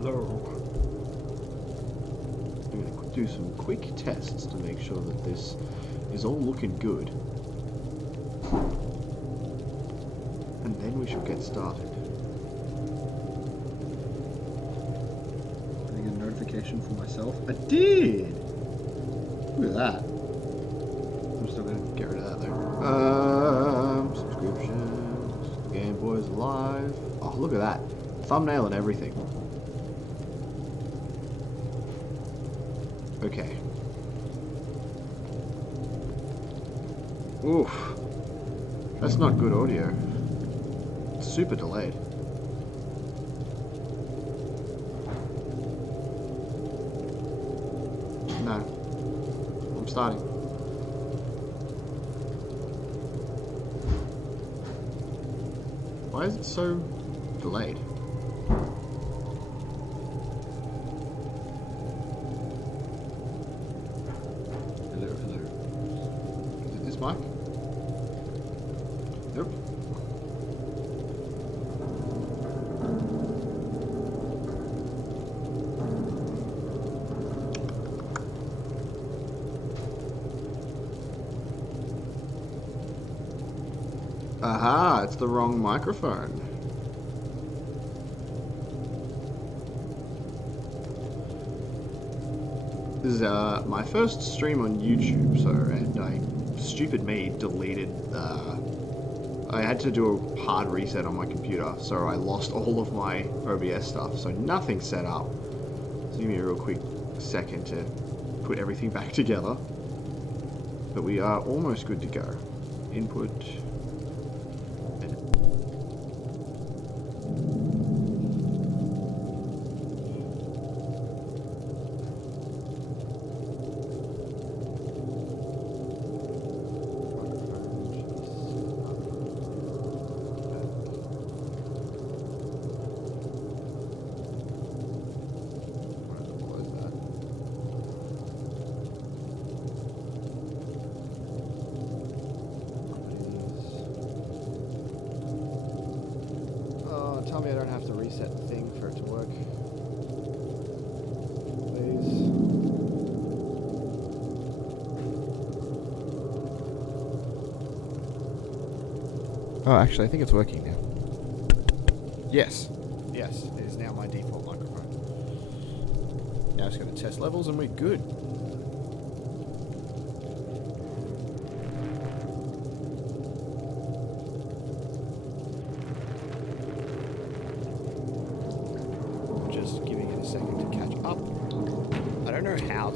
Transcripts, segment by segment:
Hello. I'm going to do some quick tests to make sure that this is all looking good. And then we shall get started. Did I get a notification for myself? I did! Look at that. I'm still going to get rid of that though. Subscriptions. Game Boy's Live. Oh, look at that. Thumbnail and everything. Okay. Oof. That's not good audio. It's super delayed. No. I'm starting. Why is it so delayed? Hello, hello. Is it this mic? Nope. Aha, it's the wrong microphone. This is my first stream on YouTube, and stupid me, deleted I had to do a hard reset on my computer, so I lost all of my OBS stuff, so nothing's set up. So give me a real quick second to put everything back together. But we are almost good to go. Input. Tell me I don't have to reset the thing for it to work. Please. Oh, actually, I think it's working now. Yes. Yes, it is now my default microphone. Now it's going to test levels and we're good.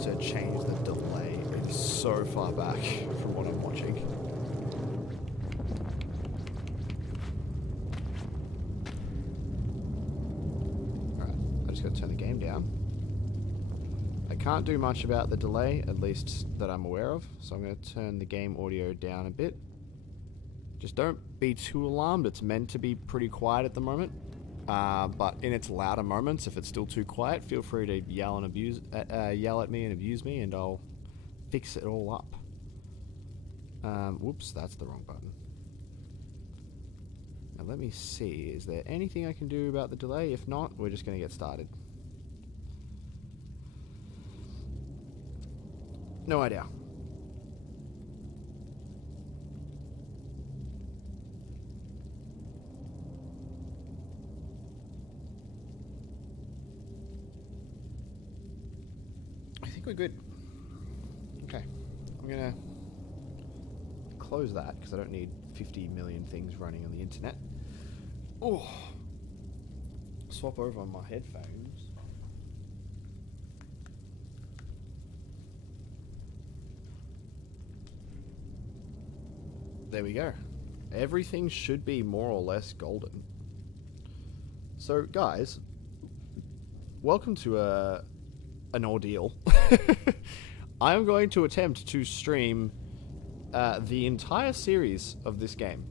To change the delay. It's so far back from what I'm watching. Alright, I just gotta turn the game down. I can't do much about the delay, at least that I'm aware of, so I'm gonna turn the game audio down a bit. Just don't be too alarmed, it's meant to be pretty quiet at the moment. But in its louder moments, if it's still too quiet, feel free to yell at me and abuse me, and I'll fix it all up. Whoops, that's the wrong button. Now let me see, is there anything I can do about the delay? If not, we're just going to get started. No idea. We're good. Okay, I'm gonna close that because I don't need 50 million things running on the internet. Oh, swap over on my headphones. There we go. Everything should be more or less golden. So, guys, welcome to an ordeal. I am going to attempt to stream the entire series of this game.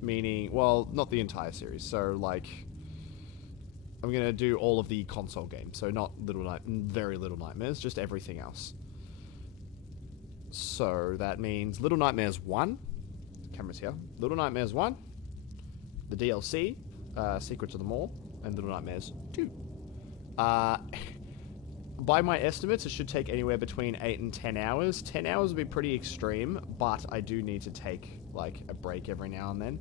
Meaning, well, not the entire series. So, like, I'm going to do all of the console games. So, not Very Little Nightmares, just everything else. So, that means Little Nightmares 1. Camera's here. Little Nightmares 1. The DLC, Secrets of the Mall. And Little Nightmares 2. By my estimates, it should take anywhere between 8 and 10 hours. 10 hours would be pretty extreme, but I do need to take, like, a break every now and then.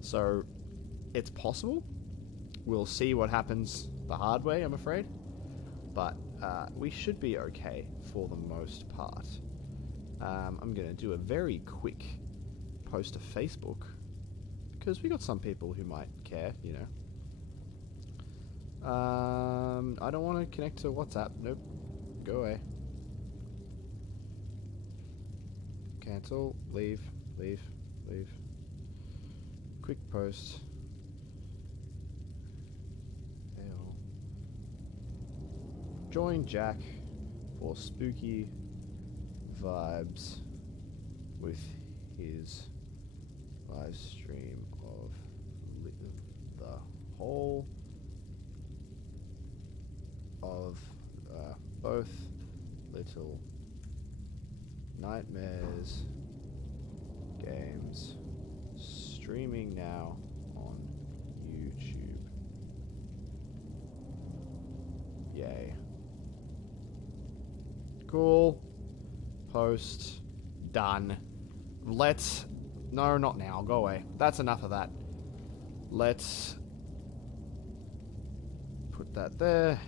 So, it's possible. We'll see what happens the hard way, I'm afraid. But, we should be okay for the most part. I'm going to do a very quick post to Facebook, because we got some people who might care, you know. I don't want to connect to WhatsApp. Nope. Go away. Cancel. Leave. Leave. Leave. Quick post. Hail. Join Jack for spooky vibes with his live stream of the whole of both Little Nightmares games, streaming now on YouTube. Yay. Cool. Post. Done. Let's... No, not now. Go away. That's enough of that. Let's put that there.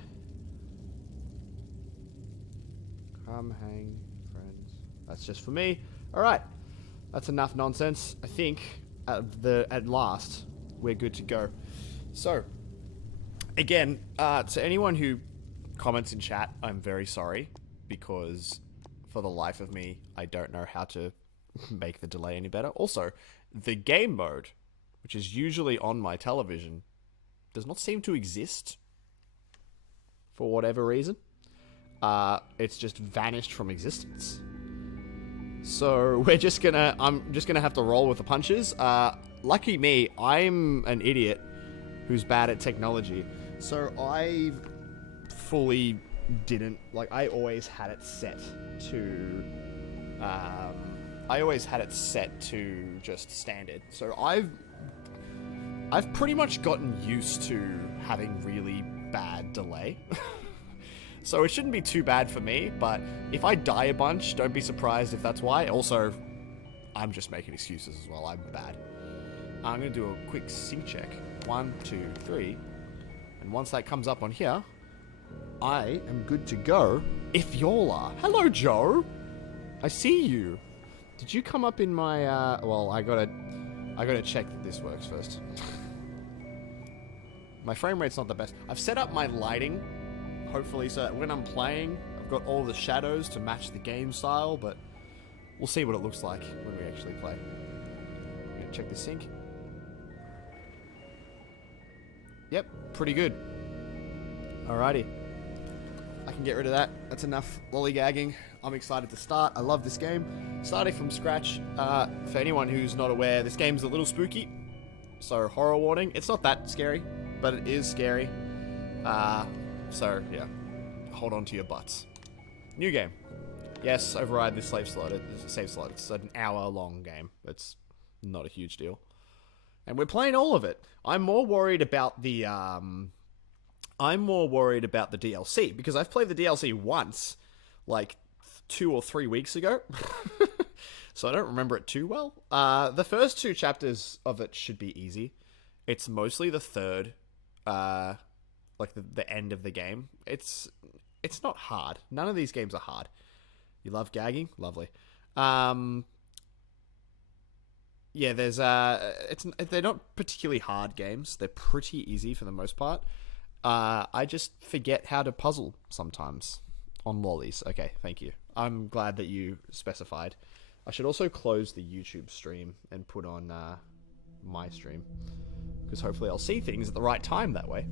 Come hang, friends. That's just for me. Alright. That's enough nonsense. I think at last we're good to go. So, again, to anyone who comments in chat, I'm very sorry, because for the life of me, I don't know how to make the delay any better. Also, the game mode, which is usually on my television, does not seem to exist for whatever reason. It's just vanished from existence. So I'm just gonna have to roll with the punches. Lucky me, I'm an idiot who's bad at technology. So I fully didn't, like, I always had it set to, just standard. So I've pretty much gotten used to having really bad delay. So it shouldn't be too bad for me, but if I die a bunch, don't be surprised if that's why. Also, I'm just making excuses as well. I'm bad. I'm going to do a quick sync check. 1, 2, 3. And once that comes up on here, I am good to go if y'all are. Hello, Joe. I see you. Did you come up in my, well, I gotta check that this works first. My frame rate's not the best. I've set up my lighting, hopefully, so that when I'm playing, I've got all the shadows to match the game style, but we'll see what it looks like when we actually play. I'm gonna check the sync. Yep, pretty good. Alrighty. I can get rid of that. That's enough lollygagging. I'm excited to start. I love this game. Starting from scratch. For anyone who's not aware, this game's a little spooky. So, horror warning. It's not that scary, but it is scary. So, yeah. Hold on to your butts. New game. Yes, override this save slot. It's an hour-long game. It's not a huge deal. And we're playing all of it. I'm more worried about the DLC, because I've played the DLC once, like 2 or 3 weeks ago. So I don't remember it too well. The first 2 chapters of it should be easy. It's mostly the third, like the end of the game. It's not hard. None of these games are hard. You love gagging? Lovely. Yeah, there's they're not particularly hard games. They're pretty easy for the most part. I just forget how to puzzle sometimes on lollies. Okay, thank you. I'm glad that you specified. I should also close the YouTube stream and put on my stream, because hopefully I'll see things at the right time that way.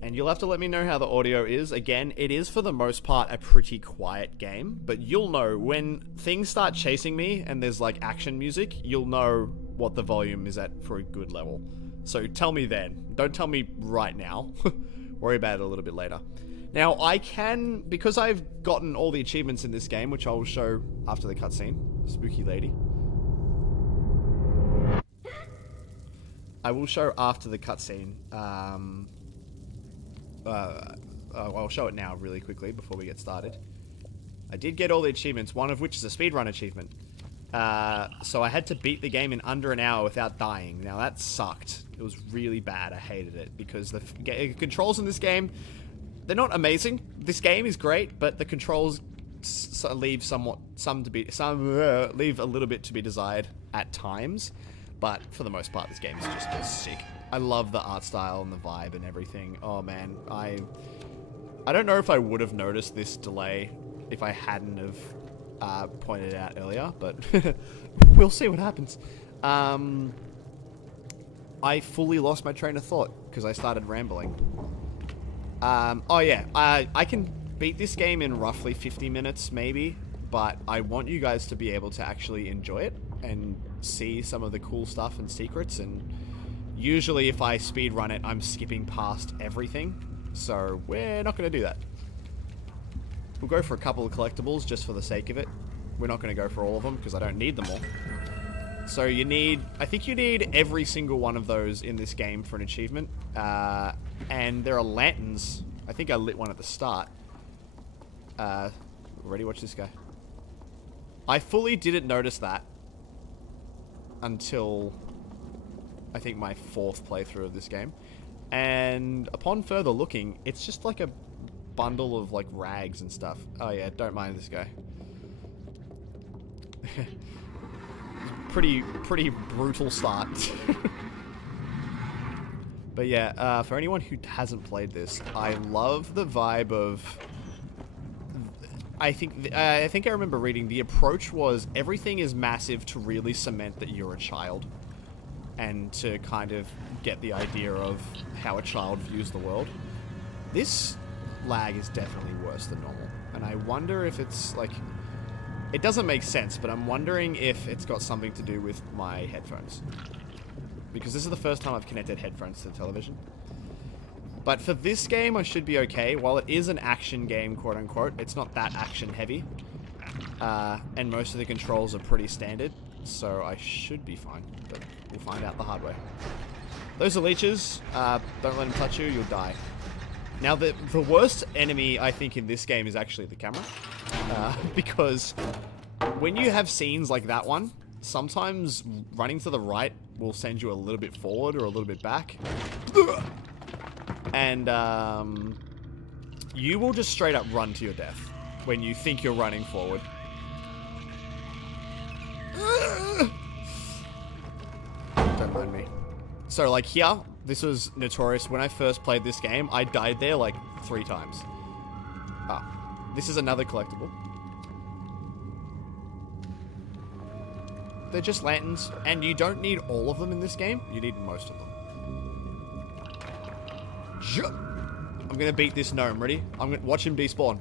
And you'll have to let me know how the audio is. Again, it is for the most part a pretty quiet game, but you'll know when things start chasing me and there's like action music, you'll know what the volume is at for a good level. So tell me then. Don't tell me right now. Worry about it a little bit later. Now, I can, because I've gotten all the achievements in this game, which I will show after the cutscene. Spooky lady. I will show after the cutscene. I'll show it now really quickly before we get started. I did get all the achievements, one of which is a speedrun achievement. So I had to beat the game in under an hour without dying. Now that sucked. It was really bad. I hated it because the controls in this game, they're not amazing. This game is great, but the controls leave leave a little bit to be desired at times. But for the most part, this game is just sick. I love the art style and the vibe and everything. Oh man, I don't know if I would have noticed this delay if I hadn't have pointed it out earlier, but we'll see what happens. I fully lost my train of thought because I started rambling. Oh yeah, I can beat this game in roughly 50 minutes maybe, but I want you guys to be able to actually enjoy it and see some of the cool stuff and secrets, and usually if I speedrun it, I'm skipping past everything, so we're not going to do that. We'll go for a couple of collectibles just for the sake of it. We're not going to go for all of them because I don't need them all. So I think you need every single one of those in this game for an achievement. And there are lanterns. I think I lit one at the start. Ready? Watch this guy. I fully didn't notice that until I think my 4th playthrough of this game. And upon further looking, it's just like a bundle of like rags and stuff. Oh yeah, don't mind this guy. pretty brutal start. But yeah, for anyone who hasn't played this, I love the vibe of... I think I remember reading the approach was everything is massive to really cement that you're a child, and to kind of get the idea of how a child views the world. This lag is definitely worse than normal, and I wonder if it's like... It doesn't make sense, but I'm wondering if it's got something to do with my headphones. Because this is the first time I've connected headphones to the television. But for this game, I should be okay. While it is an action game, quote-unquote, it's not that action-heavy. And most of the controls are pretty standard, so I should be fine. But we'll find out the hard way. Those are leeches. Don't let them touch you, you'll die. Now, the worst enemy, I think, in this game is actually the camera. Because when you have scenes like that one, sometimes running to the right will send you a little bit forward or a little bit back. And you will just straight up run to your death when you think you're running forward. Don't mind me. So like here, this was notorious. When I first played this game, I died there like 3 times. Ah, this is another collectible. They're just lanterns, and you don't need all of them in this game. You need most of them. I'm gonna beat this gnome. Ready? I'm gonna watch him despawn.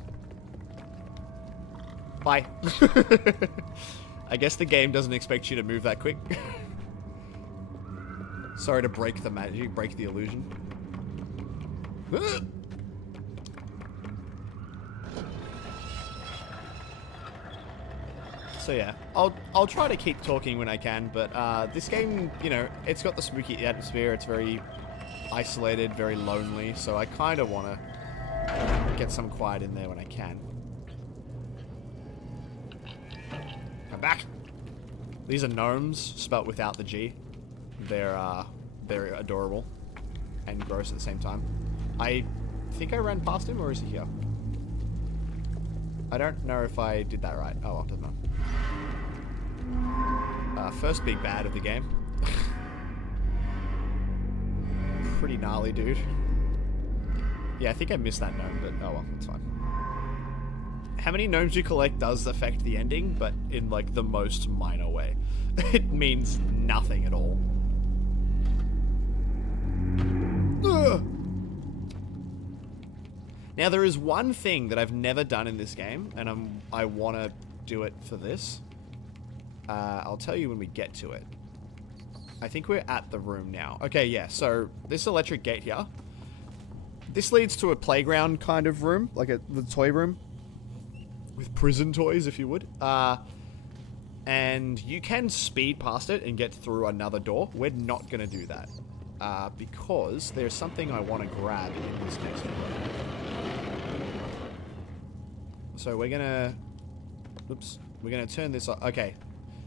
Bye. I guess the game doesn't expect you to move that quick. Sorry to break the magic, break the illusion. So yeah, I'll try to keep talking when I can, but this game, you know, it's got the spooky atmosphere. It's very isolated, very lonely, so I kind of want to get some quiet in there when I can. I'm back. These are gnomes, spelt without the G. They're adorable and gross at the same time. I think I ran past him, or is he here? I don't know if I did that right. Oh, well, doesn't matter. First big bad of the game. Pretty gnarly, dude. Yeah, I think I missed that gnome, but oh well, it's fine. How many gnomes you collect does affect the ending, but in like the most minor way. It means nothing at all. Ugh. Now there is one thing that I've never done in this game, and I want to do it for this. I'll tell you when we get to it. I think we're at the room now. Okay, yeah, so this electric gate here. This leads to a playground kind of room, like the toy room. With prison toys, if you would. And you can speed past it and get through another door. We're not going to do that. because there's something I want to grab in this next one. So we're gonna... Oops. We're gonna turn this on. Okay.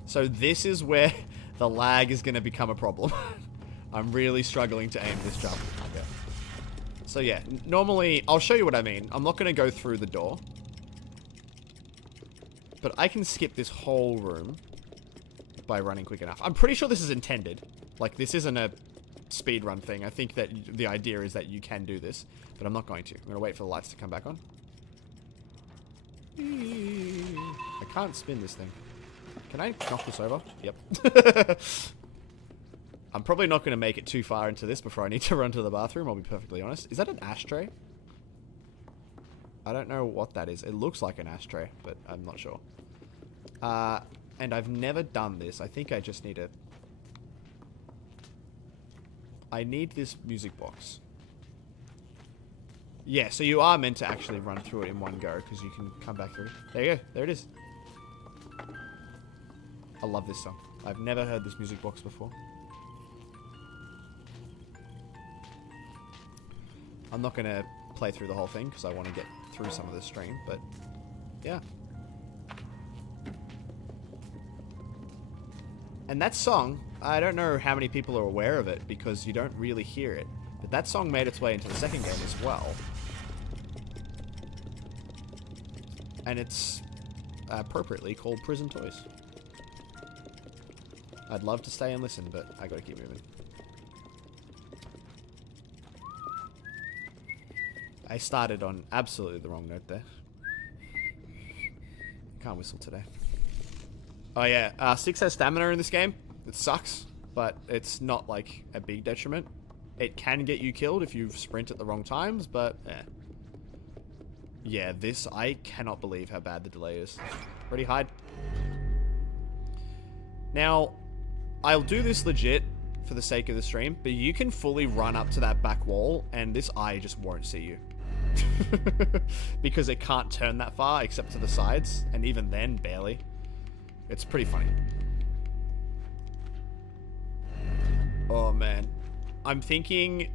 So this is where the lag is gonna become a problem. I'm really struggling to aim this jump. Okay. So yeah, normally... I'll show you what I mean. I'm not gonna go through the door. But I can skip this whole room by running quick enough. I'm pretty sure this is intended. Like, this isn't a speedrun thing. I think that the idea is that you can do this, but I'm not going to. I'm going to wait for the lights to come back on. I can't spin this thing. Can I knock this over? Yep. I'm probably not going to make it too far into this before I need to run to the bathroom, I'll be perfectly honest. Is that an ashtray? I don't know what that is. It looks like an ashtray, but I'm not sure. And I've never done this. I think I just need a... I need this music box. Yeah, so you are meant to actually run through it in one go, because you can come back through. There you go. There it is. I love this song. I've never heard this music box before. I'm not going to play through the whole thing, because I want to get through some of the stream, but yeah. And that song, I don't know how many people are aware of it, because you don't really hear it, but that song made its way into the second game as well. And it's appropriately called Prison Toys. I'd love to stay and listen, but I gotta keep moving. I started on absolutely the wrong note there. Can't whistle today. Oh yeah, 6 has stamina in this game. It sucks, but it's not like a big detriment. It can get you killed if you sprint at the wrong times, but yeah, this, I cannot believe how bad the delay is. Ready, hide. Now, I'll do this legit for the sake of the stream, but you can fully run up to that back wall and this eye just won't see you. Because it can't turn that far except to the sides, and even then, barely. It's pretty funny. Oh man. I'm thinking...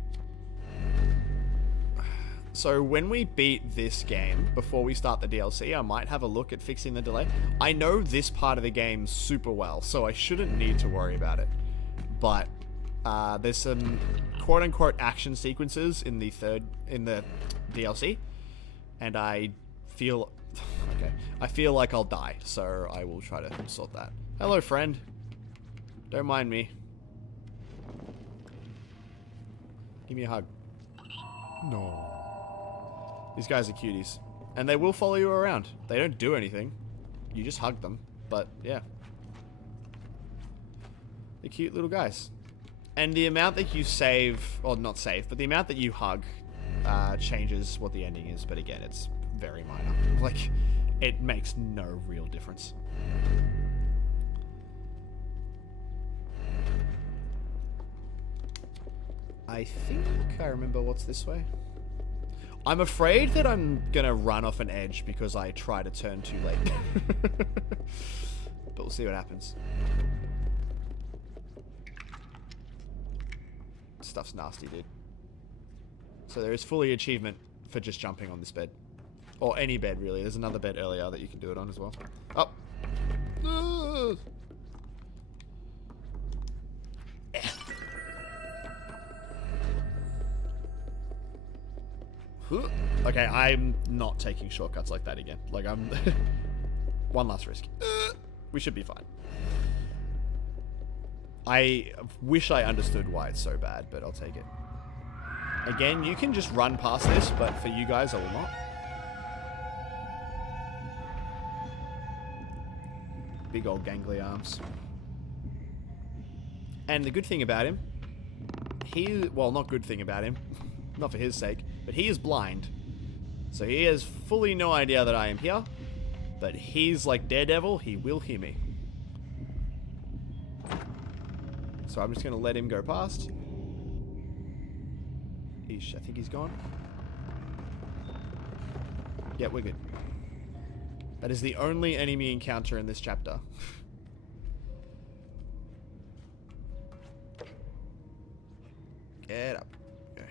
So when we beat this game, before we start the DLC, I might have a look at fixing the delay. I know this part of the game super well, so I shouldn't need to worry about it. But there's some quote-unquote action sequences in the DLC, and I feel... Okay. I feel like I'll die, so I will try to sort that. Hello, friend. Don't mind me. Give me a hug. No. These guys are cuties. And they will follow you around. They don't do anything. You just hug them. But, yeah. They're cute little guys. And the amount that you save... Or not save, but the amount that you hug changes what the ending is. But again, it's very minor. Like, it makes no real difference. I think I remember what's this way. I'm afraid that I'm gonna run off an edge because I try to turn too late. But we'll see what happens. Stuff's nasty, dude. So there is fully achievement for just jumping on this bed. Or any bed, really. There's another bed earlier that you can do it on as well. Oh! Okay, I'm not taking shortcuts like that again. Like, I'm... One last risk. We should be fine. I wish I understood why it's so bad, but I'll take it. Again, you can just run past this, but for you guys, I will not. Big old gangly arms. And the good thing about him, well, not good thing about him, not for his sake, but he is blind. So he has fully no idea that I am here, but he's like Daredevil, he will hear me. So I'm just going to let him go past. Eesh, I think he's gone. Yeah, we're good. That is the only enemy encounter in this chapter. Get up. Okay.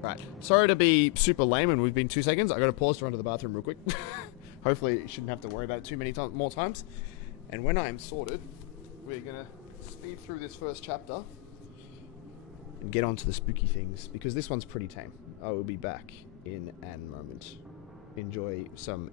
Right. Sorry to be super lame and we've been 2 seconds. I gotta pause to run to the bathroom real quick. Hopefully you shouldn't have to worry about it too many more times. And when I'm sorted, we're gonna speed through this first chapter and get on to the spooky things, because this one's pretty tame. I will be back in an moment. Enjoy some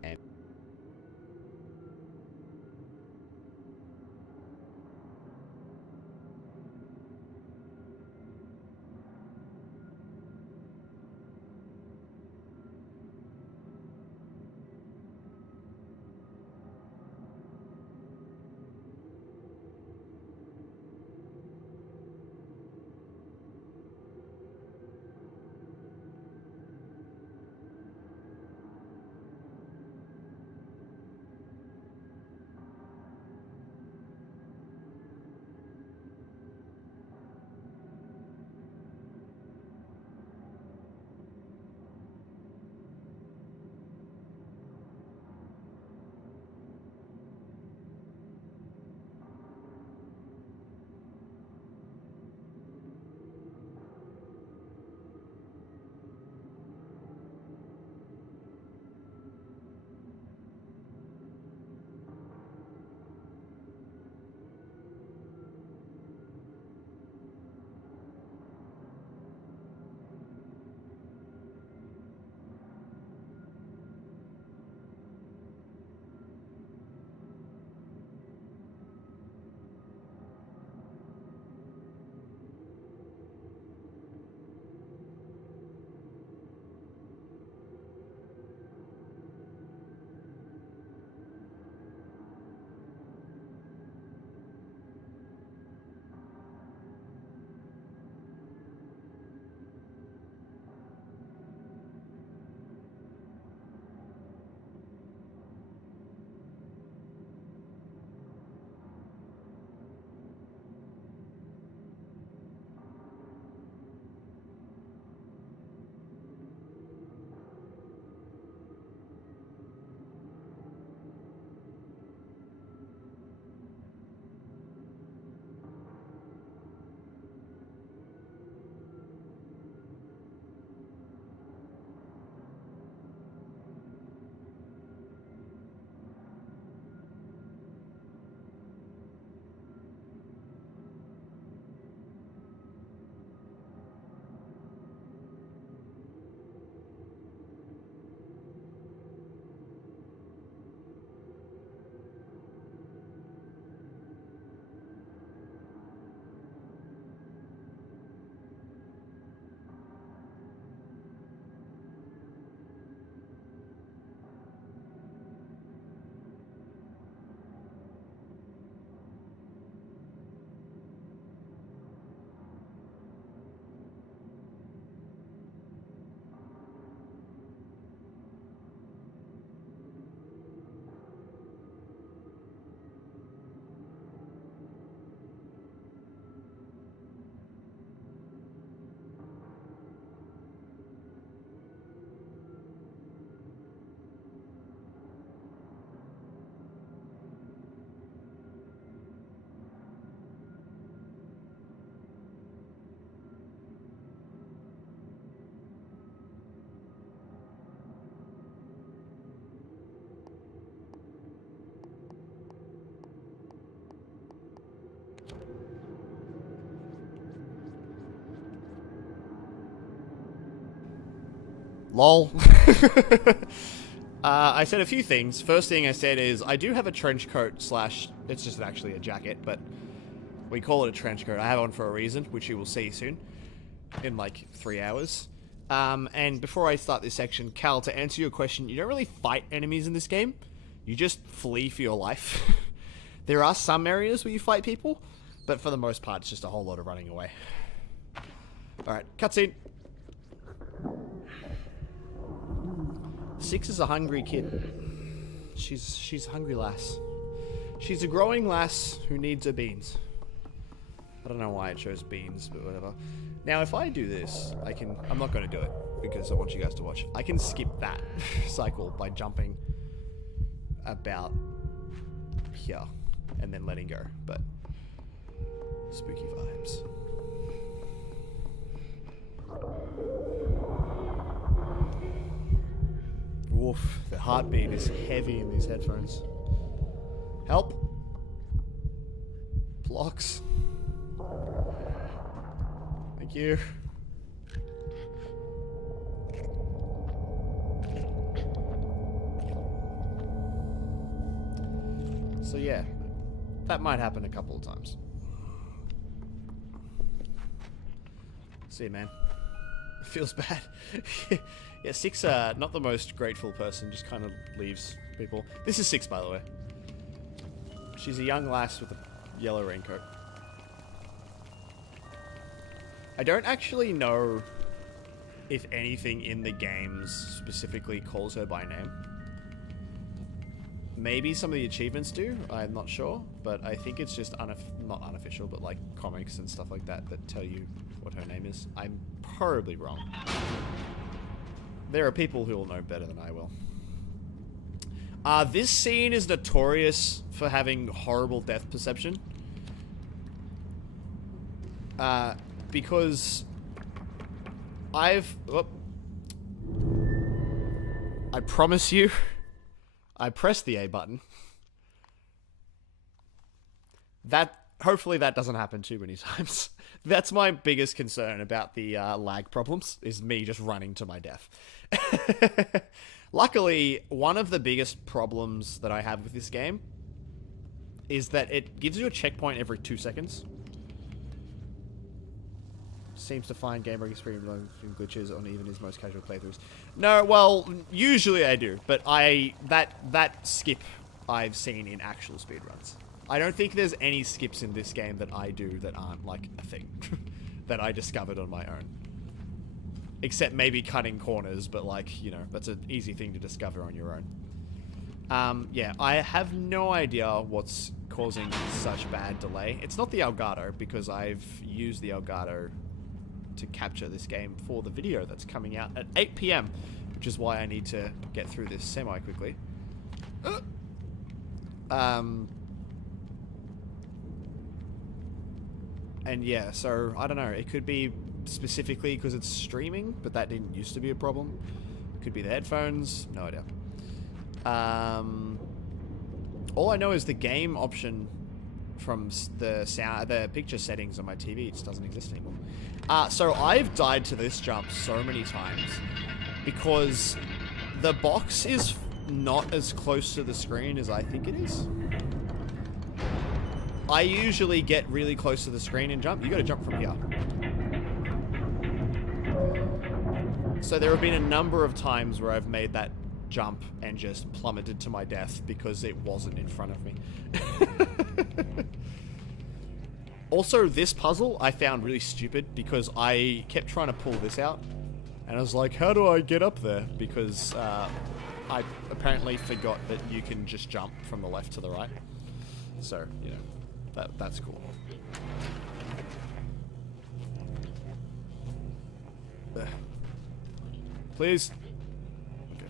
LOL. I said a few things. First thing I said is I do have a trench coat slash... It's just actually a jacket, but we call it a trench coat. I have on for a reason, which you will see soon. In like 3 hours. And before I start this section, Cal, to answer your question, you don't really fight enemies in this game. You just flee for your life. There are some areas where you fight people, but for the most part, it's just a whole lot of running away. Alright, cutscene. 6 is a hungry kid. She's a hungry lass. She's a growing lass who needs her beans. I don't know why it chose beans, but whatever. Now, if I do this, I'm not going to do it, because I want you guys to watch. I can skip that cycle by jumping about here. and then letting go. But spooky vibes. Woof, the heartbeat is heavy in these headphones. Help! Blocks. Thank you. So yeah, that might happen a couple of times. See, man. It feels bad. Yeah, Six, not the most grateful person, just kind of leaves people. This is Six, by the way. She's a young lass with a yellow raincoat. I don't actually know if anything in the games specifically calls her by name. Maybe some of the achievements do, I'm not sure, but I think it's just not unofficial, but like comics and stuff like that that tell you what her name is. I'm probably wrong. There are people who will know better than I will. This scene is notorious for having horrible depth perception. Because I promise you, I pressed the A button. Hopefully that doesn't happen too many times. That's my biggest concern about the lag problems, is me just running to my death. Luckily, one of the biggest problems that I have with this game is that it gives you a checkpoint every 2 seconds. Seems to find game breaking speed glitches on even his most casual playthroughs. No, well, usually I do, but that skip I've seen in actual speedruns. I don't think there's any skips in this game that I do that aren't like a thing that I discovered on my own. Except maybe cutting corners, but like, you know, that's an easy thing to discover on your own. Yeah, I have no idea what's causing such bad delay. It's not the Elgato, because I've used the Elgato to capture this game for the video that's coming out at 8 PM, which is why I need to get through this semi-quickly. And yeah, so, I don't know, it could be specifically because it's streaming, but that didn't used to be a problem. Could be the headphones, no idea. All I know is the game option from the picture settings on my TV just doesn't exist anymore. So I've died to this jump so many times because the box is not as close to the screen as I think it is. I usually get really close to the screen and jump. You gotta jump from here. So there have been a number of times where I've made that jump and just plummeted to my death because it wasn't in front of me. Also, this puzzle I found really stupid because I kept trying to pull this out. And I was like, how do I get up there? Because I apparently forgot that you can just jump from the left to the right. So, you know, that's cool. Please. Okay.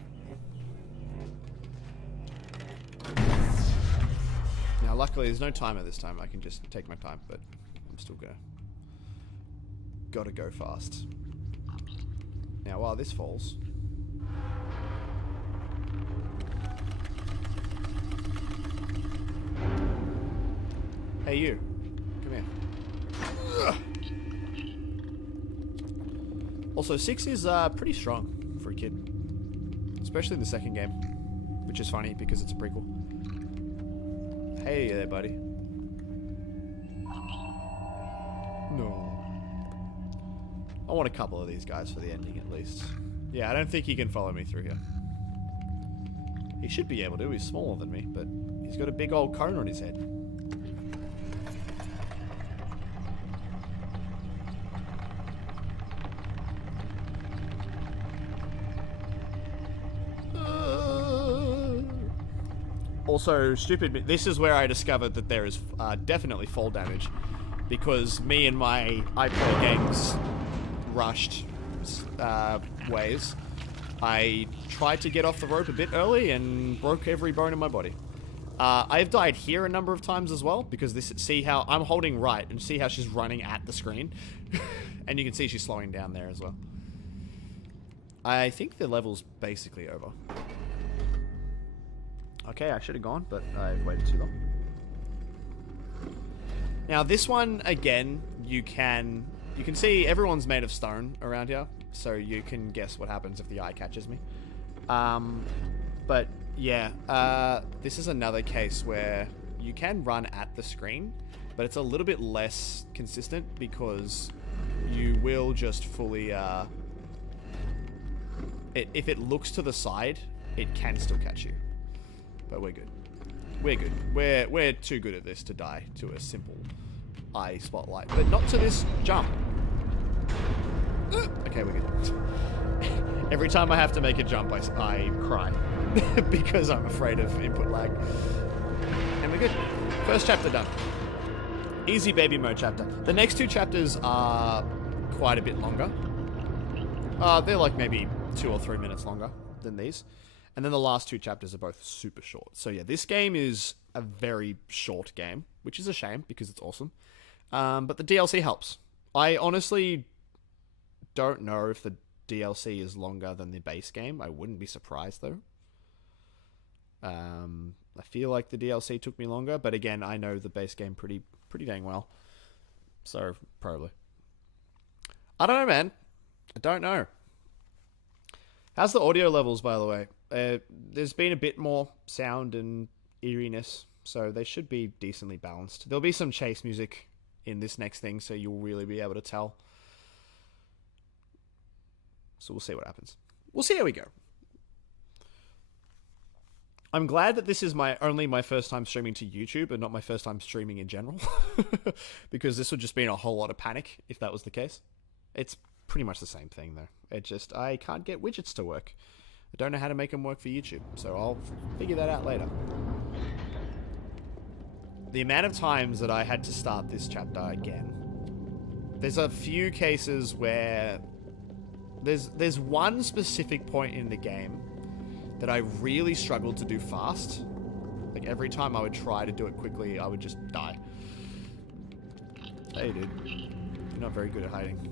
Now, luckily, there's no timer this time. I can just take my time, but I'm still gotta go fast. Now, while this falls... Hey, you. Come here. Ugh. Also, 6 is pretty strong for a kid. Especially the second game. Which is funny, because it's a prequel. Hey there, buddy. No. I want a couple of these guys for the ending, at least. Yeah, I don't think he can follow me through here. He should be able to. He's smaller than me, but he's got a big old cone on his head. Also, stupid, this is where I discovered that there is definitely fall damage. Because me and my I Play Games rushed ways, I tried to get off the rope a bit early and broke every bone in my body. I've died here a number of times as well, because this, see how I'm holding right and see how she's running at the screen. And you can see she's slowing down there as well. I think the level's basically over. Okay, I should have gone, but I've waited too long. Now this one, again, you can see everyone's made of stone around here, so you can guess what happens if the eye catches me. But yeah, this is another case where you can run at the screen, but it's a little bit less consistent because you will just fully, if it looks to the side, it can still catch you. But we're good. We're good. We're too good at this to die to a simple eye spotlight, but not to this jump. Okay, we're good. Every time I have to make a jump, I cry because I'm afraid of input lag. And we're good. First chapter done. Easy baby mode chapter. The next two chapters are quite a bit longer. They're like maybe 2 or 3 minutes longer than these. And then the last two chapters are both super short. So yeah, this game is a very short game, which is a shame because it's awesome. But the DLC helps. I honestly don't know if the DLC is longer than the base game. I wouldn't be surprised though. I feel like the DLC took me longer, but again, I know the base game pretty dang well. So probably. I don't know, man. I don't know. How's the audio levels, by the way? There's been a bit more sound and eeriness, so they should be decently balanced. There'll be some chase music in this next thing, so you'll really be able to tell. So we'll see what happens. We'll see how we go. I'm glad that this is only my first time streaming to YouTube and not my first time streaming in general. Because this would just be in a whole lot of panic if that was the case. It's pretty much the same thing though. I can't get widgets to work. I don't know how to make them work for YouTube, so I'll figure that out later. The amount of times that I had to start this chapter again. There's a few cases where there's one specific point in the game that I really struggled to do fast. Like every time I would try to do it quickly, I would just die. Hey dude, you're not very good at hiding.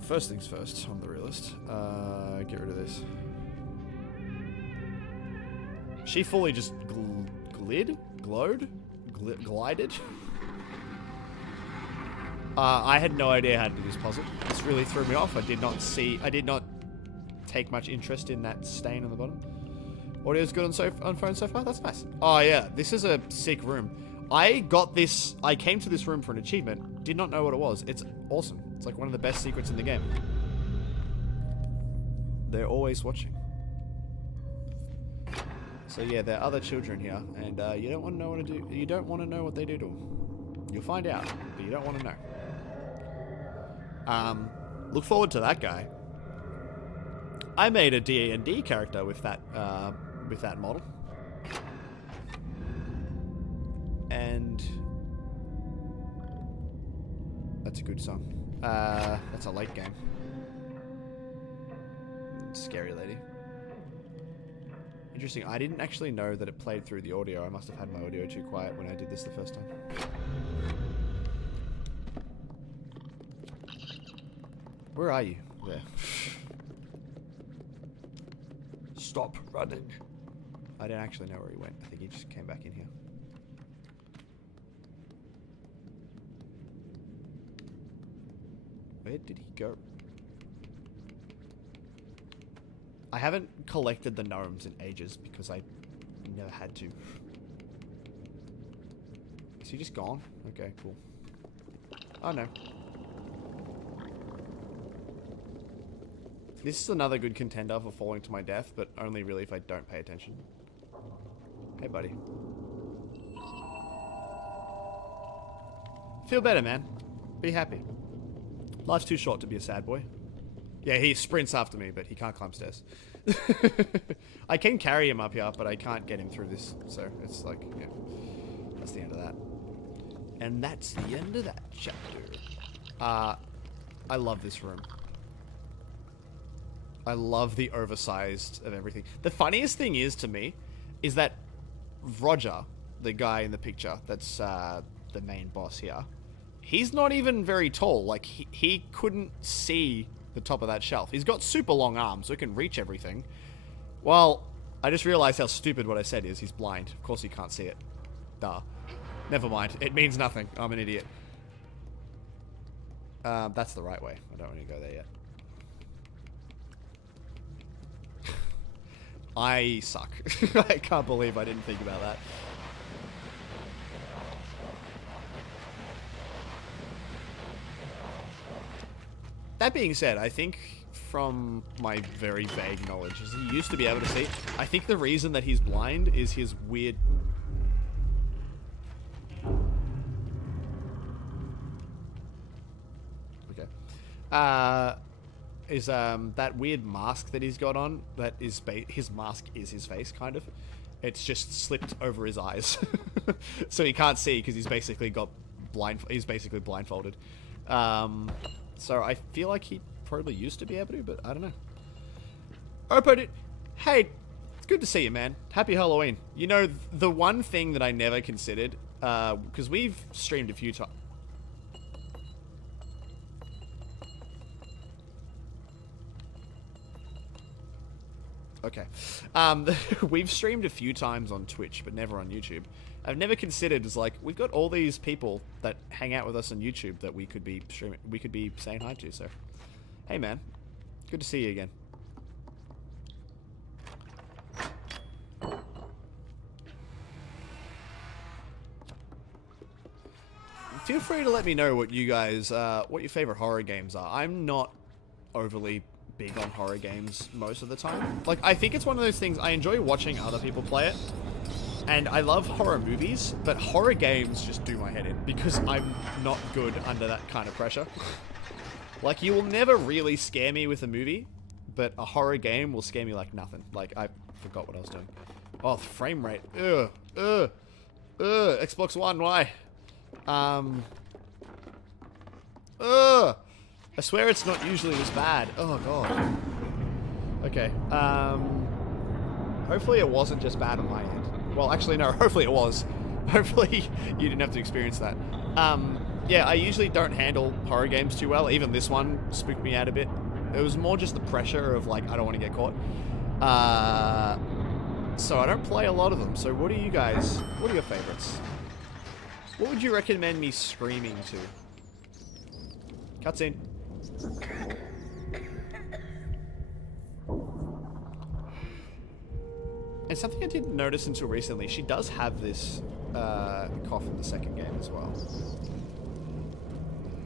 First things first, I'm the realist. Get rid of this. She fully just glided? I had no idea how to do this puzzle. This really threw me off. I did not take much interest in that stain on the bottom. Audio's good on phone so far? That's nice. Oh yeah, this is a sick room. I came to this room for an achievement, did not know what it was. It's awesome. It's like one of the best secrets in the game. They're always watching. So yeah, there are other children here, and you don't want to know what to do. You don't want to know what they do to them. You'll find out, but you don't want to know. Look forward to that guy. I made a D&D character with that model, and that's a good song. That's a late game. Scary lady. Interesting. I didn't actually know that it played through the audio. I must have had my audio too quiet when I did this the first time. Where are you? There. Stop running. I don't actually know where he went. I think he just came back in here. Where did he go? I haven't collected the gnomes in ages because I never had to. Is he just gone? Okay, cool. Oh no. This is another good contender for falling to my death, but only really if I don't pay attention. Hey, buddy. Feel better, man. Be happy. Life's too short to be a sad boy. Yeah, he sprints after me, but he can't climb stairs. I can carry him up here, but I can't get him through this. So it's like, yeah, that's the end of that. And that's the end of that chapter. I love this room. I love the oversized of everything. The funniest thing is, to me, is that Roger, the guy in the picture, that's the main boss here, he's not even very tall. Like, he couldn't see the top of that shelf. He's got super long arms, so he can reach everything. Well, I just realized how stupid what I said is. He's blind. Of course he can't see it. Duh. Never mind. It means nothing. I'm an idiot. That's the right way. I don't want to go there yet. I suck. I can't believe I didn't think about that. That being said, I think from my very vague knowledge, is he used to be able to see. I think the reason that he's blind is his weird... Okay. That weird mask that he's got on, that is his mask is his face, kind of. It's just slipped over his eyes. So he can't see because he's basically blindfolded. So I feel like he probably used to be able to, but I don't know. Opo, hey, it's good to see you, man. Happy Halloween. You know, the one thing that I never considered, because we've streamed a few times. Okay. We've streamed a few times on Twitch, but never on YouTube. I've never considered, as like, we've got all these people that hang out with us on YouTube that we could be streaming, we could be saying hi to, so. Hey man, good to see you again. Feel free to let me know what you guys, what your favorite horror games are. I'm not overly big on horror games most of the time. Like, I think it's one of those things, I enjoy watching other people play it. And I love horror movies, but horror games just do my head in because I'm not good under that kind of pressure. Like, you will never really scare me with a movie, but a horror game will scare me like nothing. Like, I forgot what I was doing. Oh, the frame rate. Xbox One, why? I swear it's not usually this bad. Oh, God. Okay, hopefully it wasn't just bad on my end. Well, actually, no. Hopefully it was. Hopefully you didn't have to experience that. Yeah, I usually don't handle horror games too well. Even this one spooked me out a bit. It was more just the pressure of, like, I don't want to get caught. So I don't play a lot of them. So what are you guys... What are your favorites? What would you recommend me screaming to? Cutscene. And something I didn't notice until recently, she does have this cough in the second game as well.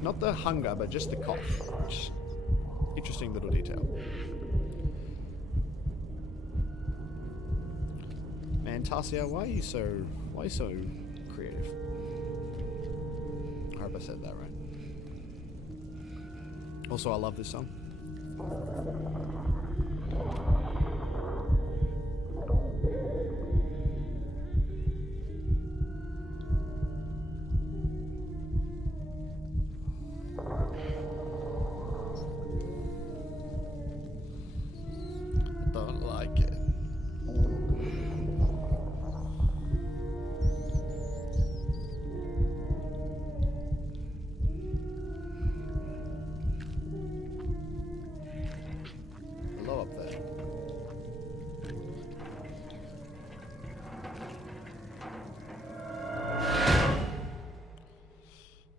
Not the hunger, but just the cough. Which, interesting little detail. Man, Tasia, why are you so creative? I hope I said that right. Also, I love this song. Don't like it. Hello up there.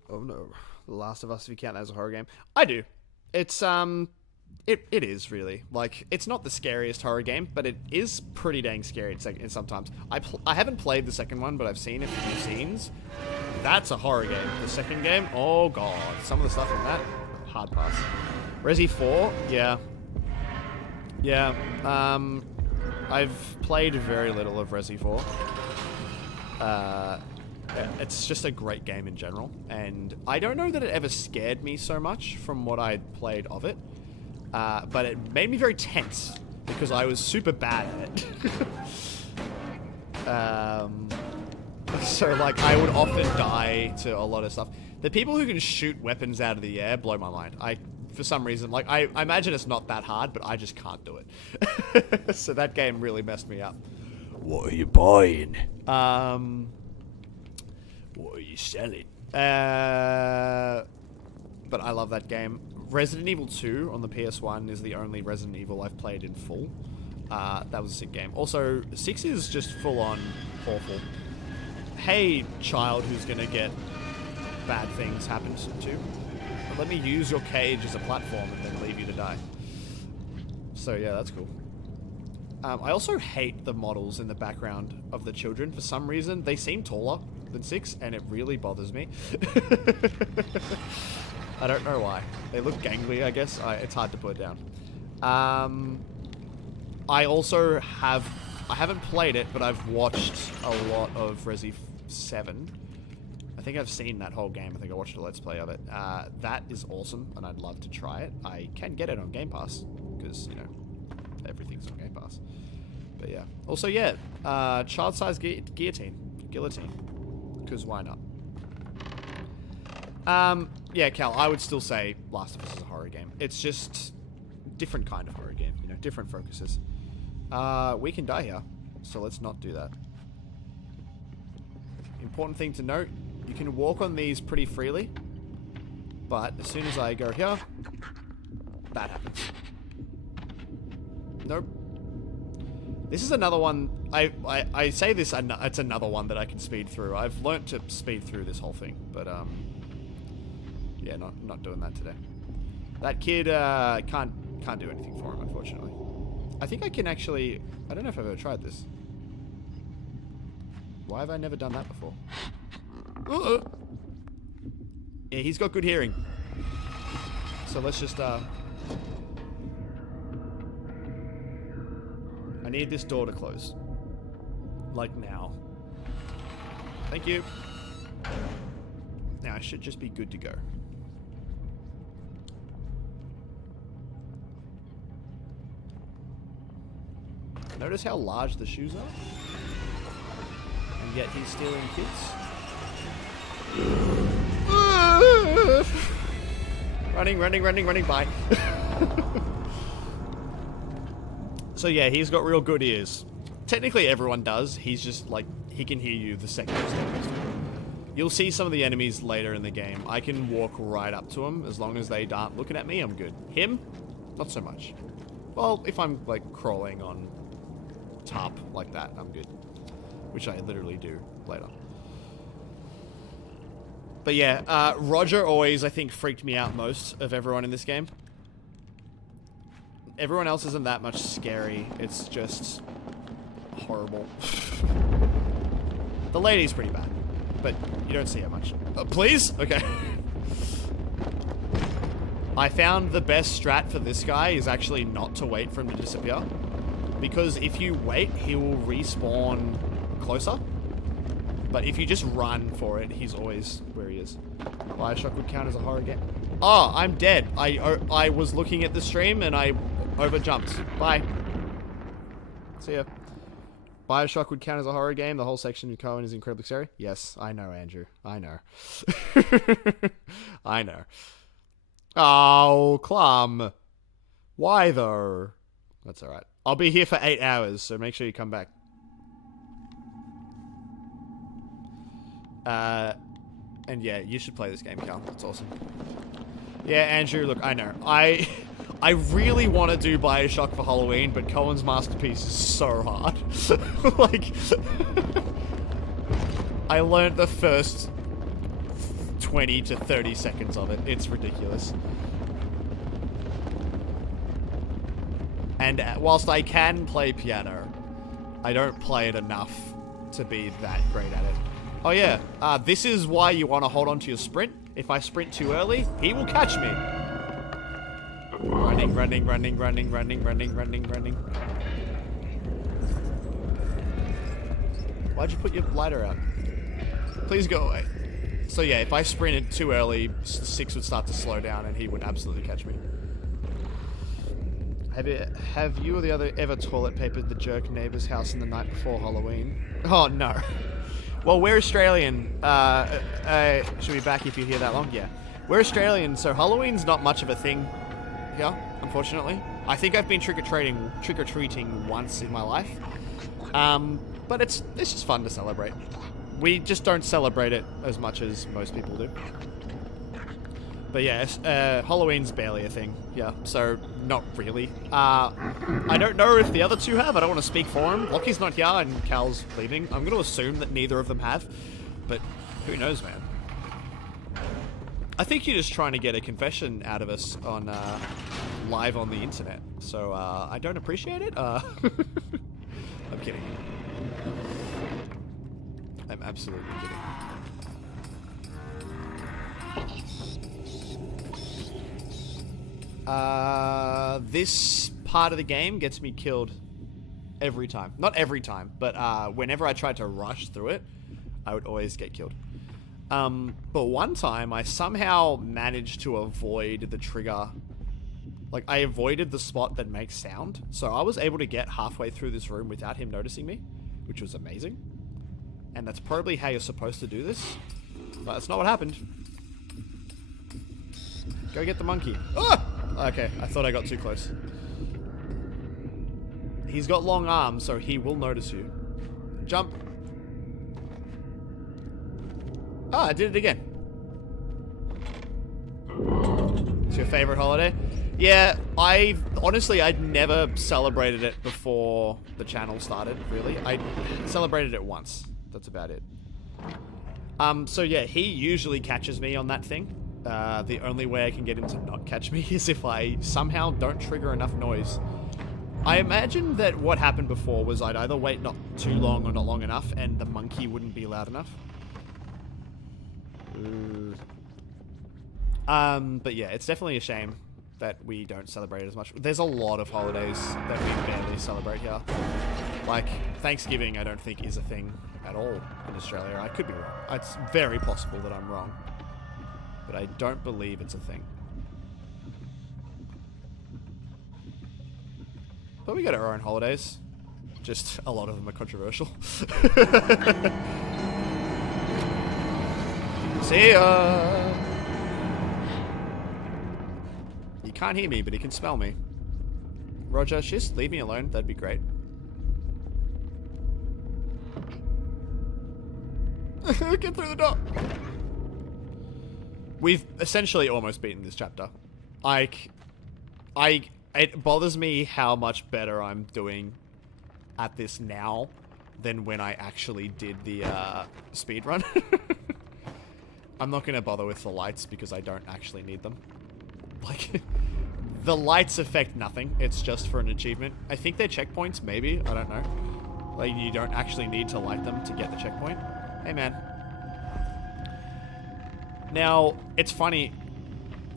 Oh no. The Last of Us, if you count as a horror game. I do. It's, It is, really. Like, it's not the scariest horror game, but it is pretty dang scary in sometimes. I haven't played the second one, but I've seen a few scenes. That's a horror game. The second game, oh god. Some of the stuff in that, hard pass. Resi 4, yeah. Yeah, I've played very little of Resi 4. It's just a great game in general, and I don't know that it ever scared me so much from what I'd played of it. But it made me very tense because I was super bad at it. So, like, I would often die to a lot of stuff. The people who can shoot weapons out of the air blow my mind. I for some reason. Like, I imagine it's not that hard, but I just can't do it. So that game really messed me up. What are you buying? What are you selling? But I love that game. Resident Evil 2 on the PS1 is the only Resident Evil I've played in full. That was a sick game. Also, 6 is just full-on awful. Hey, child who's gonna get bad things happen to. Let me use your cage as a platform and then leave you to die. So yeah, that's cool. I also hate the models in the background of the children. For some reason, they seem taller than 6, and it really bothers me. I don't know why. They look gangly, I guess. It's hard to put down. I also have... I haven't played it, but I've watched a lot of Resi 7. I think I've seen that whole game. I think I watched a Let's Play of it. That is awesome, and I'd love to try it. I can get it on Game Pass, because, you know, everything's on Game Pass. But yeah. Also, yeah, child-sized guillotine. Because why not? Yeah, Cal, I would still say Last of Us is a horror game. It's just different kind of horror game, you know, different focuses. We can die here, so let's not do that. Important thing to note, you can walk on these pretty freely, but as soon as I go here, that happens. Nope. This is another one, I say this, it's another one that I can speed through. I've learnt to speed through this whole thing, but, yeah, not doing that today. That kid, can't do anything for him, unfortunately. I think I can actually, I don't know if I've ever tried this. Why have I never done that before? Yeah, he's got good hearing. So let's just, I need this door to close. Like now. Thank you. Now I should just be good to go. Notice how large the shoes are? And yet he's stealing kids? Running, bye. So yeah, he's got real good ears. Technically everyone does, he's just like, he can hear you the second you step next to him. You'll see some of the enemies later in the game. I can walk right up to them, as long as they aren't looking at me, I'm good. Him? Not so much. Well, if I'm like crawling on top like that, I'm good. Which I literally do later. But yeah, Roger always, I think, freaked me out most of everyone in this game. Everyone else isn't that much scary. It's just horrible. The lady's pretty bad, but you don't see her much. Please? Okay. I found the best strat for this guy is actually not to wait for him to disappear. Because if you wait, he will respawn closer. But if you just run for it, he's always where he is. Bioshock would count as a horror game. Oh, I'm dead. I was looking at the stream and I overjumped. Bye. See ya. Bioshock would count as a horror game. The whole section with Cohen is incredibly scary. Yes, I know, Andrew. I know. I know. Oh, Clum. Why though? That's alright. I'll be here for 8 hours, so make sure you come back. And yeah, you should play this game, Cal. It's awesome. Yeah, Andrew, look, I know. I really want to do Bioshock for Halloween, but Cohen's Masterpiece is so hard. Like, I learned the first 20 to 30 seconds of it. It's ridiculous. And whilst I can play piano, I don't play it enough to be that great at it. Oh yeah, this is why you want to hold on to your sprint. If I sprint too early, he will catch me. Running. Why'd you put your lighter out? Please go away. So yeah, if I sprinted too early, 6 would start to slow down and he would absolutely catch me. Have you or the other ever toilet papered the jerk neighbor's house in the night before Halloween? Oh no. Well, we're Australian. Should be back if you hear that long? Yeah. We're Australian, so Halloween's not much of a thing here, unfortunately. I think I've been trick-or-treating once in my life. But it's just fun to celebrate. We just don't celebrate it as much as most people do. But yes, Halloween's barely a thing, yeah, so not really. I don't know if the other two have, I don't want to speak for him. Lockie's not here and Cal's leaving. I'm going to assume that neither of them have, but who knows, man. I think you're just trying to get a confession out of us on, live on the internet, so, I don't appreciate it, I'm kidding. I'm absolutely kidding. This part of the game gets me killed every time. Not every time, but whenever I tried to rush through it, I would always get killed. But one time, I somehow managed to avoid the trigger. Like, I avoided the spot that makes sound. So I was able to get halfway through this room without him noticing me, which was amazing. And that's probably how you're supposed to do this. But that's not what happened. Go get the monkey. Ah! Okay, I thought I got too close. He's got long arms, so he will notice you. Jump. Ah, I did it again. It's your favorite holiday? Yeah, honestly, I'd never celebrated it before the channel started, really. I celebrated it once. That's about it. So yeah, he usually catches me on that thing. The only way I can get him to not catch me is if I somehow don't trigger enough noise. I imagine that what happened before was I'd either wait not too long or not long enough and the monkey wouldn't be loud enough. But yeah, it's definitely a shame that we don't celebrate it as much. There's a lot of holidays that we barely celebrate here. Like, Thanksgiving I don't think is a thing at all in Australia. I could be wrong. It's very possible that I'm wrong. But I don't believe it's a thing. But we got our own holidays. Just a lot of them are controversial. See ya! He can't hear me, but he can smell me. Roger, just leave me alone. That'd be great. Get through the door! We've essentially almost beaten this chapter. It bothers me how much better I'm doing at this now than when I actually did the speed run. I'm not gonna bother with the lights because I don't actually need them. Like, the lights affect nothing. It's just for an achievement. I think they're checkpoints, maybe. I don't know. Like, you don't actually need to light them to get the checkpoint. Hey, man. Now, it's funny.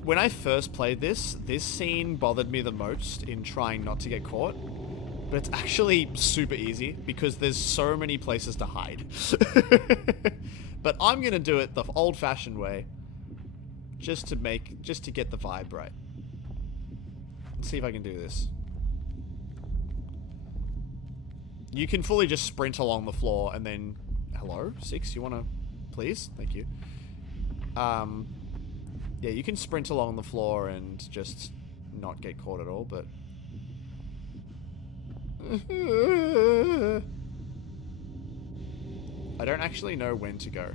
When I first played this scene bothered me the most in trying not to get caught. But it's actually super easy because there's so many places to hide. But I'm gonna do it the old-fashioned way. Just to get the vibe right. Let's see if I can do this. You can fully just sprint along the floor and then... Hello? 6, you wanna... Please? Thank you. Yeah, you can sprint along the floor and just not get caught at all, but... I don't actually know when to go.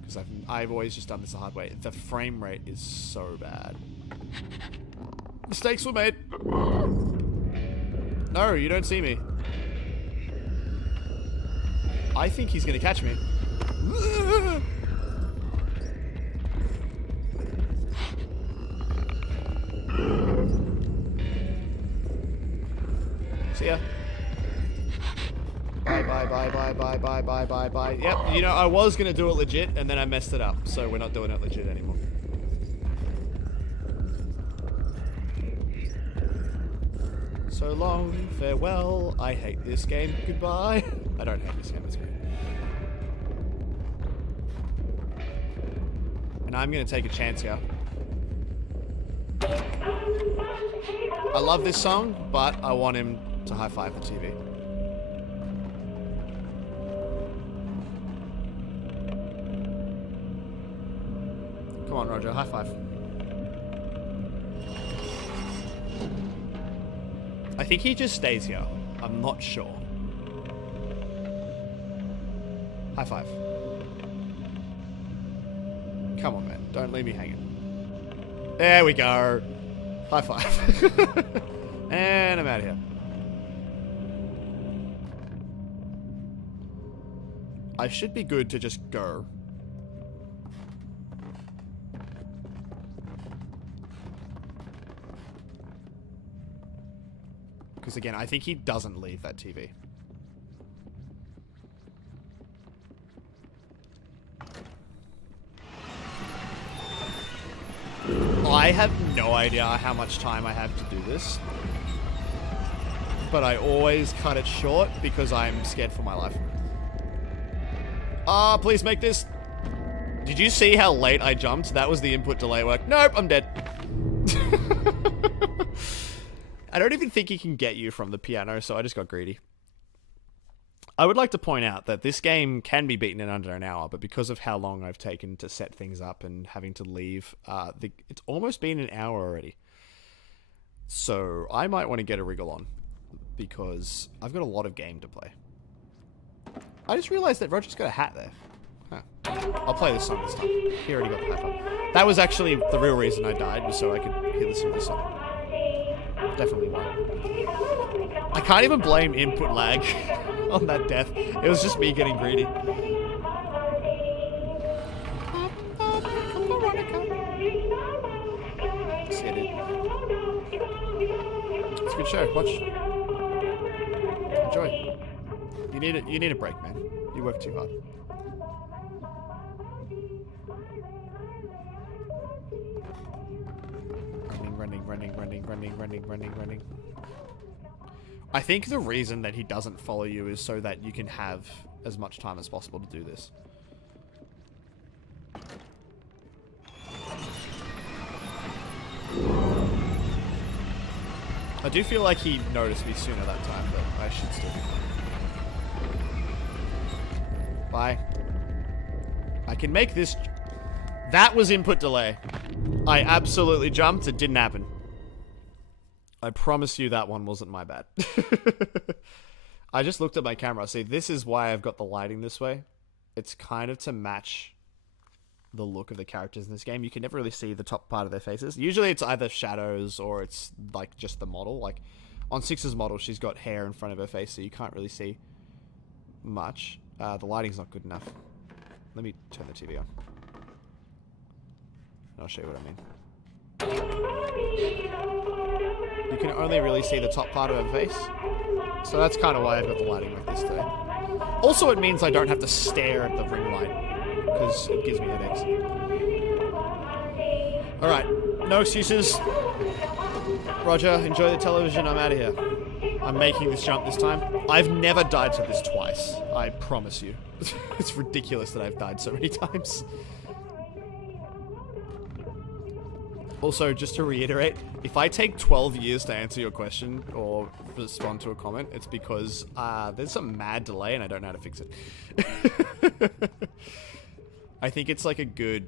Because I've always just done this the hard way. The frame rate is so bad. Mistakes were made! No, you don't see me. I think he's gonna catch me. See ya. Bye, bye, bye, bye, bye, bye, bye, bye, bye. Yep, you know, I was gonna do it legit, and then I messed it up, so we're not doing it legit anymore. So long, farewell, I hate this game, goodbye. I don't hate this game, it's great. And I'm gonna take a chance here. I love this song, but I want him to high-five the TV. Come on, Roger, high-five. I think he just stays here. I'm not sure. High five. Come on, man. Don't leave me hanging. There we go. High five. And I'm out of here. I should be good to just go. Because again, I think he doesn't leave that TV. I have no idea how much time I have to do this. But I always cut it short because I'm scared for my life. Ah, please make this. Did you see how late I jumped? That was the input delay work. Nope, I'm dead. I don't even think he can get you from the piano, so I just got greedy. I would like to point out that this game can be beaten in under an hour, but because of how long I've taken to set things up and having to leave, it's almost been an hour already. So I might want to get a wriggle on, because I've got a lot of game to play. I just realized that Roger's got a hat there. Huh. I'll play this song this time. He already got the hat on. That was actually the real reason I died, was so I could listen to this song. Definitely why. I can't even blame input lag on that death. It was just me getting greedy. See it. It's a good show. Watch. Enjoy. You need a break, man. You work too hard. Running. I think the reason that he doesn't follow you is so that you can have as much time as possible to do this. I do feel like he noticed me sooner that time, but I should still be fine. Bye. I can make this... That was input delay. I absolutely jumped. It didn't happen. I promise you that one wasn't my bad. I just looked at my camera. See, this is why I've got the lighting this way. It's kind of to match the look of the characters in this game. You can never really see the top part of their faces. Usually it's either shadows or it's like just the model. Like on Six's model, she's got hair in front of her face, so you can't really see much. The lighting's not good enough. Let me turn the TV on. I'll show you what I mean. You can only really see the top part of her face. So that's kind of why I've got the lighting like this today. Also, it means I don't have to stare at the ring light, because it gives me headaches. Alright, no excuses. Roger, enjoy the television, I'm out of here. I'm making this jump this time. I've never died to this twice, I promise you. It's ridiculous that I've died so many times. Also, just to reiterate, if I take 12 years to answer your question or respond to a comment, it's because there's some mad delay and I don't know how to fix it. I think it's like a good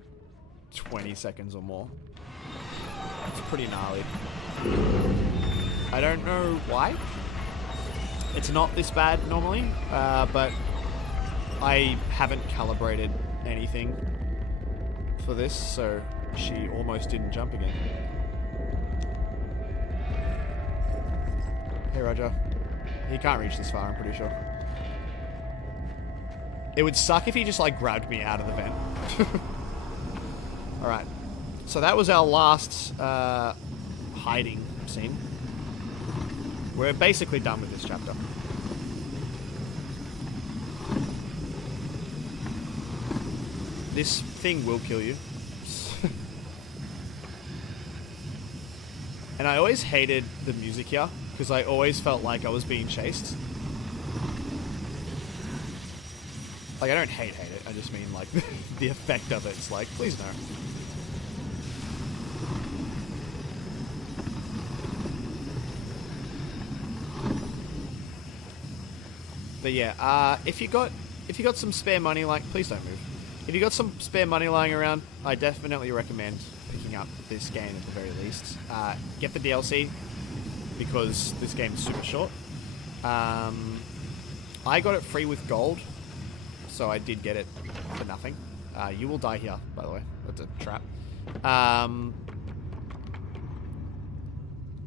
20 seconds or more. It's pretty gnarly. I don't know why. It's not this bad normally, but I haven't calibrated anything for this, so she almost didn't jump again. Hey, Roger. He can't reach this far, I'm pretty sure. It would suck if he just, like, grabbed me out of the vent. Alright. So that was our last, hiding scene. We're basically done with this chapter. This thing will kill you. And I always hated the music here, because I always felt like I was being chased. Like, I don't hate it, I just mean, like, the effect of it. It's like, please no. But yeah, if you got some spare money, like, please don't move. If you got some spare money lying around, I definitely recommend picking up this game at the very least. Get the DLC. because this game's super short. I got it free with gold, so I did get it for nothing. You will die here, by the way. That's a trap.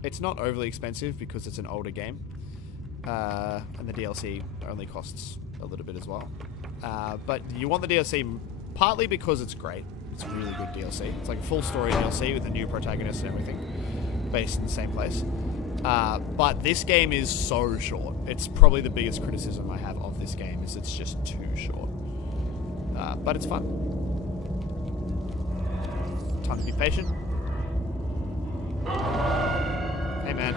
It's not overly expensive because it's an older game. And the DLC only costs a little bit as well. But you want the DLC partly because it's great. It's a really good DLC. It's like a full story DLC with a new protagonist and everything, based in the same place. But this game is so short. It's probably the biggest criticism I have of this game is it's just too short. But it's fun. Time to be patient. Hey man.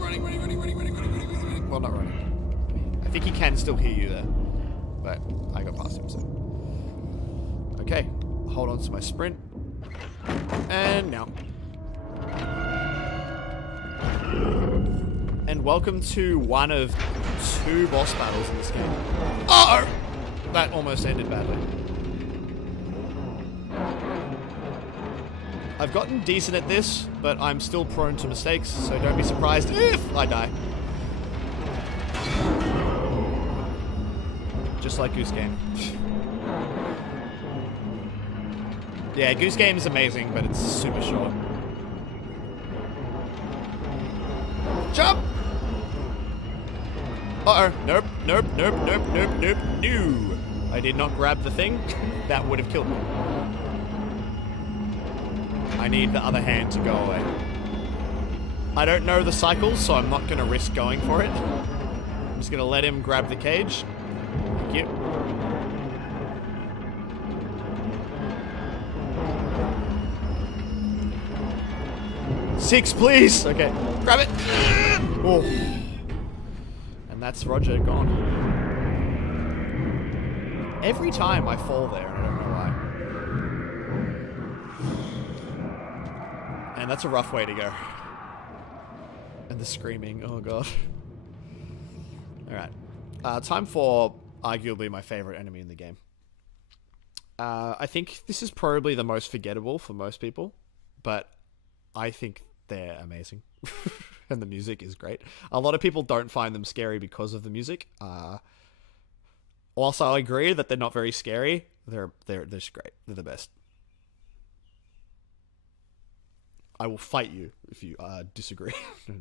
Running. Well, not running. I think he can still hear you there. But I got past him, so. Okay. Hold on to my sprint. And now. And welcome to one of 2 boss battles in this game. Uh-oh! That almost ended badly. I've gotten decent at this, but I'm still prone to mistakes, so don't be surprised if I die. Just like Goose Game. Yeah, Goose Game is amazing, but it's super short. Jump! Uh-oh. Nope. No. I did not grab the thing. That would have killed me. I need the other hand to go away. I don't know the cycles, so I'm not going to risk going for it. I'm just going to let him grab the cage. Thank you. Six, please! Okay, grab it! Oh. And that's Roger gone. Every time I fall there, and I don't know why. And that's a rough way to go. And the screaming, oh god. Alright. Time for arguably my favorite enemy in the game. I think this is probably the most forgettable for most people, but I think they're amazing. And the music is great. A lot of people don't find them scary because of the music. Also, I agree that they're not very scary. They're just great. They're the best. I will fight you if you disagree. I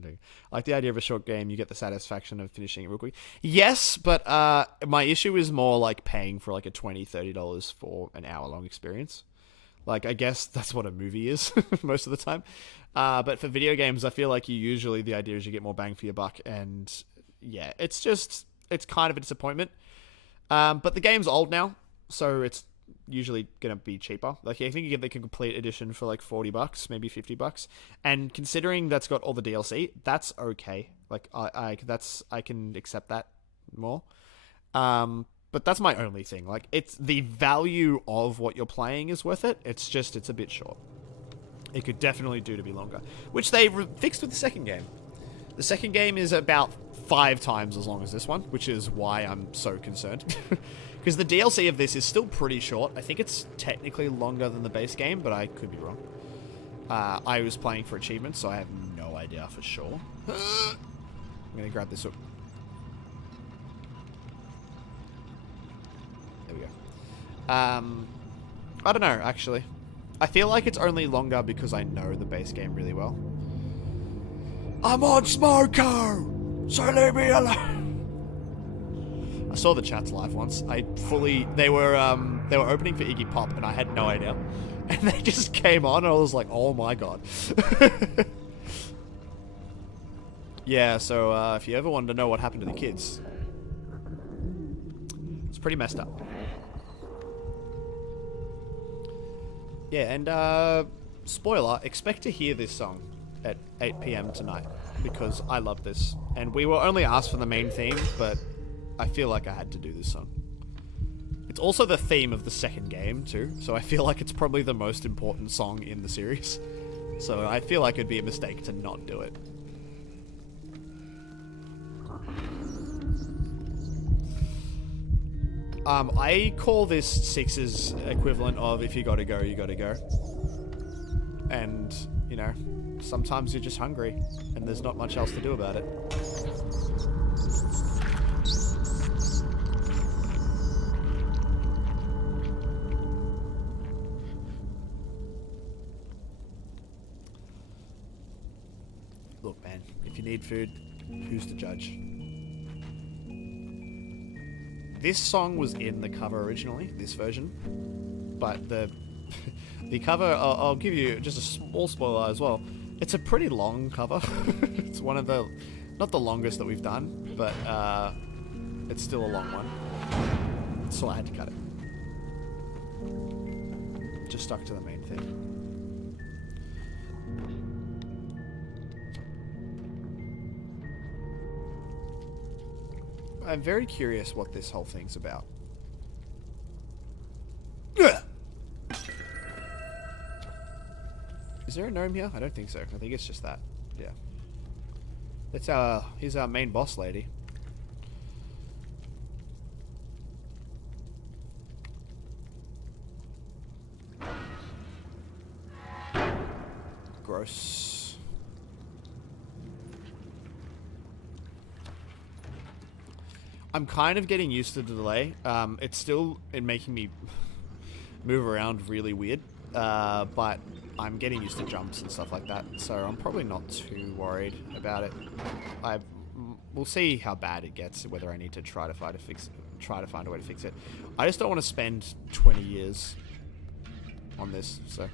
like the idea of a short game. You get the satisfaction of finishing it real quick. Yes, but my issue is more like paying for like a $20, $30 for an hour-long experience. Like, I guess that's what a movie is most of the time. But for video games, I feel like the idea is you get more bang for your buck. And yeah, it's kind of a disappointment. But the game's old now, so it's usually going to be cheaper. Like, I think you get the complete edition for like $40, maybe $50. And considering that's got all the DLC, that's okay. Like, I can accept that more. But that's my only thing. Like, it's the value of what you're playing is worth it. It's just, it's a bit short. It could definitely do to be longer, which they fixed with the second game. The second game is about 5 times as long as this one, which is why I'm so concerned. Because the DLC of this is still pretty short. I think it's technically longer than the base game, but I could be wrong. I was playing for achievements, so I have no idea for sure. I'm going to grab this up. There we go. I don't know, actually. I feel like it's only longer because I know the base game really well. I'm on Smoko! So leave me alone! I saw the chats live once. They were opening for Iggy Pop and I had no idea. And they just came on and I was like, oh my god. Yeah, so if you ever wanted to know what happened to the kids, it's pretty messed up. Yeah, and spoiler, expect to hear this song at 8 PM tonight, because I love this. And we were only asked for the main theme, but I feel like I had to do this song. It's also the theme of the second game, too, so I feel like it's probably the most important song in the series. So I feel like it'd be a mistake to not do it. I call this Six's equivalent of if you gotta go, you gotta go. And, you know, sometimes you're just hungry and there's not much else to do about it. Look, man, if you need food, who's the judge? This song was in the cover originally, this version, but the cover, I'll give you just a small spoiler as well. It's a pretty long cover. It's one of the, not the longest that we've done, but it's still a long one. So I had to cut it. Just stuck to the main thing. I'm very curious what this whole thing's about. Is there a gnome here? I don't think so. I think it's just that. Yeah. Here's our main boss lady. Gross. I'm kind of getting used to the delay. It's still making me move around really weird, but I'm getting used to jumps and stuff like that, so I'm probably not too worried about it. We'll see how bad it gets, whether I need to try to find a way to fix it. I just don't want to spend 20 years on this, so.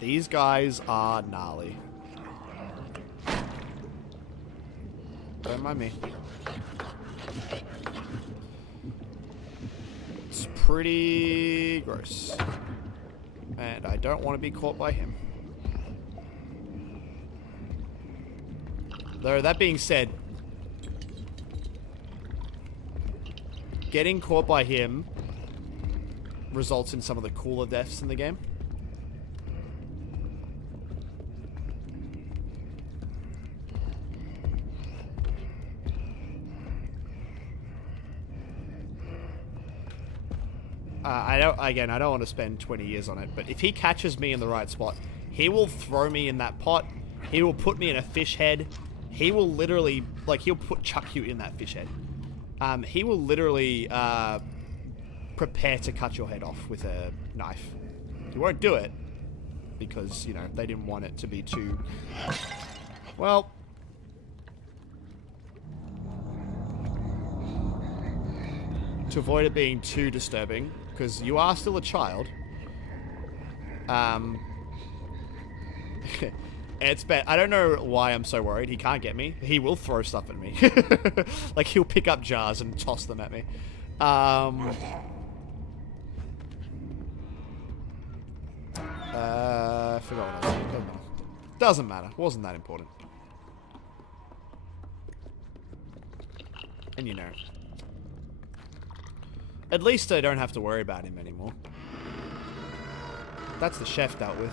These guys are gnarly. Don't mind me. It's pretty gross. And I don't want to be caught by him. Though, that being said, getting caught by him results in some of the cooler deaths in the game. I don't want to spend 20 years on it, but if he catches me in the right spot, he will throw me in that pot. He will put me in a fish head. He will literally, like, chuck you in that fish head. He will literally prepare to cut your head off with a knife. He won't do it because, you know, they didn't want it to be too, well, to avoid it being too disturbing, because you are still a child. It's bad. I don't know why I'm so worried. He can't get me. He will throw stuff at me. Like, he'll pick up jars and toss them at me. I forgot what I was saying. Doesn't matter. Wasn't that important. And you know. At least I don't have to worry about him anymore. That's the chef dealt with.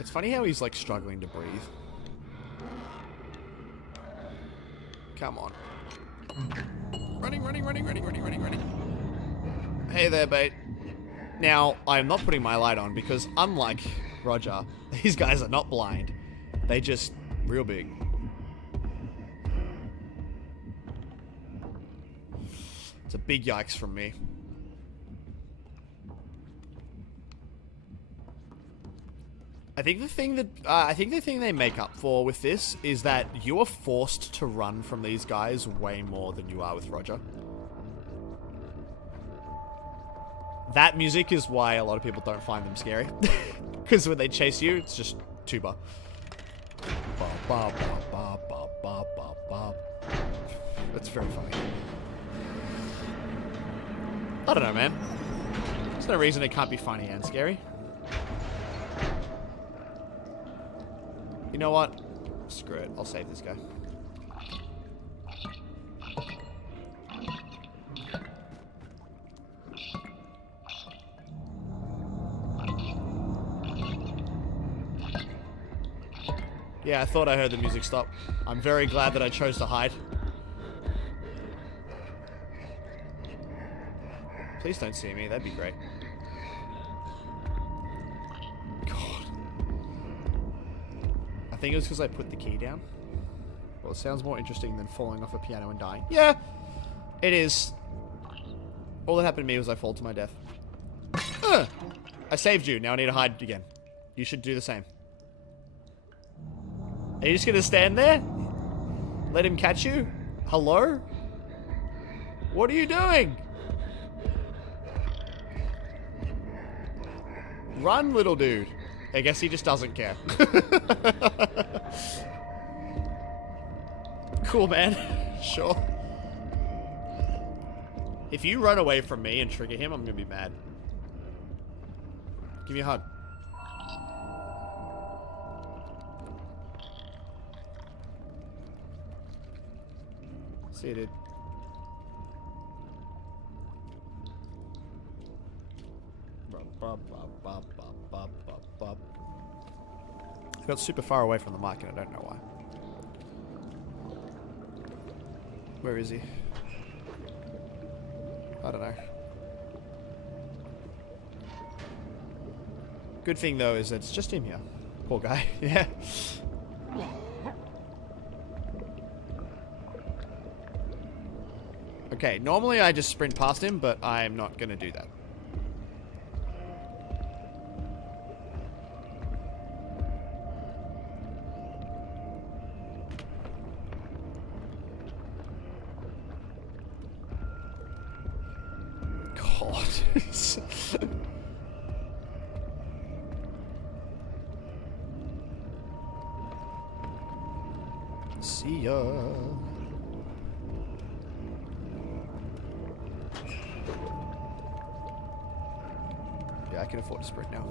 It's funny how he's like struggling to breathe. Come on. Running. Hey there, bait. Now, I'm not putting my light on because unlike Roger, these guys are not blind. They just real big. It's a big yikes from me. I think the thing they make up for with this is that you are forced to run from these guys way more than you are with Roger. That music is why a lot of people don't find them scary. Because when they chase you, it's just tuba. That's very funny. I don't know, man. There's no reason it can't be funny and scary. You know what? Screw it. I'll save this guy. Yeah, I thought I heard the music stop. I'm very glad that I chose to hide. Please don't see me. That'd be great. God. I think it was because I put the key down. Well, it sounds more interesting than falling off a piano and dying. Yeah, it is. All that happened to me was I fall to my death. I saved you. Now I need to hide again. You should do the same. Are you just going to stand there? Let him catch you? Hello? What are you doing? Run, little dude. I guess he just doesn't care. Cool, man. Sure. If you run away from me and trigger him, I'm gonna be mad. Give me a hug. See you, dude. I got super far away from the mic and I don't know why. Where is he? I don't know. Good thing though is that it's just him here. Poor guy. Yeah. Okay, normally I just sprint past him, but I'm not gonna do that. God. See ya. Yeah, I can afford to sprint now.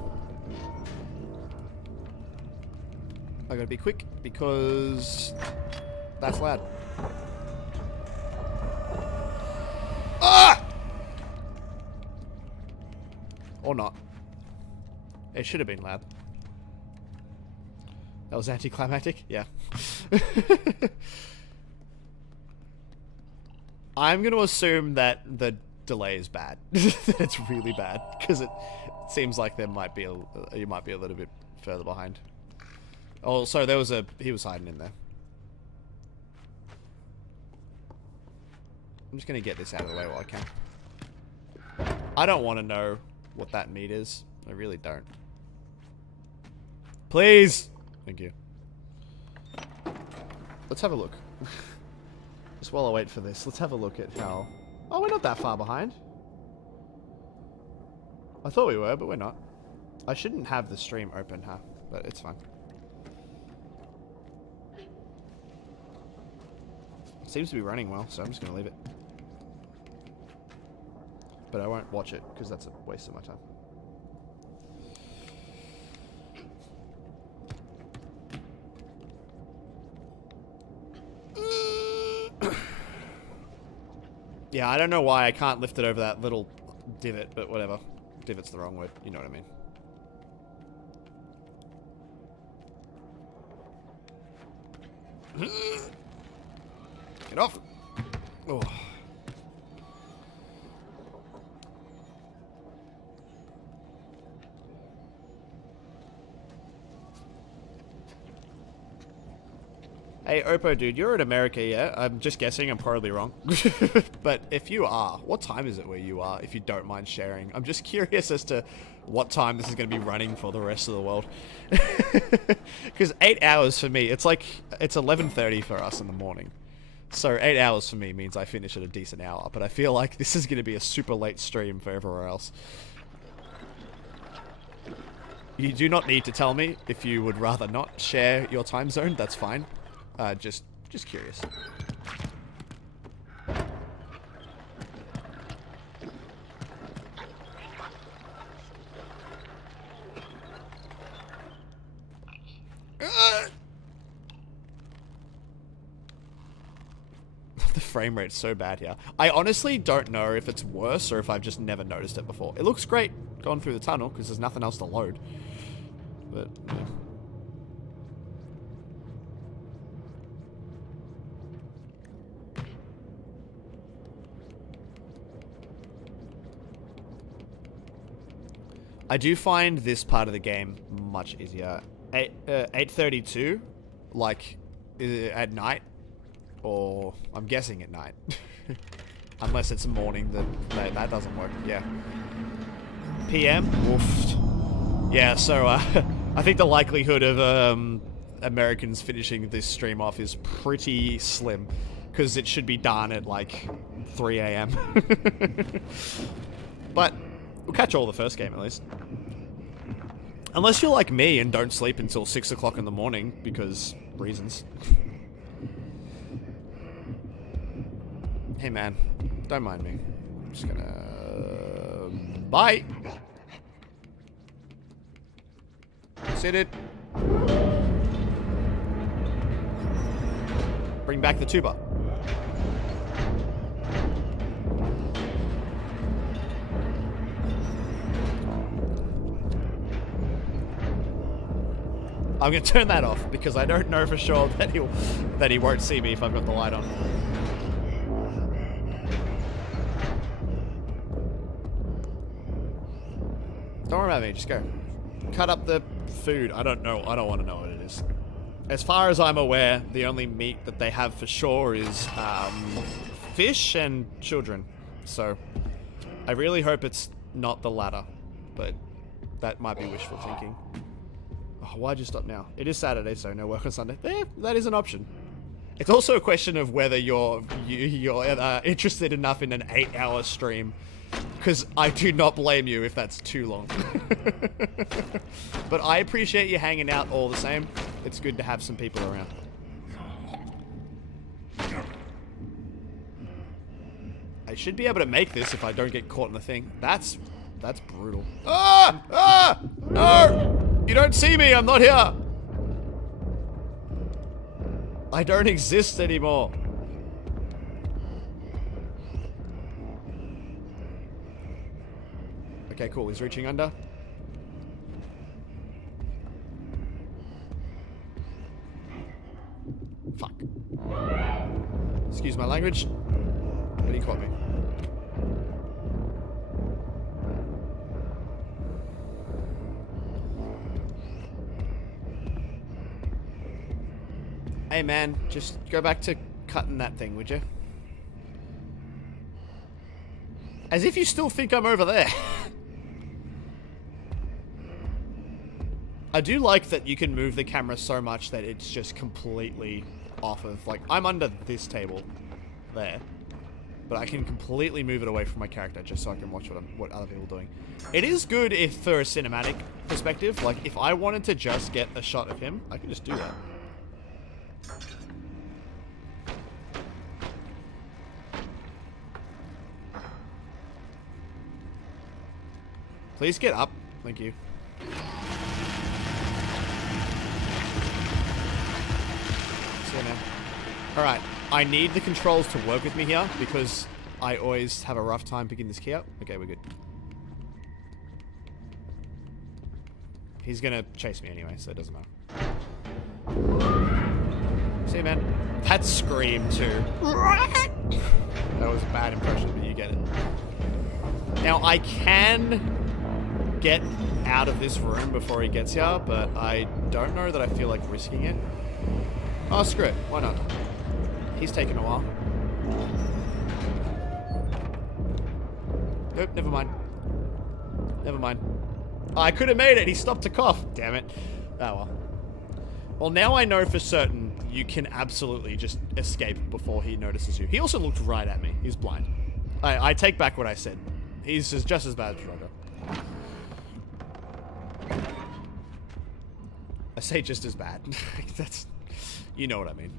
I gotta be quick because that's loud. Ah! Or not. It should have been loud. That was anticlimactic? Yeah. I'm going to assume that the delay is bad. It's really bad because it seems like there might be you might be a little bit further behind. Oh, so there was he was hiding in there. I'm just going to get this out of the way while I can. I don't want to know what that meat is. I really don't. Please! Thank you. Let's have a look. Just while I wait for this, let's have a look at how... Oh, we're not that far behind. I thought we were, but we're not. I shouldn't have the stream open, huh? But it's fine. It seems to be running well, so I'm just going to leave it. But I won't watch it, because that's a waste of my time. Yeah, I don't know why I can't lift it over that little divot, but whatever. Divot's the wrong word, you know what I mean. Get off! Oh. Hey, Oppo dude, you're in America, yeah? I'm just guessing, I'm probably wrong. But if you are, what time is it where you are, if you don't mind sharing? I'm just curious as to what time this is going to be running for the rest of the world. Because 8 hours for me, it's like, it's 11:30 for us in the morning. So 8 hours for me means I finish at a decent hour, but I feel like this is going to be a super late stream for everywhere else. You do not need to tell me if you would rather not share your time zone, that's fine. Just curious. The frame rate's so bad here. I honestly don't know if it's worse or if I've just never noticed it before. It looks great going through the tunnel because there's nothing else to load. But, yeah. I do find this part of the game much easier. 8:32, like at night, or I'm guessing at night, unless it's morning. That doesn't work. Yeah. PM. Oof. Yeah. So I think the likelihood of Americans finishing this stream off is pretty slim, because it should be done at like 3 a.m. But we'll catch all the first game at least. Unless you're like me and don't sleep until 6 o'clock in the morning because reasons. Hey man, don't mind me. I'm just gonna... Bye! Sit it. Bring back the tuba. I'm gonna turn that off because I don't know for sure that he won't see me if I've got the light on. Don't worry about me, just go. Cut up the food. I don't know. I don't want to know what it is. As far as I'm aware, the only meat that they have for sure is fish and children. So I really hope it's not the latter, but that might be wishful thinking. Oh, why'd you stop now? It is Saturday, so no work on Sunday. That is an option. It's also a question of whether you're interested enough in an 8-hour stream, because I do not blame you if that's too long. But I appreciate you hanging out all the same. It's good to have some people around. I should be able to make this if I don't get caught in the thing. That's brutal. Ah! Ah! No! You don't see me, I'm not here! I don't exist anymore. Okay, cool, he's reaching under. Fuck. Excuse my language, but he caught me. Hey man, just go back to cutting that thing, would you? As if you still think I'm over there. I do like that you can move the camera so much that it's just completely off of, like, I'm under this table there, but I can completely move it away from my character just so I can watch what other people are doing. It is good if for a cinematic perspective, like if I wanted to just get a shot of him, I can just do that. Please get up. Thank you. See you now. Alright, I need the controls to work with me here because I always have a rough time picking this key up. Okay, we're good. He's gonna chase me anyway, so it doesn't matter. See you, man. That scream, too. That was a bad impression, but you get it. Now, I can get out of this room before he gets here, but I don't know that I feel like risking it. Oh, screw it. Why not? He's taking a while. Nope, never mind. Never mind. Oh, I could have made it. He stopped to cough. Damn it. Oh, well. Well, now I know for certain you can absolutely just escape before he notices you. He also looked right at me. He's blind. I take back what I said. He's just as bad as Roger. I say just as bad. That's... You know what I mean.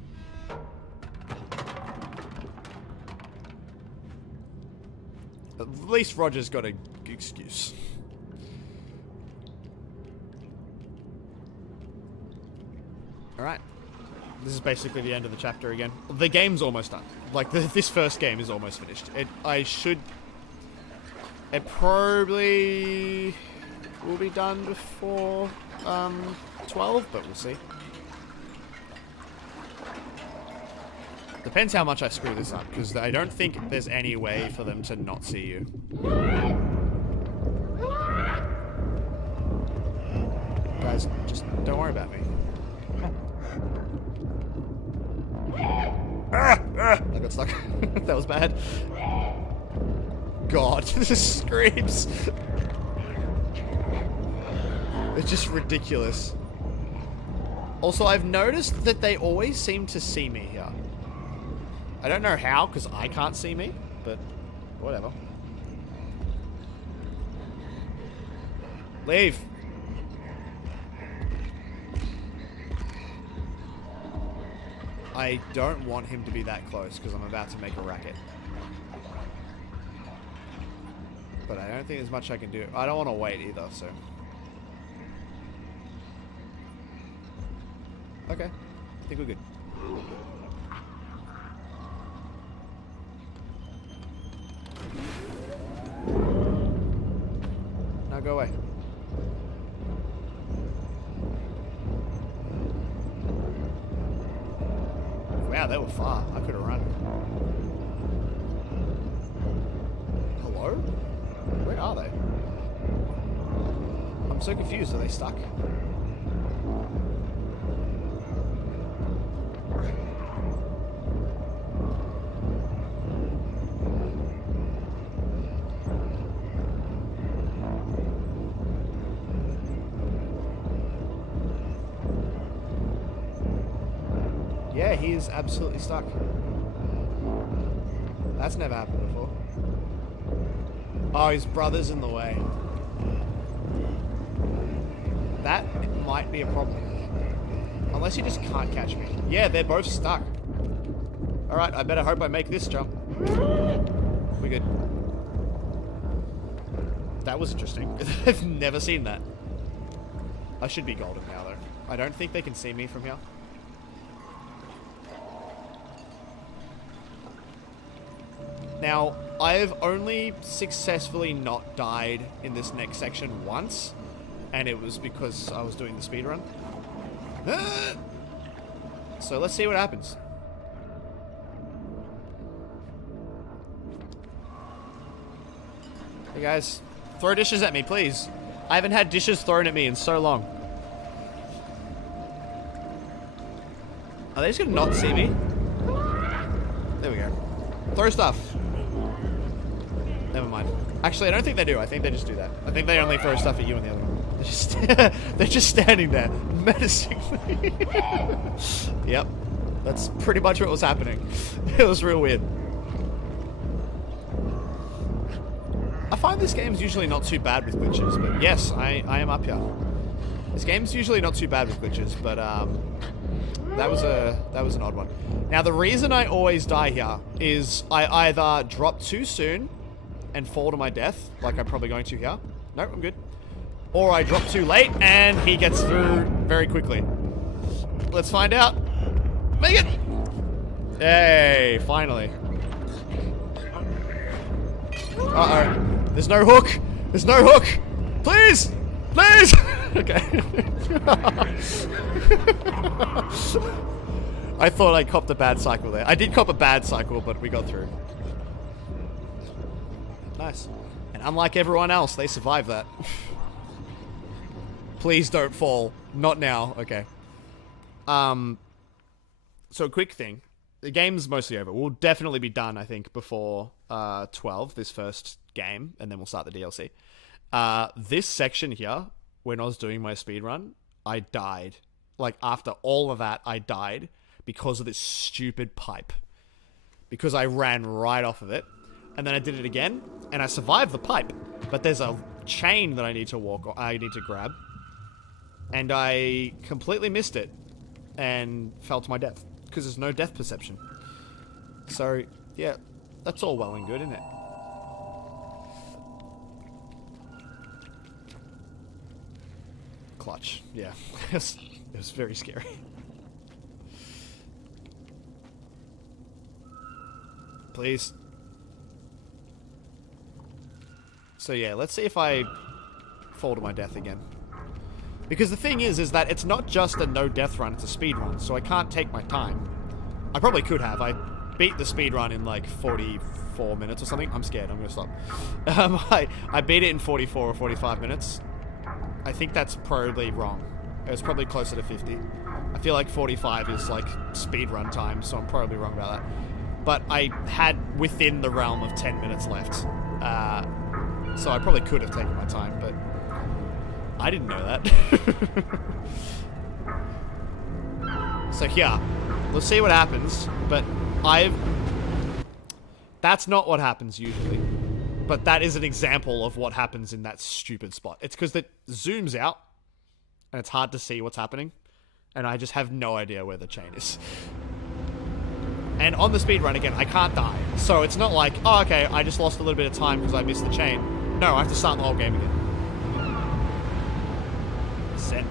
At least Roger's got an excuse. Alright. This is basically the end of the chapter again. The game's almost done. Like, this first game is almost finished. It probably will be done before 12, but we'll see. Depends how much I screw this up, because I don't think there's any way for them to not see you. Guys, just don't worry about me. I got stuck. That was bad. God, this screams. It's just ridiculous. Also, I've noticed that they always seem to see me here. I don't know how, because I can't see me, but whatever. Leave. I don't want him to be that close, because I'm about to make a racket. But I don't think there's much I can do. I don't want to wait either, so... Okay. I think we're good. Now go away. Wow, they were far. I could have run. Hello? Where are they? I'm so confused. Are they stuck? Yeah, he is absolutely stuck. That's never happened before. Oh, his brother's in the way. That might be a problem. Unless he just can't catch me. Yeah, they're both stuck. Alright, I better hope I make this jump. We're good. That was interesting. I've never seen that. I should be golden now, though. I don't think they can see me from here. Now, I have only successfully not died in this next section once, and it was because I was doing the speedrun. So let's see what happens. Hey guys, throw dishes at me, please. I haven't had dishes thrown at me in so long. Are they just gonna not see me? There we go. Throw stuff. Never mind. Actually, I don't think they do. I think they just do that. I think they only throw stuff at you and the other one. They're just, they're just standing there, menacingly. Yep. That's pretty much what was happening. It was real weird. I find this game's usually not too bad with glitches, but yes, I am up here. This game's usually not too bad with glitches, but that was an odd one. Now, the reason I always die here is I either drop too soon and fall to my death, like I'm probably going to here. Nope, I'm good. Or I drop too late and he gets through very quickly. Let's find out. Make it! Hey, finally. Uh-oh. There's no hook. There's no hook. Please! Please! Okay. I thought I copped a bad cycle there. I did cop a bad cycle, but we got through. Nice. And unlike everyone else, they survived that. Please don't fall. Not now. Okay. So a quick thing. The game's mostly over. We'll definitely be done, I think, before 12, this first game, and then we'll start the DLC. This section here, when I was doing my speedrun, I died. Like, after all of that, I died because of this stupid pipe. Because I ran right off of it. And then I did it again, and I survived the pipe. But there's a chain that I need to grab. And I completely missed it. And fell to my death. Because there's no death perception. So, yeah, that's all well and good, isn't it? Clutch, yeah. It was very scary. Please. So yeah, let's see if I fall to my death again. Because the thing is that it's not just a no death run, it's a speed run, so I can't take my time. I probably could have. I beat the speed run in like 44 minutes or something. I'm scared, I'm gonna stop. I beat it in 44 or 45 minutes. I think that's probably wrong. It was probably closer to 50. I feel like 45 is like speed run time, so I'm probably wrong about that. But I had within the realm of 10 minutes left. So I probably could have taken my time, but I didn't know that. So yeah, let's see what happens. But that's not what happens usually. But that is an example of what happens in that stupid spot. It's because it zooms out, and it's hard to see what's happening. And I just have no idea where the chain is. And on the speedrun, again, I can't die. So it's not like, oh, okay, I just lost a little bit of time because I missed the chain. No, I have to start the whole game again. Send.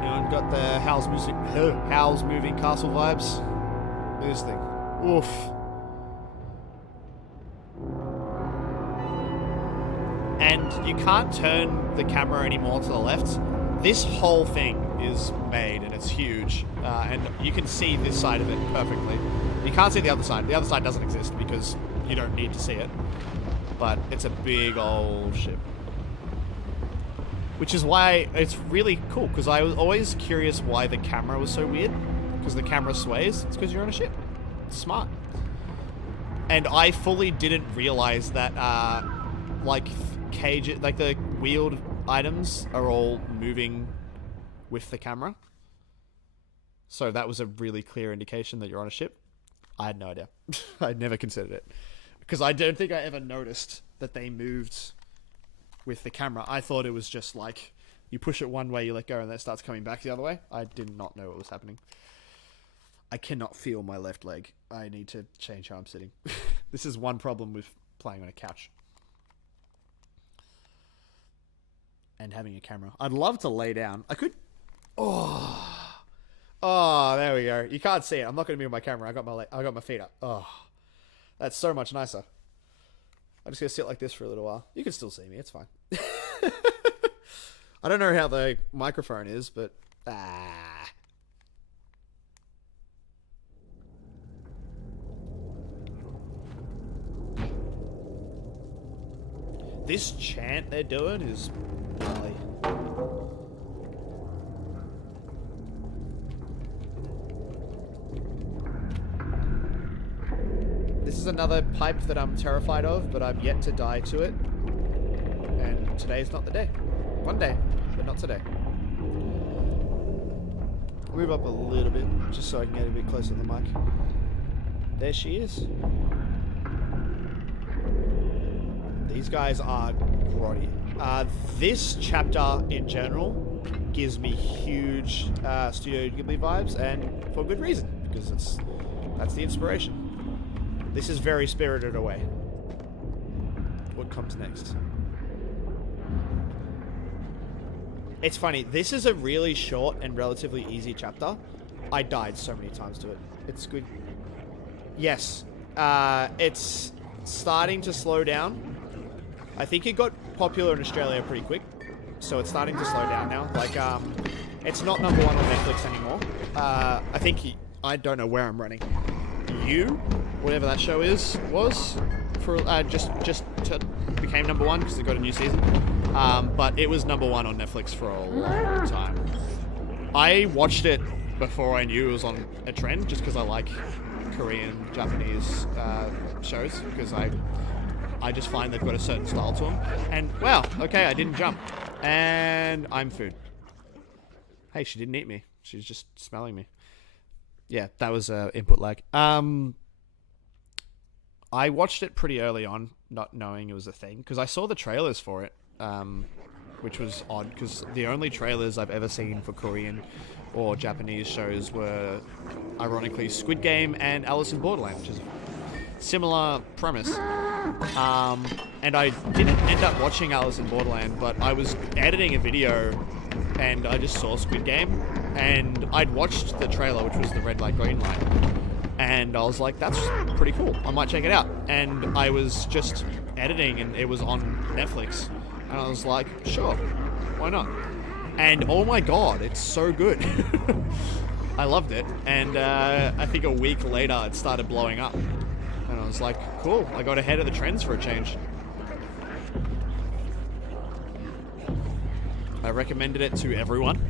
Anyone got the Howl's Moving Castle vibes? Look at this thing. Oof. And you can't turn the camera anymore to the left. This whole thing is made and it's huge. And you can see this side of it perfectly. You can't see the other side. The other side doesn't exist because you don't need to see it. But it's a big old ship. Which is why it's really cool, because I was always curious why the camera was so weird. Because the camera sways. It's because you're on a ship. It's smart. And I fully didn't realize that, like the wheeled items are all moving with the camera. So that was a really clear indication that you're on a ship. I had no idea. I'd never considered it. Because I don't think I ever noticed that they moved with the camera. I thought it was just like, you push it one way, you let go, and then it starts coming back the other way. I did not know what was happening. I cannot feel my left leg. I need to change how I'm sitting. This is one problem with playing on a couch. And having a camera. I'd love to lay down. I could... Oh, there we go. You can't see it. I'm not going to move my camera. I got my feet up. Oh, that's so much nicer. I'm just going to sit like this for a little while. You can still see me. It's fine. I don't know how the microphone is, but... This chant they're doing is gnarly. This is another pipe that I'm terrified of, but I'm yet to die to it. And today's not the day. One day, but not today. I'll move up a little bit, just so I can get a bit closer to the mic. There she is. These guys are grotty. This chapter in general gives me huge Studio Ghibli vibes, and for good reason, because that's the inspiration. This is very Spirited Away. What comes next? It's funny, this is a really short and relatively easy chapter. I died so many times to it. It's good. Yes. It's starting to slow down. I think it got popular in Australia pretty quick, so it's starting to slow down now. Like, it's not number one on Netflix anymore. I think I don't know where I'm running. Whatever that show was for just became number one because it got a new season. But it was number one on Netflix for a long time. I watched it before I knew it was on a trend, just because I like Korean, Japanese shows, because I just find they've got a certain style to them. And, wow, okay, I didn't jump. And I'm food. Hey, she didn't eat me. She's just smelling me. Yeah, that was input lag. I watched it pretty early on, not knowing it was a thing, because I saw the trailers for it, which was odd, because the only trailers I've ever seen for Korean or Japanese shows were, ironically, Squid Game and Alice in Borderland, which is similar premise. And I didn't end up watching Alice in Borderland, but I was editing a video and I just saw Squid Game, and I'd watched the trailer, which was the red light, green light, and I was like, that's pretty cool, I might check it out. And I was just editing and it was on Netflix, and I was like, sure, why not? And oh my god, it's so good. I loved it. And I think a week later it started blowing up. And I was like, cool, I got ahead of the trends for a change. I recommended it to everyone.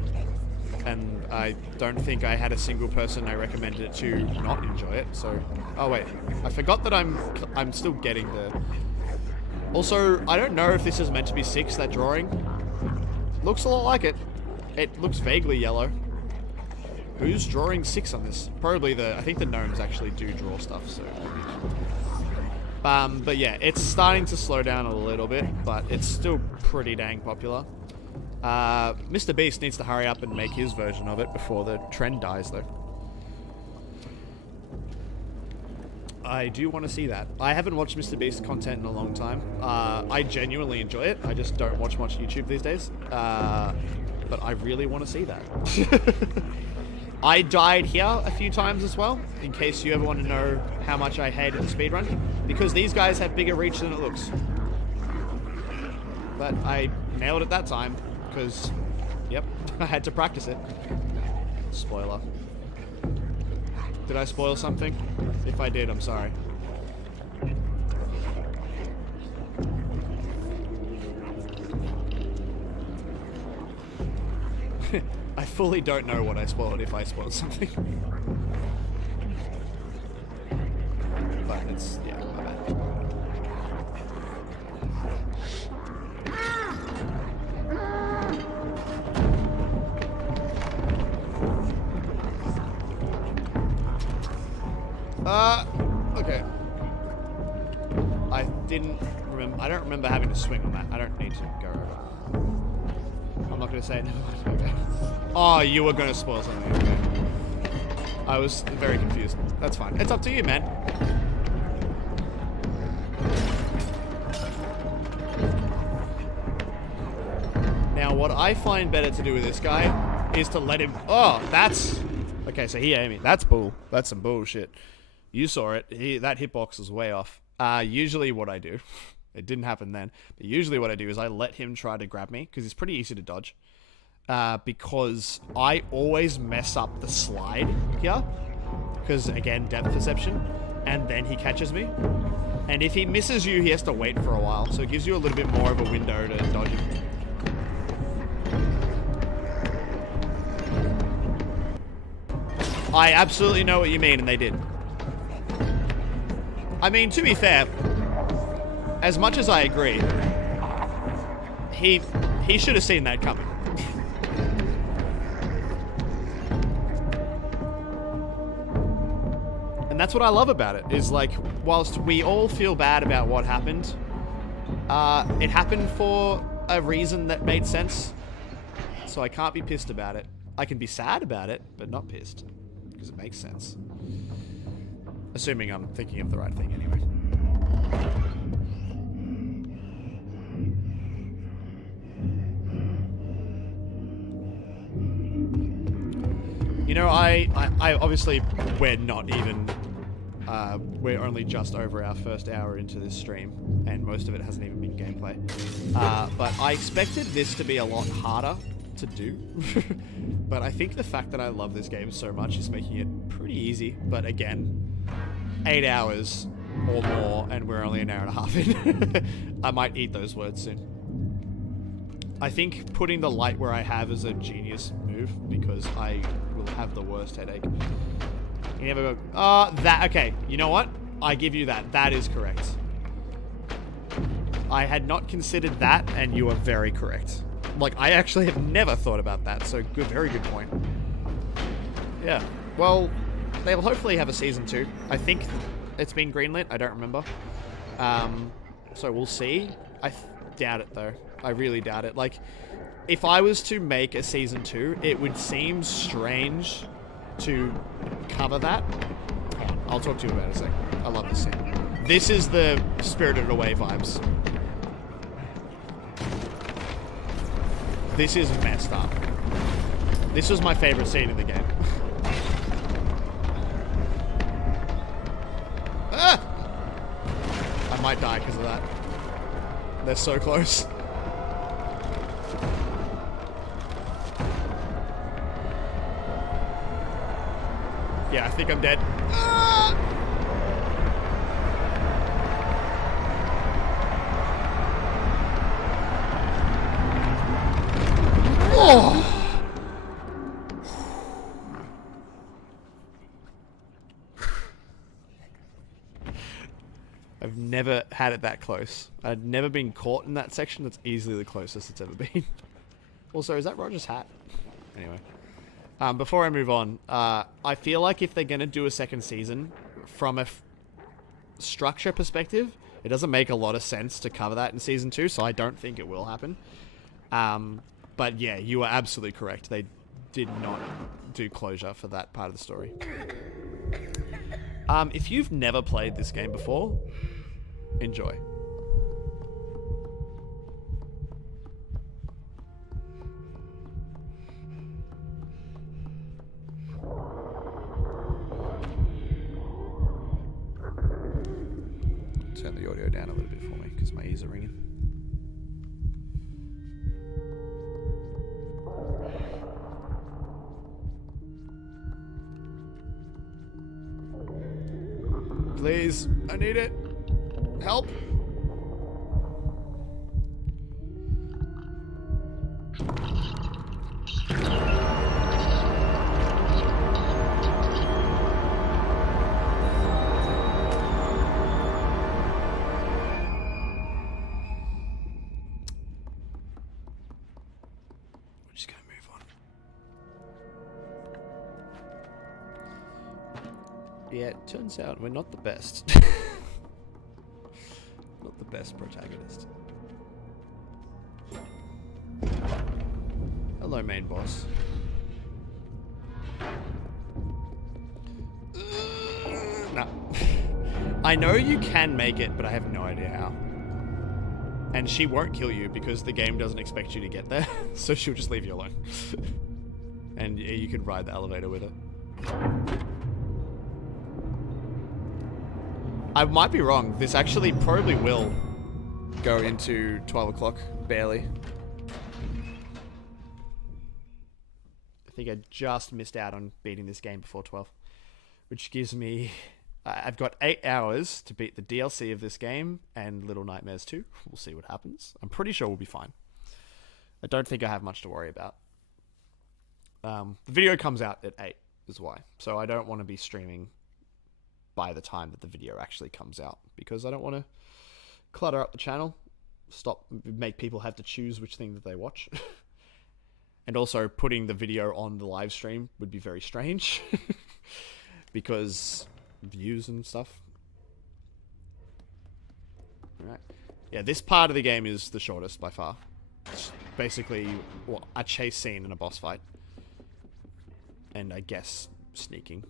And I don't think I had a single person I recommended it to not enjoy it. So, oh wait, I forgot that I'm still getting the... Also, I don't know if this is meant to be 6, that drawing. Looks a lot like it. It looks vaguely yellow. Who's drawing 6 on this? Probably I think the gnomes actually do draw stuff, so... but yeah, it's starting to slow down a little bit, but it's still pretty dang popular. Mr. Beast needs to hurry up and make his version of it before the trend dies, though. I do want to see that. I haven't watched Mr. Beast content in a long time. I genuinely enjoy it. I just don't watch much YouTube these days. But I really want to see that. I died here a few times as well, in case you ever want to know how much I hated the speedrun. Because these guys have bigger reach than it looks. But I nailed it that time, because, yep, I had to practice it. Spoiler. Did I spoil something? If I did, I'm sorry. I fully don't know what I spoiled if I spoiled something. But it's, yeah, my bad. Okay. I don't remember having to swing on that. I don't need to go over. I'm not gonna say it. Okay. Oh, you were gonna spoil something. Okay. I was very confused. That's fine. It's up to you, man. Now, what I find better to do with this guy is to let him... Oh, that's... Okay, so he aimed me. That's bull. That's some bullshit. You saw it. That hitbox was way off. Usually what I do... It didn't happen then. But usually what I do is I let him try to grab me, because it's pretty easy to dodge. Because I always mess up the slide here. Because, again, depth perception. And then he catches me. And if he misses you, he has to wait for a while. So it gives you a little bit more of a window to dodge him. I absolutely know what you mean, and they did. I mean, to be fair, as much as I agree, he should have seen that coming. And that's what I love about it, is like, whilst we all feel bad about what happened, it happened for a reason that made sense. So I can't be pissed about it. I can be sad about it, but not pissed, because it makes sense. Assuming I'm thinking of the right thing anyway. You know, I obviously, we're not even, we're only just over our first hour into this stream, and most of it hasn't even been gameplay. But I expected this to be a lot harder to do. But I think the fact that I love this game so much is making it pretty easy. But again, 8 hours or more, and we're only an hour and a half in. I might eat those words soon. I think putting the light where I have is a genius move, because I will have the worst headache. You never go, okay, you know what? I give you that. That is correct. I had not considered that, and you are very correct. Like, I actually have never thought about that, so good, very good point. Yeah, well, they'll hopefully have a season 2. I think it's been greenlit, I don't remember. So we'll see. I doubt it, though. I really doubt it. Like, if I was to make a season 2, it would seem strange to cover that. I'll talk to you about it in a second. I love this scene. This is the Spirited Away vibes. This is messed up. This was my favorite scene in the game. Ah! I might die because of that. They're so close. Yeah, I think I'm dead. Ah! Oh! I've never had it that close. I'd never been caught in that section. That's easily the closest it's ever been. Also, is that Roger's hat? Anyway. Before I move on, I feel like if they're going to do a second season, from a structure perspective, it doesn't make a lot of sense to cover that in Season 2, so I don't think it will happen. But yeah, you are absolutely correct. They did not do closure for that part of the story. If you've never played this game before, enjoy. Turn the audio down a little bit for me because my ears are ringing. Please, I need it. Help. We're just gonna move on. Yeah, it turns out we're not the best. Not the best protagonist. Hello, main boss. No. I know you can make it, but I have no idea how. And she won't kill you because the game doesn't expect you to get there, so she'll just leave you alone. And you can ride the elevator with her. I might be wrong. This actually probably will go into 12 o'clock, barely. I think I just missed out on beating this game before 12. Which gives me... I've got 8 hours to beat the DLC of this game and Little Nightmares 2. We'll see what happens. I'm pretty sure we'll be fine. I don't think I have much to worry about. The video comes out at 8 is why. So I don't want to be streaming by the time that the video actually comes out, because I don't want to clutter up the channel, make people have to choose which thing that they watch. And also putting the video on the live stream would be very strange because views and stuff. Alright. Yeah, this part of the game is the shortest by far. It's basically a chase scene and a boss fight. And I guess sneaking.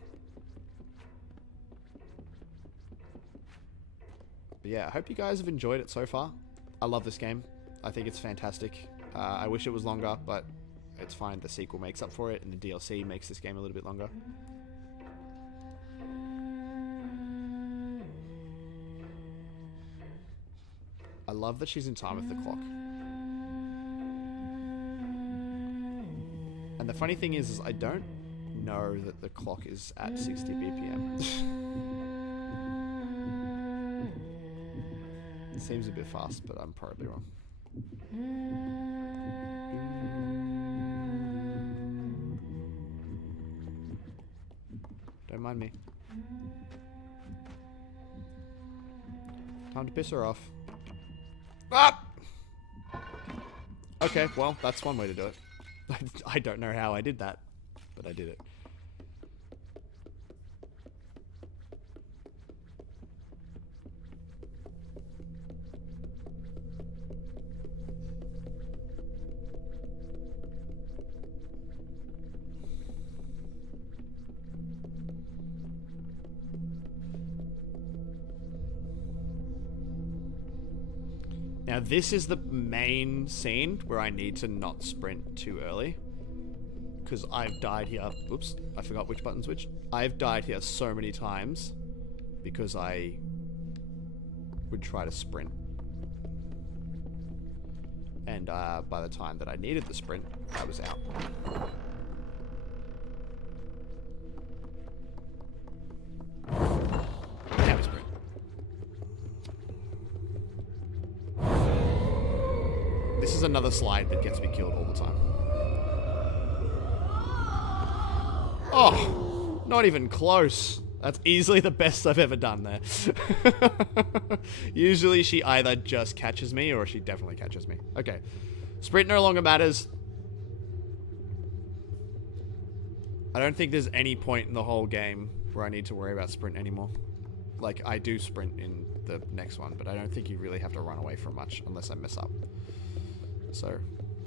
But yeah, I hope you guys have enjoyed it so far. I love this game. I think it's fantastic. I wish it was longer, but it's fine. The sequel makes up for it, and the DLC makes this game a little bit longer. I love that she's in time with the clock. And the funny thing is I don't know that the clock is at 60 BPM. It seems a bit fast, but I'm probably wrong. Don't mind me. Time to piss her off. Ah! Okay, well, that's one way to do it. I don't know how I did that, but I did it. Now this is the main scene where I need to not sprint too early. Because I've died here. Oops, I forgot which button's which. I've died here so many times because I would try to sprint. And by the time that I needed the sprint, I was out. another slide that gets me killed all the time. Oh, not even close. That's easily the best I've ever done there. Usually she either just catches me or she definitely catches me. Okay. Sprint no longer matters. I don't think there's any point in the whole game where I need to worry about sprint anymore. Like, I do sprint in the next one, but I don't think you really have to run away from much unless I mess up. So,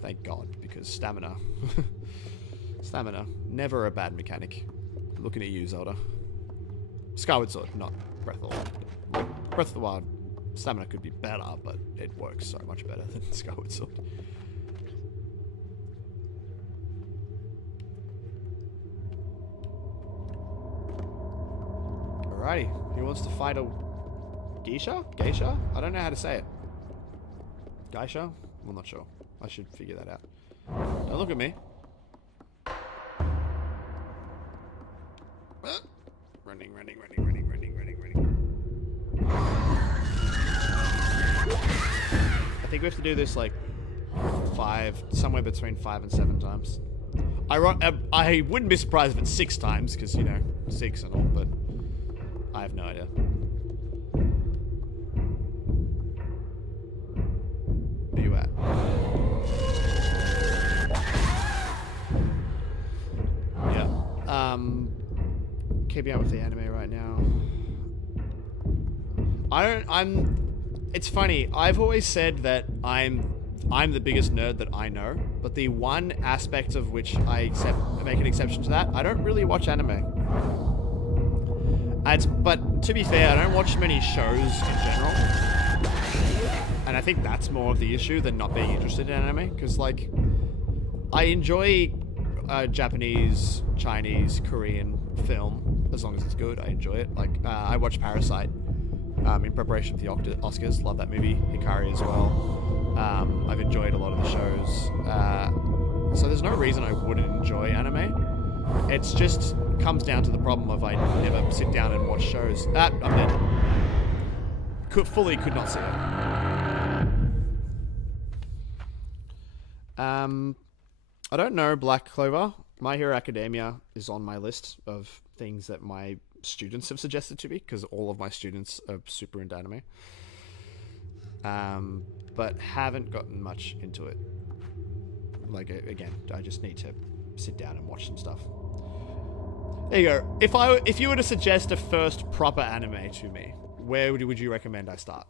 thank God, because stamina. Stamina. Never a bad mechanic. Looking at you, Zelda. Skyward Sword, not Breath of the Wild. Like, Breath of the Wild, stamina could be better, but it works so much better than Skyward Sword. Alrighty, who wants to fight a geisha? Geisha? I don't know how to say it. Geisha? I'm not sure. I should figure that out. Don't look at me. Running. I think we have to do this like somewhere between 5 and 7 times. I wouldn't be surprised if it's 6 times, because, you know, 6 and all, but I have no idea. Where you at? Yeah. Keeping up with the anime right now. It's funny, I've always said that I'm the biggest nerd that I know, but the one aspect of which I make an exception to that, I don't really watch anime. But to be fair, I don't watch many shows in general. And I think that's more of the issue than not being interested in anime, because, like, I enjoy Japanese, Chinese, Korean film, as long as it's good. I enjoy it. Like, I watched Parasite in preparation for the Oscars. Love that movie. Hikari as well. I've enjoyed a lot of the shows. So there's no reason I wouldn't enjoy anime. It's just comes down to the problem of I never sit down and watch shows. I'm dead. Could not see it. I don't know Black Clover. My Hero Academia is on my list of things that my students have suggested to me, because all of my students are super into anime. But haven't gotten much into it. Like, again, I just need to sit down and watch some stuff. There you go. If you were to suggest a first proper anime to me, where would you recommend I start?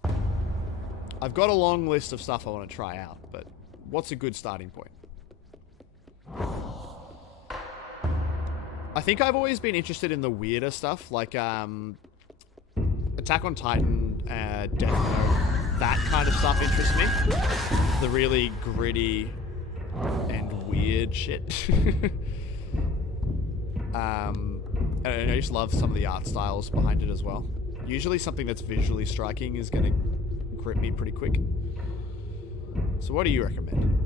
I've got a long list of stuff I want to try out, but what's a good starting point? I think I've always been interested in the weirder stuff, like Attack on Titan, Death Note, that kind of stuff interests me. The really gritty and weird shit. And I just love some of the art styles behind it as well. Usually something that's visually striking is going to grip me pretty quick. So what do you recommend?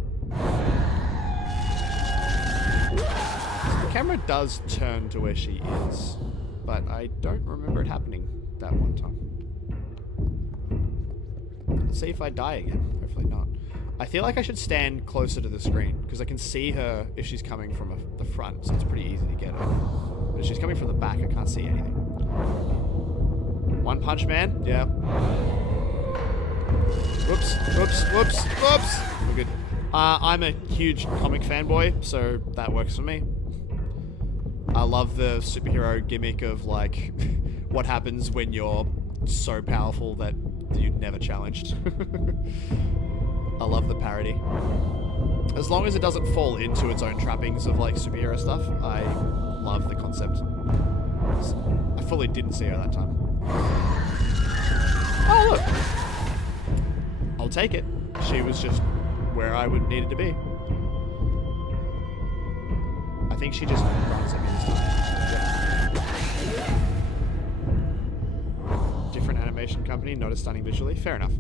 The camera does turn to where she is, but I don't remember it happening that one time. Let's see if I die again. Hopefully not. I feel like I should stand closer to the screen, because I can see her if she's coming from the front, so it's pretty easy to get her. But if she's coming from the back, I can't see anything. One Punch Man? Yeah. Whoops. We're good. I'm a huge comic fanboy, so that works for me. I love the superhero gimmick of, like, what happens when you're so powerful that you're never challenged. I love the parody. As long as it doesn't fall into its own trappings of, like, superhero stuff, I love the concept. I fully didn't see her that time. Oh, look! I'll take it. She was just where I would needed to be. I think she just runs at me this time. Yep. Different animation company, not as stunning visually. Fair enough.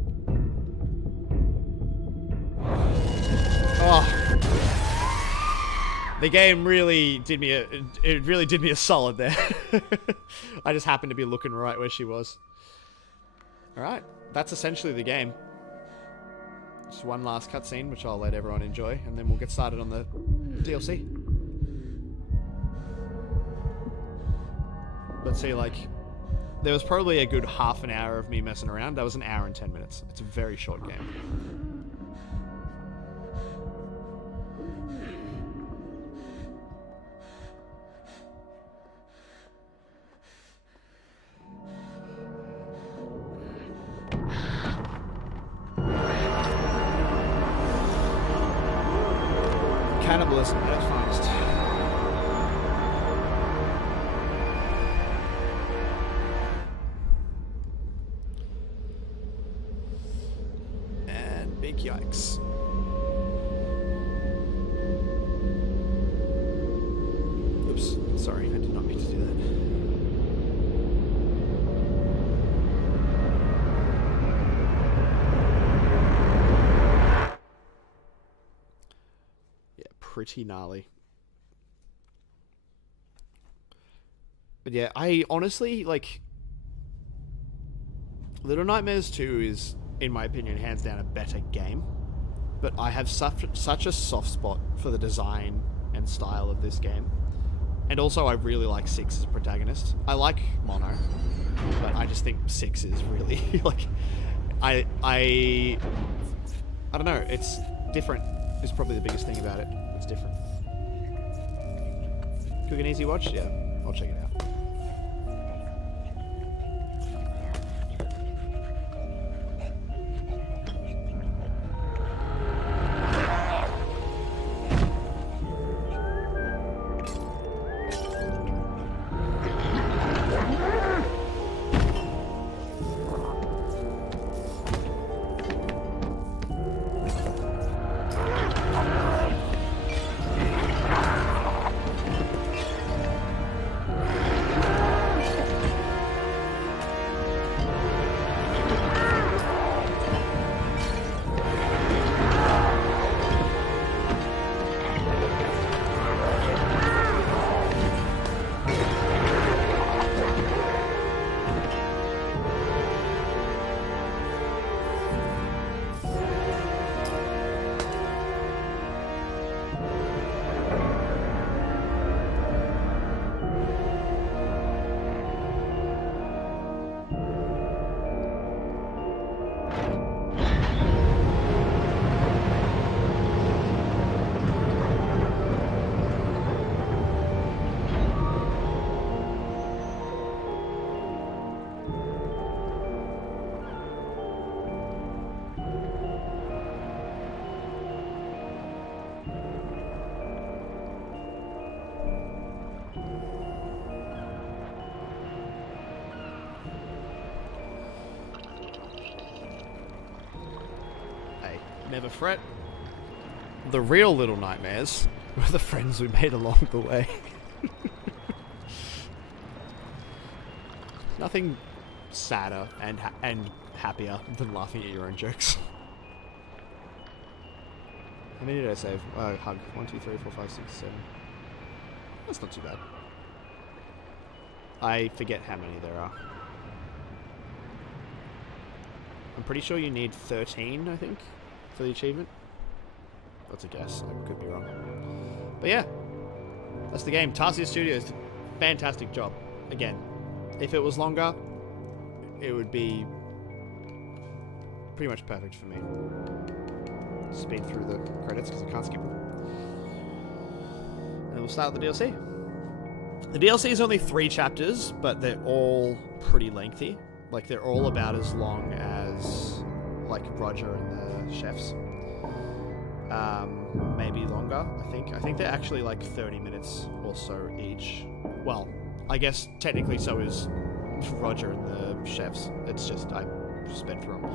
Oh. The game really did me a solid there. I just happened to be looking right where she was. Alright, that's essentially the game. Just one last cutscene, which I'll let everyone enjoy, and then we'll get started on the DLC. But see, like, there was probably a good half an hour of me messing around. That was an hour and 10 minutes. It's a very short game. Cannibalism at its finest. And big yikes. Oops, sorry, I did not mean to do that. Pretty gnarly. But yeah, I honestly, like, Little Nightmares 2 is, in my opinion, hands down a better game. But I have such a soft spot for the design and style of this game. And also, I really like Six as protagonist. I like Mono, but I just think Six is really, like, I don't know, it's different is probably the biggest thing about it. It's different. Quick and easy watch? Yeah, I'll check it out. Never fret. The real Little Nightmares were the friends we made along the way. Nothing sadder and happier than laughing at your own jokes. How many did I save? Hug. 1, 2, 3, 4, 5, 6, 7. That's not too bad. I forget how many there are. I'm pretty sure you need 13, I think, for the achievement. That's a guess. I could be wrong. But yeah, that's the game. Tarsier Studios did a fantastic job. Again, if it was longer, it would be pretty much perfect for me. Speed through the credits because I can't skip them. And we'll start with the DLC. The DLC is only 3 chapters, but they're all pretty lengthy. Like, they're all about as long as, like, Roger and the chefs. Maybe longer, I think. I think they're actually, like, 30 minutes or so each. Well, I guess technically so is Roger and the chefs. It's just, I sped through them.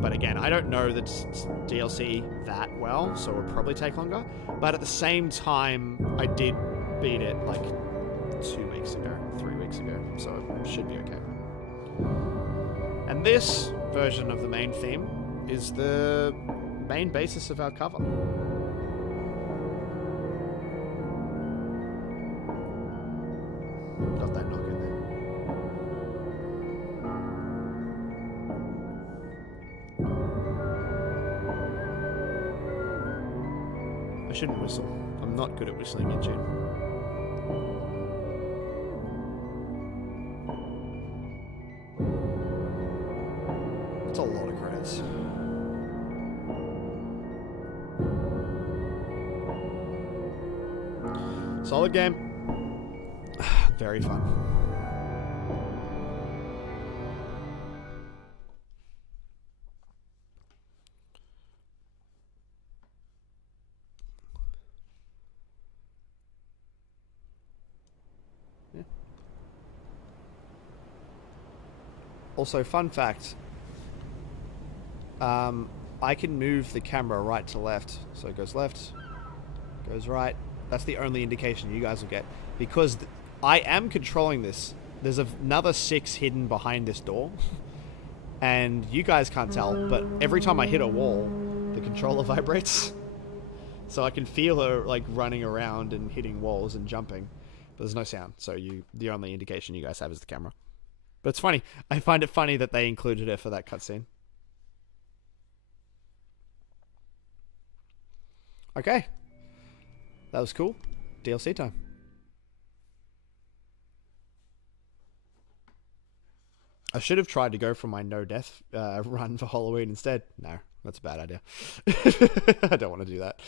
But again, I don't know the DLC that well, so it would probably take longer. But at the same time, I did beat it, like, 2 weeks ago, 3 weeks ago, so it should be okay. And this version of the main theme is the main basis of our cover. Got that knock in there. shouldn't whistle. I'm not good at whistling in tune. It's a lot of credits. Solid game. Very fun. Yeah. Also, fun fact. I can move the camera right to left. So it goes left, goes right. That's the only indication you guys will get. Because I am controlling this. There's another 6 hidden behind this door. And you guys can't tell, but every time I hit a wall, the controller vibrates. So I can feel her like running around and hitting walls and jumping. But there's no sound, so the only indication you guys have is the camera. But it's funny. I find it funny that they included her for that cutscene. Okay. That was cool. DLC time. I should have tried to go for my no-death run for Halloween instead. No, that's a bad idea. I don't want to do that.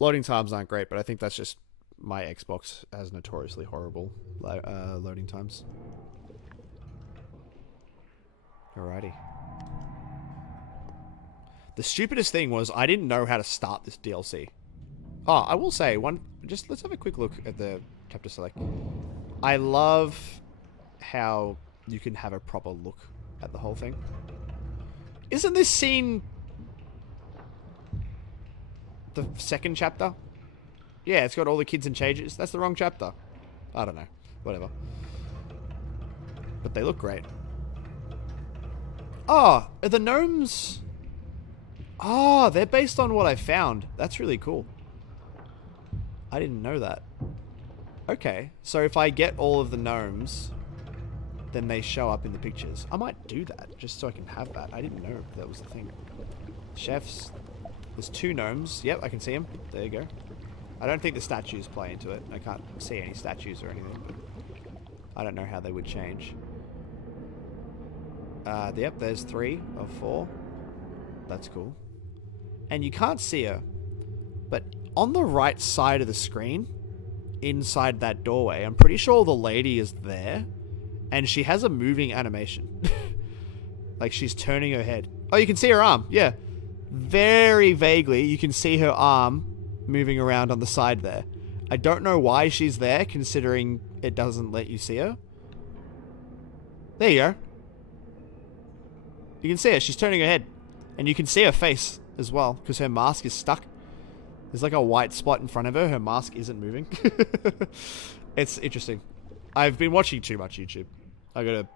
Loading times aren't great, but I think that's just my Xbox has notoriously horrible loading times. Alrighty. The stupidest thing was I didn't know how to start this DLC. Oh, I will say let's have a quick look at the chapter select. I love how you can have a proper look at the whole thing. Isn't this scene the second chapter? Yeah, it's got all the kids in changes. That's the wrong chapter. I don't know. Whatever. But they look great. Oh, are the gnomes... Oh, they're based on what I found. That's really cool. I didn't know that. Okay, so if I get all of the gnomes, then they show up in the pictures. I might do that, just so I can have that. I didn't know that was the thing. Chefs. There's 2 gnomes. Yep, I can see them. There you go. I don't think the statues play into it. I can't see any statues or anything. But I don't know how they would change. Yep, there's 3 of 4. That's cool. And you can't see her. But on the right side of the screen, inside that doorway, I'm pretty sure the lady is there. And she has a moving animation. Like she's turning her head. Oh, you can see her arm. Yeah. Very vaguely, you can see her arm moving around on the side there. I don't know why she's there, considering it doesn't let you see her. There you go. You can see her. She's turning her head. And you can see her face as well, because her mask is stuck. There's like a white spot in front of her. Her mask isn't moving. It's interesting. I've been watching too much YouTube. I gotta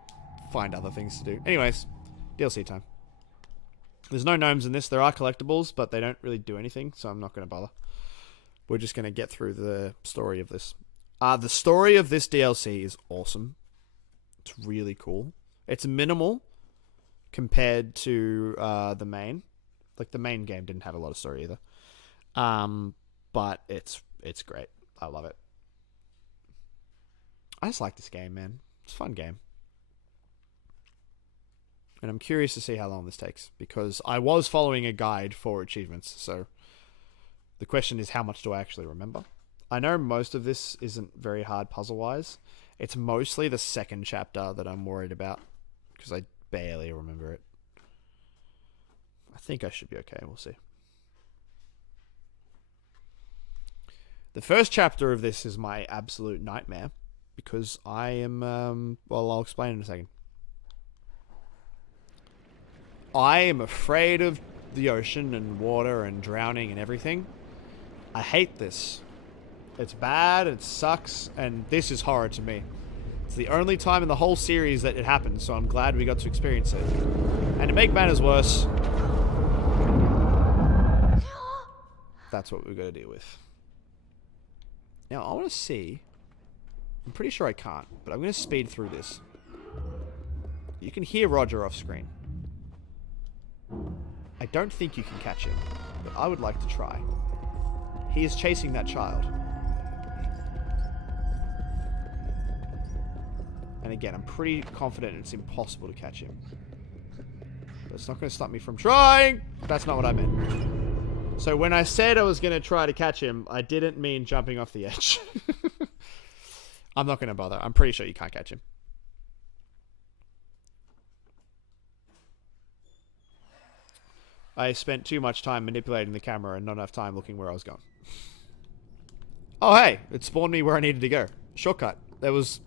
find other things to do. Anyways, DLC time. There's no gnomes in this. There are collectibles, but they don't really do anything, so I'm not going to bother. We're just going to get through the story of this. The story of this DLC is awesome. It's really cool. It's minimal compared to the main. Like, the main game didn't have a lot of story either. But it's great. I love it. I just like this game, man. It's a fun game. And I'm curious to see how long this takes, because I was following a guide for achievements, so the question is, how much do I actually remember? I know most of this isn't very hard puzzle-wise. It's mostly the second chapter that I'm worried about, because I barely remember it. I think I should be okay, we'll see. The first chapter of this is my absolute nightmare, because I am, well, I'll explain in a second. I am afraid of the ocean and water and drowning and everything. I hate this. It's bad, it sucks, and this is horror to me. It's the only time in the whole series that it happens, so I'm glad we got to experience it. And to make matters worse, that's what we've got to deal with. Now, I want to see I'm pretty sure I can't, but I'm going to speed through this. You can hear Roger off screen. I don't think you can catch him, but I would like to try. He is chasing that child. And again, I'm pretty confident it's impossible to catch him. But it's not going to stop me from trying! That's not what I meant. So when I said I was going to try to catch him, I didn't mean jumping off the edge. I'm not going to bother. I'm pretty sure you can't catch him. I spent too much time manipulating the camera and not enough time looking where I was going. Oh, hey! It spawned me where I needed to go. Shortcut. That was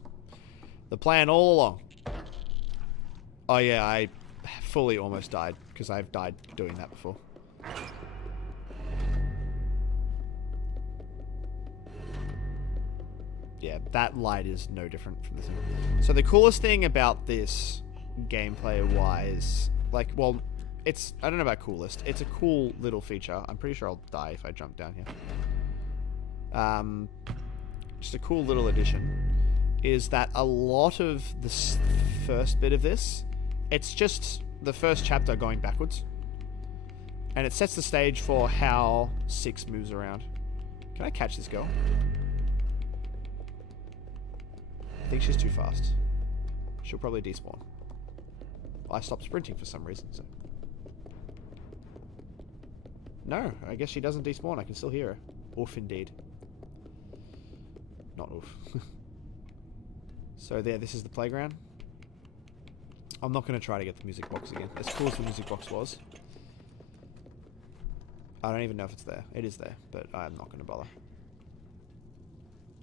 the plan all along. Oh, yeah, I fully almost died, because I've died doing that before. Yeah, that light is no different from this thing. So the coolest thing about this, gameplay-wise, like, well, it's, I don't know about coolest. It's a cool little feature. I'm pretty sure I'll die if I jump down here. Just a cool little addition is that a lot of the first bit of this, it's just the first chapter going backwards. And it sets the stage for how 6 moves around. Can I catch this girl? I think she's too fast. She'll probably despawn. I stopped sprinting for some reason, so. No, I guess she doesn't despawn. I can still hear her. Oof, indeed. Not oof. So there, this is the playground. I'm not going to try to get the music box again. As cool as the music box was. I don't even know if it's there. It is there, but I'm not going to bother.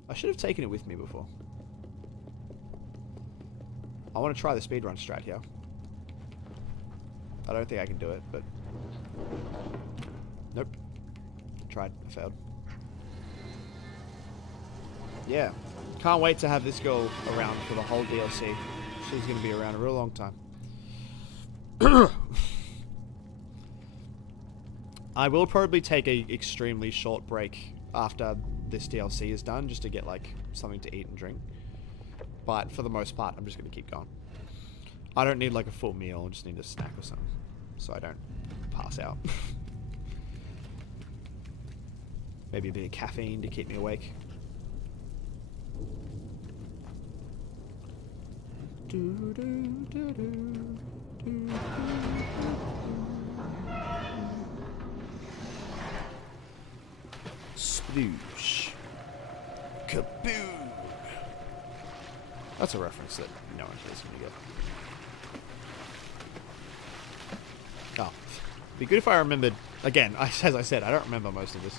I should have taken it with me before. I want to try the speedrun strat here. I don't think I can do it, but... Nope. Tried. I failed. Yeah. Can't wait to have this girl around for the whole DLC. She's going to be around a real long time. I will probably take a extremely short break after this DLC is done, just to get, like, something to eat and drink. But for the most part, I'm just going to keep going. I don't need, like, a full meal. I just need a snack or something, so I don't pass out. Maybe a bit of caffeine to keep me awake. Sploosh. Kaboom! That's a reference that no one is going to get. Oh. Be good if I remembered... Again, as I said, I don't remember most of this.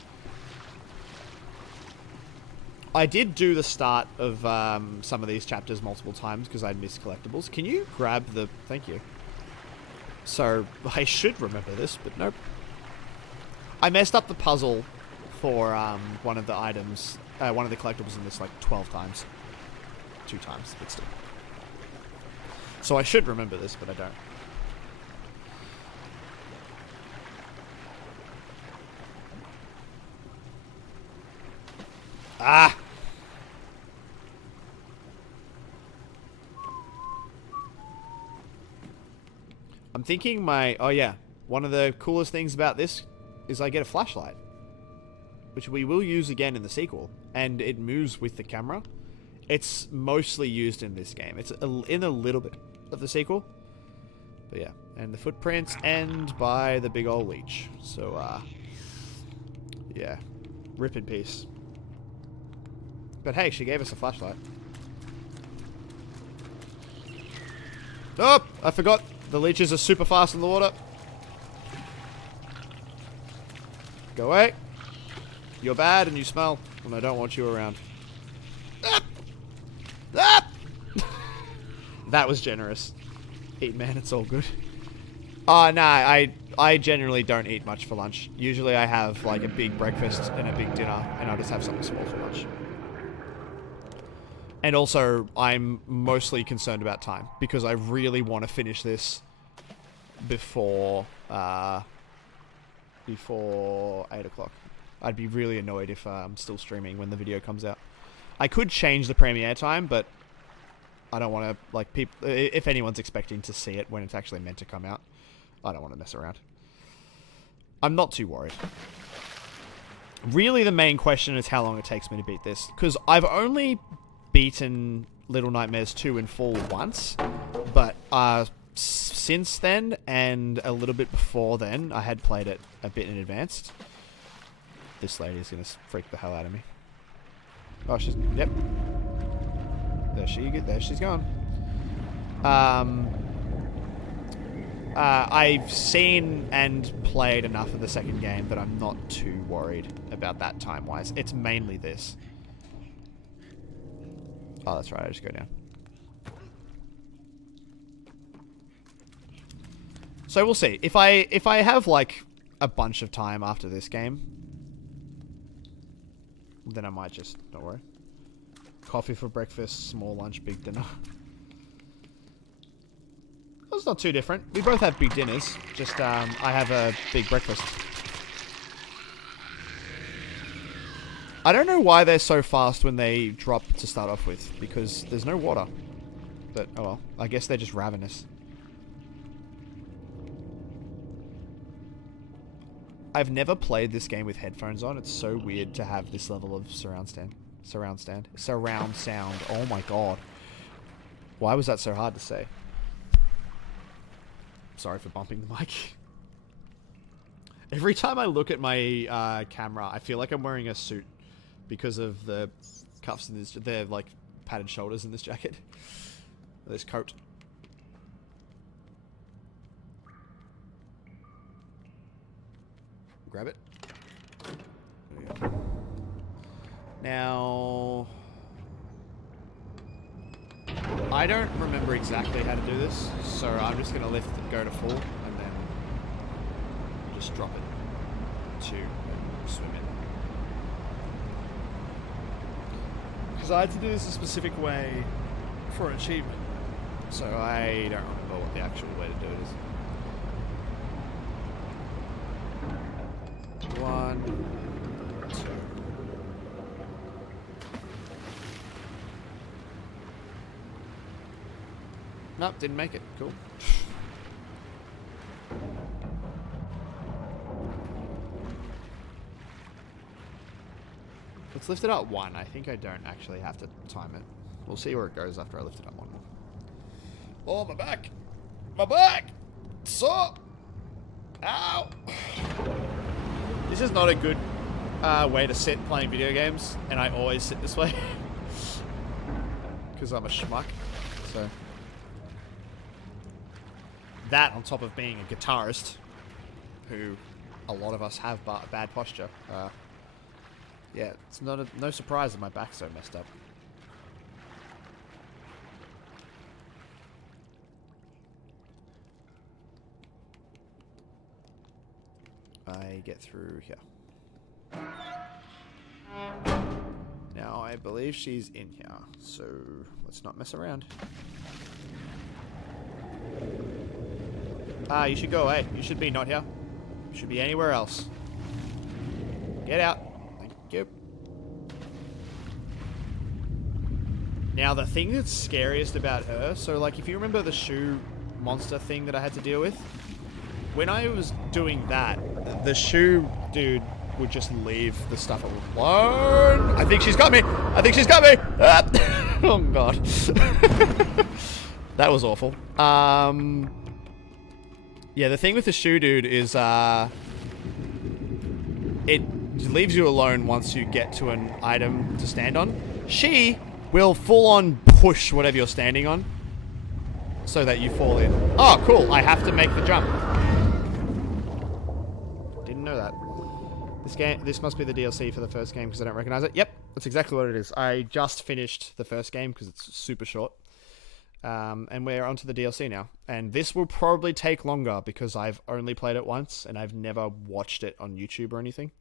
I did do the start of some of these chapters multiple times because I'd missed collectibles. Can you grab the... Thank you. So, I should remember this, but nope. I messed up the puzzle for one of the items, one of the collectibles in this like 12 times. 2 times, but still. So I should remember this, but I don't. Ah! I'm thinking my... Oh yeah, one of the coolest things about this is I get a flashlight, which we will use again in the sequel, and it moves with the camera. It's mostly used in this game. It's in a little bit of the sequel, but yeah. And the footprints end by the big old leech. So, yeah, rip in peace. But hey, she gave us a flashlight. Oh, I forgot. The leeches are super fast in the water. Go away. You're bad and you smell, and I don't want you around. Ah! Ah! That was generous. Eat, man, it's all good. Nah, I generally don't eat much for lunch. Usually I have like a big breakfast and a big dinner, and I'll just have something small for lunch. And also, I'm mostly concerned about time, because I really want to finish this before 8 o'clock. I'd be really annoyed if I'm still streaming when the video comes out. I could change the premiere time, but I don't want to, like, people. If anyone's expecting to see it when it's actually meant to come out, I don't want to mess around. I'm not too worried. Really, the main question is how long it takes me to beat this, because I've only beaten Little Nightmares 2 in full once, but since then, and a little bit before then, I had played it a bit in advance. This lady is going to freak the hell out of me. Oh, she's... Yep. There she's gone. I've seen and played enough of the second game that I'm not too worried about that time-wise. It's mainly this. Oh, that's right. I just go down. So we'll see. If I have, like, a bunch of time after this game, then I might just... Don't worry. Coffee for breakfast, small lunch, big dinner. It's not too different. We both have big dinners. Just, I have a big breakfast. I don't know why they're so fast when they drop to start off with, because there's no water. But, oh well. I guess they're just ravenous. I've never played this game with headphones on. It's so weird to have this level of surround sound. Oh my god. Why was that so hard to say? Sorry for bumping the mic. Every time I look at my camera, I feel like I'm wearing a suit because of the cuffs in this. They're like padded shoulders in this jacket, this coat. Grab it. There we go. Now, I don't remember exactly how to do this, so I'm just going to lift and go to full, and then just drop it to and swim in. Because I had to do this a specific way for an achievement, so I don't remember what the actual way to do it is. 1, 2. Nope, didn't make it. Cool. Let's lift it up 1. I think I don't actually have to time it. We'll see where it goes after I lift it up 1 more. Oh, my back! My back! Sore! Ow! This is not a good way to sit playing video games, and I always sit this way. Because I'm a schmuck. So... That, on top of being a guitarist, who a lot of us have bad posture. Yeah, it's no surprise that my back's so messed up. I get through here. Now, I believe she's in here, so let's not mess around. You should go away. You should be not here. You should be anywhere else. Get out. Thank you. Now, the thing that's scariest about her, so, like, if you remember the shoe monster thing that I had to deal with, when I was doing that, the shoe dude would just leave the stuff alone. I think she's got me. I think she's got me. Ah. Oh, God. That was awful. Yeah, the thing with the shoe dude is, it leaves you alone once you get to an item to stand on. She will full-on push whatever you're standing on so that you fall in. Oh, cool. I have to make the jump. Didn't know that. This must be the DLC for the first game because I don't recognize it. Yep, that's exactly what it is. I just finished the first game because it's super short. And we're onto the DLC now. And this will probably take longer because I've only played it once and I've never watched it on YouTube or anything.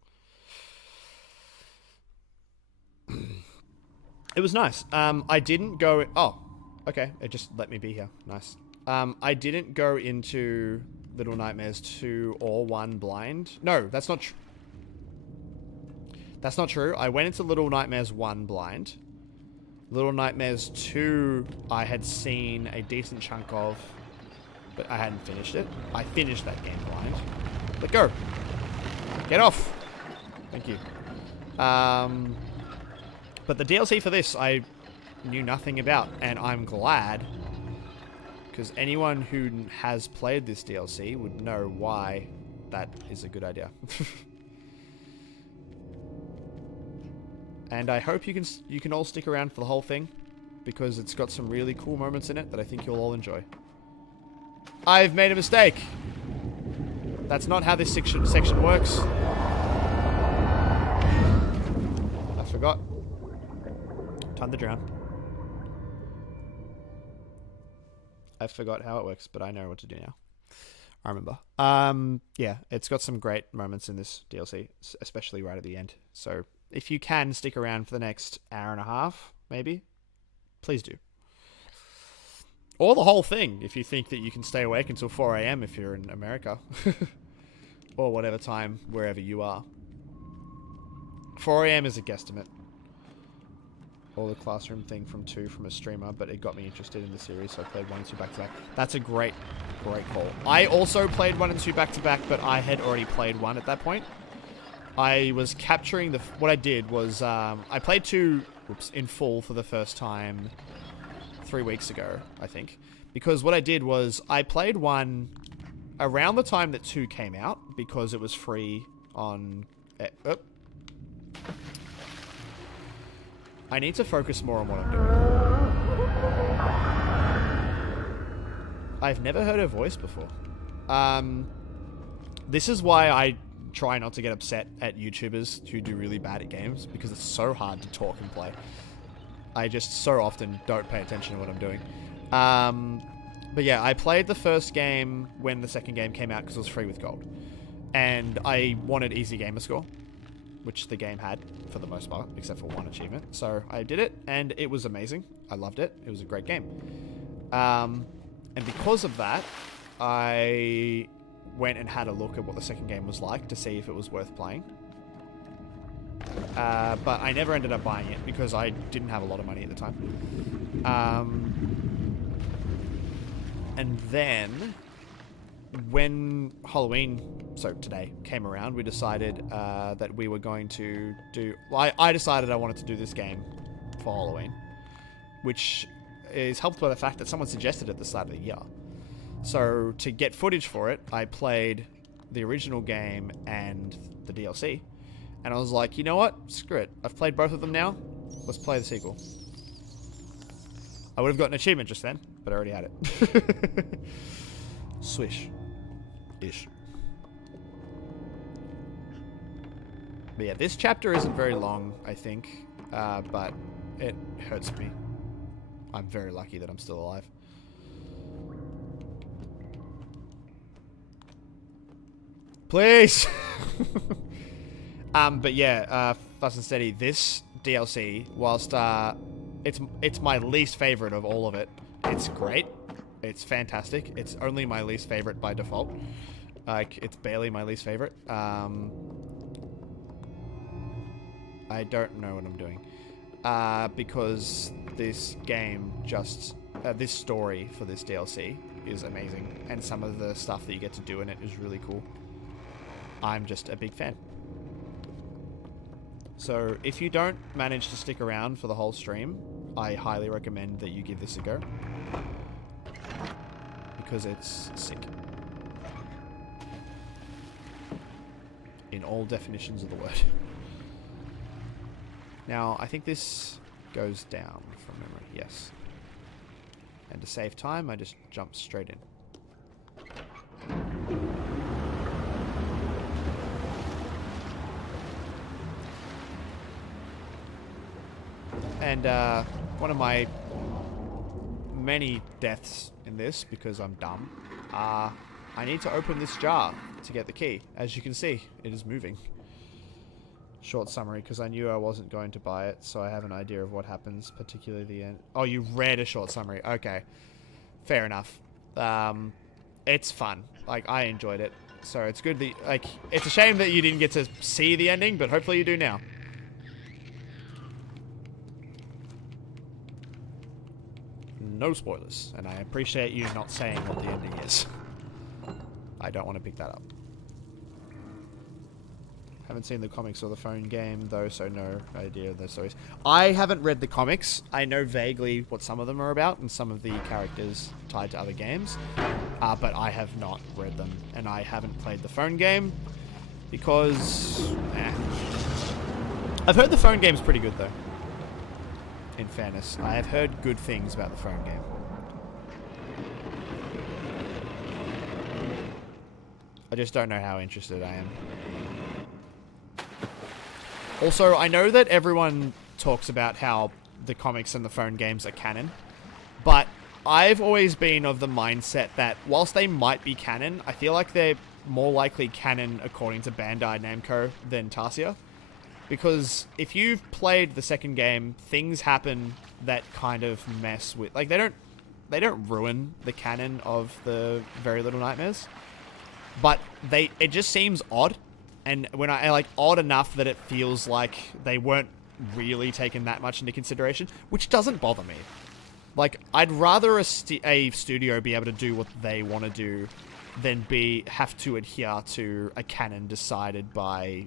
It was nice. I didn't go... Oh, okay. It just let me be here. Nice. I didn't go into Little Nightmares 2 or 1 blind. No, that's not true. That's not true. I went into Little Nightmares 1 blind. Little Nightmares 2, I had seen a decent chunk of, but I hadn't finished it. I finished that game blind. Let go. Get off. Thank you. But the DLC for this, I knew nothing about, and I'm glad, because anyone who has played this DLC would know why that is a good idea. And I hope you can all stick around for the whole thing, because it's got some really cool moments in it that I think you'll all enjoy. I've made a mistake. That's not how this section works. I forgot. Time to drown. I forgot how it works, but I know what to do now. I remember. Yeah, it's got some great moments in this DLC, especially right at the end. So if you can stick around for the next hour and a half, maybe, please do. Or the whole thing, if you think that you can stay awake until 4 AM if you're in America. Or whatever time, wherever you are. 4 AM is a guesstimate. Or the classroom thing from a streamer, but it got me interested in the series, so I played 1 and 2 back to back. That's a great call. I also played 1 and 2 back to back, but I had already played 1 at that point. I was capturing what I did was, I played 2 in full for the first time 3 weeks ago, I think. Because what I did was, I played 1 around the time that 2 came out, because it was free on... I need to focus more on what I'm doing. I've never heard her voice before. This is why I try not to get upset at YouTubers who do really bad at games, because it's so hard to talk and play. I just so often don't pay attention to what I'm doing. But yeah, I played the first game when the second game came out because it was free with gold. And I wanted easy gamer score, which the game had for the most part, except for 1 achievement. So I did it, and it was amazing. I loved it. It was a great game. And because of that, I went and had a look at what the second game was like to see if it was worth playing. But I never ended up buying it because I didn't have a lot of money at the time. And then, when Halloween, so today, came around, we decided that we were going to do... I decided I wanted to do this game for Halloween, which is helped by the fact that someone suggested it at the start of the year. So, to get footage for it, I played the original game and the DLC. And I was like, you know what? Screw it. I've played both of them now. Let's play the sequel. I would have got an achievement just then, but I already had it. Swish. Ish. But yeah, this chapter isn't very long, I think. But it hurts me. I'm very lucky that I'm still alive. Please! But yeah, Fast and Steady, this DLC, whilst it's my least favorite of all of it, it's great. It's fantastic. It's only my least favorite by default. Like, it's barely my least favorite. I don't know what I'm doing. Because this game just... this story for this DLC is amazing. And some of the stuff that you get to do in it is really cool. I'm just a big fan. So, if you don't manage to stick around for the whole stream, I highly recommend that you give this a go. Because it's sick. In all definitions of the word. Now, I think this goes down from memory. Yes. And to save time, I just jump straight in. And one of my many deaths in this, because I'm dumb, I need to open this jar to get the key. As you can see, it is moving. Short summary, because I knew I wasn't going to buy it, so I have an idea of what happens, particularly the end. Oh, you read a short summary. Okay. Fair enough. It's fun. Like, I enjoyed it. So it's good that, like, it's a shame that you didn't get to see the ending, but hopefully you do now. No spoilers. And I appreciate you not saying what the ending is. I don't want to pick that up. Haven't seen the comics or the phone game, though, so no idea of the stories. I haven't read the comics. I know vaguely what some of them are about and some of the characters tied to other games. But I have not read them. And I haven't played the phone game because... I've heard the phone game's pretty good, though. In fairness. I have heard good things about the phone game. I just don't know how interested I am. Also, I know that everyone talks about how the comics and the phone games are canon, but I've always been of the mindset that whilst they might be canon, I feel like they're more likely canon according to Bandai Namco than Tarsier. Because if you've played the second game, things happen that kind of mess with... Like, they don't ruin the canon of the Very Little Nightmares, but it just seems odd. And when I like odd enough that it feels like they weren't really taken that much into consideration, which doesn't bother me. Like, I'd rather a studio be able to do what they want to do than have to adhere to a canon decided by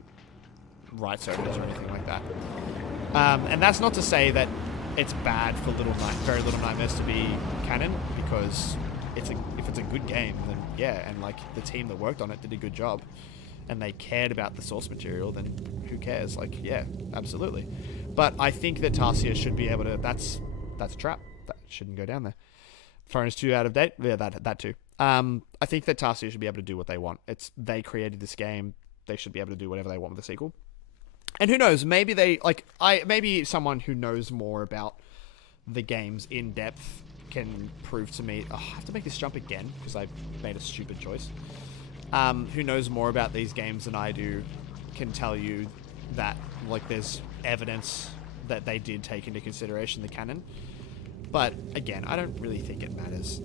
rights owners or anything like that. And that's not to say that it's bad for Very Little Nightmares to be canon, because if it's a good game, then yeah, and like the team that worked on it did a good job, and they cared about the source material, then who cares? Like, yeah, absolutely. But I think that Tarsier should be able to... That's a trap. That shouldn't go down there. Phone is too out of date. Yeah, that too. I think that Tarsier should be able to do what they want. They created this game. They should be able to do whatever they want with the sequel. And who knows? Maybe maybe someone who knows more about the games in depth can prove to me... Oh, I have to make this jump again because I made a stupid choice. Who knows more about these games than I do can tell you that, like, there's evidence that they did take into consideration the canon. But, again, I don't really think it matters.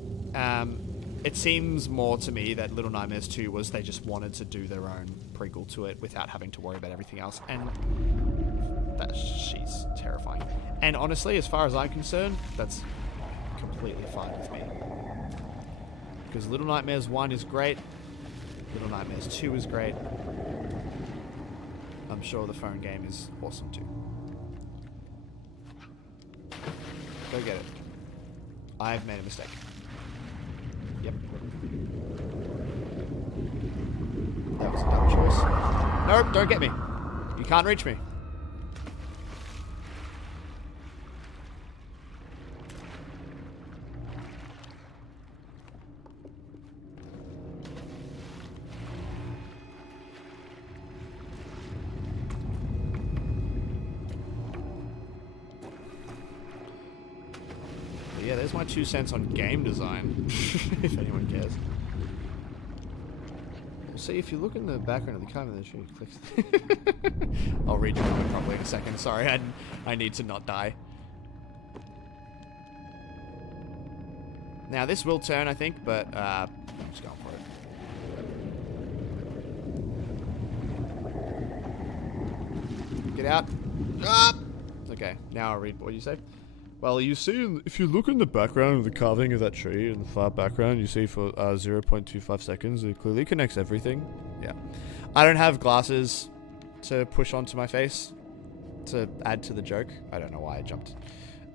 It seems more to me that Little Nightmares 2 was they just wanted to do their own prequel to it without having to worry about everything else. And she's terrifying. And honestly, as far as I'm concerned, that's completely fine with me. Because Little Nightmares 1 is great. Little Nightmares 2 is great. I'm sure the phone game is awesome too. Go get it. I've made a mistake. Yep. That was a dumb choice. Nope, don't get me. You can't reach me. Yeah, there's my 2 cents on game design, if anyone cares. We'll see, if you look in the background of the camera, then you click. I'll read your comment properly in a second. Sorry, I need to not die. Now, this will turn, I think, but I'm just going for it. Get out. Ah! Okay, now I'll read what you say. Well, you see, if you look in the background of the carving of that tree, in the far background, you see for 0.25 seconds, it clearly connects everything. Yeah. I don't have glasses to push onto my face to add to the joke. I don't know why I jumped.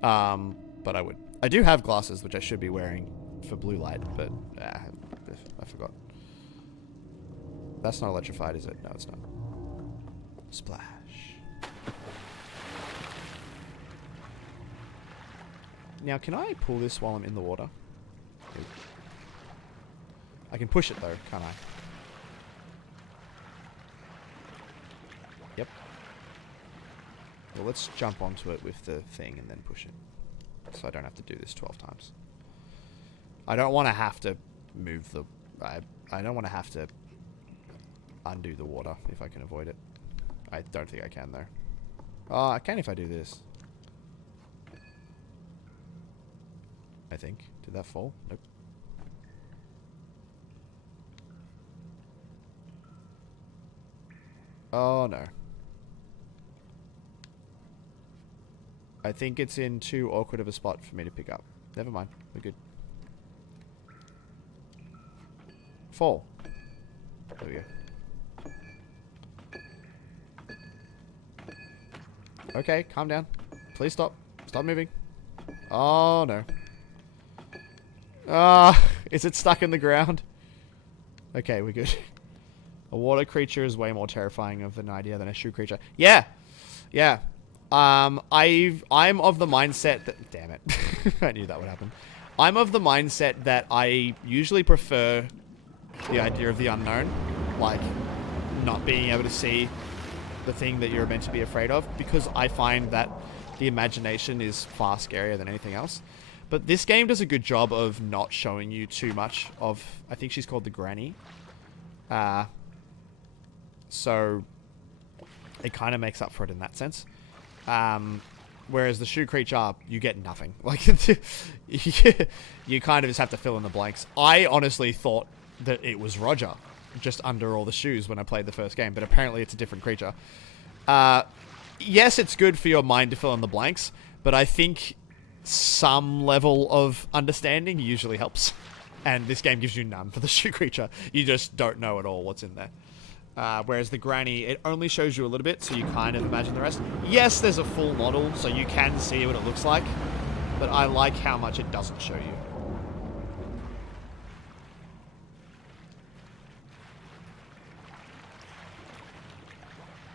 But I would. I do have glasses, which I should be wearing for blue light, but I forgot. That's not electrified, is it? No, it's not. Splash. Now, can I pull this while I'm in the water? I can push it, though, can't I? Yep. Well, let's jump onto it with the thing and then push it. So I don't have to do this 12 times. I don't want to have to move the... I don't want to have to undo the water if I can avoid it. I don't think I can, though. Oh, I can if I do this. I think. Did that fall? Nope. Oh, no. I think it's in too awkward of a spot for me to pick up. Never mind. We're good. Fall. There we go. Okay, calm down. Please stop. Stop moving. Oh, no. Ah, is it stuck in the ground? Okay, we're good. A water creature is way more terrifying of an idea than a shoe creature. Yeah! Yeah. I'm of the mindset that... Damn it. I knew that would happen. I'm of the mindset that I usually prefer the idea of the unknown. Like, not being able to see the thing that you're meant to be afraid of. Because I find that the imagination is far scarier than anything else. But this game does a good job of not showing you too much of... I think she's called the Granny. So it kind of makes up for it in that sense. Whereas the shoe creature, you get nothing. Like, you kind of just have to fill in the blanks. I honestly thought that it was Roger, just under all the shoes when I played the first game, but apparently it's a different creature. Yes, it's good for your mind to fill in the blanks, but I think some level of understanding usually helps. And this game gives you none for the shoe creature. You just don't know at all what's in there. Whereas the Granny, it only shows you a little bit, so you kind of imagine the rest. Yes, there's a full model, so you can see what it looks like, but I like how much it doesn't show you.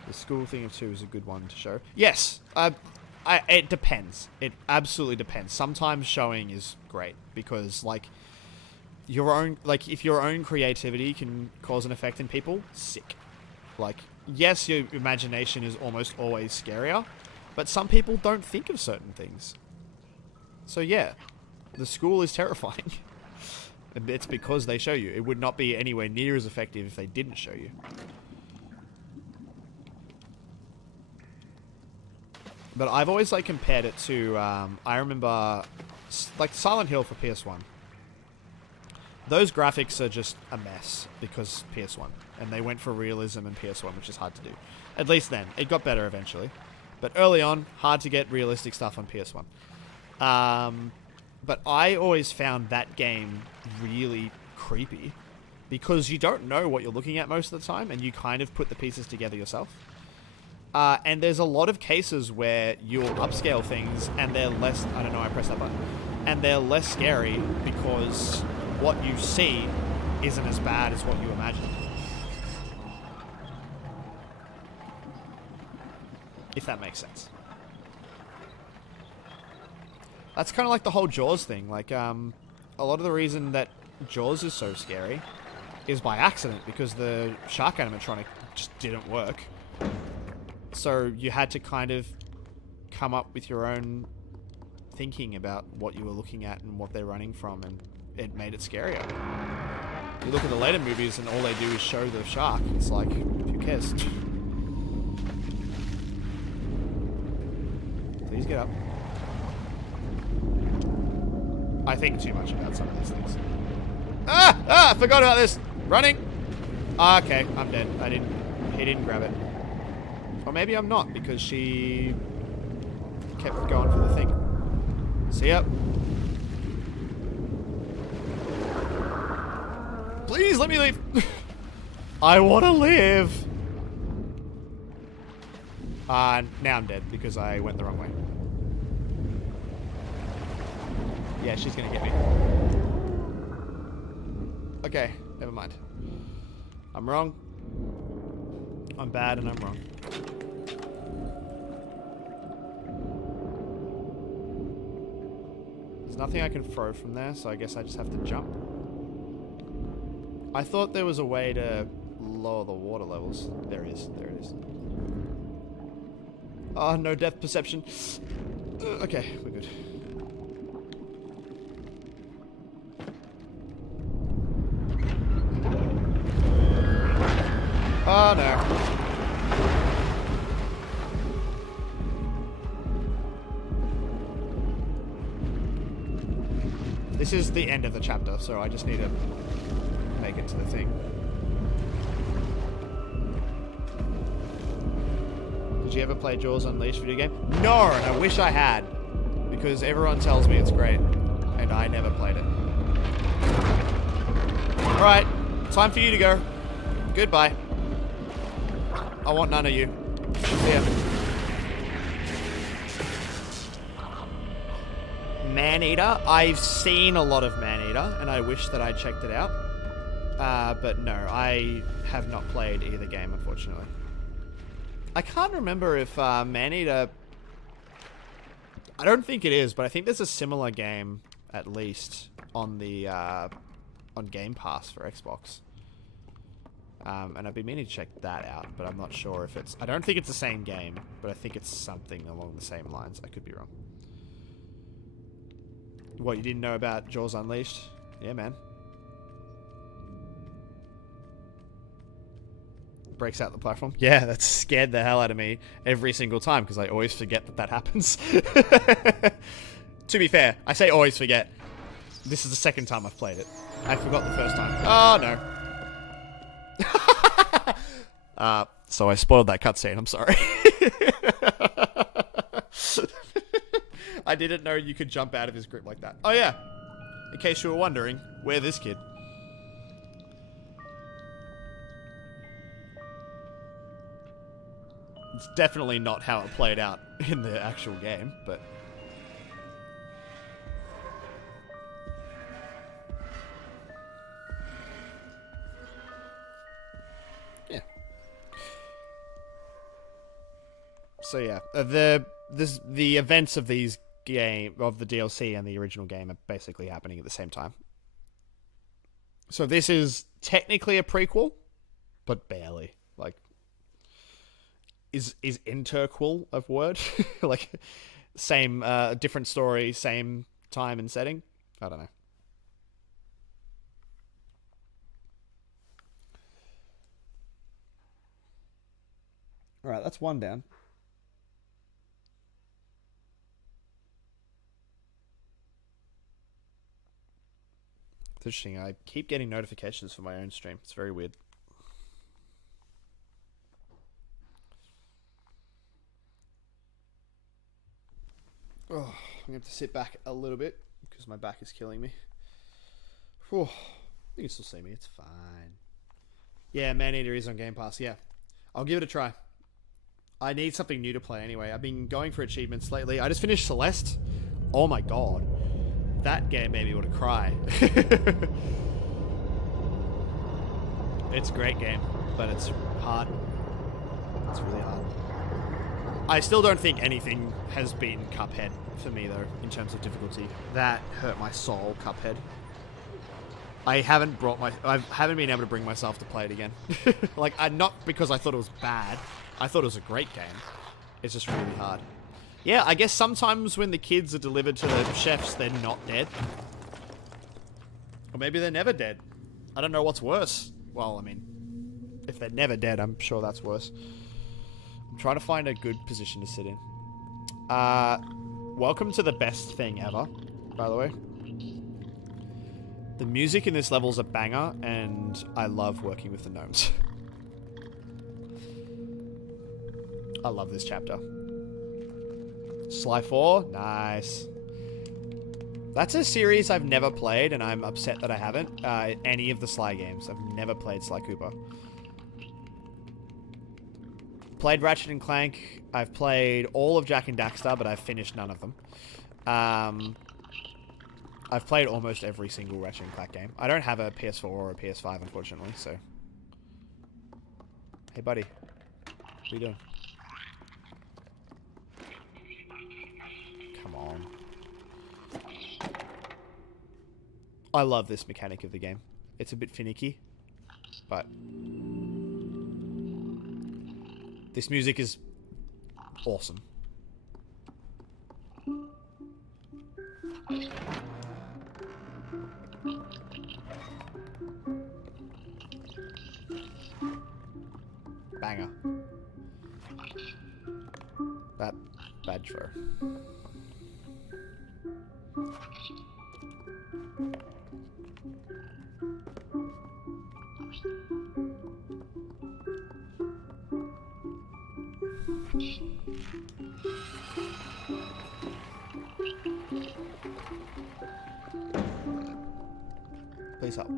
The school thing of 2 is a good one to show. Yes, it depends. It absolutely depends. Sometimes showing is great, because, like... if your own creativity can cause an effect in people, sick. Like, yes, your imagination is almost always scarier, but some people don't think of certain things. So yeah, the school is terrifying. And it's because they show you. It would not be anywhere near as effective if they didn't show you. But I've always, like, compared it to, I remember, like, Silent Hill for PS1. Those graphics are just a mess because PS1. And they went for realism in PS1, which is hard to do. At least then. It got better eventually. But early on, hard to get realistic stuff on PS1. But I always found that game really creepy because you don't know what you're looking at most of the time and you kind of put the pieces together yourself. And there's a lot of cases where you'll upscale things and they're less... I don't know, I pressed that button. And they're less scary because... what you see isn't as bad as what you imagine. If that makes sense. That's kind of like the whole Jaws thing. Like, a lot of the reason that Jaws is so scary is by accident, because the shark animatronic just didn't work. So you had to kind of come up with your own thinking about what you were looking at and what they're running from, and it made it scarier. You look at the later movies and all they do is show the shark. It's like, who cares? Please get up. I think too much about some of these things. I forgot about this. Running. Okay, I'm dead. He didn't grab it. Or maybe I'm not, because she kept going for the thing. See ya. Please let me leave. I want to live. Now I'm dead because I went the wrong way. Yeah, she's gonna get me. Okay, never mind. I'm wrong. I'm bad and I'm wrong. There's nothing I can throw from there, so I guess I just have to jump. I thought there was a way to lower the water levels. There is. There it is. Oh, no depth perception. Okay, we're good. Oh, no. This is the end of the chapter, so I just need to make it to the thing. Did you ever play Jaws Unleashed video game? No, and I wish I had, because everyone tells me it's great. and I never played it. Alright, time for you to go. Goodbye. I want none of you. See ya. Maneater. I've seen a lot of Maneater, and I wish that I checked it out. But no, I have not played either game, unfortunately. I can't remember if Maneater... I don't think it is, but I think there's a similar game, at least, on the on Game Pass for Xbox. And I've been meaning to check that out, but I'm not sure if it's... I don't think it's the same game, but I think it's something along the same lines. I could be wrong. What, you didn't know about Jaws Unleashed? Yeah, man. Breaks out the platform. Yeah, that scared the hell out of me every single time, because I always forget that that happens. To be fair, I say always forget. This is the second time I've played it. I forgot the first time. Oh, no. So I spoiled that cutscene. I'm sorry. I didn't know you could jump out of his grip like that. Oh, yeah. In case you were wondering, we're this kid. It's definitely not how it played out in the actual game, but... yeah. So yeah, the events of these of the DLC and the original game are basically happening at the same time. So this is technically a prequel, but barely. Like, is interquel a word? Like, same different story, same time and setting? I don't know. Alright, that's one down. It's interesting. I keep getting notifications for my own stream. It's very weird. Oh, I'm going to have to sit back a little bit because my back is killing me. Oh, you can still see me. It's fine. Yeah, Maneater is on Game Pass. Yeah, I'll give it a try. I need something new to play anyway. I've been going for achievements lately. I just finished Celeste. Oh my god. That game made me want to cry. It's a great game, but it's hard. It's really hard. I still don't think anything has been Cuphead for me, though, in terms of difficulty. That hurt my soul, Cuphead. I haven't been able to bring myself to play it again. Like, not because I thought it was bad. I thought it was a great game. It's just really hard. Yeah, I guess sometimes when the kids are delivered to the chefs, they're not dead. Or maybe they're never dead. I don't know what's worse. Well, I mean, if they're never dead, I'm sure that's worse. I'm trying to find a good position to sit in. Welcome to the best thing ever, by the way. The music in this level is a banger, and I love working with the gnomes. I love this chapter. Sly 4? Nice. That's a series I've never played, and I'm upset that I haven't. Any of the Sly games. I've never played Sly Cooper. Played Ratchet and Clank. I've played all of Jak and Daxter, but I've finished none of them. I've played almost every single Ratchet and Clank game. I don't have a PS4 or a PS5, unfortunately, so... Hey, buddy. What are you doing? Come on. I love this mechanic of the game. It's a bit finicky, but... this music is awesome. Banger. That badge for. Please help.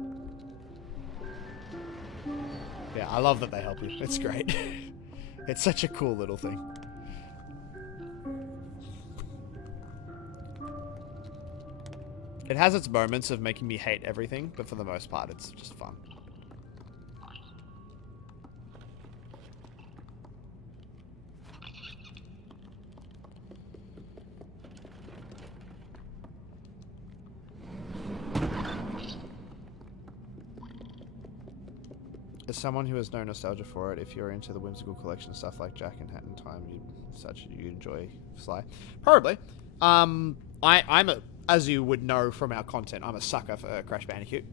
Yeah, I love that they help you. It's great. It's such a cool little thing. It has its moments of making me hate everything, but for the most part, it's just fun. As someone who has no nostalgia for it, if you're into the whimsical collection stuff like Jack and Hat in Time, you enjoy Sly. Probably. I'm a, as you would know from our content, I'm a sucker for Crash Bandicoot.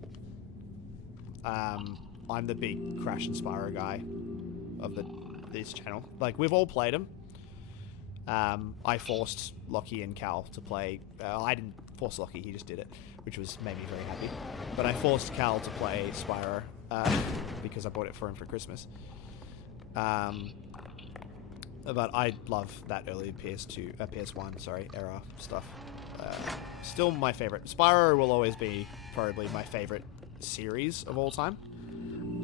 I'm the big Crash and Spyro guy of this channel. Like, we've all played them. I forced Lockie and Cal to play. I didn't force Lockie, he just did it, which made me very happy. But I forced Cal to play Spyro because I bought it for him for Christmas. But I love that early PS1 era stuff. Still my favorite. Spyro will always be probably my favorite series of all time.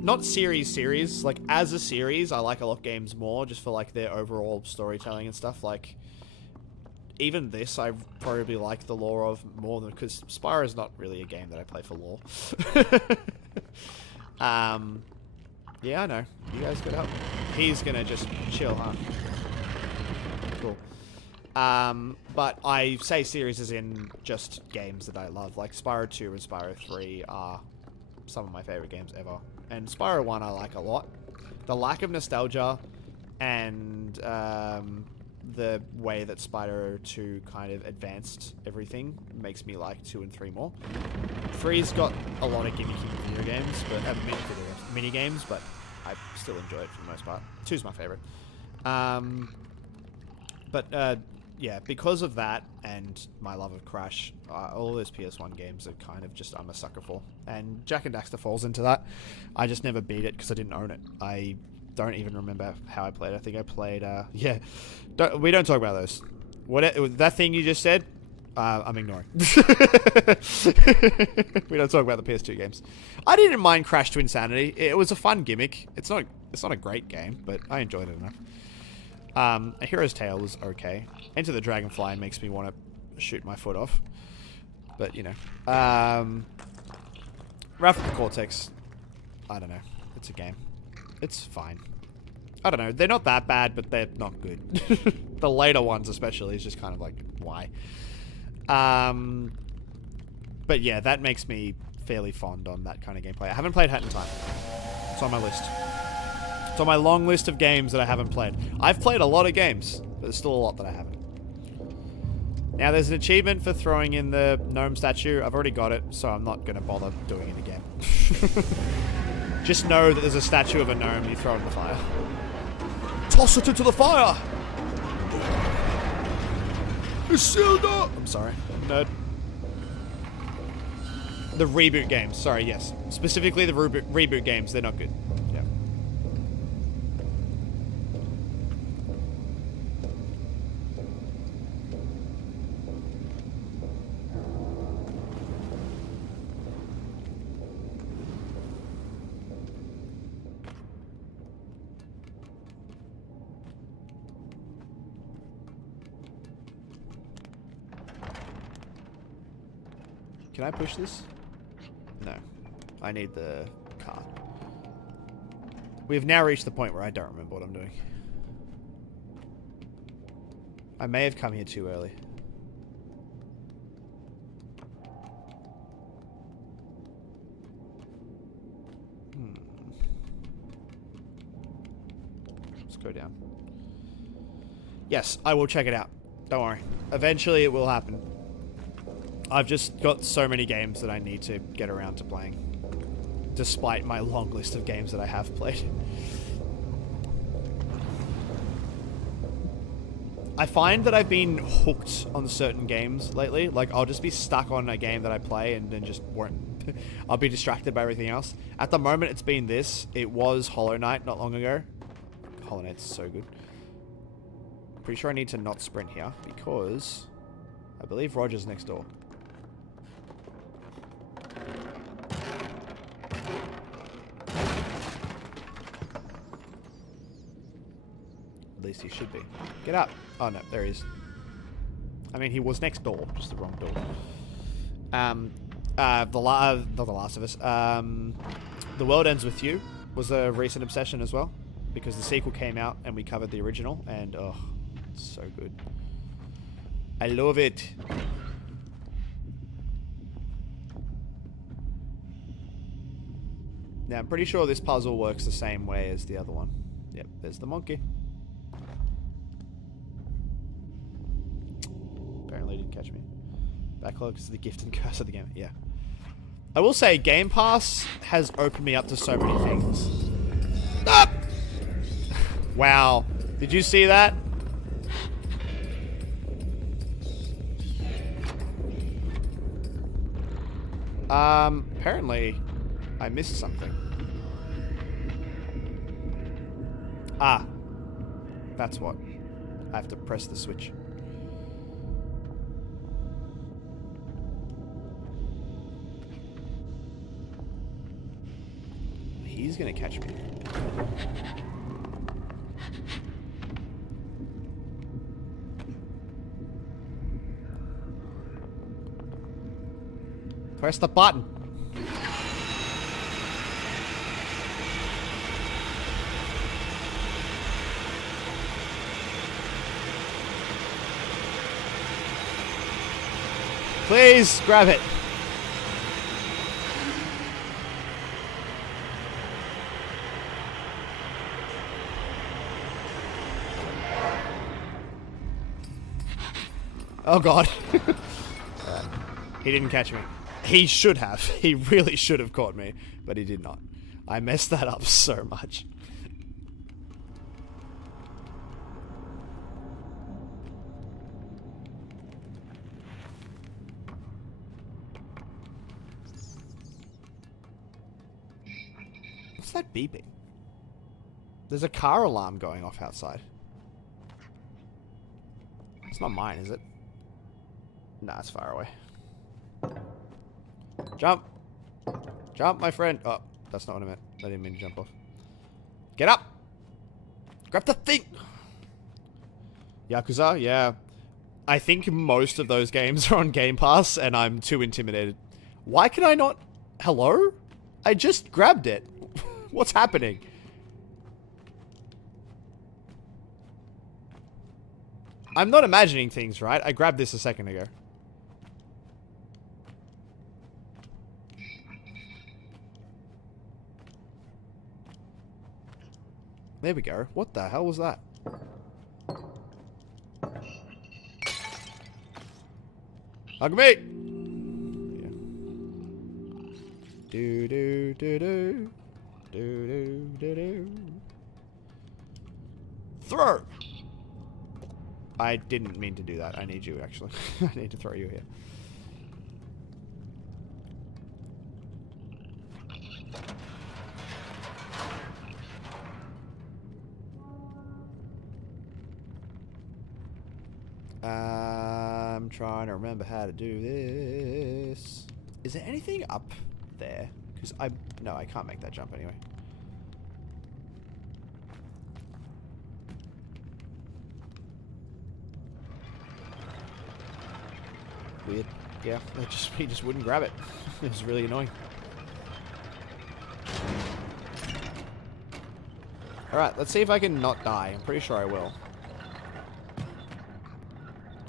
Not series, like as a series, I like a lot of games more just for like their overall storytelling and stuff. Like even this, I probably like the lore of more than, because Spyro is not really a game that I play for lore. Yeah, I know. You guys could help. He's gonna just chill, huh? Cool. But I say series as in just games that I love. Like Spyro 2 and Spyro 3 are some of my favorite games ever. And Spyro 1 I like a lot. The lack of nostalgia and the way that Spyro 2 kind of advanced everything makes me like 2 and 3 more. 3's got a lot of gimmicky video games, but mini games, but I still enjoy it for the most part. 2's my favorite. Yeah, because of that and my love of Crash, all those PS1 games are kind of just, I'm a sucker for. And Jak and Daxter falls into that. I just never beat it because I didn't own it. I don't even remember how I played. I think I played, yeah. We don't talk about those. That thing you just said, I'm ignoring. We don't talk about the PS2 games. I didn't mind Crash to Insanity. It was a fun gimmick. It's not a great game, but I enjoyed it enough. A Hero's Tale was okay. Enter the Dragonfly makes me want to shoot my foot off. But, you know. Wrath of the Cortex. I don't know. It's a game. It's fine. I don't know. They're not that bad, but they're not good. The later ones especially is just kind of like, why? But yeah, that makes me fairly fond on that kind of gameplay. I haven't played Hat in Time. It's on my list. It's on my long list of games that I haven't played. I've played a lot of games, but there's still a lot that I haven't. Now, there's an achievement for throwing in the gnome statue. I've already got it, so I'm not going to bother doing it again. Just know that there's a statue of a gnome you throw in the fire. Toss it into the fire! Isilda! I'm sorry, nerd. The reboot games, sorry, yes. Specifically the reboot games, they're not good. Yeah. Can I push this? No. I need the car. We've now reached the point where I don't remember what I'm doing. I may have come here too early. Let's go down. Yes, I will check it out. Don't worry. Eventually it will happen. I've just got so many games that I need to get around to playing, despite my long list of games that I have played. I find that I've been hooked on certain games lately. Like, I'll just be stuck on a game that I play and then just won't... I'll be distracted by everything else. At the moment, it's been this. It was Hollow Knight not long ago. Hollow Knight's so good. Pretty sure I need to not sprint here, because I believe Roger's next door. least he should be. Get up. Oh, no. There he is. I mean, he was next door. Just the wrong door. Not The Last of Us. The World Ends With You was a recent obsession as well. Because the sequel came out and we covered the original. And, oh, it's so good. I love it. Now, I'm pretty sure this puzzle works the same way as the other one. Yep, there's the monkey. Apparently didn't catch me. Backlog is the gift and curse of the game. Yeah. I will say, Game Pass has opened me up to so many things. Ah! Wow. Did you see that? Apparently, I missed something. Ah. That's what. I have to press the switch. He's gonna catch me. Press the button. Please grab it. Oh god. He didn't catch me. He should have. He really should have caught me, but he did not. I messed that up so much. What's that beeping? There's a car alarm going off outside. It's not mine, is it? Nah, it's far away. Jump! Jump, my friend! Oh, that's not what I meant. I didn't mean to jump off. Get up! Grab the thing! Yakuza? Yeah. I think most of those games are on Game Pass, and I'm too intimidated. Why can I not... Hello? I just grabbed it. What's happening? I'm not imagining things, right? I grabbed this a second ago. There we go. What the hell was that? Hug me! Yeah. Do do do do. Do do do do. Throw! I didn't mean to do that. I need you, actually. I need to throw you here. I'm trying to remember how to do this. Is there anything up there? Because no, I can't make that jump anyway. Weird. Yeah, he just wouldn't grab it. It was really annoying. Alright, let's see if I can not die. I'm pretty sure I will.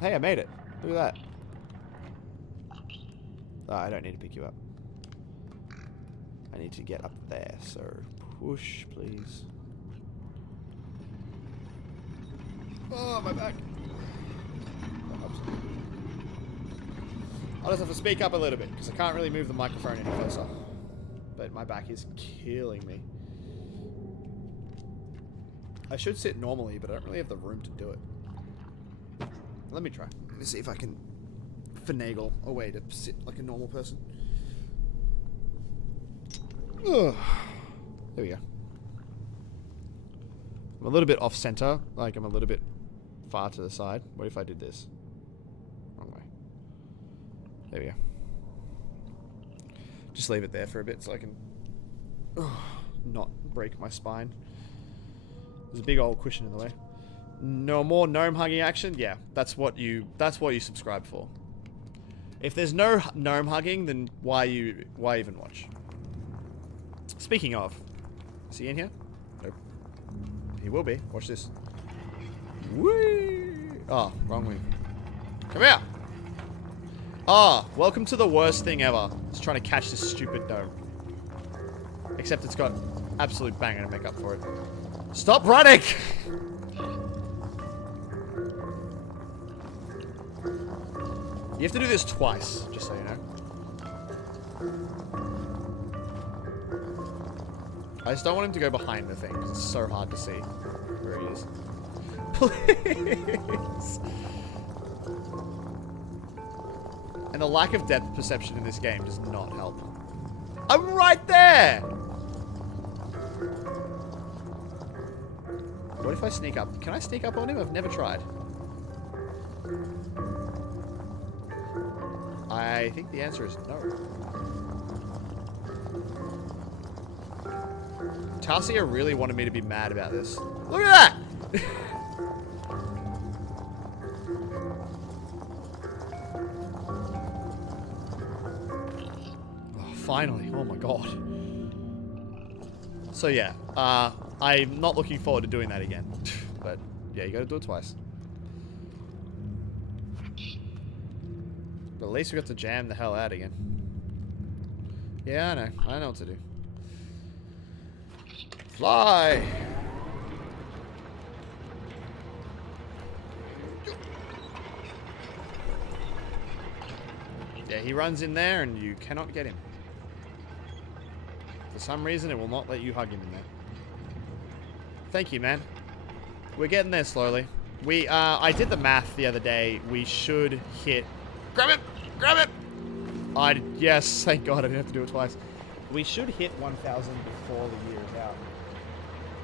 Hey, I made it. Look at that. Oh, I don't need to pick you up. I need to get up there, so push, please. Oh, my back. I'll just have to speak up a little bit, because I can't really move the microphone any closer. But my back is killing me. I should sit normally, but I don't really have the room to do it. Let me try. Let me see if I can finagle a way to sit like a normal person. Ugh. There we go. I'm a little bit off center. Like, I'm a little bit far to the side. What if I did this? Wrong way. There we go. Just leave it there for a bit so I can not break my spine. There's a big old cushion in the way. No more gnome hugging action? Yeah, that's what you subscribe for. If there's no gnome hugging, then why even watch? Speaking of, is he in here? Nope. He will be. Watch this. Whee! Oh, wrong wing. Come here! Ah, welcome to the worst thing ever. It's trying to catch this stupid gnome. Except it's got absolute banger to make up for it. Stop running! You have to do this twice, just so you know. I just don't want him to go behind the thing, because it's so hard to see where he is. Please! And the lack of depth perception in this game does not help. I'm right there! What if I sneak up? Can I sneak up on him? I've never tried. I think the answer is no. Tarsia really wanted me to be mad about this. Look at that! Oh, finally. Oh my god. So yeah, I'm not looking forward to doing that again. But yeah, you gotta do it twice. But at least we got to jam the hell out again. Yeah, I know. I know what to do. Fly! Yeah, he runs in there and you cannot get him. For some reason, it will not let you hug him in there. Thank you, man. We're getting there slowly. I did the math the other day. We should hit... Grab it! Grab it! Yes, thank God I didn't have to do it twice. We should hit 1,000 before the year is out.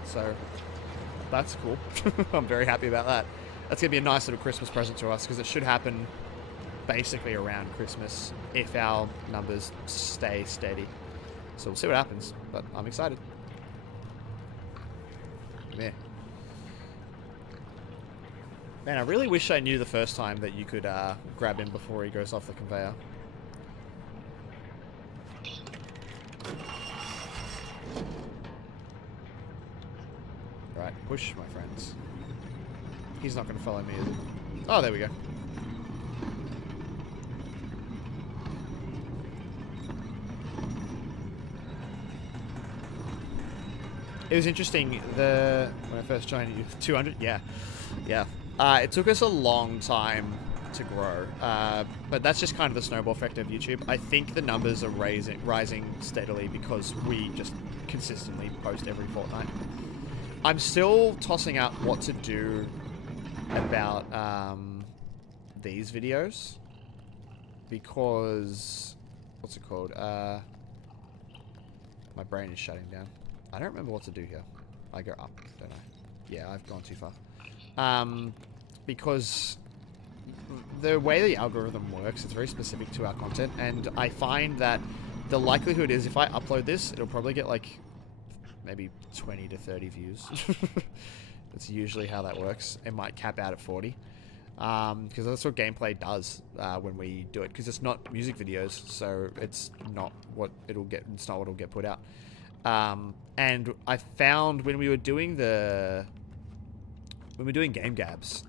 So, that's cool. I'm very happy about that. That's going to be a nice little Christmas present to us, because it should happen basically around Christmas if our numbers stay steady. So we'll see what happens, but I'm excited. Yeah. Man, I really wish I knew the first time that you could grab him before he goes off the conveyor. Right, push, my friends. He's not going to follow me, is he? Oh, there we go. It was interesting, when I first joined you, 200, yeah. It took us a long time to grow, but that's just kind of the snowball effect of YouTube. I think the numbers are rising steadily because we just consistently post every fortnight. I'm still tossing out what to do about these videos, because, what's it called? My brain is shutting down. I don't remember what to do here. I go up, don't I? Yeah, I've gone too far. Because the way the algorithm works, it's very specific to our content, and I find that the likelihood is if I upload this, it'll probably get like maybe 20 to 30 views. That's usually how that works. It might cap out at 40. Because that's what gameplay does when we do it, because it's not music videos, so it's not what it'll get. It's not what will get put out. And I found when we were doing game gabs,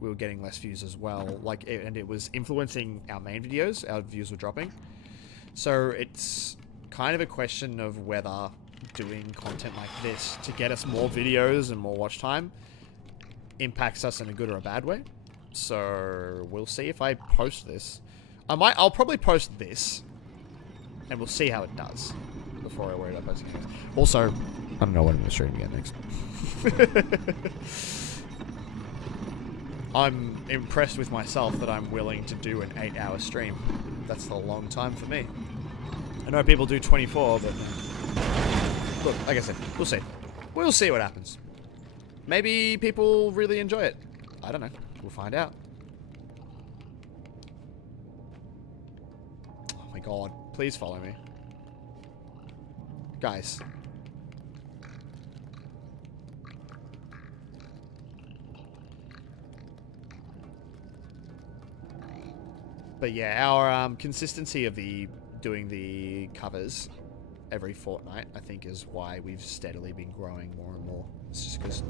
we were getting less views as well. And it was influencing our main videos. Our views were dropping. So it's kind of a question of whether doing content like this to get us more videos and more watch time impacts us in a good or a bad way. So we'll see if I post this. I'll probably post this, and we'll see how it does before I worry about posting it. Also, I don't know when I'm going to stream again next. I'm impressed with myself that I'm willing to do an 8-hour stream. That's a long time for me. I know people do 24, but look, like I said, we'll see. We'll see what happens. Maybe people really enjoy it. I don't know. We'll find out. Oh my god. Please follow me. Guys. But yeah, our consistency of doing the covers every fortnight, I think, is why we've steadily been growing more and more. It's just because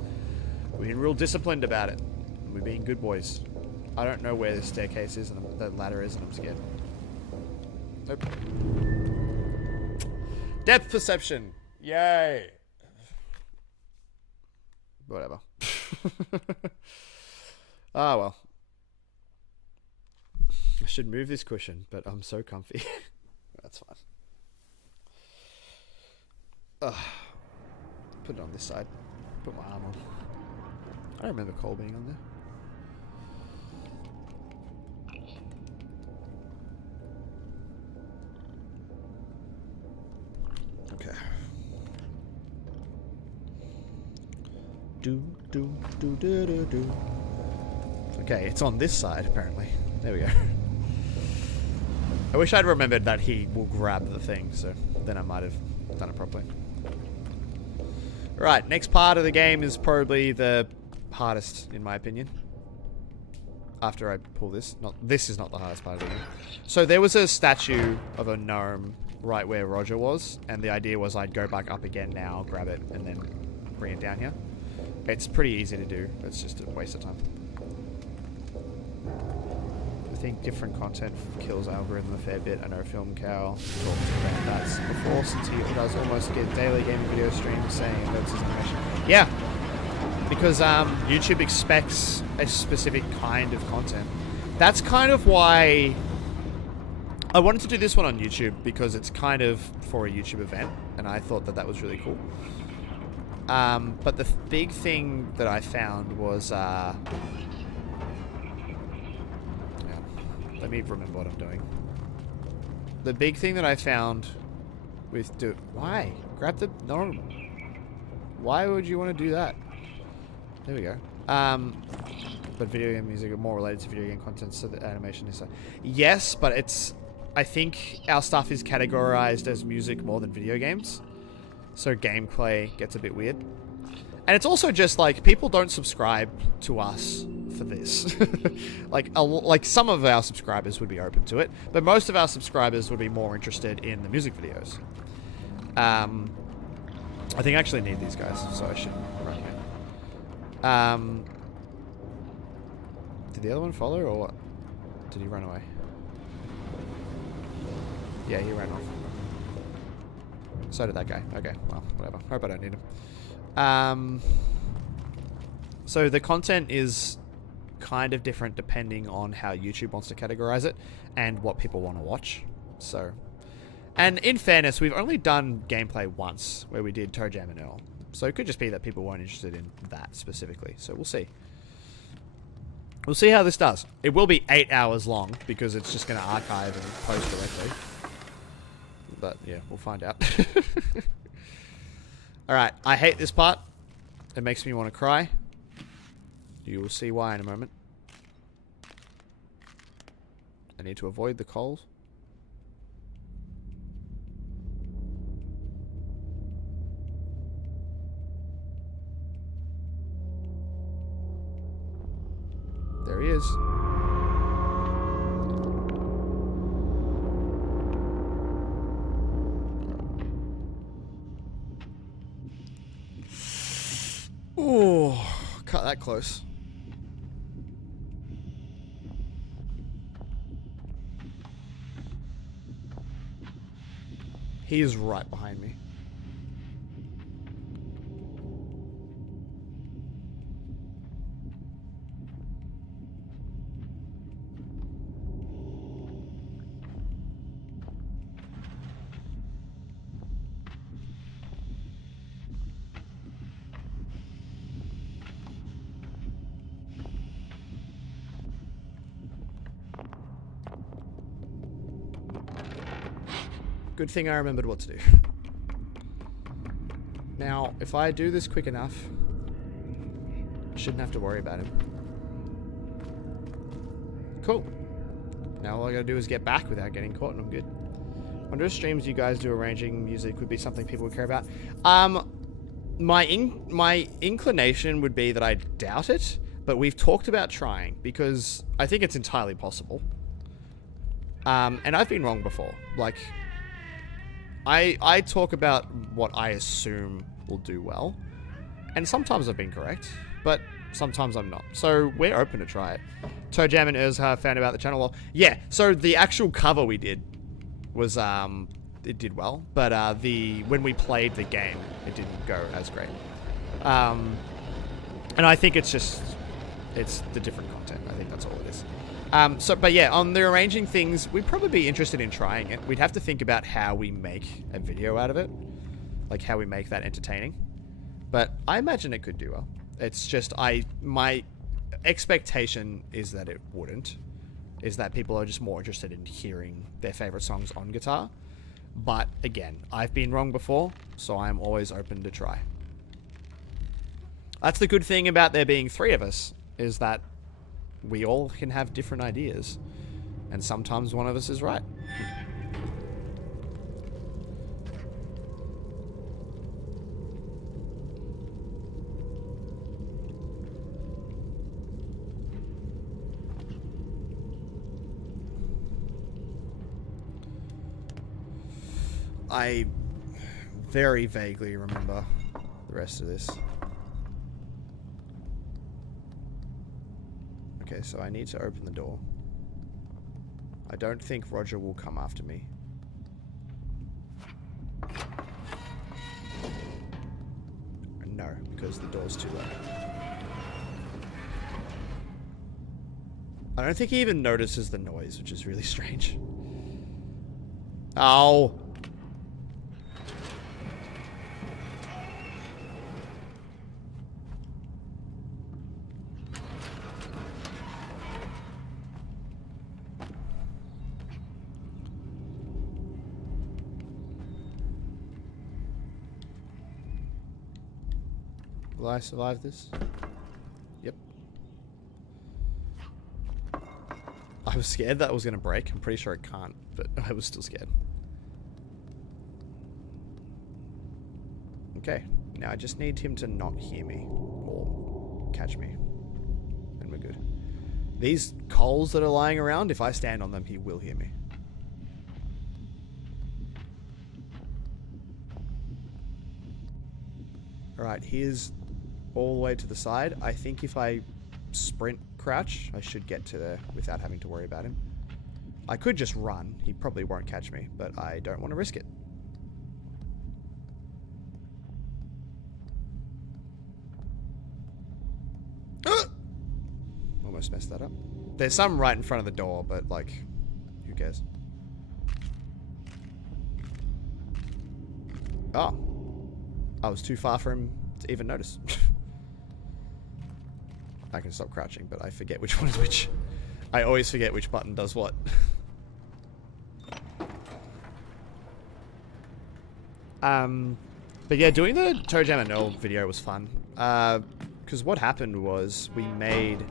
we've been real disciplined about it. We've been good boys. I don't know where the staircase is and the ladder is, and I'm scared. Nope. Depth perception. Yay. Whatever. Ah, well. I should move this cushion, but I'm so comfy. That's fine. Put it on this side. Put my arm on. I don't remember Cole being on there. Okay. Do. Okay, it's on this side, apparently. There we go. I wish I'd remembered that he will grab the thing, so then I might have done it properly. Right, next part of the game is probably the hardest, in my opinion. After I pull this. This is not the hardest part of the game. So there was a statue of a gnome right where Roger was, and the idea was I'd go back up again now, grab it, and then bring it down here. It's pretty easy to do. It's just a waste of time. I think different content kills algorithm a fair bit. I know Film Cow talked about that before, since he does almost get daily gaming video streams saying that's his animation. Yeah, because YouTube expects a specific kind of content. That's kind of why I wanted to do this one on YouTube, because it's kind of for a YouTube event, and I thought that was really cool. But the big thing that I found was let me remember what I'm doing. The big thing that I found with why? Grab the no. Why would you want to do that? There we go. But video game music are more related to video game content, so the animation is yes, but it's I think our stuff is categorized as music more than video games. So gameplay gets a bit weird. And it's also just like people don't subscribe to us for this. like some of our subscribers would be open to it, but most of our subscribers would be more interested in the music videos. I think I actually need these guys, so I should run here. Did the other one follow, or what? Did he run away? Yeah, he ran off. So did that guy. Okay, well, whatever. Hope I don't need him. So the content is kind of different depending on how YouTube wants to categorize it and what people want to watch. So, and in fairness, we've only done gameplay once where we did Toe Jam and Earl. So it could just be that people weren't interested in that specifically. So we'll see. We'll see how this does. It will be 8 hours long because it's just going to archive and post directly. But yeah, we'll find out. Alright, I hate this part. It makes me want to cry. You will see why in a moment. I need to avoid the coals. There he is. Oh, cut that close. He is right behind me. Good thing I remembered what to do. Now, if I do this quick enough, I shouldn't have to worry about him. Cool. Now all I gotta do is get back without getting caught and I'm good. Wonder if streams you guys do arranging music would be something people would care about. My inclination would be that I doubt it, but we've talked about trying because I think it's entirely possible. And I've been wrong before. Like, I talk about what I assume will do well. And sometimes I've been correct, but sometimes I'm not. So we're open to try it. Toe Jam and Urza found about the channel. Well, yeah, so the actual cover we did was, it did well. But when we played the game, it didn't go as great. And I think it's the different content. I think that's all it is. But yeah, on the arranging things, we'd probably be interested in trying it. We'd have to think about how we make a video out of it. Like how we make that entertaining. But I imagine it could do well. It's just, my expectation is that it wouldn't. Is that people are just more interested in hearing their favorite songs on guitar. But again, I've been wrong before, so I'm always open to try. That's the good thing about there being 3 of us, is that we all can have different ideas. And sometimes one of us is right. I very vaguely remember the rest of this. Okay, so I need to open the door. I don't think Roger will come after me. No, because the door's too low. I don't think he even notices the noise, which is really strange. Oh! Will I survive this? Yep. I was scared that was going to break. I'm pretty sure it can't, but I was still scared. Okay. Now I just need him to not hear me or catch me. And we're good. These coals that are lying around, if I stand on them, he will hear me. Alright, here's all the way to the side. I think if I sprint crouch, I should get to there without having to worry about him. I could just run. He probably won't catch me, but I don't want to risk it. Almost messed that up. There's some right in front of the door, but like, who cares? Oh. I was too far for him to even notice. I can stop crouching, but I forget which one is which. I always forget which button does what. But yeah, doing the Toe Jam and Earl video was fun. Because what happened was we made...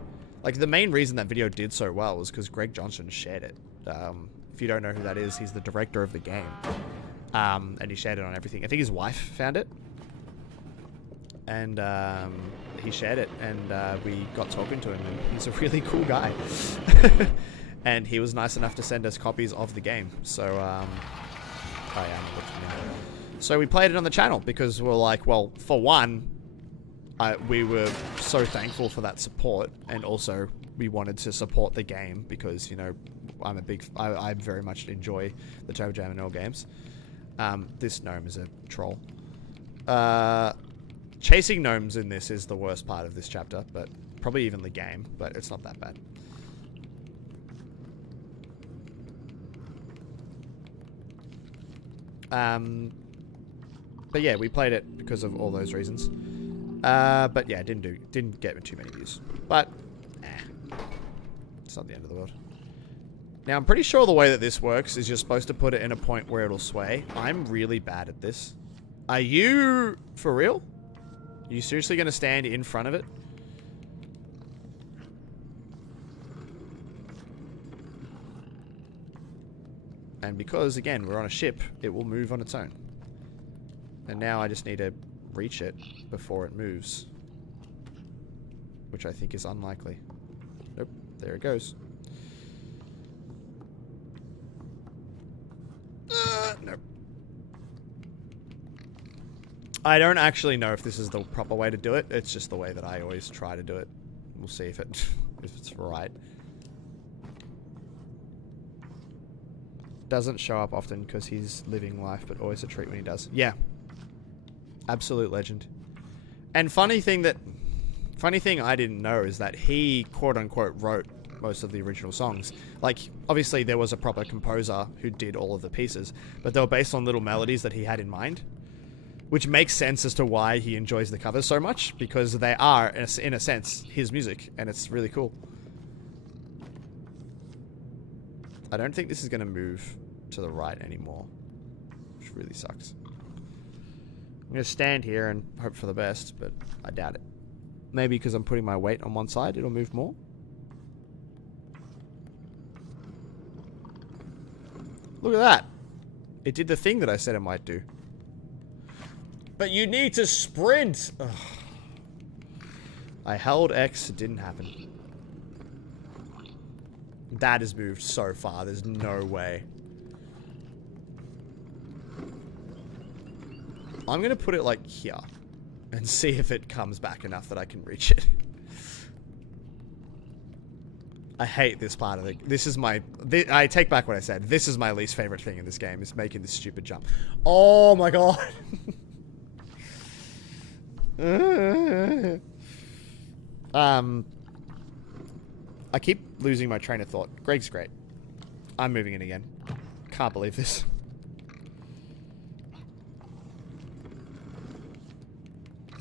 Like, the main reason that video did so well was because Greg Johnson shared it. If you don't know who that is, he's the director of the game. And he shared it on everything. I think his wife found it. And he shared it, and we got talking to him, and he's a really cool guy. And he was nice enough to send us copies of the game. So, so we played it on the channel because we're like, well, for one, we were so thankful for that support, and also we wanted to support the game because, you know, I very much enjoy the Toe Jam and Earl games. This gnome is a troll. Chasing gnomes in this is the worst part of this chapter, but probably even the game, but it's not that bad. But yeah, we played it because of all those reasons. But yeah, didn't get too many views. But it's not the end of the world. Now I'm pretty sure the way that this works is you're supposed to put it in a point where it'll sway. I'm really bad at this. Are you for real? Are you seriously going to stand in front of it? And because, again, we're on a ship, it will move on its own. And now I just need to reach it before it moves. Which I think is unlikely. Nope, there it goes. Nope. I don't actually know if this is the proper way to do it. It's just the way that I always try to do it. We'll see if it's right. Doesn't show up often because he's living life, but always a treat when he does. Yeah. Absolute legend. And funny thing I didn't know is that he, quote-unquote, wrote most of the original songs. Like, obviously there was a proper composer who did all of the pieces, but they were based on little melodies that he had in mind. Which makes sense as to why he enjoys the covers so much, because they are, in a sense, his music, and it's really cool. I don't think this is going to move to the right anymore, which really sucks. I'm going to stand here and hope for the best, but I doubt it. Maybe because I'm putting my weight on one side, it'll move more. Look at that. It did the thing that I said it might do. But you need to sprint! Ugh. I held X, it didn't happen. That has moved so far, there's no way. I'm gonna put it like here. And see if it comes back enough that I can reach it. I hate this part of it. This is my... I take back what I said. This is my least favorite thing in this game, is making this stupid jump. Oh my god! I keep losing my train of thought. Greg's great. I'm moving in again. Can't believe this.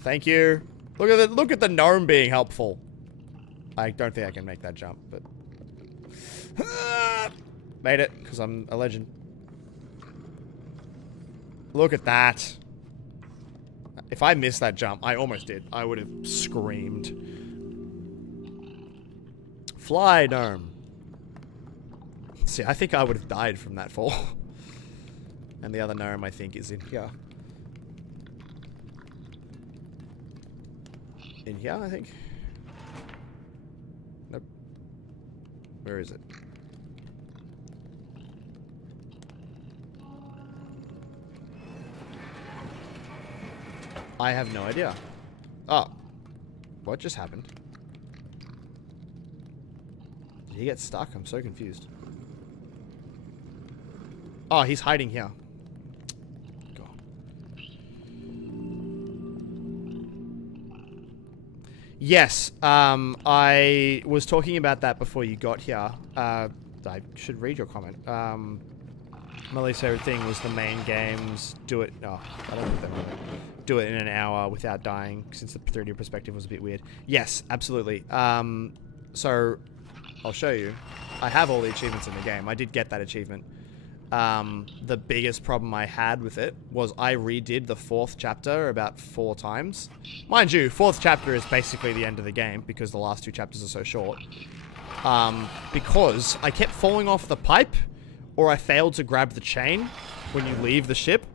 Thank you. Look at the gnome being helpful. I don't think I can make that jump, but made it because I'm a legend. Look at that. If I missed that jump, I almost did. I would have screamed. Fly, gnome. See, I think I would have died from that fall. And the other gnome, I think, is in here. In here, I think. Nope. Where is it? I have no idea. Oh. What just happened? Did he get stuck? I'm so confused. Oh, he's hiding here. God. Yes, I was talking about that before you got here. I should read your comment. My least favorite thing was the main games do it... Oh, I don't think that meant it. Do it in an hour without dying, since the 3D perspective was a bit weird. Yes, absolutely. So, I'll show you. I have all the achievements in the game. I did get that achievement. The biggest problem I had with it was I redid the 4th chapter about 4 times. Mind you, 4th chapter is basically the end of the game, because the last 2 chapters are so short. Because I kept falling off the pipe, or I failed to grab the chain when you leave the ship.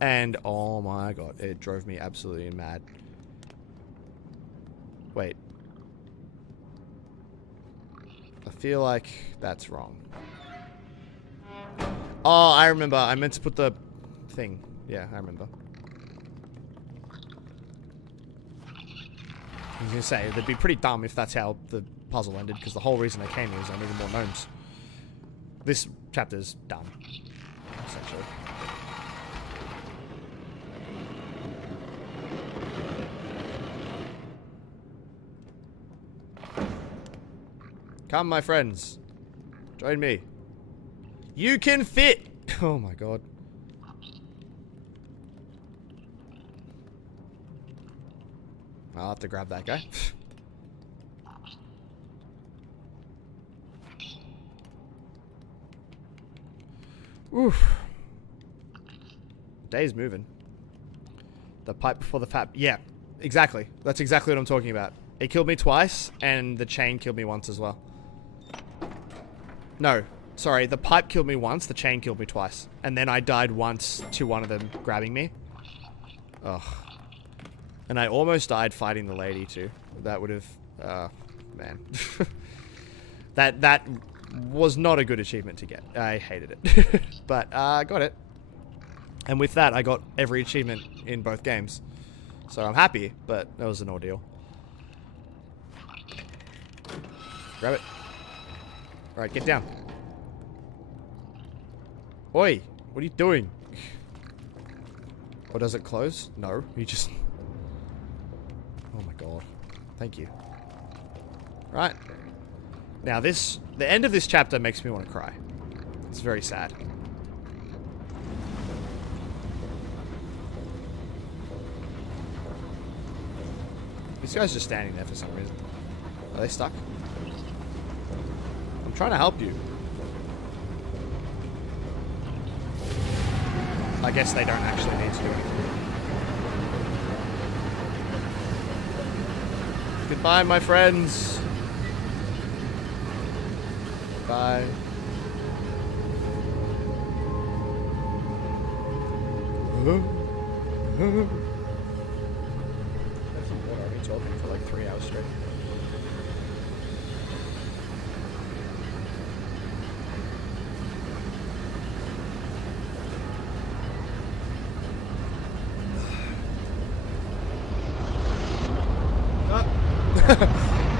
And, oh my god, it drove me absolutely mad. Wait. I feel like that's wrong. Oh, I remember. I meant to put the thing. Yeah, I remember. I was gonna say, that'd be pretty dumb if that's how the puzzle ended, because the whole reason I came here is I needed more gnomes. This chapter's dumb, essentially. Come, my friends. Join me. You can fit! Oh my god. I'll have to grab that guy. Oof. Day's moving. The pipe before the fat. Yeah, exactly. That's exactly what I'm talking about. It killed me twice, and the chain killed me once as well. No. Sorry, the pipe killed me once, the chain killed me twice. And then I died once to one of them grabbing me. Ugh. And I almost died fighting the lady too. That would have... man. That was not a good achievement to get. I hated it. But, got it. And with that, I got every achievement in both games. So I'm happy, but that was an ordeal. Grab it. Alright, get down. Oi! What are you doing? Or does it close? No, you just... Oh my god. Thank you. Right. Now this... The end of this chapter makes me want to cry. It's very sad. This guy's just standing there for some reason. Are they stuck? I'm trying to help you. I guess they don't actually need to do anything. Goodbye, my friends. Bye. I've been talking for like 3 hours straight.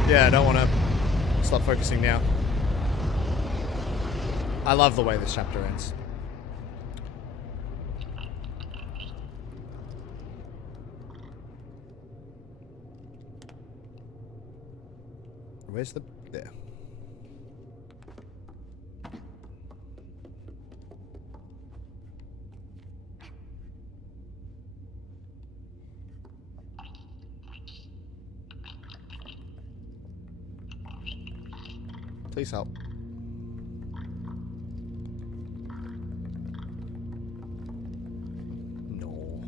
Yeah, I don't want to stop focusing now. I love the way this chapter ends. Where's the... There. Please help. No.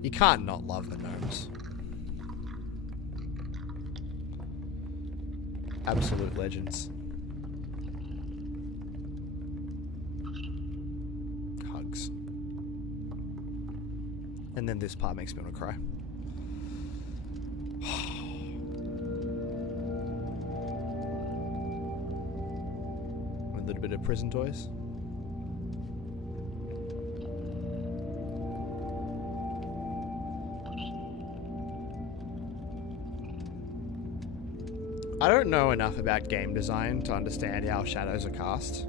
You can't not love the gnomes. Absolute legends. Hugs. And then this part makes me want to cry. A little bit of prison toys. I don't know enough about game design to understand how shadows are cast,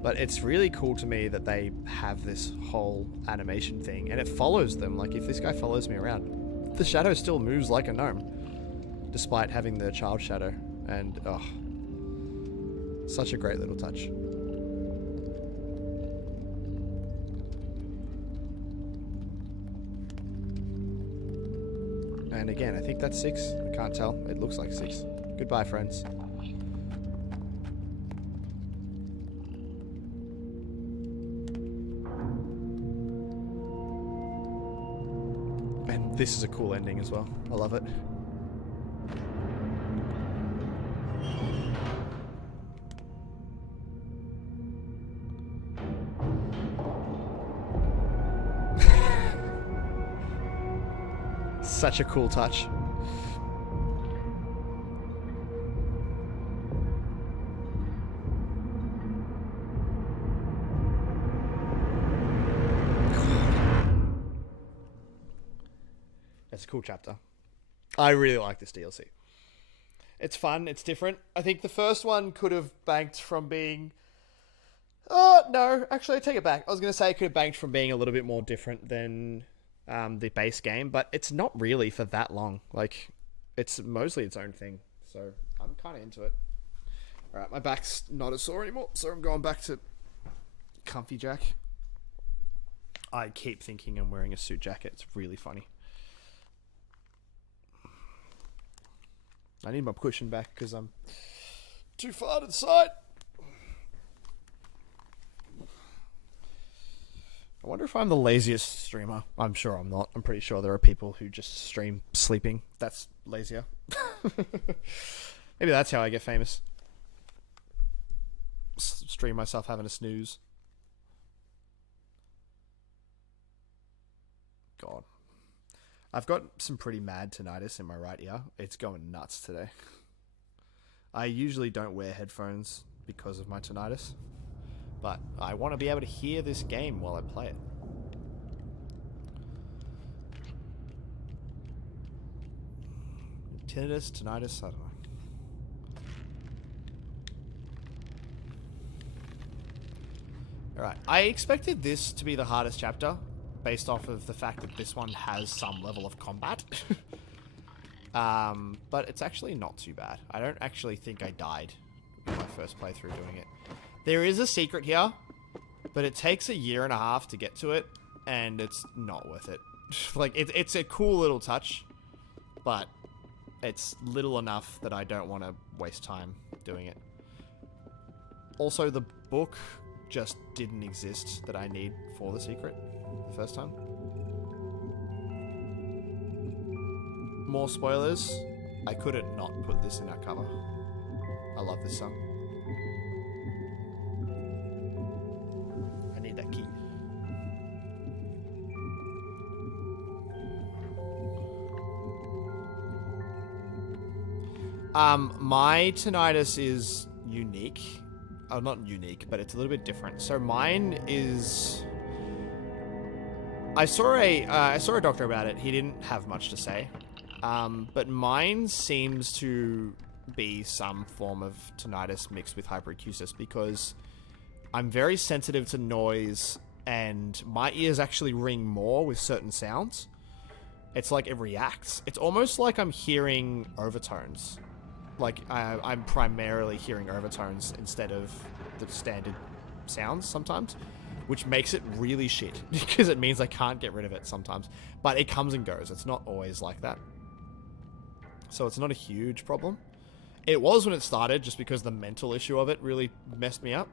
but it's really cool to me that they have this whole animation thing, and it follows them. Like, if this guy follows me around, the shadow still moves like a gnome, despite having the child shadow, and, oh, such a great little touch. And again, I think that's 6. I can't tell. It looks like 6. Goodbye, friends. And this is a cool ending as well. I love it. Such a cool touch. It's a cool chapter. I really like this DLC. It's fun. It's different. I think the first one could have banked from being... Oh, no. Actually, I take it back. I was going to say it could have banked from being a little bit more different than the base game, but it's not really for that long. Like, it's mostly its own thing. So, I'm kind of into it. Alright, my back's not as sore anymore, so I'm going back to comfy jack. I keep thinking I'm wearing a suit jacket. It's really funny. I need my cushion back because I'm too far to the side. I wonder if I'm the laziest streamer. I'm sure I'm not. I'm pretty sure there are people who just stream sleeping. That's lazier. Maybe that's how I get famous. Stream myself having a snooze. God. I've got some pretty mad tinnitus in my right ear. It's going nuts today. I usually don't wear headphones because of my tinnitus. But I want to be able to hear this game while I play it. Tinnitus, I don't know. Alright, I expected this to be the hardest chapter, based off of the fact that this one has some level of combat. But it's actually not too bad. I don't actually think I died in my first playthrough doing it. There is a secret here, but it takes 1.5 years to get to it, and it's not worth it. Like, it's a cool little touch, but it's little enough that I don't want to waste time doing it. Also, the book just didn't exist that I need for the secret the first time. More spoilers. I couldn't not put this in our cover. I love this song. I need that key. My tinnitus is unique. Not unique, but it's a little bit different. So mine is... I saw a doctor about it. He didn't have much to say. But mine seems to be some form of tinnitus mixed with hyperacusis, because I'm very sensitive to noise and my ears actually ring more with certain sounds. It's like it reacts. It's almost like I'm hearing overtones. Like, I'm primarily hearing overtones instead of the standard sounds sometimes, which makes it really shit, because it means I can't get rid of it sometimes. But it comes and goes. It's not always like that. So it's not a huge problem. It was when it started, just because the mental issue of it really messed me up.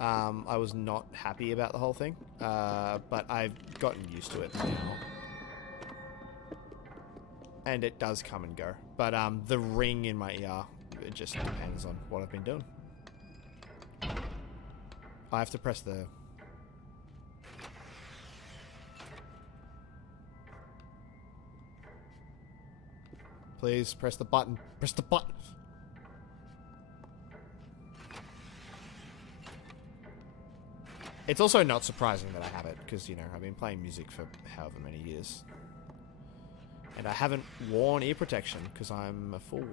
I was not happy about the whole thing, but I've gotten used to it now. And it does come and go. But the ring in my ear, it just depends on what I've been doing. I have to press the... Please, press the button. Press the button! It's also not surprising that I have it, because, you know, I've been playing music for however many years. And I haven't worn ear protection, because I'm a fool.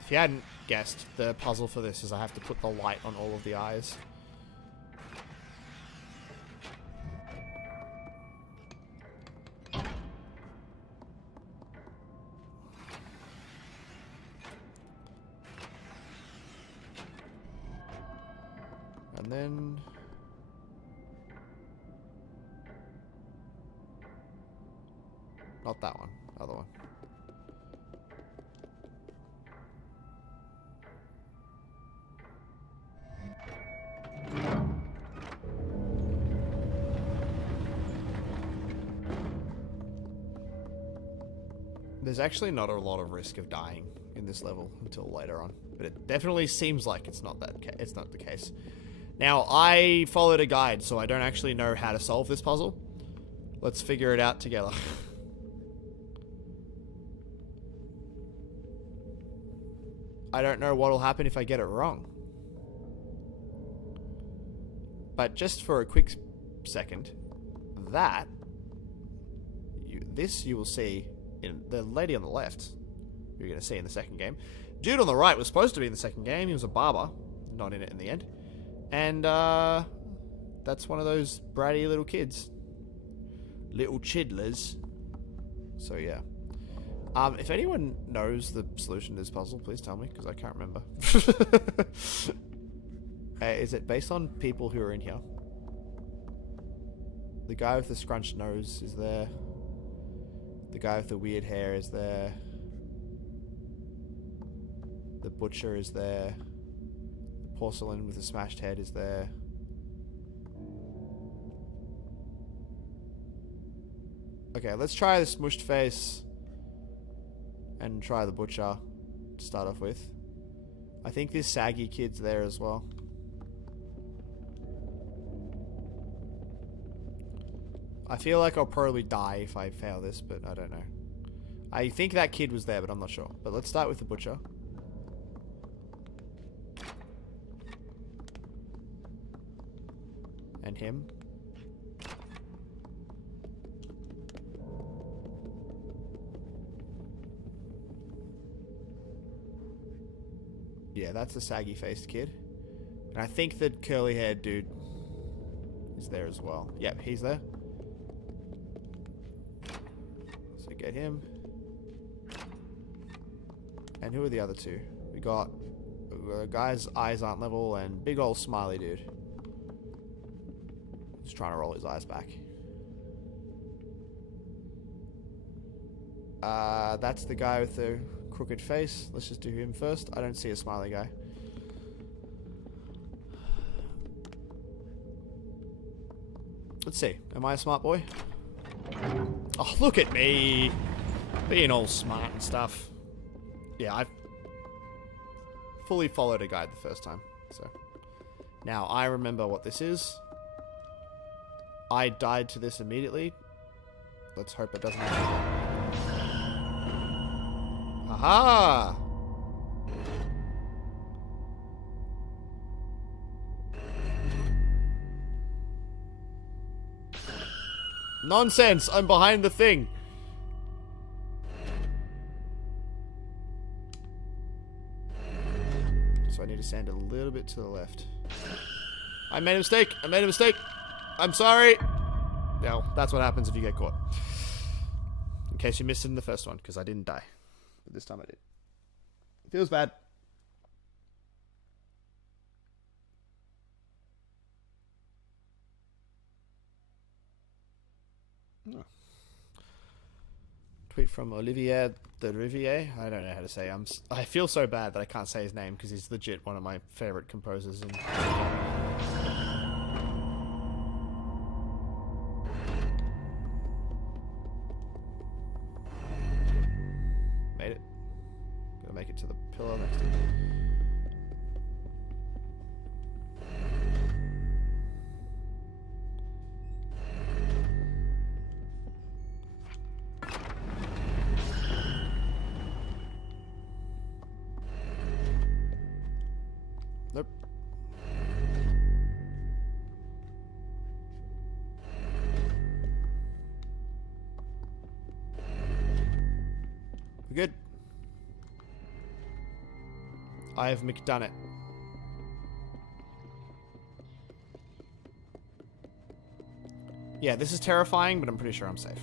If you hadn't guessed, the puzzle for this is I have to put the light on all of the eyes. And then... not that one, other one. There's actually not a lot of risk of dying in this level until later on, but it definitely seems like it's not the case. Now, I followed a guide, so I don't actually know how to solve this puzzle. Let's figure it out together. I don't know what'll happen if I get it wrong. But just for a quick second, this you will see in the lady on the left, you're going to see in the second game. Dude on the right was supposed to be in the second game. He was a barber, not in it in the end. And that's one of those bratty little kids. Little chidlers. So yeah. If anyone knows the solution to this puzzle, please tell me, because I can't remember. Is it based on people who are in here? The guy with the scrunched nose is there. The guy with the weird hair is there. The butcher is there. The porcelain with the smashed head is there. Okay, let's try the smushed face. And try the butcher to start off with. I think this saggy kid's there as well. I feel like I'll probably die if I fail this, but I don't know. I think that kid was there, but I'm not sure. But let's start with the butcher. And him. Yeah, that's a saggy-faced kid. And I think the curly-haired dude is there as well. Yep, he's there. So get him. And who are the other two? We got guy's eyes aren't level and big old smiley dude. Just trying to roll his eyes back. That's the guy with the crooked face. Let's just do him first. I don't see a smiley guy. Let's see. Am I a smart boy? Oh, look at me. Being all smart and stuff. Yeah, I've fully followed a guide the first time. So now I remember what this is. I died to this immediately. Let's hope it doesn't happen. Aha! Nonsense! I'm behind the thing! So I need to stand a little bit to the left. I made a mistake! I made a mistake! I'm sorry! No, that's what happens if you get caught. In case you missed it in the first one, because I didn't die. But this time I did. Feels bad. Oh. Tweet from Olivier de Riviere. I don't know how to say. I feel so bad that I can't say his name because he's legit one of my favorite composers. Made it. Gotta make it to the pillar next to me. Nope. We're good. I have McDone it. Yeah, this is terrifying, but I'm pretty sure I'm safe.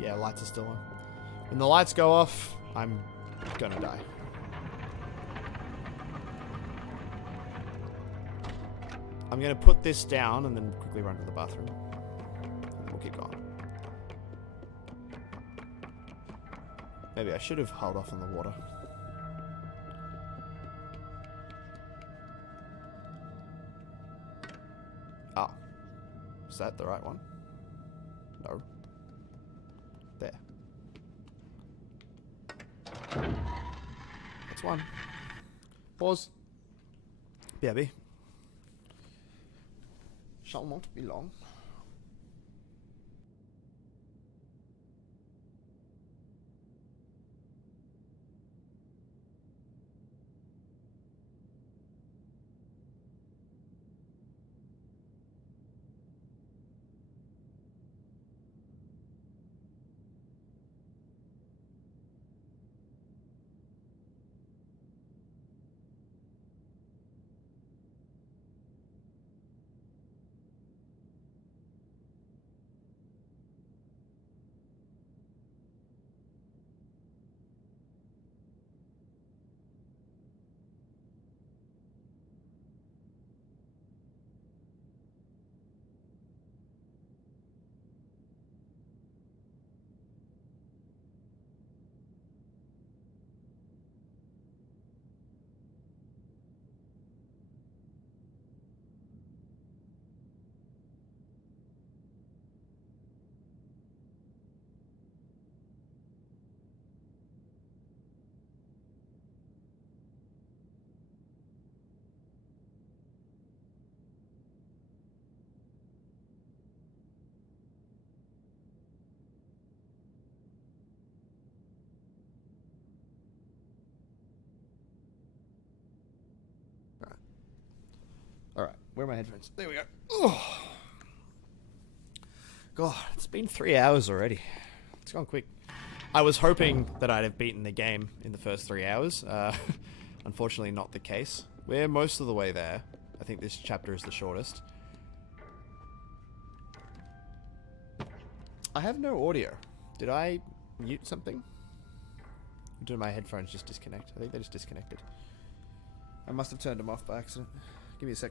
Yeah, lights are still on. When the lights go off, I'm gonna die. I'm gonna put this down and then quickly run to the bathroom. And we'll keep going. Maybe I should have held off on the water. Oh. Is that the right one? No. There. That's one. Pause. BRB. Shall not be long. Where are my headphones? There we go. Oh. God, it's been 3 hours already. It's gone quick. I was hoping that I'd have beaten the game in the first 3 hours. Unfortunately, not the case. We're most of the way there. I think this chapter is the shortest. I have no audio. Did I mute something? Or did my headphones just disconnect? I think they just disconnected. I must have turned them off by accident. Give me a sec.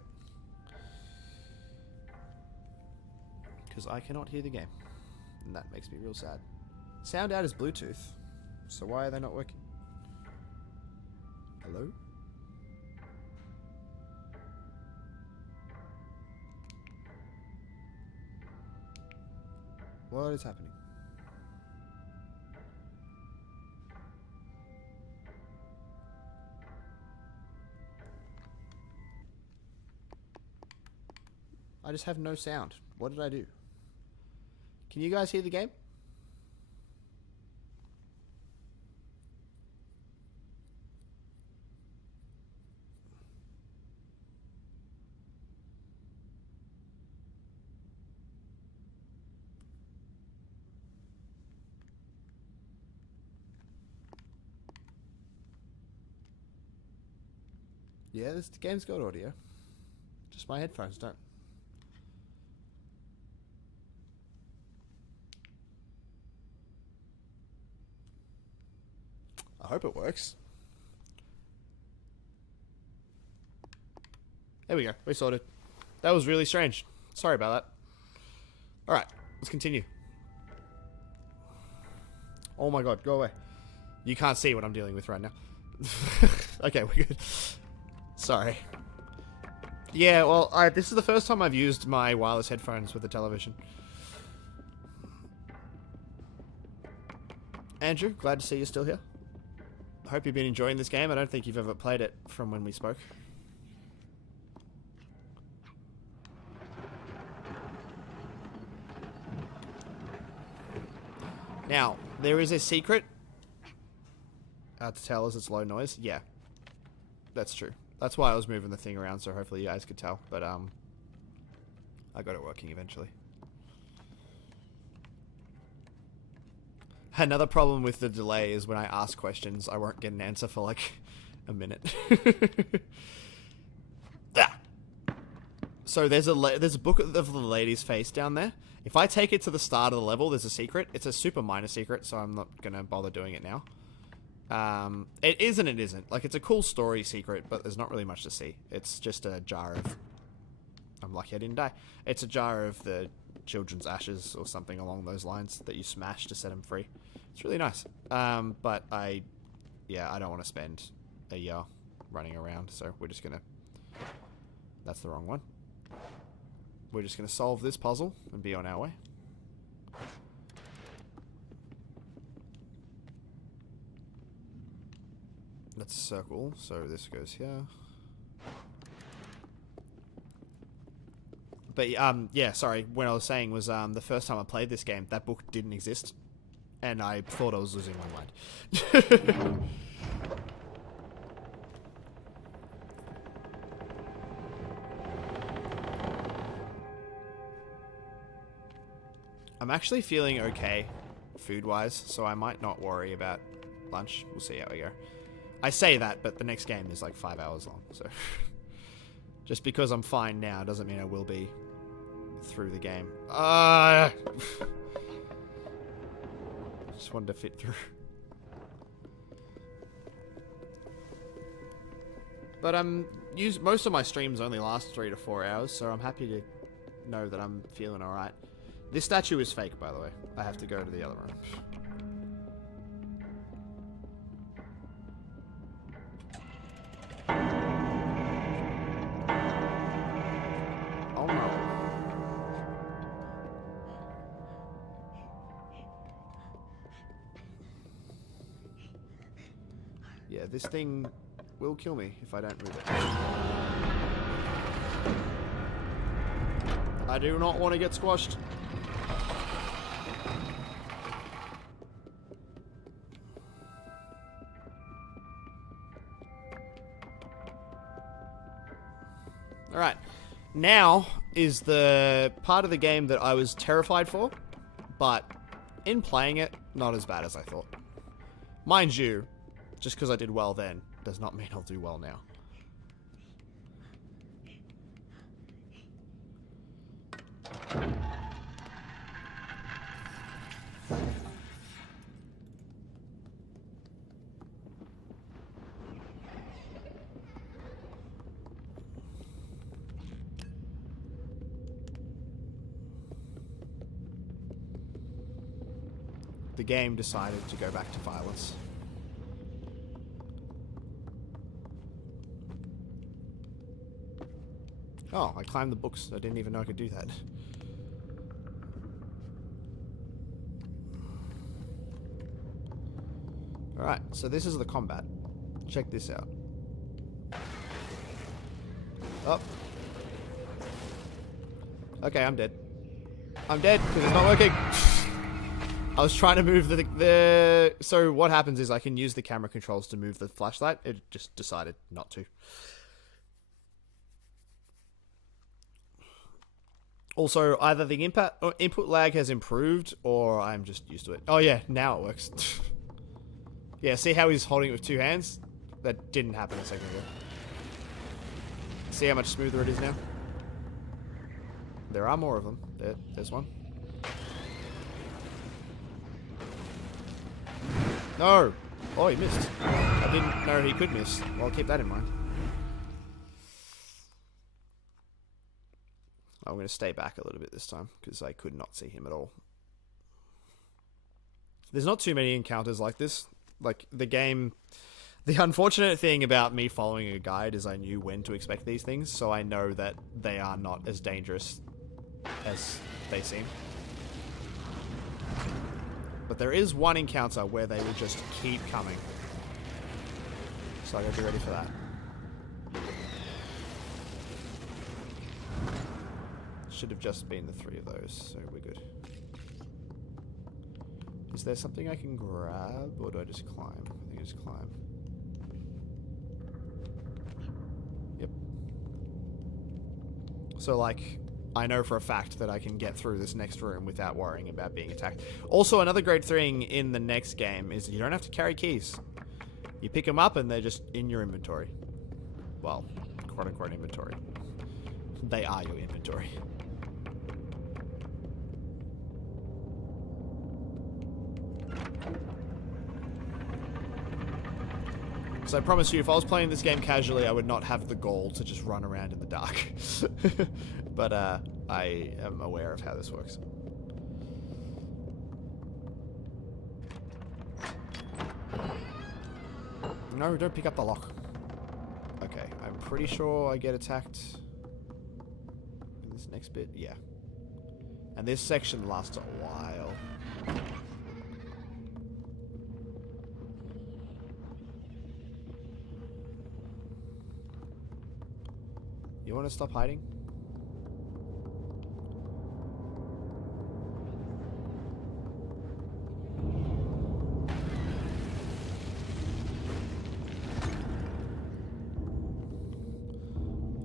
Because I cannot hear the game. And that makes me real sad. Sound out is Bluetooth. So why are they not working? Hello? What is happening? I just have no sound. What did I do? Can you guys hear the game? Yeah, this game's got audio. Just my headphones don't. I hope it works. There we go. We're sorted. That was really strange. Sorry about that. Alright, let's continue. Oh my god, go away. You can't see what I'm dealing with right now. Okay, we're good. Sorry. Yeah, well, this is the first time I've used my wireless headphones with the television. Andrew, glad to see you're still here. Hope you've been enjoying this game. I don't think you've ever played it from when we spoke. Now, there is a secret. To tell us it's low noise. Yeah, that's true. That's why I was moving the thing around, so hopefully you guys could tell. But I got it working eventually. Another problem with the delay is when I ask questions, I won't get an answer for like a minute. Ah. So there's a book of the lady's face down there. If I take it to the start of the level, there's a secret. It's a super minor secret, so I'm not gonna bother doing it now. It is and it isn't. Like, it's a cool story secret, but there's not really much to see. It's just a jar of... I'm lucky I didn't die. It's a jar of the children's ashes or something along those lines that you smash to set them free. It's really nice. But I don't want to spend a year running around, so we're just gonna... That's the wrong one. We're just gonna solve this puzzle and be on our way. Let's circle, so this goes here. But, yeah, sorry, what I was saying was, the first time I played this game, that book didn't exist. And I thought I was losing my mind. I'm actually feeling okay, food-wise, so I might not worry about lunch. We'll see how we go. I say that, but the next game is like 5 hours long, so... Just because I'm fine now doesn't mean I will be through the game. Just wanted to fit through. But most of my streams only last 3 to 4 hours, so I'm happy to know that I'm feeling alright. This statue is fake, by the way. I have to go to the other room. Oh no. Yeah, this thing will kill me if I don't move it. I do not want to get squashed. Alright. Now is the part of the game that I was terrified for, but in playing it, not as bad as I thought. Mind you, just because I did well then does not mean I'll do well now. The game decided to go back to violence. Oh, I climbed the books. I didn't even know I could do that. Alright, so this is the combat. Check this out. Oh. Okay, I'm dead. I'm dead because it's not working. I was trying to move the... So what happens is I can use the camera controls to move the flashlight. It just decided not to. Also, either the input lag has improved, or I'm just used to it. Oh yeah, now it works. Yeah, see how he's holding it with two hands? That didn't happen a second ago. See how much smoother it is now? There are more of them. There's one. No! Oh, he missed. I didn't know he could miss. Well, I'll keep that in mind. I'm going to stay back a little bit this time, because I could not see him at all. There's not too many encounters like this. Like, the game... The unfortunate thing about me following a guide is I knew when to expect these things, so I know that they are not as dangerous as they seem. But there is one encounter where they will just keep coming. So I gotta be ready for that. Should have just been the 3 of those, so we're good. Is there something I can grab, or do I just climb? I think I just climb. Yep. So, like, I know for a fact that I can get through this next room without worrying about being attacked. Also, another great thing in the next game is you don't have to carry keys. You pick them up and they're just in your inventory. Well, quote-unquote inventory. They are your inventory. So I promise you, if I was playing this game casually, I would not have the gall to just run around in the dark. But I am aware of how this works. No, don't pick up the lock. Okay, I'm pretty sure I get attacked in this next bit. Yeah. And this section lasts a while. You want to stop hiding?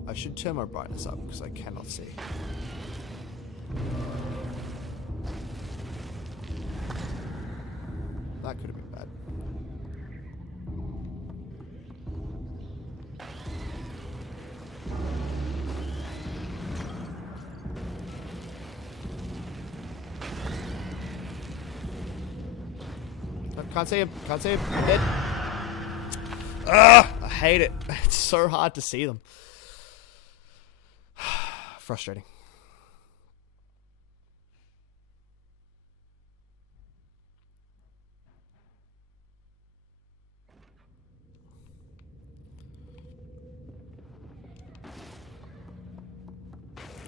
I should turn my brightness up because I cannot see. That could have been bad. Can't see him. Can't see him. I'm dead. Ugh, I hate it. It's so hard to see them. Frustrating.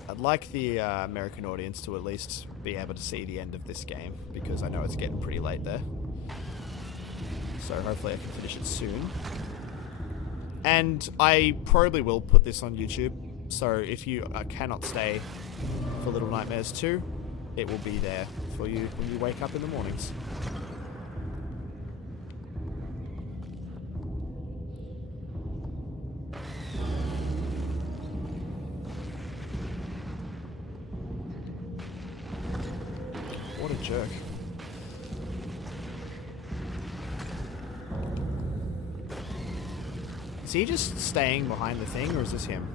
I'd like the American audience to at least be able to see the end of this game, because I know it's getting pretty late there. So hopefully I can finish it soon. And I probably will put this on YouTube, so if you cannot stay for Little Nightmares 2, it will be there for you when you wake up in the mornings. jerk. Is he just staying behind the thing, or is this him?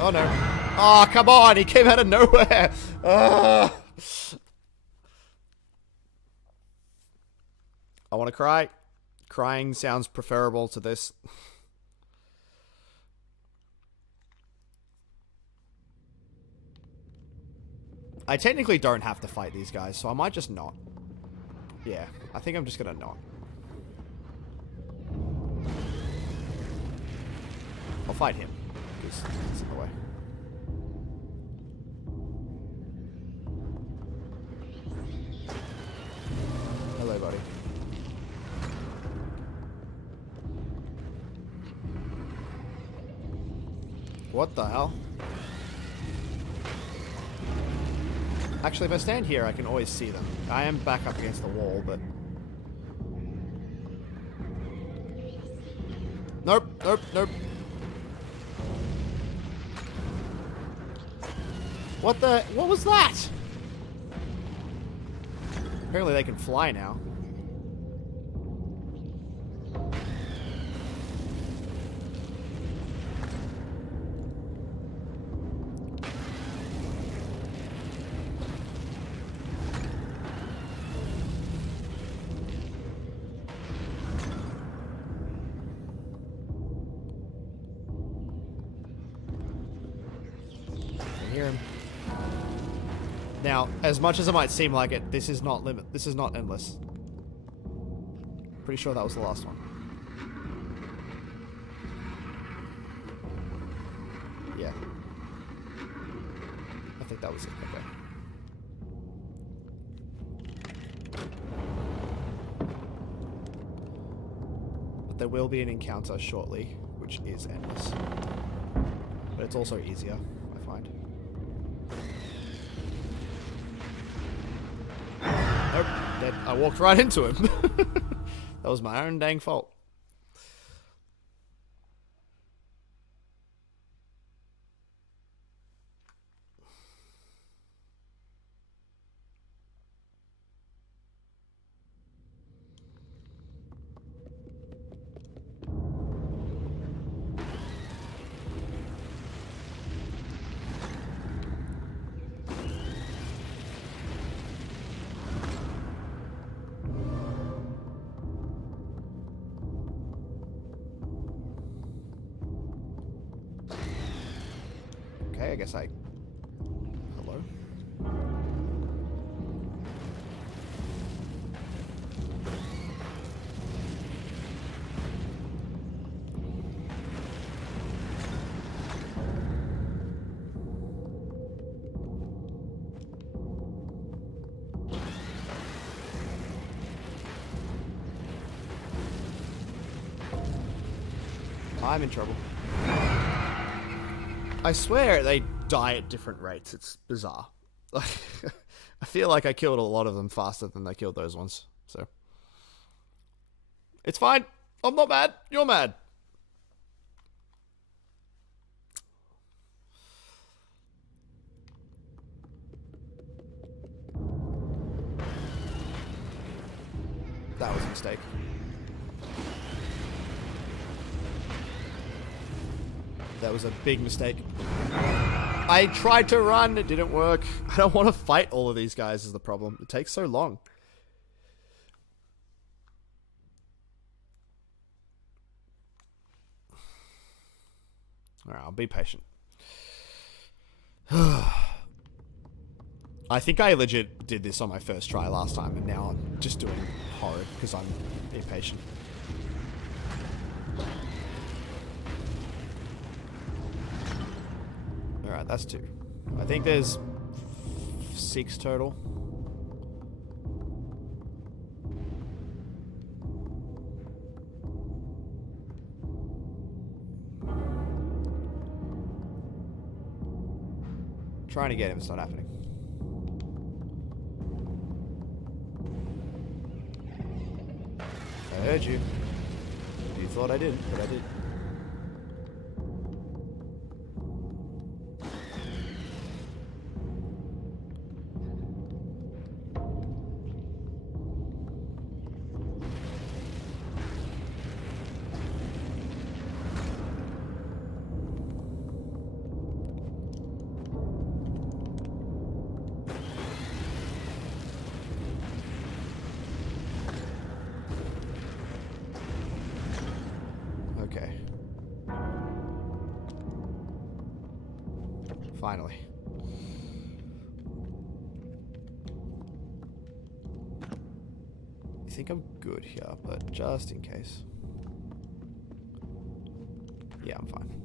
Oh no. Oh, come on! He came out of nowhere! Ah. I want to cry. Crying sounds preferable to this. I technically don't have to fight these guys, so I might just not. Yeah, I think I'm just gonna not. I'll fight him, because he's in the way. Hello, buddy. What the hell? Actually, if I stand here, I can always see them. I am back up against the wall, but... Nope, nope, nope. What the... What was that? Apparently they can fly now. Now, as much as it might seem like it, this is not this is not endless. Pretty sure that was the last one. Yeah. I think that was it. Okay. But there will be an encounter shortly, which is endless. But it's also easier, I find. Nope, dead. I walked right into him. That was my own dang fault. Okay, I guess I... Hello? I'm in trouble. I swear they die at different rates. It's bizarre. I feel like I killed a lot of them faster than they killed those ones. So it's fine. I'm not mad. You're mad. That was a mistake. That was a big mistake. I tried to run, it didn't work. I don't want to fight all of these guys is the problem. It takes so long. Alright, I'll be patient. I think I legit did this on my first try last time, and now I'm just doing horrid because I'm impatient. Alright, that's 2. I think there's 6 total. Trying to get him, it's not happening. I heard you. You thought I didn't, but I did. Finally. I think I'm good here, but just in case. Yeah, I'm fine.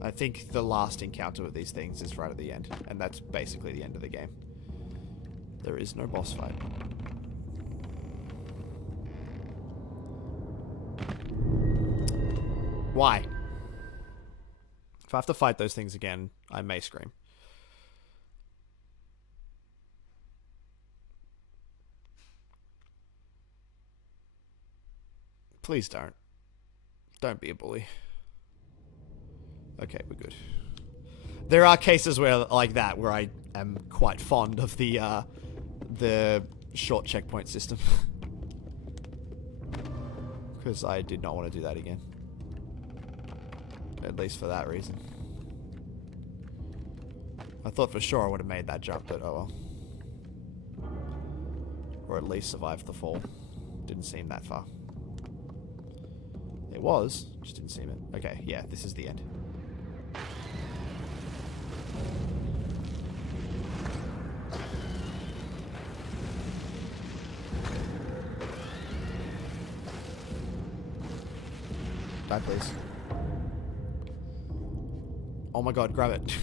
I think the last encounter with these things is right at the end, and that's basically the end of the game. There is no boss fight. Why? If I have to fight those things again, I may scream. Please don't. Don't be a bully. Okay, we're good. There are cases where, like that, where I am quite fond of the short checkpoint system. Because I did not want to do that again. At least for that reason. I thought for sure I would have made that jump, but oh well. Or at least survived the fall. Didn't seem that far. It was, just didn't seem it. Okay, yeah, this is the end. Die, please. Oh my god, grab it.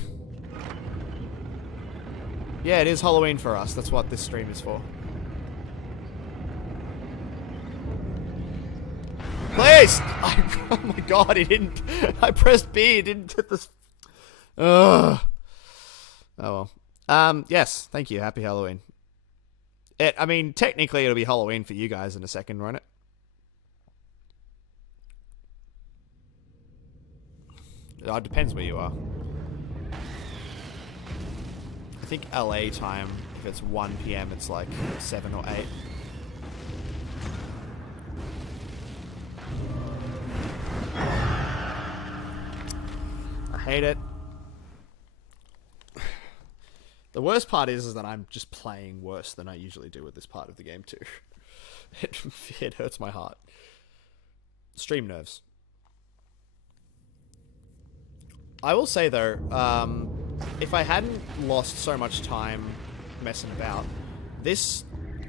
Yeah, it is Halloween for us. That's what this stream is for. Please! Oh my god, it didn't... I pressed B, it didn't hit this... Ugh. Oh well. Yes, thank you. Happy Halloween. I mean, technically it'll be Halloween for you guys in a second, won't it? It depends where you are. I think LA time, if it's 1 PM, it's like 7 or 8. I hate it. The worst part is that I'm just playing worse than I usually do with this part of the game too. It hurts my heart. Stream nerves. I will say though, if I hadn't lost so much time messing about,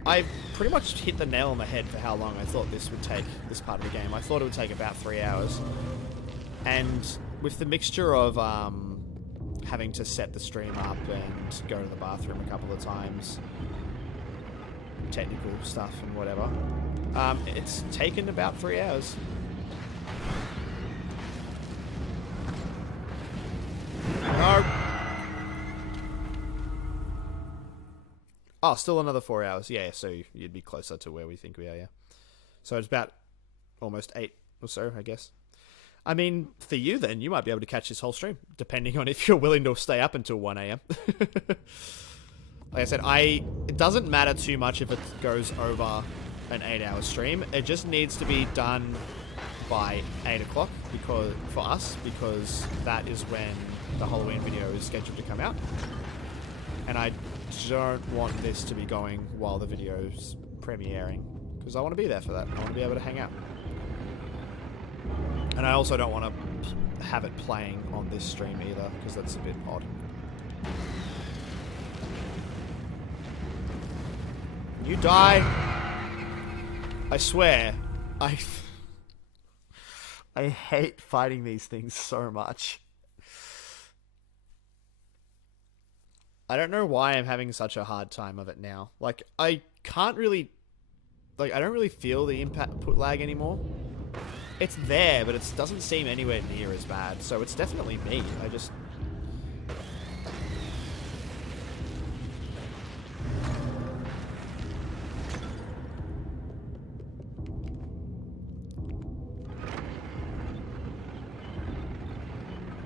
I pretty much hit the nail on the head for how long I thought this would take, this part of the game. I thought it would take about 3 hours. And with the mixture of having to set the stream up and go to the bathroom a couple of times, technical stuff and whatever, it's taken about 3 hours. No. Oh, still another 4 hours. Yeah, so you'd be closer to where we think we are, yeah. So it's about almost 8 or so, I guess. I mean, for you then, you might be able to catch this whole stream, depending on if you're willing to stay up until 1 AM. Like I said, it doesn't matter too much if it goes over an 8-hour stream. It just needs to be done by 8 o'clock for us, because that is when the Halloween video is scheduled to come out. And I don't want this to be going while the video's premiering, because I want to be there for that. I want to be able to hang out. And I also don't want to have it playing on this stream either, because that's a bit odd. You die! I swear, I hate fighting these things so much. I don't know why I'm having such a hard time of it now. Like, I can't really... Like, I don't really feel the input lag anymore. It's there, but it doesn't seem anywhere near as bad. So it's definitely me. I just...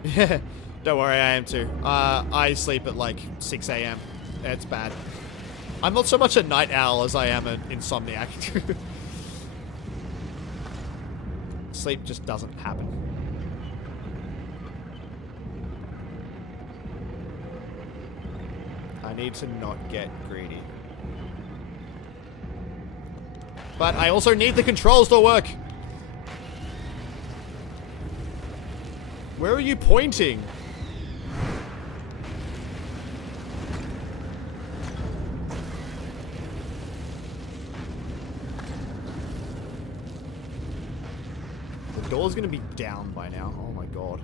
Yeah, don't worry, I am too. I sleep at like 6 AM. It's bad. I'm not so much a night owl as I am an insomniac. Sleep just doesn't happen. I need to not get greedy. But I also need the controls to work. Where are you pointing? door's gonna be down by now. Oh my god.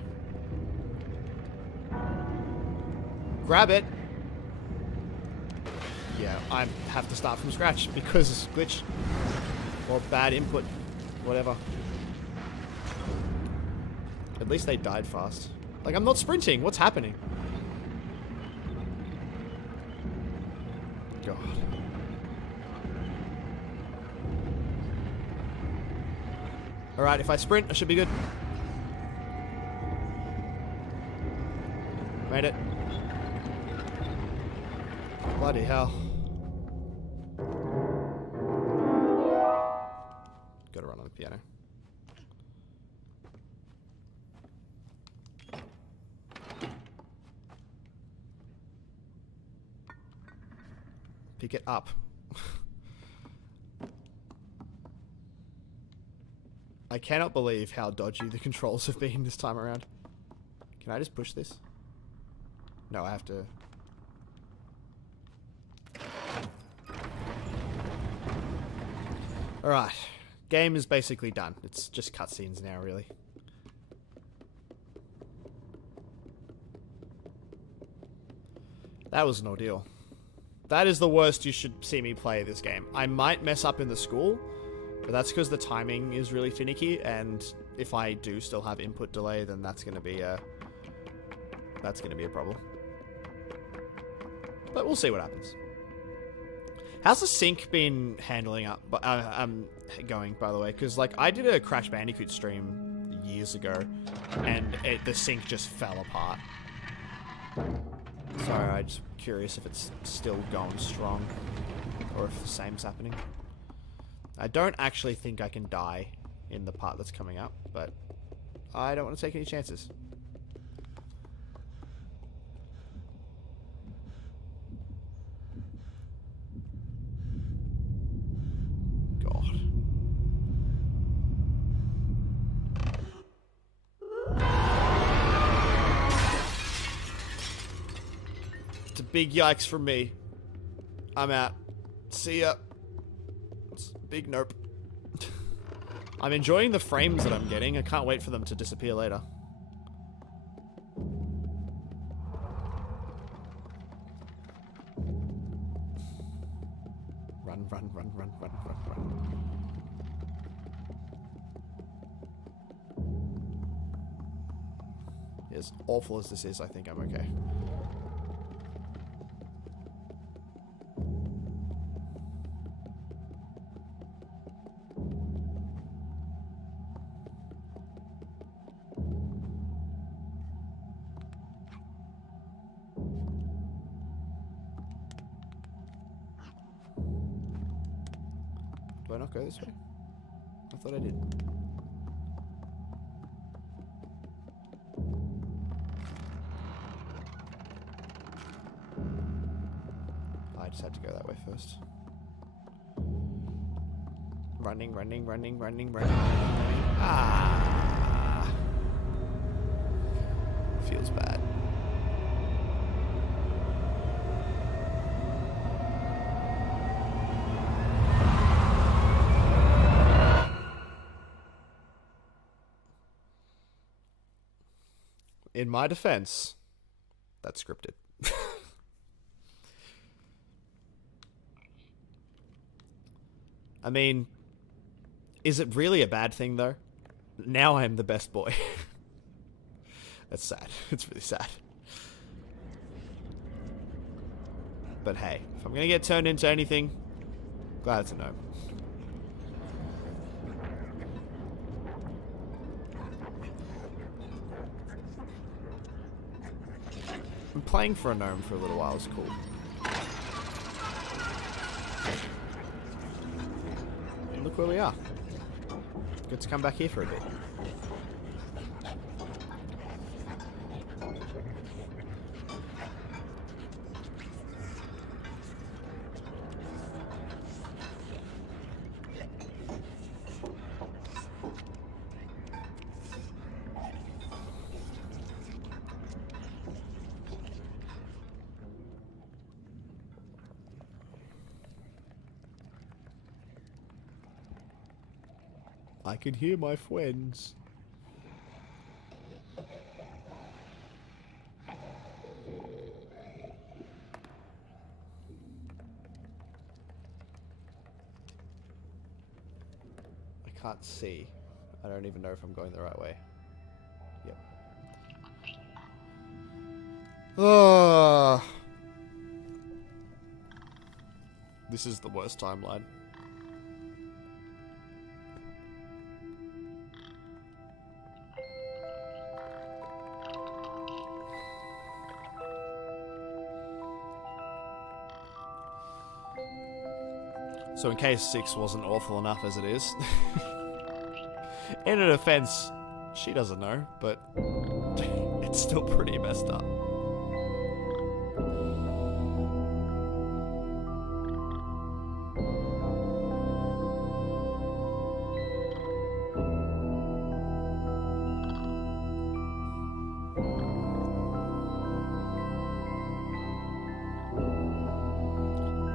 Grab it! Yeah, I have to start from scratch because it's glitch. Or bad input. Whatever. At least they died fast. Like, I'm not sprinting. What's happening? God. Alright, if I sprint, I should be good. Made it. Bloody hell. Gotta run on the piano. Pick it up. I cannot believe how dodgy the controls have been this time around. Can I just push this? No, I have to... Alright. Game is basically done. It's just cutscenes now, really. That was an ordeal. That is the worst you should see me play this game. I might mess up in the school, but that's because the timing is really finicky, and if I do still have input delay, then that's gonna be a problem. But we'll see what happens. How's the sync been handling up? Going, by the way, because like I did a Crash Bandicoot stream years ago, and the sync just fell apart. So I'm just curious if it's still going strong, or if the same's happening. I don't actually think I can die in the part that's coming up, but I don't want to take any chances. God. It's a big yikes from me. I'm out. See ya. It's a big nope. I'm enjoying the frames that I'm getting. I can't wait for them to disappear later. Run, run, run, run, run, run, run. As awful as this is, I think I'm okay. Do I not go this way? I thought I did. I just had to go that way first. Running, running, running, running, running, running. Ah! Feels bad. In my defense, that's scripted. I mean, is it really a bad thing, though? Now I'm the best boy. That's sad. It's really sad. But hey, if I'm gonna get turned into anything, glad it's a no. And playing for a gnome for a little while is cool. And look where we are. Good to come back here for a bit. I can hear my friends. can't see. I don't even know if I'm going the right way. Yep. Oh. This is the worst timeline. So in case 6 wasn't awful enough as it is, in her defense, she doesn't know, but it's still pretty messed up.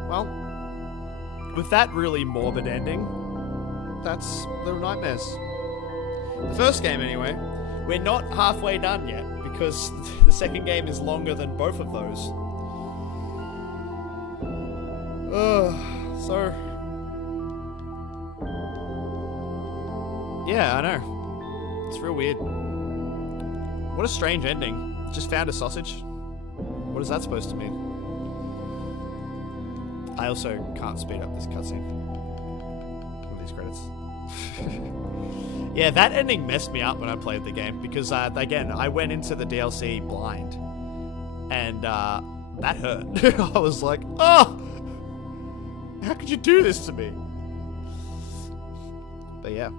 Well, with that really morbid ending, that's Little Nightmares. The first game, anyway. We're not halfway done yet, because the second game is longer than both of those. So... yeah, I know. It's real weird. What a strange ending. Just found a sausage? What is that supposed to mean? I also can't speed up this cutscene. With these credits. Yeah, that ending messed me up when I played the game because, again, I went into the DLC blind. And, that hurt. I was like, oh! How could you do this to me? But yeah.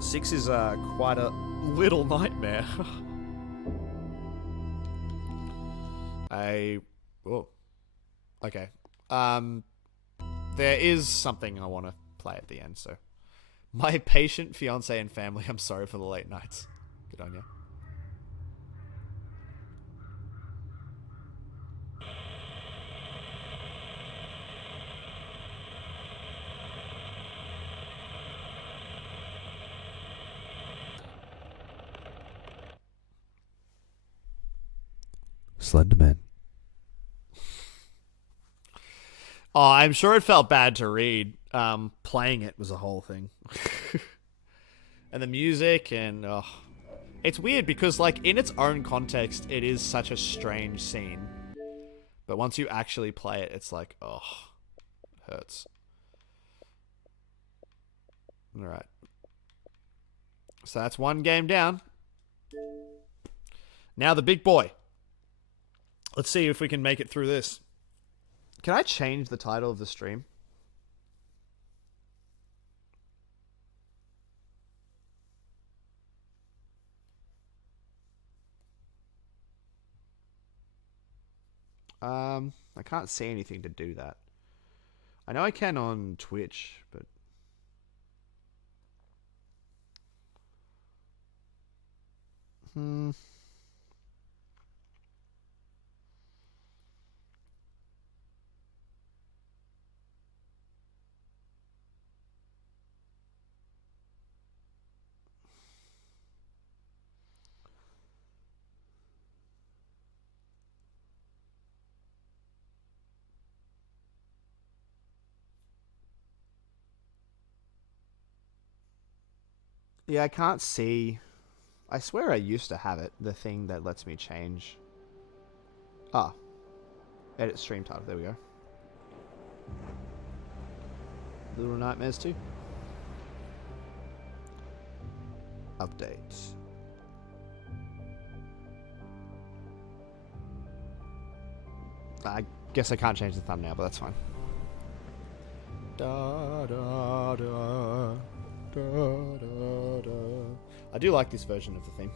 6 is, quite a little nightmare. Oh. Okay. There is something I want to play at the end, so. My patient fiance and family, I'm sorry for the late nights. Good on you. Slenderman. Oh, I'm sure it felt bad to read. Playing it was a whole thing. And the music and... oh. It's weird because, like, in its own context, it is such a strange scene. But once you actually play it, it's like, oh, it hurts. Alright. So that's one game down. Now the big boy. Let's see if we can make it through this. Can I change the title of the stream? I can't see anything to do that. I know I can on Twitch, but... yeah, I can't see... I swear I used to have it, the thing that lets me change. Ah. Edit stream title, there we go. Little Nightmares 2. Update. I guess I can't change the thumbnail, but that's fine. Da, da, da, da, da, da. I do like this version of the theme.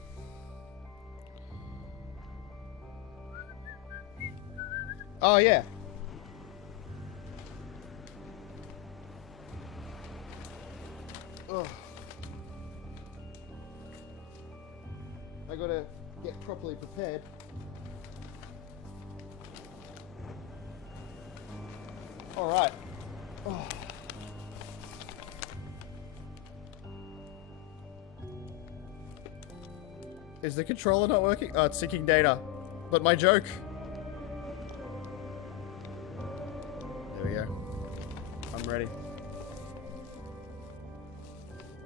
Oh, yeah. Ugh. I gotta get properly prepared. Alright. Oh. Is the controller not working? Oh, it's syncing data. But my joke. There we go. I'm ready.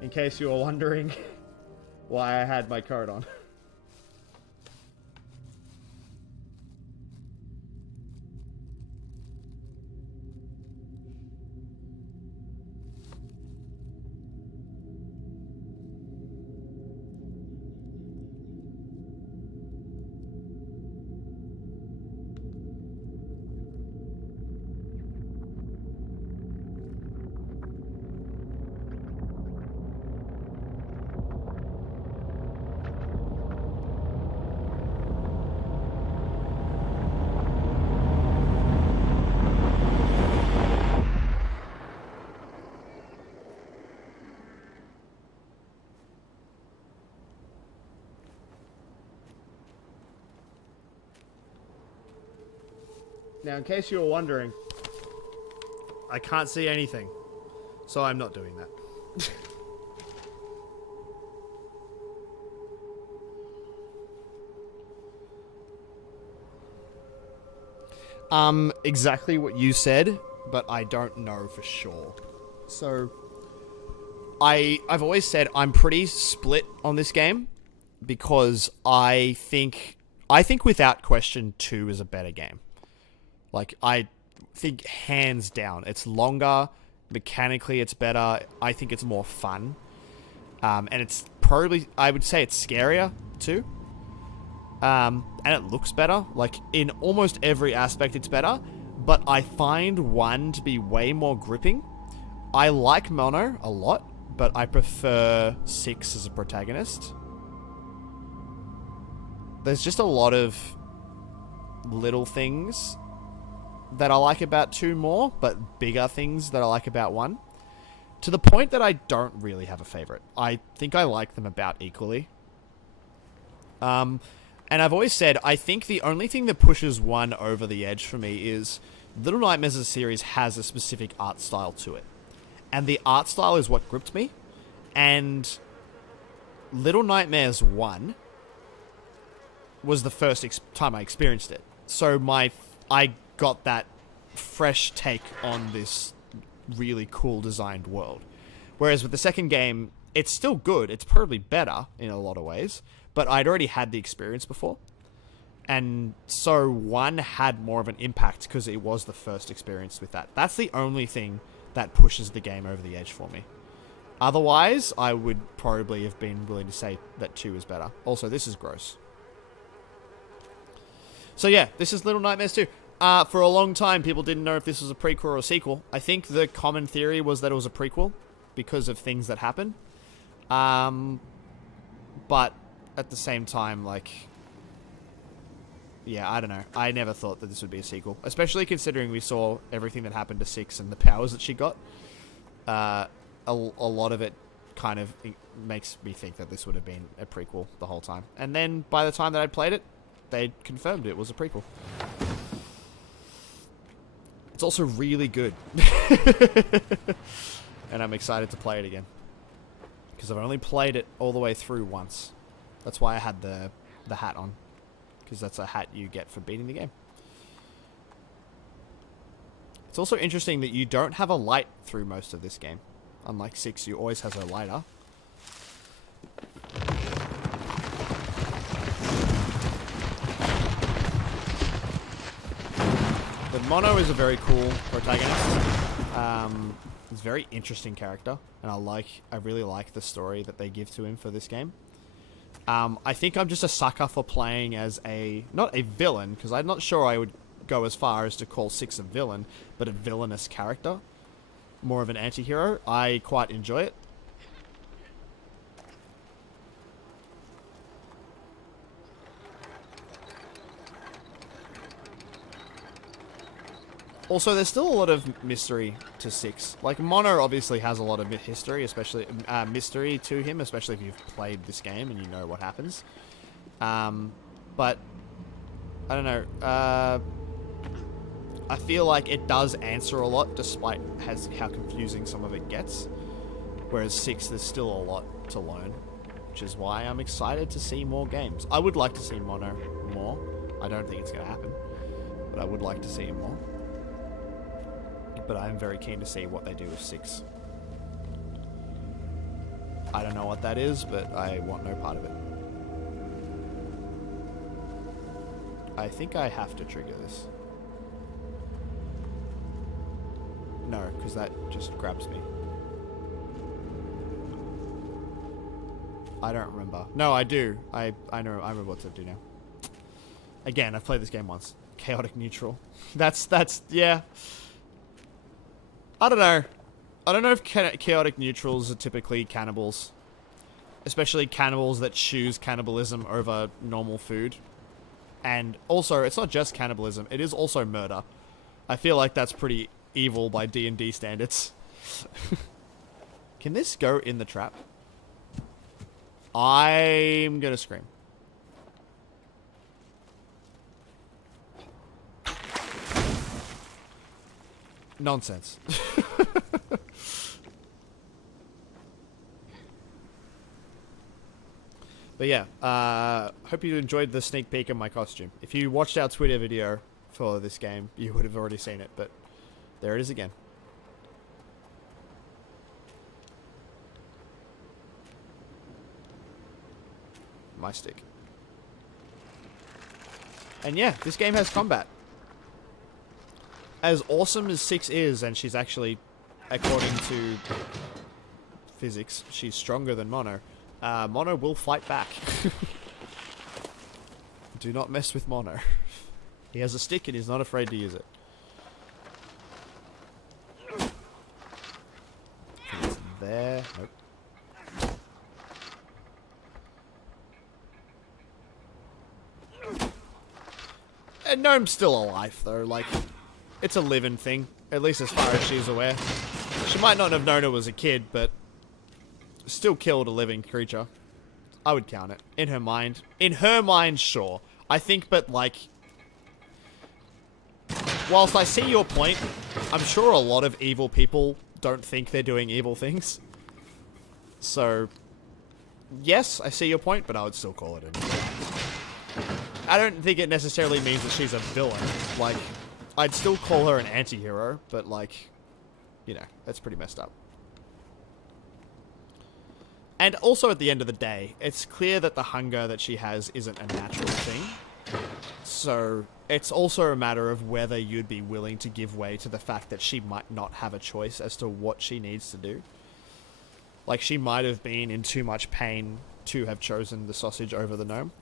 In case you were wondering why I had my coat on. Now, in case you were wondering, I can't see anything, so I'm not doing that. Exactly what you said, but I don't know for sure. So, I've always said I'm pretty split on this game because I think without question 2 is a better game. Like, I think hands down, it's longer, mechanically it's better, I think it's more fun, and it's probably, I would say it's scarier too, and it looks better, like, in almost every aspect it's better, but I find 1 to be way more gripping. I like Mono a lot, but I prefer 6 as a protagonist. There's just a lot of little things that I like about 2 more, but bigger things that I like about 1. To the point that I don't really have a favorite. I think I like them about equally. And I've always said, I think the only thing that pushes 1 over the edge for me is Little Nightmares as a series has a specific art style to it. And the art style is what gripped me. And Little Nightmares 1 was the first time I experienced it. So I got that fresh take on this really cool designed world. Whereas with the second game, it's still good. It's probably better in a lot of ways, but I'd already had the experience before. And so 1 had more of an impact because it was the first experience with that. That's the only thing that pushes the game over the edge for me. Otherwise, I would probably have been willing to say that 2 is better. Also, this is gross. So yeah, this is Little Nightmares 2. For a long time, people didn't know if this was a prequel or a sequel. I think the common theory was that it was a prequel because of things that happened. But at the same time, like, yeah, I don't know. I never thought that this would be a sequel, especially considering we saw everything that happened to 6 and the powers that she got. A lot of it kind of makes me think that this would have been a prequel the whole time. And then by the time that I'd played it, they confirmed it was a prequel. It's also really good. And I'm excited to play it again. Because I've only played it all the way through once. That's why I had the hat on. Because that's a hat you get for beating the game. It's also interesting that you don't have a light through most of this game. Unlike 6, you always has a lighter. But Mono is a very cool protagonist. He's a very interesting character, and I really like the story that they give to him for this game. I think I'm just a sucker for playing as not a villain, because I'm not sure I would go as far as to call 6 a villain, but a villainous character. More of an anti-hero. I quite enjoy it. Also, there's still a lot of mystery to 6. Like, Mono obviously has a lot of history, especially mystery to him, especially if you've played this game and you know what happens. But I don't know. I feel like it does answer a lot, despite how confusing some of it gets. Whereas 6, there's still a lot to learn, which is why I'm excited to see more games. I would like to see Mono more. I don't think it's going to happen, but I would like to see him more. But I'm very keen to see what they do with 6. I don't know what that is, but I want no part of it. I think I have to trigger this. No, because that just grabs me. I don't remember. No, I do. I know. I remember what to do now. Again, I've played this game once. Chaotic neutral. That's yeah. I don't know. I don't know if chaotic neutrals are typically cannibals. Especially cannibals that choose cannibalism over normal food. And also, it's not just cannibalism, it is also murder. I feel like that's pretty evil by D&D standards. Can this go in the trap? I'm gonna scream. Nonsense. But yeah, hope you enjoyed the sneak peek of my costume. If you watched our Twitter video for this game, you would have already seen it, but there it is again. My stick. And yeah, this game has combat. As awesome as Six is, and she's actually, according to physics, she's stronger than Mono. Mono will fight back. Do not mess with Mono. He has a stick and he's not afraid to use it. It's there. Nope. And Gnome's still alive though, like, it's a living thing, at least as far as she's aware. She might not have known it was a kid, but still killed a living creature. I would count it. In her mind. In her mind, sure. I think, but like, whilst I see your point, I'm sure a lot of evil people don't think they're doing evil things. So, yes, I see your point, but I would still call it in. I don't think it necessarily means that she's a villain. Like, I'd still call her an anti-hero, but like, you know, that's pretty messed up. And also at the end of the day, it's clear that the hunger that she has isn't a natural thing. So it's also a matter of whether you'd be willing to give way to the fact that she might not have a choice as to what she needs to do. Like, she might have been in too much pain to have chosen the sausage over the gnome.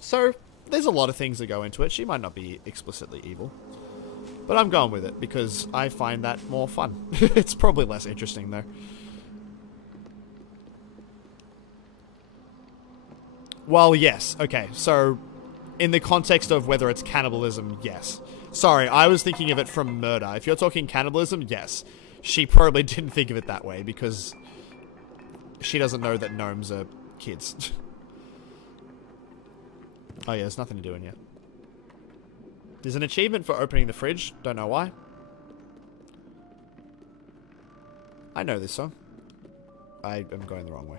So there's a lot of things that go into it. She might not be explicitly evil. But I'm going with it because I find that more fun. It's probably less interesting though. Well, yes. Okay, so in the context of whether it's cannibalism, yes. Sorry, I was thinking of it from murder. If you're talking cannibalism, yes. She probably didn't think of it that way because she doesn't know that gnomes are kids. Oh yeah, there's nothing to do in here. There's an achievement for opening the fridge. Don't know why. I know this song. I am going the wrong way.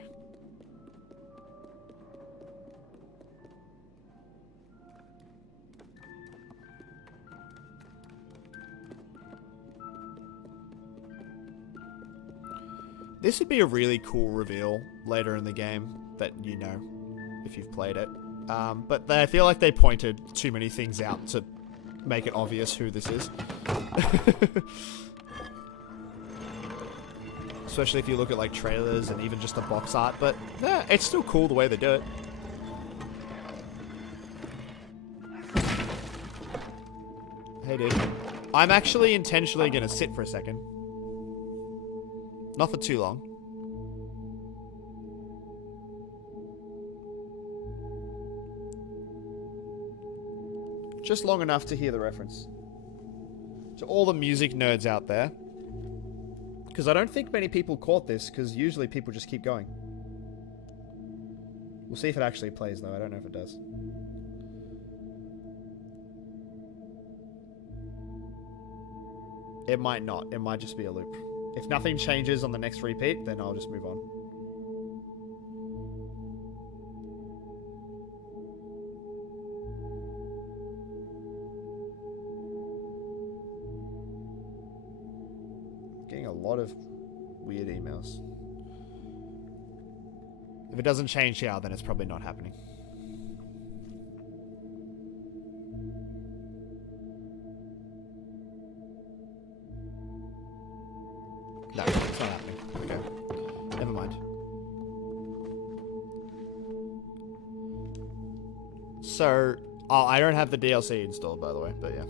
This would be a really cool reveal later in the game that you know if you've played it. But I feel like they pointed too many things out to make it obvious who this is. Especially if you look at like trailers and even just the box art, but yeah, it's still cool the way they do it. Hey dude. I'm actually intentionally gonna sit for a second. Not for too long. Just long enough to hear the reference. To all the music nerds out there. Because I don't think many people caught this, because usually people just keep going. We'll see if it actually plays, though. I don't know if it does. It might not. It might just be a loop. If nothing changes on the next repeat, then I'll just move on. Getting a lot of weird emails. If it doesn't change here, then it's probably not happening. No, it's not happening. Okay. Never mind. So, oh, I don't have the DLC installed, by the way, but yeah.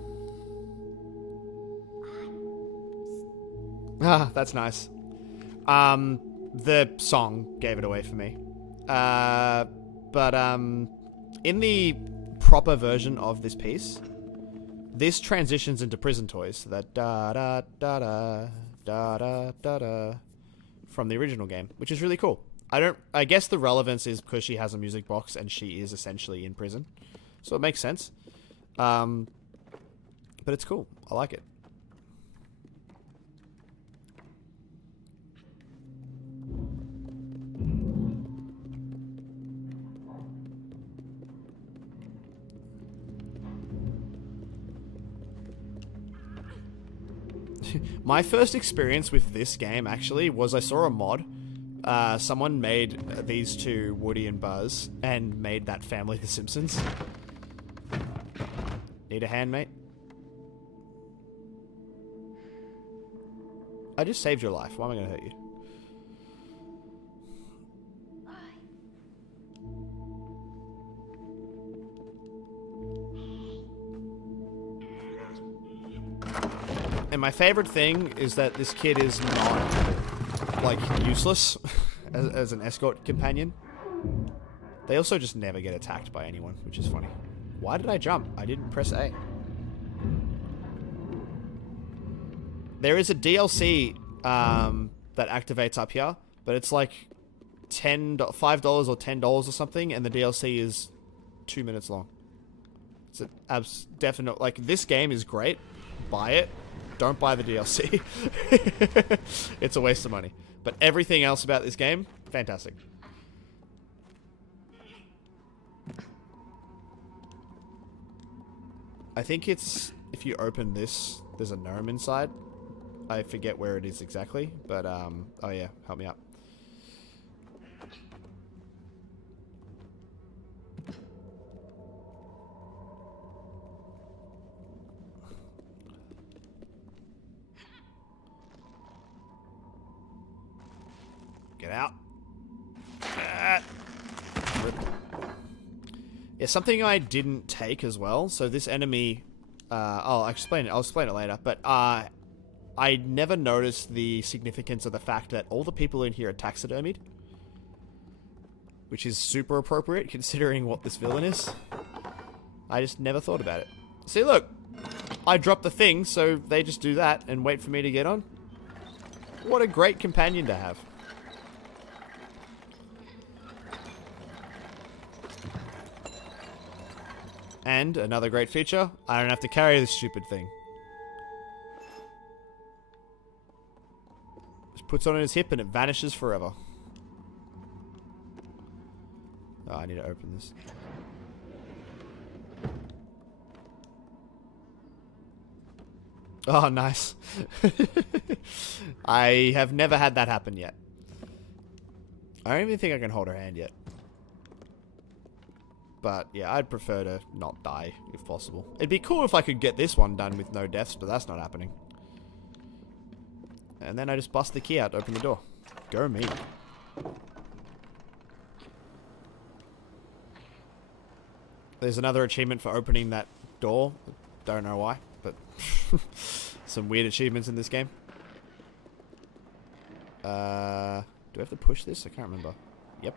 Ah, that's nice. The song gave it away for me. But in the proper version of this piece, this transitions into Prison Toys. So that da da da da da da da da from the original game, which is really cool. I guess the relevance is because she has a music box and she is essentially in prison, so it makes sense. But it's cool. I like it. My first experience with this game, actually, was I saw a mod. Someone made these two, Woody and Buzz, and made that family The Simpsons. Need a hand, mate? I just saved your life. Why am I going to hurt you? And my favorite thing is that this kid is not, like, useless as an escort companion. They also just never get attacked by anyone, which is funny. Why did I jump? I didn't press A. There is a DLC that activates up here, but it's like $5 or $10 or something, and the DLC is 2 minutes long. It's a definite, like, this game is great. Buy it. Don't buy the DLC. It's a waste of money. But everything else about this game, fantastic. I think it's, if you open this, there's a gnome inside. I forget where it is exactly, but, oh yeah, help me out. Get out. Yeah, something I didn't take as well. So this enemy, I'll explain it later. But I never noticed the significance of the fact that all the people in here are taxidermied, which is super appropriate considering what this villain is. I just never thought about it. See, look, I dropped the thing, so they just do that and wait for me to get on. What a great companion to have. And another great feature, I don't have to carry this stupid thing. Just puts it on his hip and it vanishes forever. Oh, I need to open this. Oh, nice. I have never had that happen yet. I don't even think I can hold her hand yet. But, yeah, I'd prefer to not die, if possible. It'd be cool if I could get this one done with no deaths, but that's not happening. And then I just bust the key out to open the door. Go me. There's another achievement for opening that door. Don't know why, but some weird achievements in this game. Do I have to push this? I can't remember. Yep.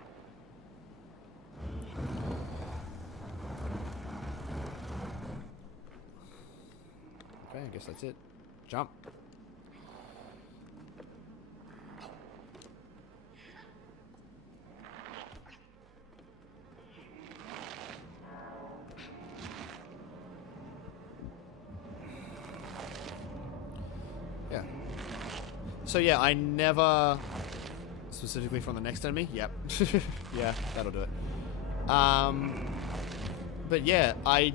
Okay, I guess that's it. Jump. Yeah. So yeah, I never... Specifically from the next enemy? Yep. Yeah, that'll do it. But yeah, I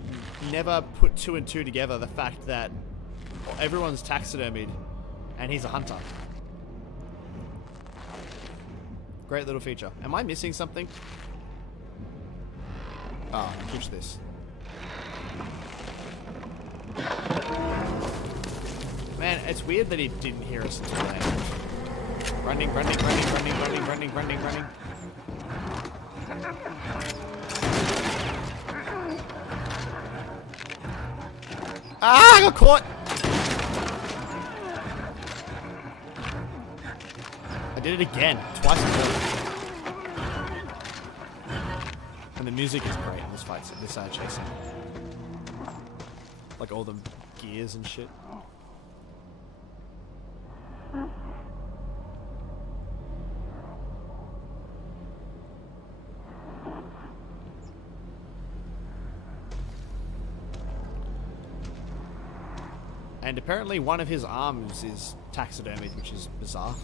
never put two and two together, the fact that everyone's taxidermied and he's a hunter. Great little feature. Am I missing something? Oh, push this. Man, it's weird that he didn't hear us until then. Running. Ah, I got caught! I did it again, twice in a row. And the music is great in this fight, this chasing. Like all the gears and shit. And apparently one of his arms is taxidermied, which is bizarre.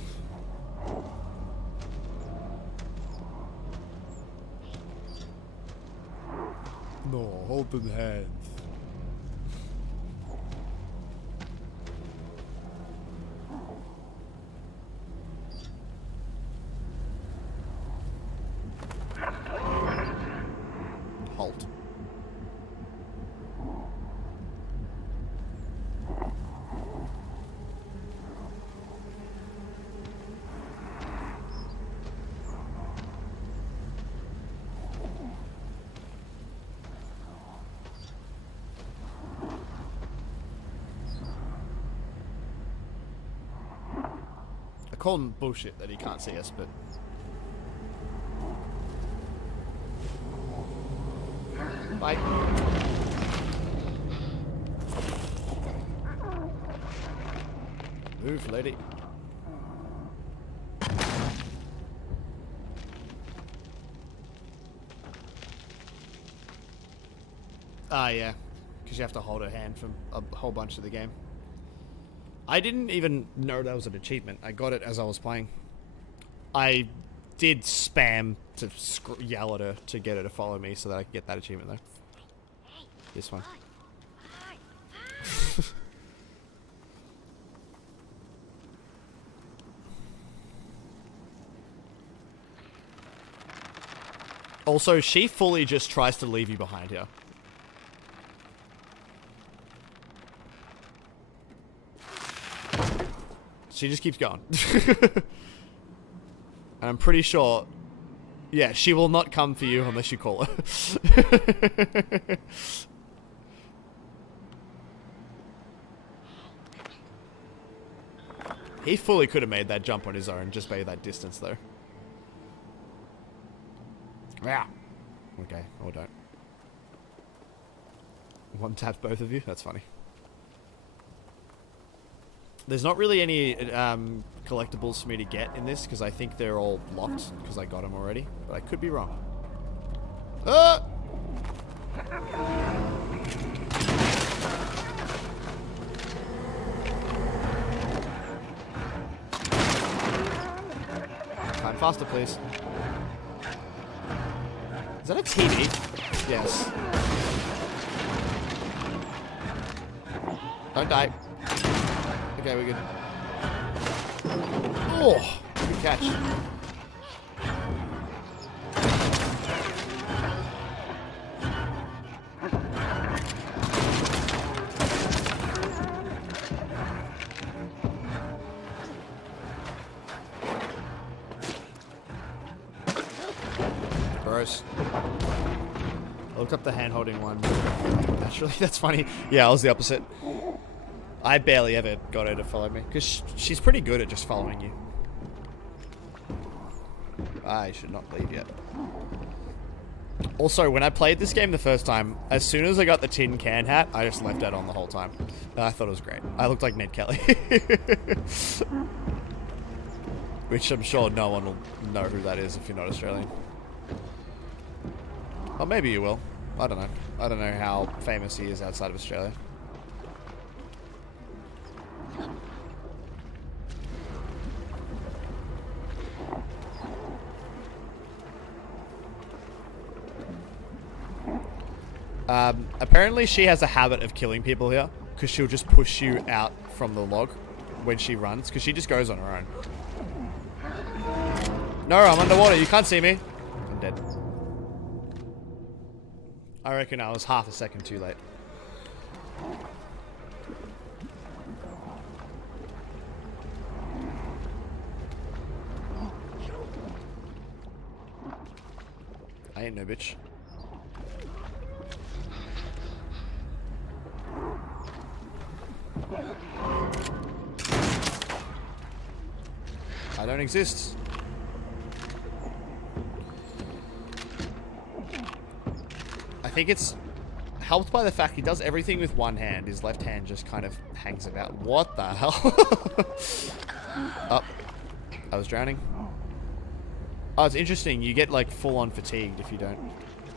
No, hold in hands. Halt. I call him bullshit that he can't see us, but... Bye. Move, lady. Ah, yeah. Because you have to hold her hand from a whole bunch of the game. I didn't even know that was an achievement. I got it as I was playing. I did spam to yell at her to get her to follow me so that I could get that achievement though. This one. Also, she fully just tries to leave you behind here. She just keeps going. And I'm pretty sure... Yeah, she will not come for you unless you call her. He fully could have made that jump on his own, just by that distance, though. Yeah. Okay, or don't. One taps both of you? That's funny. There's not really any collectibles for me to get in this, because I think they're all locked, because I got them already. But I could be wrong. Ah! Time faster, please. Is that a TV? Yes. Don't die. Okay, we're good. Oh, good catch. Gross. I looked up the hand-holding one. Naturally, that's funny. Yeah, I was the opposite. I barely ever got her to follow me, because she's pretty good at just following you. I should not leave yet. Also, when I played this game the first time, as soon as I got the tin can hat, I just left that on the whole time. I thought it was great. I looked like Ned Kelly. Which I'm sure no one will know who that is if you're not Australian. Or maybe you will. I don't know. I don't know how famous he is outside of Australia. Apparently she has a habit of killing people here, because she'll just push you out from the log when she runs, because she just goes on her own. No, I'm underwater. You can't see me. I'm dead. I reckon I was half a second too late. I ain't no bitch. I don't exist. I think it's helped by the fact he does everything with one hand. His left hand just kind of hangs about. What the hell? Oh, I was drowning. Oh, it's interesting. You get like full-on fatigued if you don't.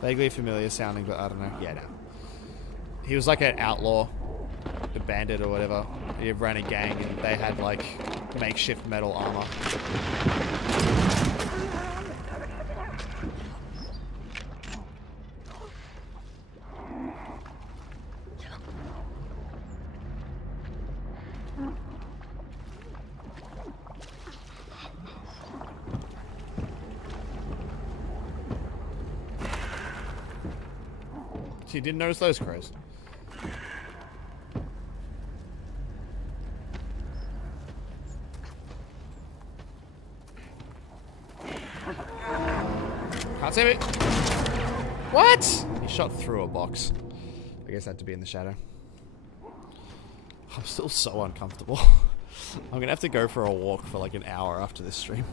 Vaguely familiar sounding, but I don't know. Yeah, no. He was like an outlaw, a bandit or whatever. He ran a gang and they had like makeshift metal armor. You didn't notice those crows. Can't see me. What? He shot through a box. I guess that had to be in the shadow. I'm still so uncomfortable. I'm gonna have to go for a walk for like an hour after this stream.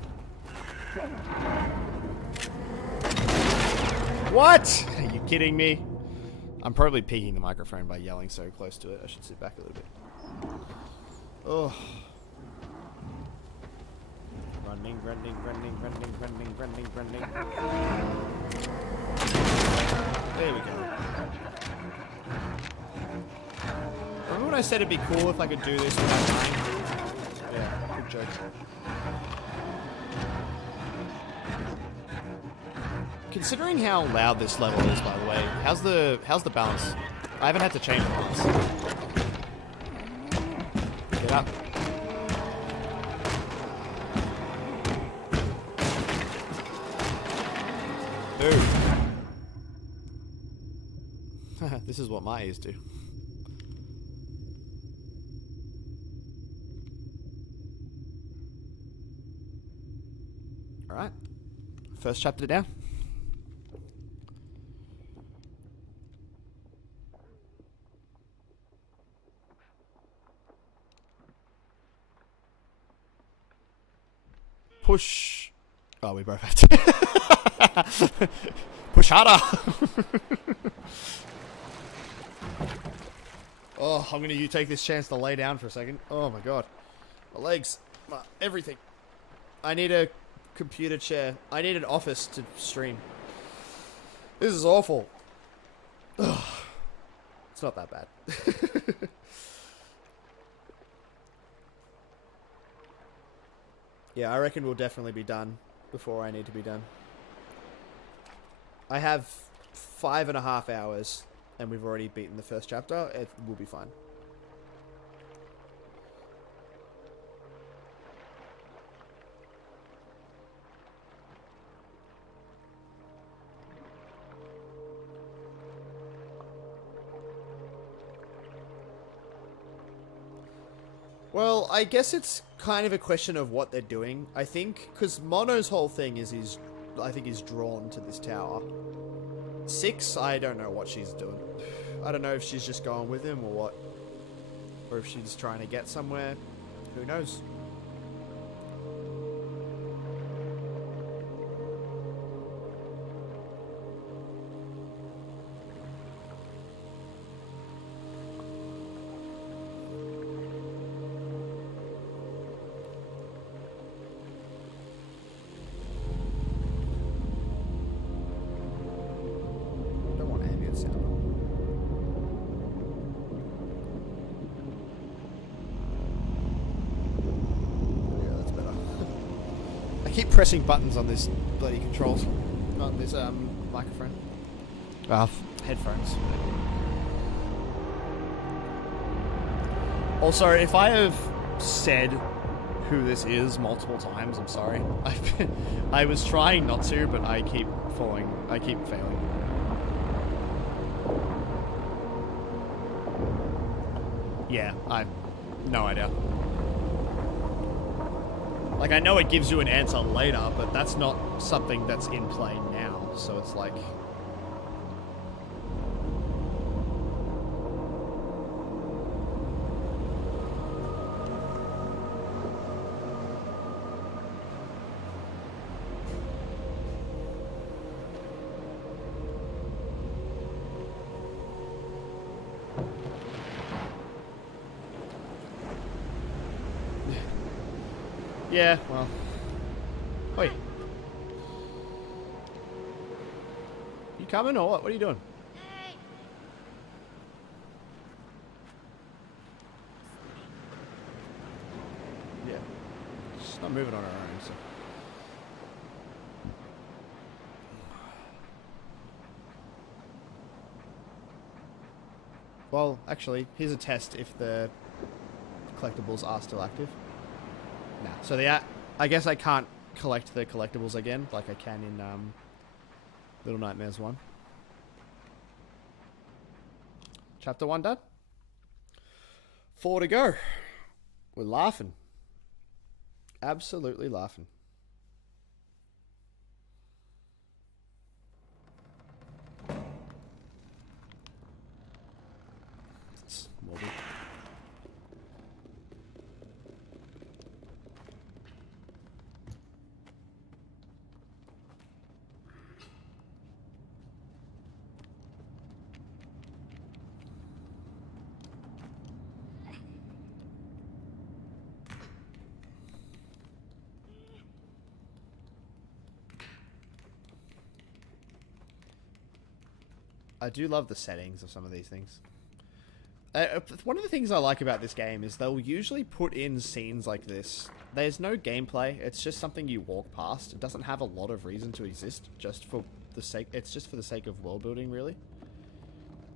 What? Are you kidding me? I'm probably peaking the microphone by yelling so close to it. I should sit back a little bit. Oh. Running. There we go. Remember when I said it'd be cool if I could do this without dying? Yeah, good joke. Considering how loud this level is, by the way, how's the balance? I haven't had to change the balance. Get up. Boom. This is what my ears do. All right. First chapter down. Push. Oh, we both have to. Push harder. Oh, I'm gonna take this chance to lay down for a second. Oh my god. My legs. Everything. I need a computer chair. I need an office to stream. This is awful. Ugh. It's not that bad. Yeah, I reckon we'll definitely be done before I need to be done. I have 5.5 hours, and we've already beaten the first chapter. It will be fine. Well, I guess it's kind of a question of what they're doing. I think, because Mono's whole thing is he's drawn to this tower. 6, I don't know what she's doing. I don't know if she's just going with him or what. Or if she's trying to get somewhere. Who knows? Keep pressing buttons on this bloody controls, on this microphone. Headphones. Also, if I have said who this is multiple times. I'm sorry. I was trying not to, but I keep falling. I keep failing. Yeah, I've no idea. Like, I know it gives you an answer later, but that's not something that's in play now, so it's like... Yeah, well... Oi. You coming or what? What are you doing? Yeah. She's not moving on her own, so... Well, actually, here's a test if the collectibles are still active. Nah. So I guess I can't collect the collectibles again like I can in Little Nightmares 1. Chapter 1 done. 4 to go. We're laughing. Absolutely laughing. It's morbid. I do love the settings of some of these things. One of the things I like about this game is they'll usually put in scenes like this. There's no gameplay. It's just something you walk past. It doesn't have a lot of reason to exist. Just for the sake. It's just for the sake of world building, really.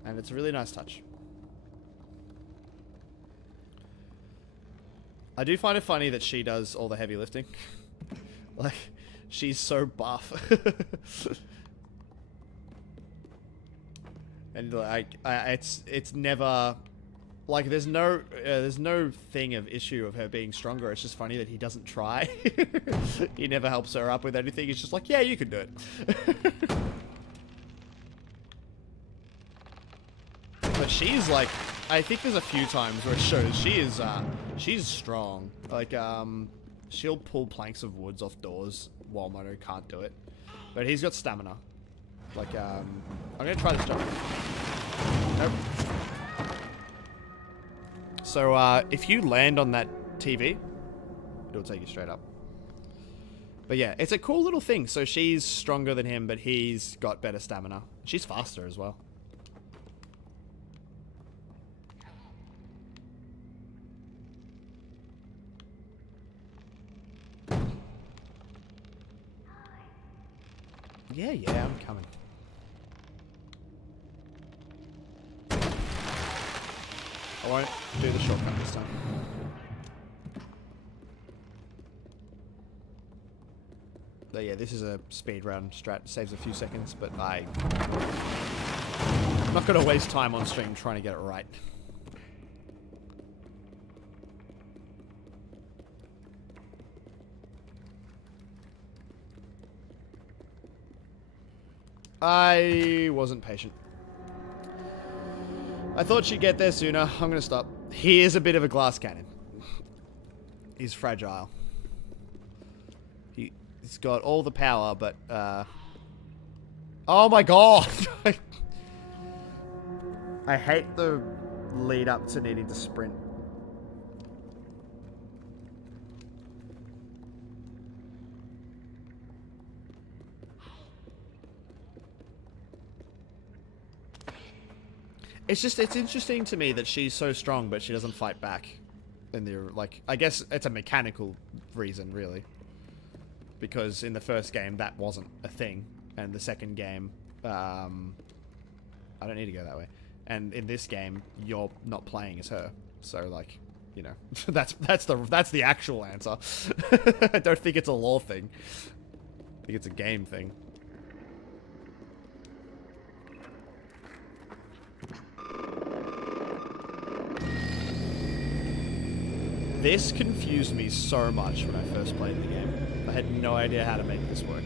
And it's a really nice touch. I do find it funny that she does all the heavy lifting. Like, she's so buff. And like, it's never like there's no thing of issue of her being stronger. It's just funny that he doesn't try. He never helps her up with anything. He's just like, yeah, you can do it. But she's like, I think there's a few times where it shows she's strong. Like she'll pull planks of woods off doors while Moto can't do it. But he's got stamina. Like, I'm gonna try this jump. Nope. So, if you land on that TV, it'll take you straight up. But yeah, it's a cool little thing. So she's stronger than him, but he's got better stamina. She's faster as well. Yeah, I'm coming. I won't do the shortcut this time. But yeah, this is a speed run strat. Saves a few seconds, but I'm not going to waste time on stream trying to get it right. I wasn't patient. I thought she'd get there sooner. I'm gonna stop. He is a bit of a glass cannon. He's fragile. He's got all the power, but oh my god! I hate the lead up to needing to sprint. It's interesting to me that she's so strong, but she doesn't fight back. In the, like, I guess it's a mechanical reason, really. Because in the first game, that wasn't a thing. And the second game, I don't need to go that way. And in this game, you're not playing as her. So, like, you know, that's the actual answer. I don't think it's a lore thing. I think it's a game thing. This confused me so much when I first played the game. I had no idea how to make this work.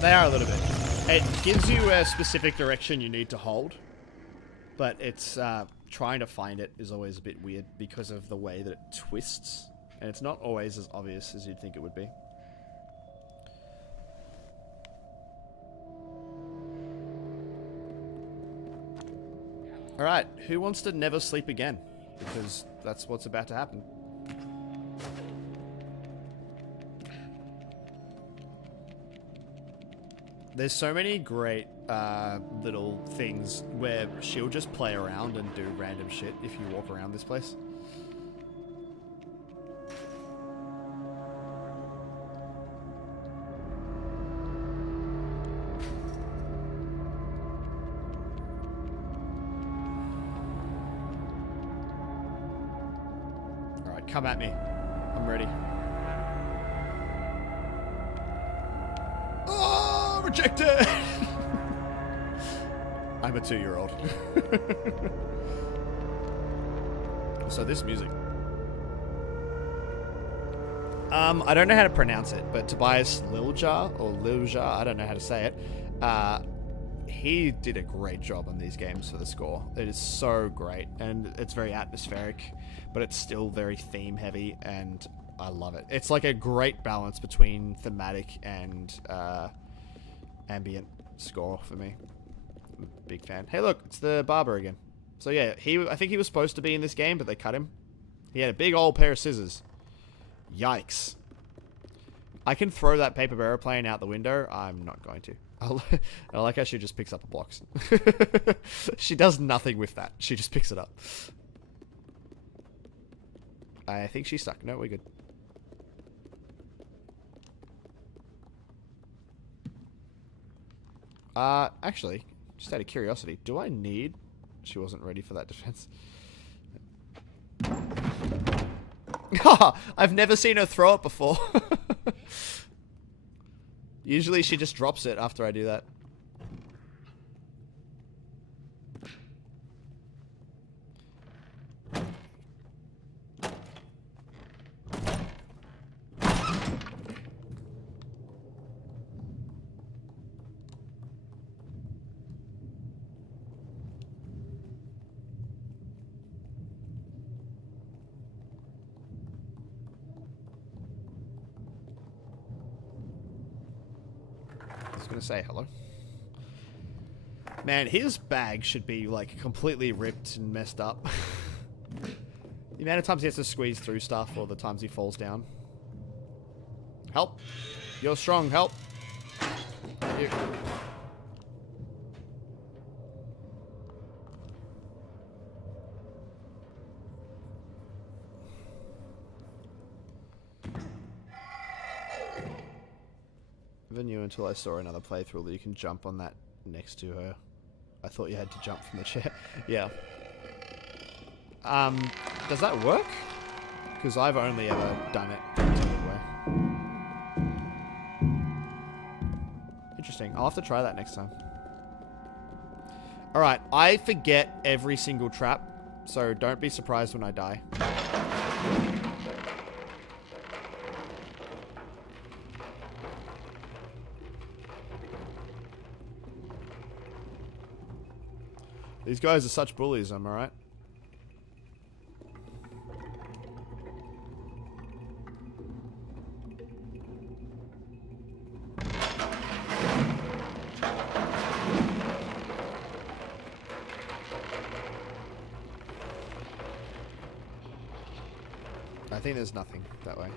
They are a little bit. It gives you a specific direction you need to hold, but it's trying to find it is always a bit weird because of the way that it twists, and it's not always as obvious as you'd think it would be. Alright, who wants to never sleep again? Because that's what's about to happen. There's so many great little things where she'll just play around and do random shit if you walk around this place. Alright, come at me. I'm ready. Rejected! I'm a 2-year-old. So this music. I don't know how to pronounce it, but Tobias Lilja, I don't know how to say it. He did a great job on these games for the score. It is so great, and it's very atmospheric, but it's still very theme heavy, and I love it. It's like a great balance between thematic and ambient score for me. I'm a big fan. Hey look, it's the barber again. So yeah, I think he was supposed to be in this game, but they cut him. He had a big old pair of scissors. Yikes. I can throw that paper airplane out the window. I'm not going to. I like how she just picks up a box. She does nothing with that. She just picks it up. I think she's stuck. No, we're good. Actually, just out of curiosity, do I need... She wasn't ready for that defense. I've never seen her throw it before. Usually she just drops it after I do that. Gonna say hello. Man, his bag should be like completely ripped and messed up. The amount of times he has to squeeze through stuff or the times he falls down. Help. You're strong, help. You. Never knew until I saw another playthrough that you can jump on that next to her. I thought you had to jump from the chair. Yeah. Does that work? Because I've only ever done it the other way. Interesting. I'll have to try that next time. Alright, I forget every single trap, so don't be surprised when I die. These guys are such bullies, am I right? think there's nothing that way.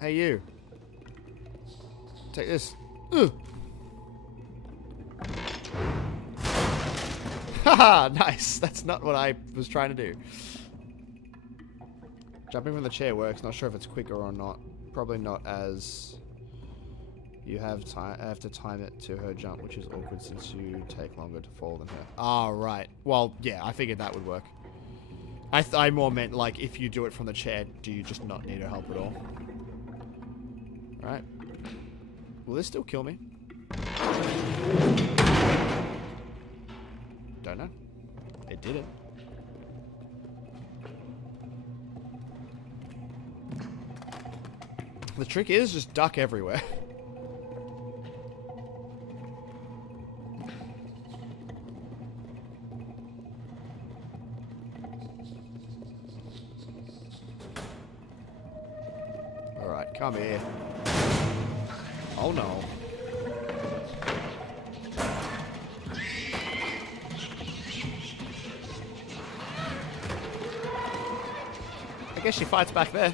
Hey, you. Take this. Ugh. Haha, nice. That's not what I was trying to do. Jumping from the chair works. Not sure if it's quicker or not. Probably not, as you have to time it to her jump, which is awkward since you take longer to fall than her. Ah, right. Well, yeah, I figured that would work. I more meant, like, if you do it from the chair, do you just not need her help at all? Right. Will this still kill me? Don't know. It did it. The trick is just duck everywhere. Alright, come here. Oh no. I guess she fights back there.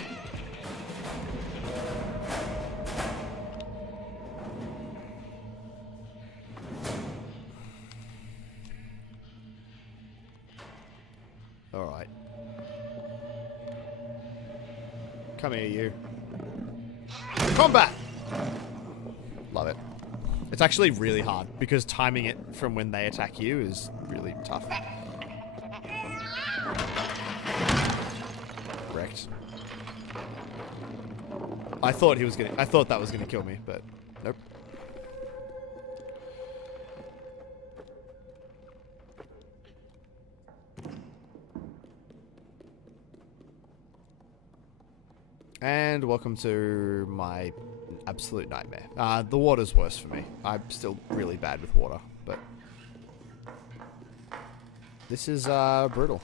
Alright. Come here, you. Combat! Love it. It's actually really hard, because timing it from when they attack you is really tough. Wrecked. I thought that was gonna kill me, but nope. And welcome to my absolute nightmare. The water's worse for me. I'm still really bad with water, but this is brutal.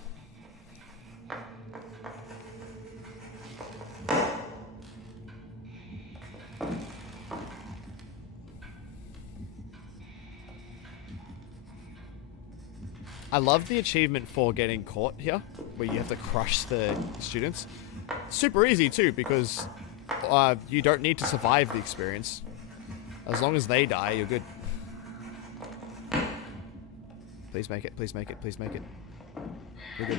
I love the achievement for getting caught here, where you have to crush the students. Super easy too, because you don't need to survive the experience. As long as they die, you're good. Please make it, please make it, please make it. We're good.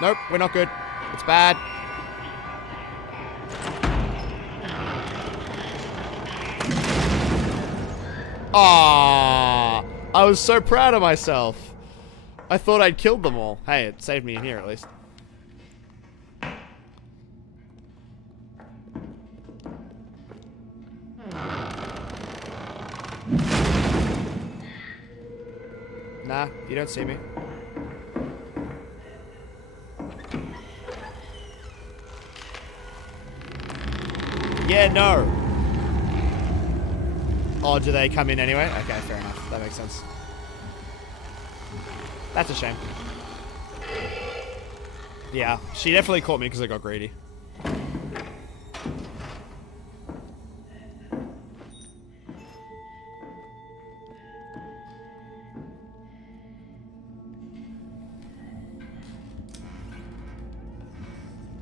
Nope, we're not good. It's bad. Ah, I was so proud of myself. I thought I'd killed them all. Hey, it saved me in here at least. Nah, you don't see me. Yeah, no. Oh, do they come in anyway? Okay, fair enough. That makes sense. That's a shame. Yeah, she definitely caught me because I got greedy.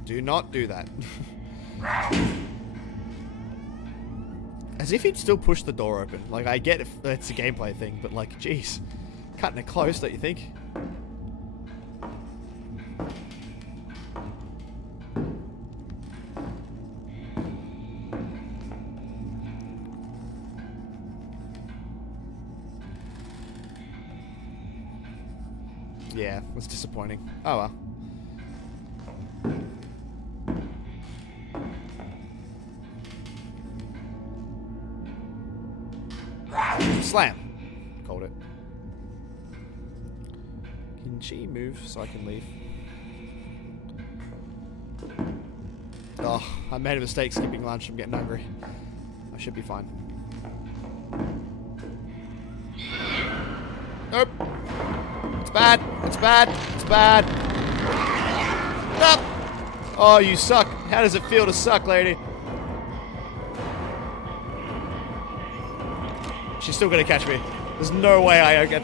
Do not do that. As if he'd still push the door open. Like, I get if it's a gameplay thing, but like, jeez. Cutting it close, don't you think? Yeah, it was disappointing. Oh well. Slam. Called it. Can she move so I can leave? Oh, I made a mistake skipping lunch. I'm getting hungry. I should be fine. Nope. It's bad. It's bad. It's bad. Nope. Oh, you suck. How does it feel to suck, lady? She's still gonna catch me. There's no way I get.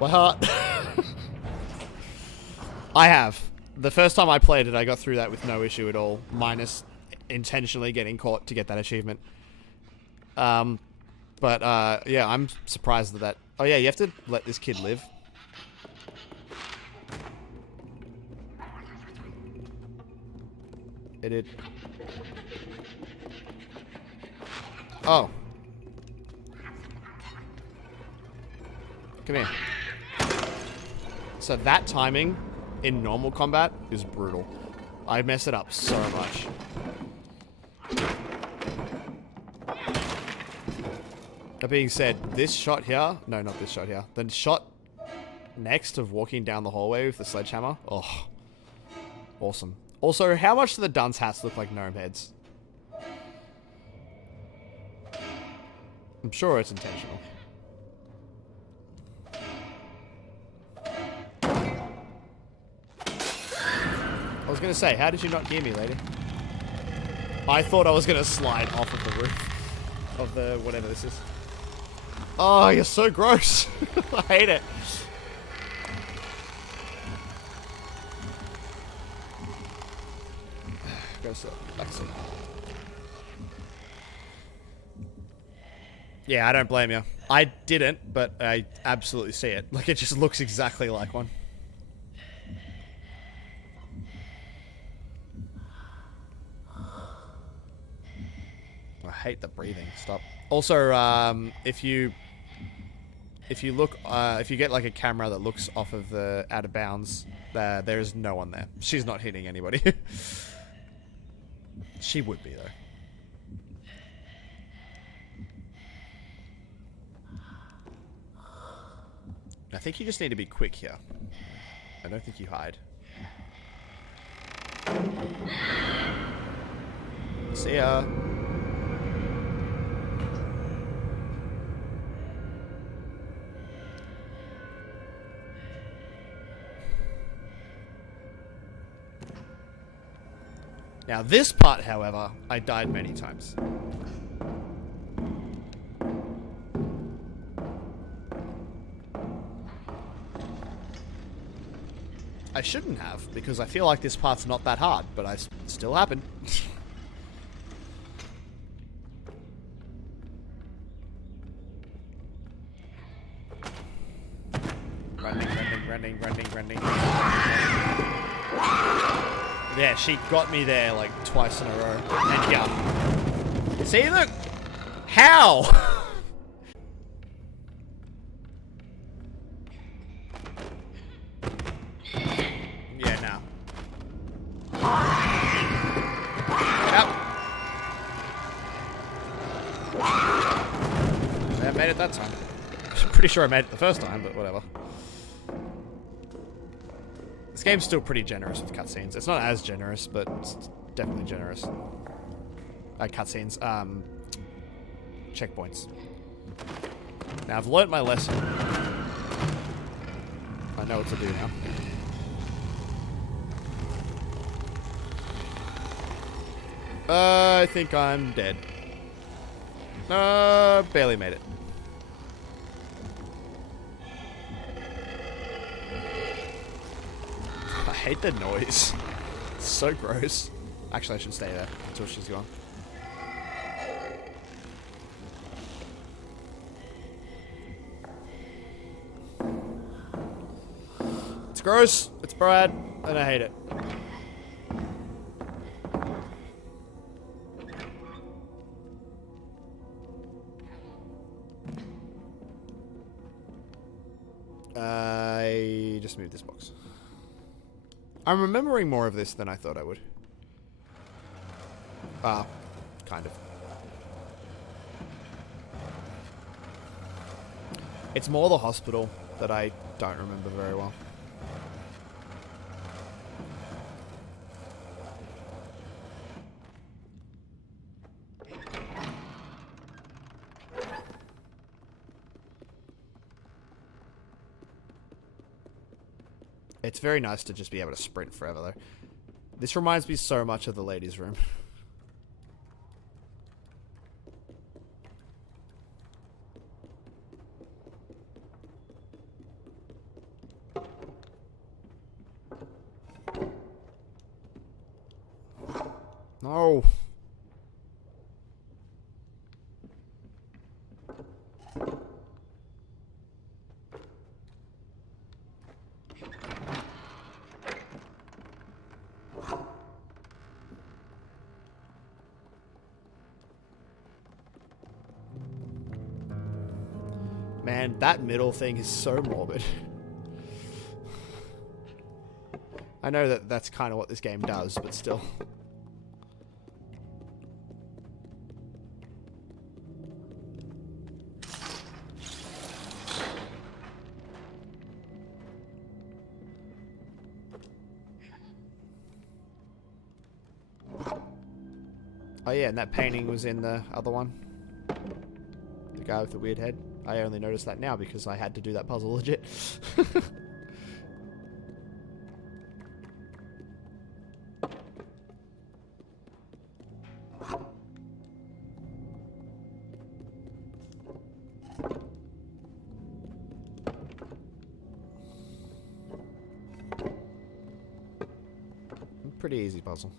Well, I have. The first time I played it, I got through that with no issue at all, minus intentionally getting caught to get that achievement. Yeah, I'm surprised that. Oh yeah, you have to let this kid live. It did. Oh. Come here. So that timing in normal combat is brutal. I mess it up so much. That being said, this shot here... No, not this shot here. The shot next of walking down the hallway with the sledgehammer. Oh. Awesome. Also, how much do the dunce hats look like gnome heads? I'm sure it's intentional. I was gonna say, how did you not hear me, lady? I thought I was gonna slide off of the roof of the whatever this is. Oh, you're so gross. I hate it. Go sit. Back seat. Yeah, I don't blame you. I didn't, but I absolutely see it. Like, it just looks exactly like one. I hate the breathing. Stop. Also, if you look, if you get like a camera that looks off of the out of bounds, there is no one there. She's not hitting anybody. She would be though. I think you just need to be quick here. I don't think you hide. See ya. Now this part, however, I died many times. I shouldn't have, because I feel like this part's not that hard, but still happened. Running. Yeah, she got me there like twice in a row. And yeah. See, look! How? Yeah, now. Get up! I made it that time. I'm pretty sure I made it the first time, but whatever. This game's still pretty generous with cutscenes. It's not as generous, but it's definitely generous. Cutscenes. Checkpoints. Now, I've learnt my lesson. I know what to do now. I think I'm dead. Barely made it. I hate the noise. It's so gross. Actually, I should stay there until she's gone. It's gross, it's bad, and I hate it. I just moved this box. I'm remembering more of this than I thought I would. Kind of. It's more the hospital that I don't remember very well. It's very nice to just be able to sprint forever, though. This reminds me so much of the ladies' room. No. Man, that middle thing is so morbid. I know that that's kind of what this game does, but still. Oh yeah, and that painting was in the other one. The guy with the weird head. I only noticed that now because I had to do that puzzle legit. Pretty easy puzzle.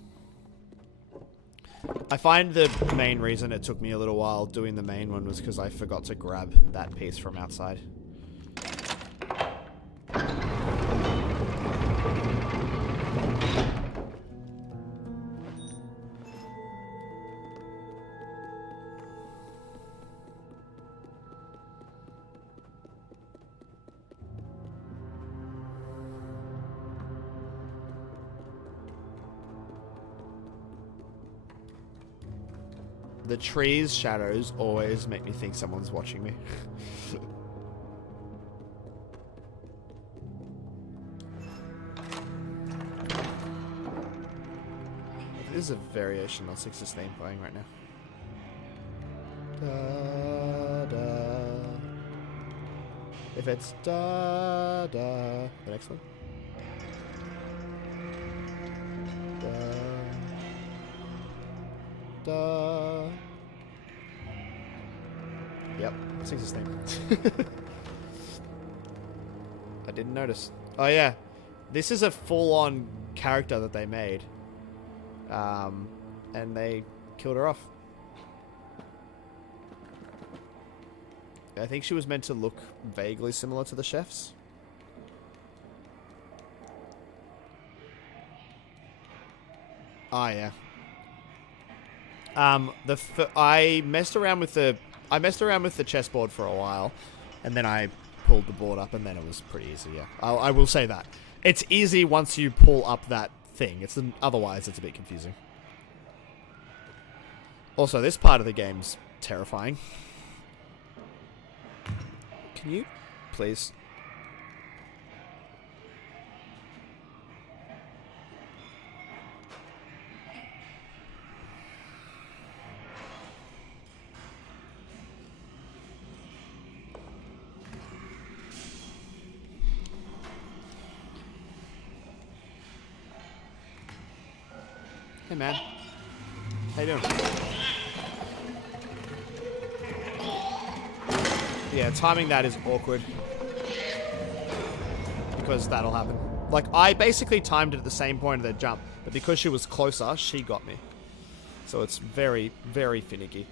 I find the main reason it took me a little while doing the main one was because I forgot to grab that piece from outside. The trees' shadows always make me think someone's watching me. This is a variation on Six's theme playing right now. Da, da. If it's da da, the next one. Da. Yep, Six's theme. I didn't notice. Oh yeah, this is a full-on character that they made. And they killed her off. I think she was meant to look vaguely similar to the chefs. Oh yeah. I messed around with the chessboard for a while, and then I pulled the board up, and then it was pretty easy. Yeah, I will say that it's easy once you pull up that thing. Otherwise it's a bit confusing. Also, this part of the game's terrifying. Can you please? Hey man, how you doing? Yeah, timing that is awkward. Because that'll happen. Like, I basically timed it at the same point of the jump, but because she was closer, she got me. So it's very, very finicky.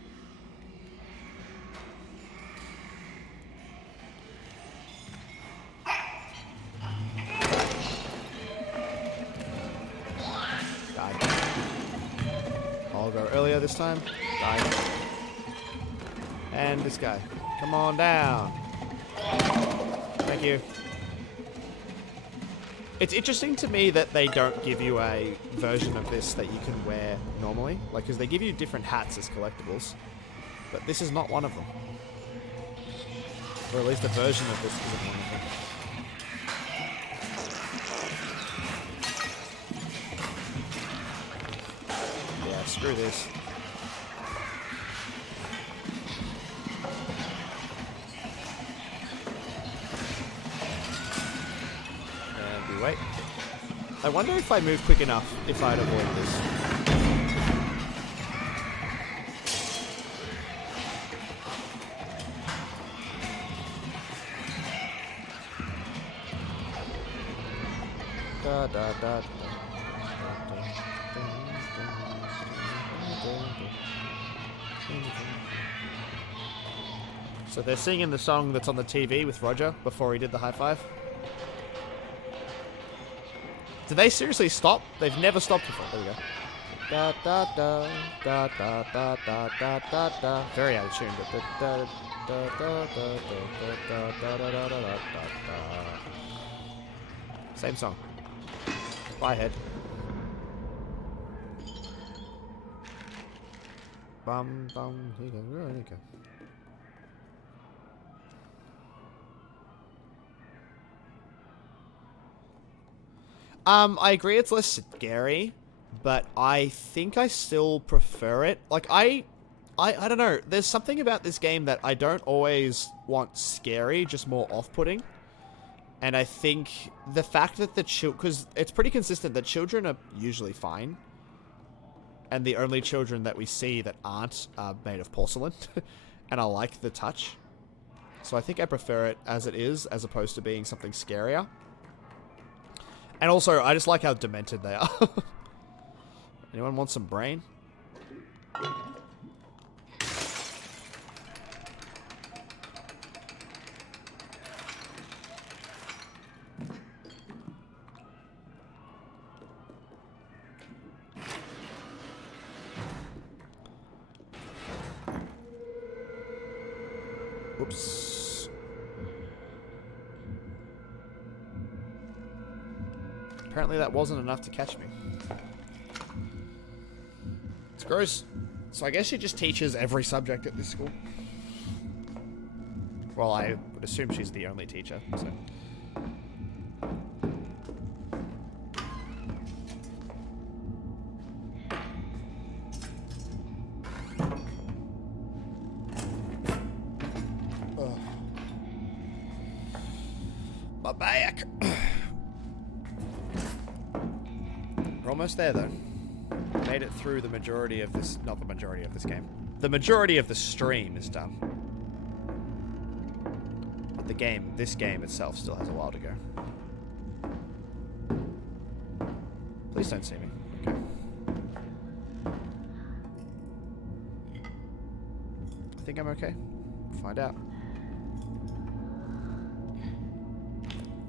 I'll go earlier this time. Died. And this guy. Come on down. Thank you. It's interesting to me that they don't give you a version of this that you can wear normally. Like, because they give you different hats as collectibles. But this is not one of them. Or at least a version of this isn't one of them. Screw this. And we wait. I wonder if I move quick enough if I'd avoid this. Da da da da da da da. So they're singing the song that's on the TV with Roger before he did the high five. Did they seriously stop? They've never stopped before. There we go. Da da da da da da da da da da. Very out of tune, but da da da da da da da da da da da. Same song. Bye, head. Bum bum. Here you go. There you go. I agree it's less scary, but I think I still prefer it. Like, I don't know. There's something about this game that I don't always want scary, just more off-putting. And I think the fact that the because it's pretty consistent that children are usually fine. And the only children that we see that aren't are made of porcelain. And I like the touch. So I think I prefer it as it is, as opposed to being something scarier. And also, I just like how demented they are. Anyone want some brain? Whoops. Apparently that wasn't enough to catch me. It's gross. So I guess she just teaches every subject at this school. Well, I would assume she's the only teacher, so... Ugh. My back! We're almost there, though. Made it through the majority of this... Not the majority of this game. The majority of the stream is done. But the game... This game itself still has a while to go. Please don't see me. Okay. I think I'm okay. We'll find out.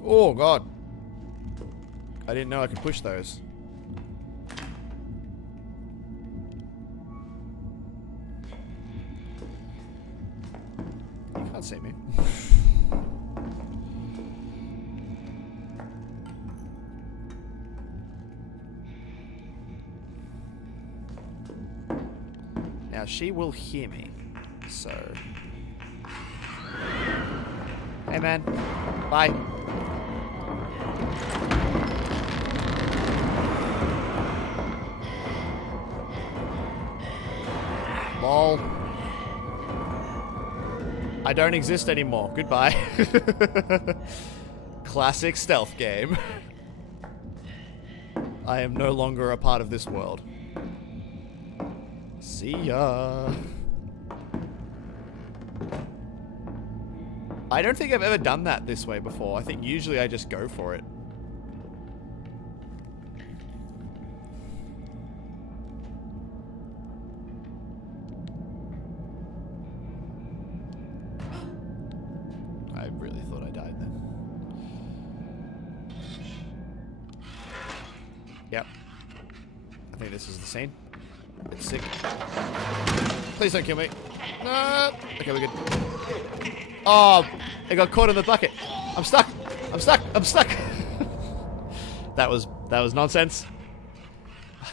Oh, God. I didn't know I could push those. You can't see me. Now, she will hear me, so... Hey, man. Bye. Lol. I don't exist anymore. Goodbye. Classic stealth game. I am no longer a part of this world. See ya. I don't think I've ever done that this way before. I think usually I just go for it. I really thought I died then. Yep. I think this is the scene. It's sick. Please don't kill me. No. Okay, we're good. Oh, I got caught in the bucket. I'm stuck. I'm stuck. I'm stuck. That was nonsense.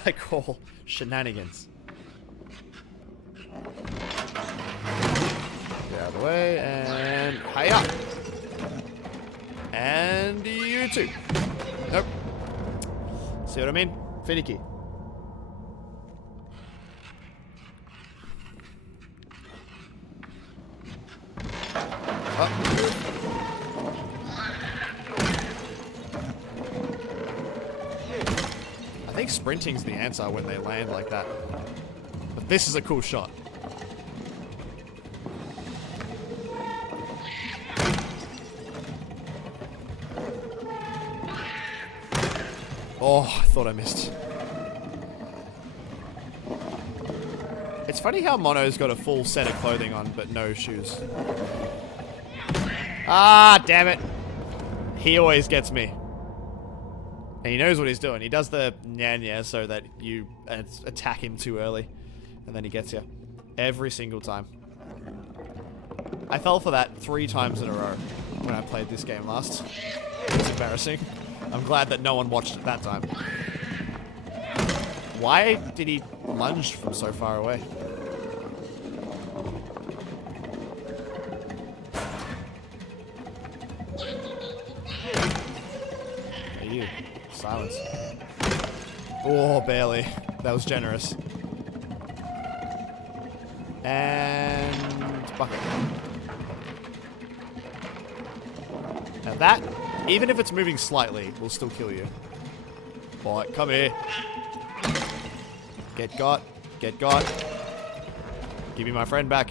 I call shenanigans. Get out of the way and hiya. And you too. Nope. See what I mean? Finicky. Oh. I think sprinting's the answer when they land like that. But this is a cool shot. Oh, I thought I missed. It's funny how Mono's got a full set of clothing on, but no shoes. Ah, damn it. He always gets me. And he knows what he's doing. He does the nya so that you attack him too early. And then he gets you. Every single time. I fell for that 3 times in a row when I played this game last. It's embarrassing. I'm glad that no one watched it that time. Why did he lunge from so far away? Hey, you. Silence. Oh, barely. That was generous. And bucket. Now that, even if it's moving slightly, will still kill you. Boy, come here. Get got. Get got. Give me my friend back.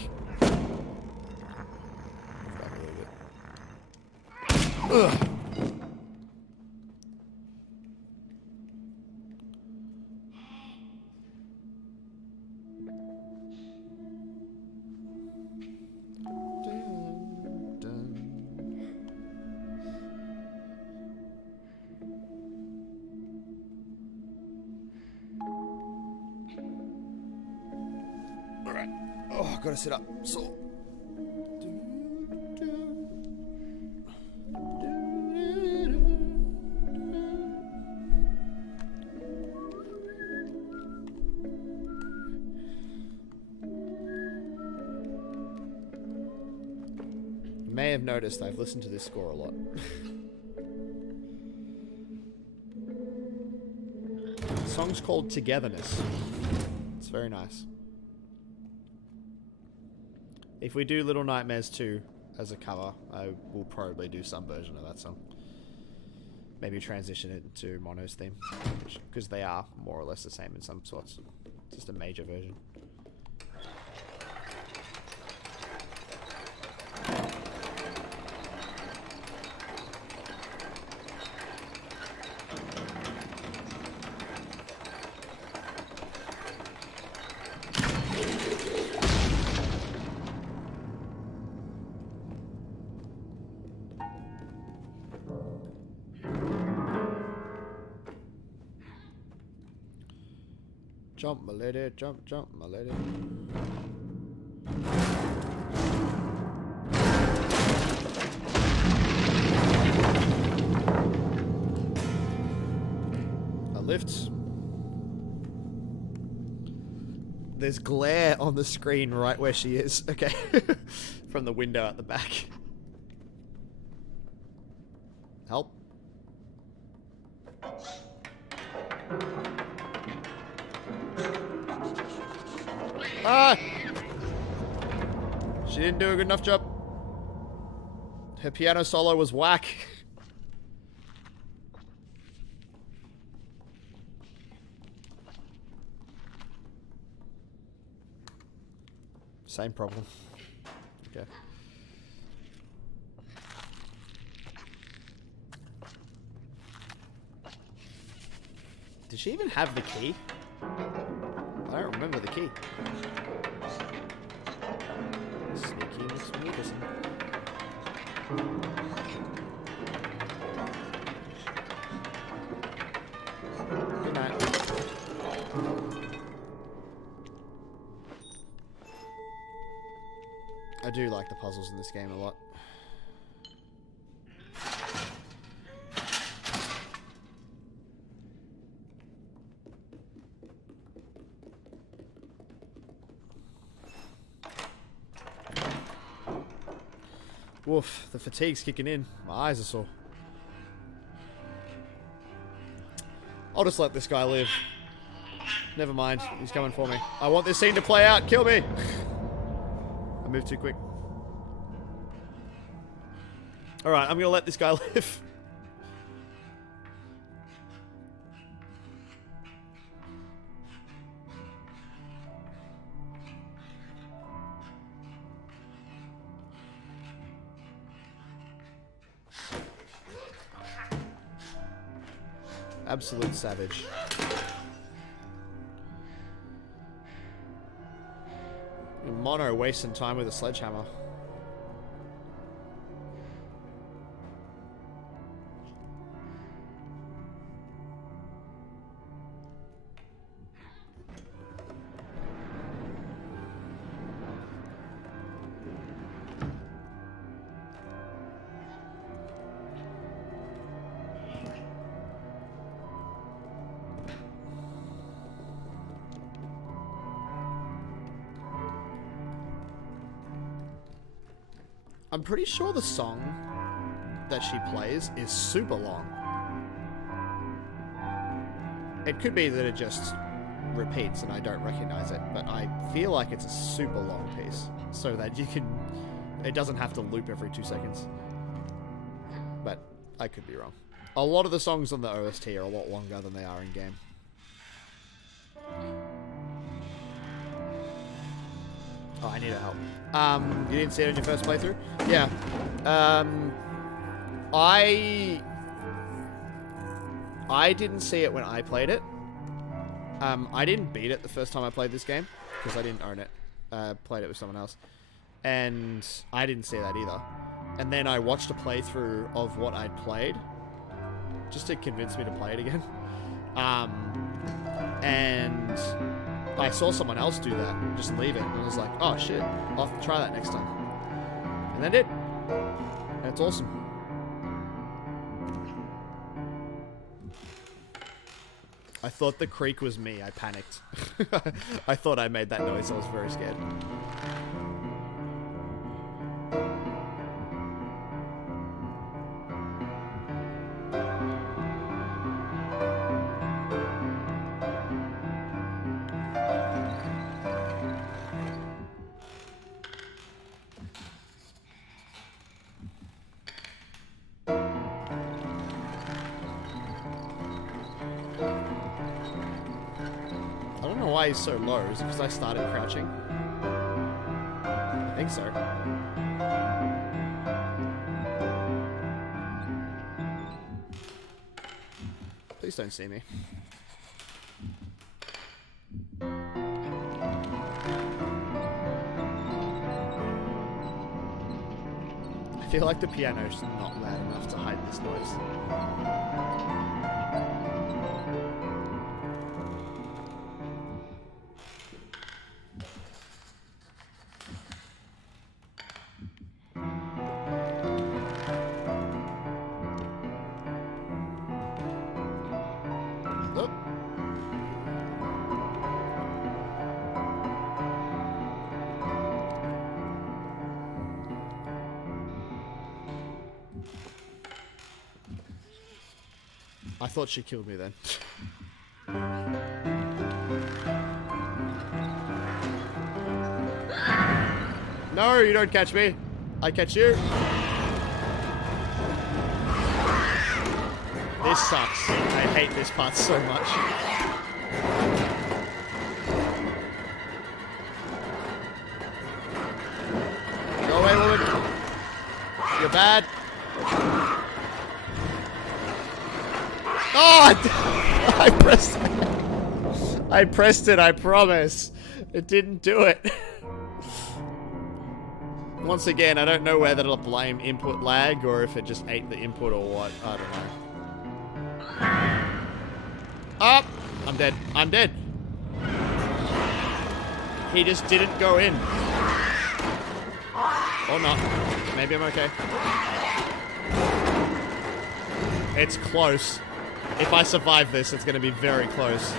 Ugh. Alright. Oh, gotta sit up. So. You may have noticed I've listened to this score a lot. The song's called Togetherness. It's very nice. If we do Little Nightmares 2 as a cover, I will probably do some version of that song. Maybe transition it to Mono's theme, because they are more or less the same in some sorts. Just a major version. Jump, my lady, jump, jump, my lady. A lift. There's glare on the screen right where she is. Okay. From the window at the back. Help. Ah! She didn't do a good enough job. Her piano solo was whack. Same problem. Okay. Did she even have the key? I don't remember the key. Sneaky Miss Wilkerson. Good night. I do like the puzzles in this game a lot. Woof, the fatigue's kicking in. My eyes are sore. I'll just let this guy live. Never mind, he's coming for me. I want this scene to play out. Kill me! I moved too quick. Alright, I'm gonna let this guy live. Absolute savage. mono wasting time with a sledgehammer. I'm pretty sure the song that she plays is super long. It could be that it just repeats and I don't recognize it, but I feel like it's a super long piece so that it doesn't have to loop every 2 seconds. But I could be wrong. A lot of the songs on the OST are a lot longer than they are in game. Oh, I need a help. You didn't see it in your first playthrough? Yeah. I didn't see it when I played it. I didn't beat it the first time I played this game, because I didn't own it. Played it with someone else. And I didn't see that either. And then I watched a playthrough of what I'd played, just to convince me to play it again. And I saw someone else do that, just leave it, and I was like, oh shit, I'll have to try that next time. And I did. And it's awesome. I thought the creak was me, I panicked. I thought I made that noise, I was very scared. Why he's so low? Is it because I started crouching? I think so. Please don't see me. I feel like the piano's not loud enough to hide this noise. I thought she killed me then. No, you don't catch me. I catch you. This sucks. I hate this part so much. Go away, woman. You're bad. Oh! I pressed it. I pressed it, I promise. It didn't do it. Once again, I don't know whether to blame input lag or if it just ate the input or what. I don't know. Oh! I'm dead. I'm dead. He just didn't go in. Or not. Maybe I'm okay. It's close. If I survive this, it's going to be very close.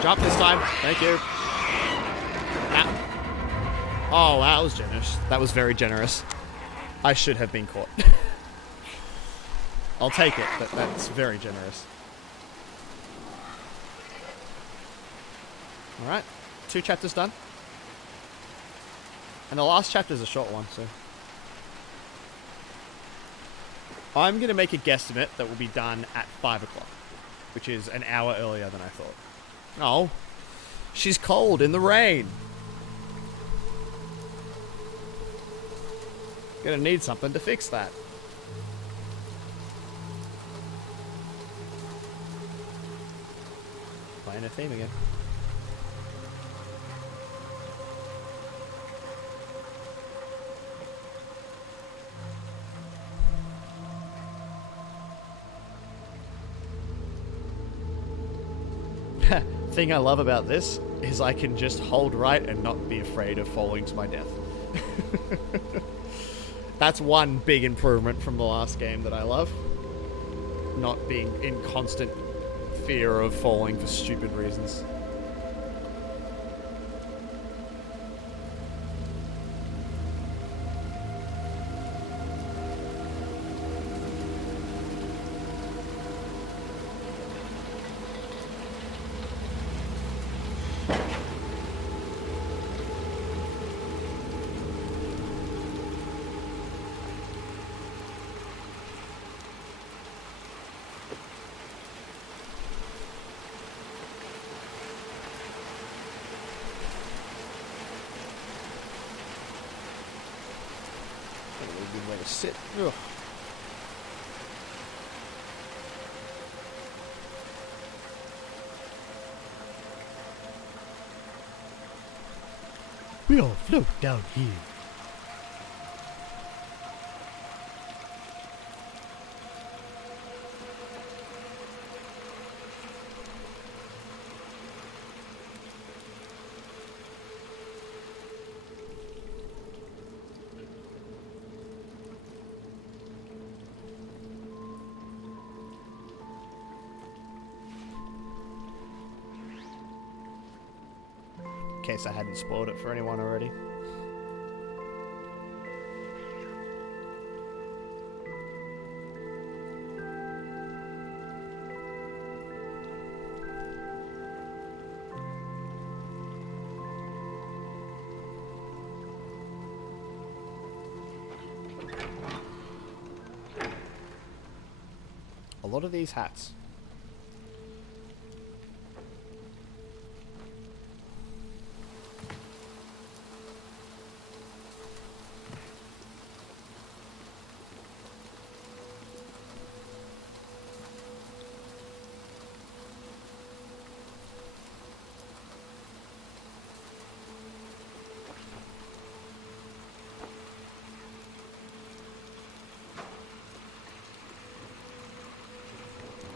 Jump this time. Thank you. Ah. Oh, that was generous. That was very generous. I should have been caught. I'll take it, but that's very generous. Alright. 2 chapters done. And the last chapter is a short one, so... I'm going to make a guesstimate that will be done at 5 o'clock, which is an hour earlier than I thought. Oh, she's cold in the rain. Gonna need something to fix that. Playing a theme again. Thing I love about this is I can just hold right and not be afraid of falling to my death. That's one big improvement from the last game that I love. Not being in constant fear of falling for stupid reasons. Good way to sit. Ugh. We all float down here. In case I hadn't spoiled it for anyone already. A lot of these hats.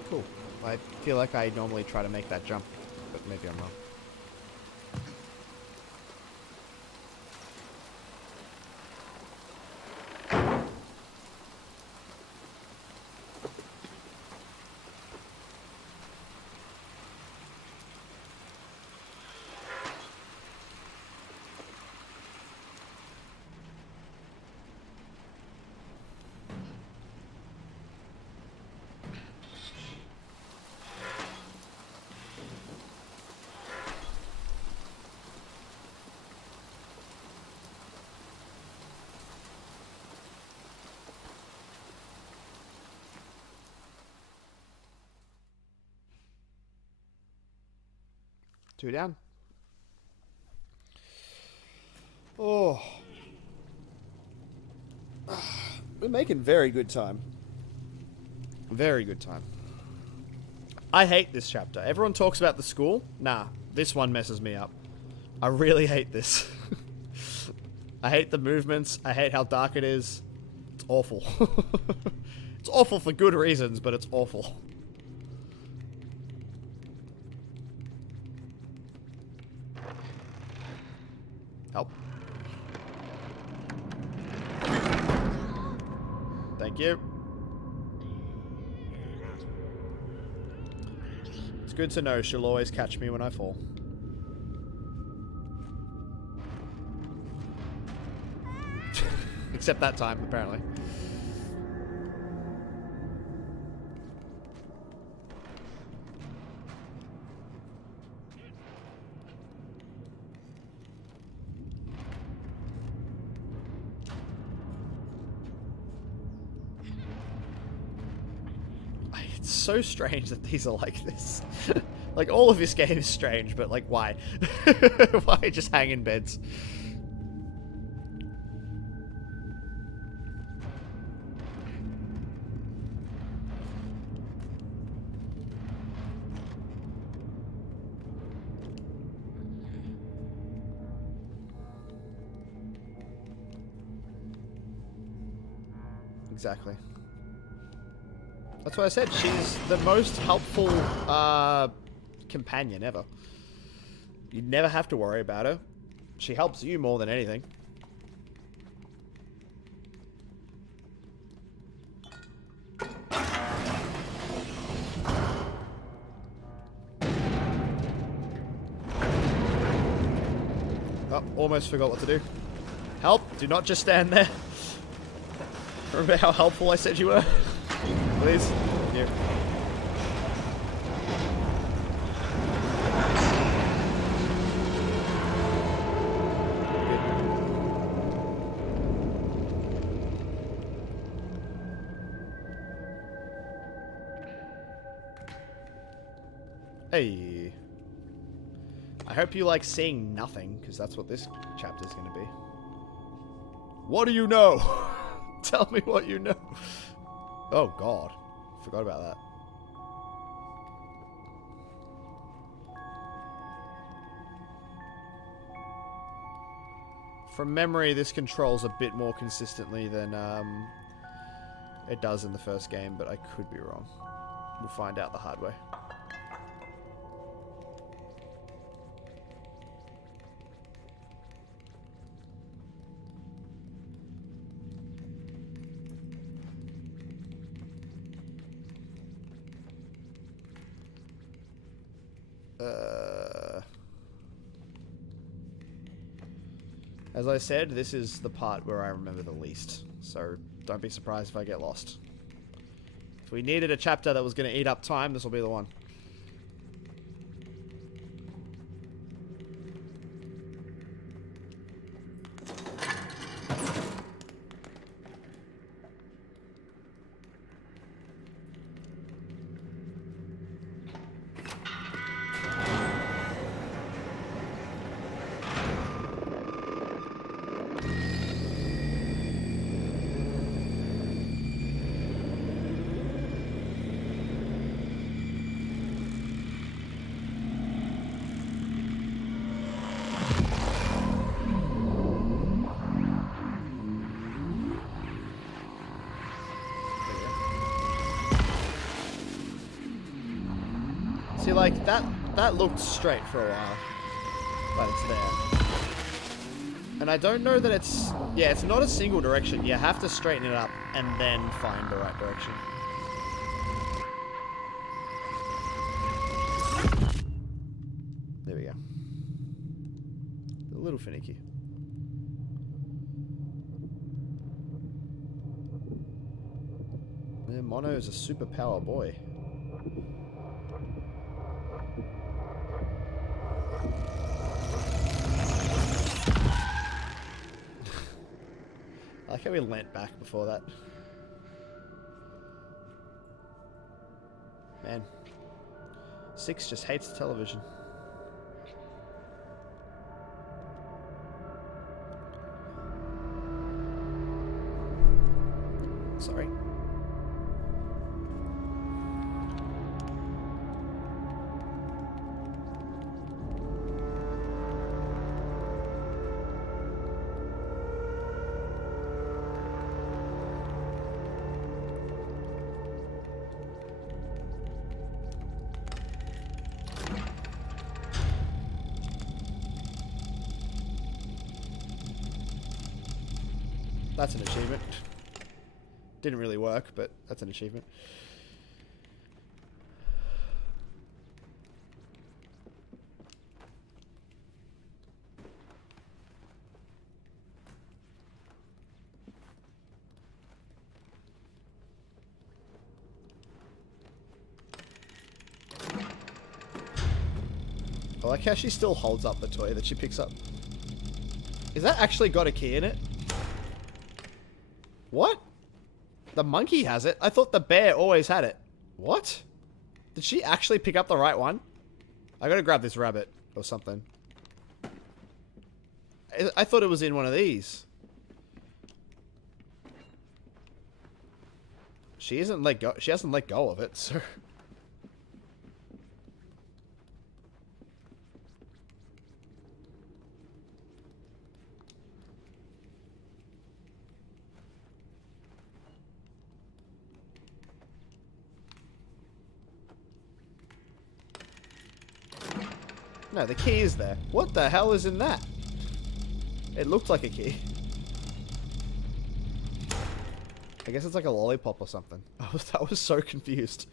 Cool. I feel like I normally try to make that jump, but maybe I'm wrong. Two down. Oh. We're making very good time. Very good time. I hate this chapter. Everyone talks about the school. Nah, this one messes me up. I really hate this. I hate the movements. I hate how dark it is. It's awful. It's awful for good reasons, but it's awful. Help. Thank you. It's good to know she'll always catch me when I fall. Except that time, apparently. It's so strange that these are like this. Like, all of this game is strange, but, like, why? Why just hang in beds? Exactly. That's what I said. She's the most helpful companion ever. You never have to worry about her. She helps you more than anything. Oh, almost forgot what to do. Help! Do not just stand there. Remember how helpful I said you were? Please. Thank you. Hey. I hope you like seeing nothing, because that's what this chapter's going to be. What do you know? Tell me what you know. Oh, God. Forgot about that. From memory, this controls a bit more consistently than it does in the first game, but I could be wrong. We'll find out the hard way. As I said, this is the part where I remember the least, so don't be surprised if I get lost. If we needed a chapter that was going to eat up time, this will be the one. See, like, that looked straight for a while, but it's there. And I don't know that it's... Yeah, it's not a single direction. You have to straighten it up and then find the right direction. There we go. A little finicky. Yeah, Mono is a superpower boy. I like how we leant back before that. Man. 6 just hates the television. Sorry. That's an achievement. Didn't really work, but that's an achievement. I like how she still holds up the toy that she picks up. Is that actually got a key in it? What? The monkey has it? I thought the bear always had it. What? Did she actually pick up the right one? I gotta grab this rabbit or something. I thought it was in one of these. She hasn't let go of it, so... No, the key is there. What the hell is in that? It looked like a key. I guess it's like a lollipop or something. I was so confused.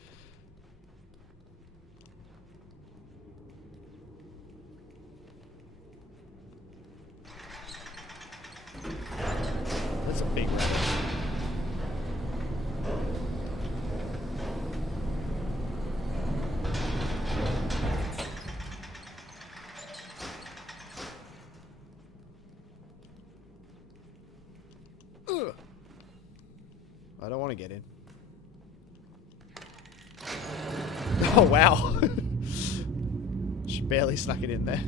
That's a big rabbit. Ugh. I don't want to get in. Oh, wow. She barely snuck it in there.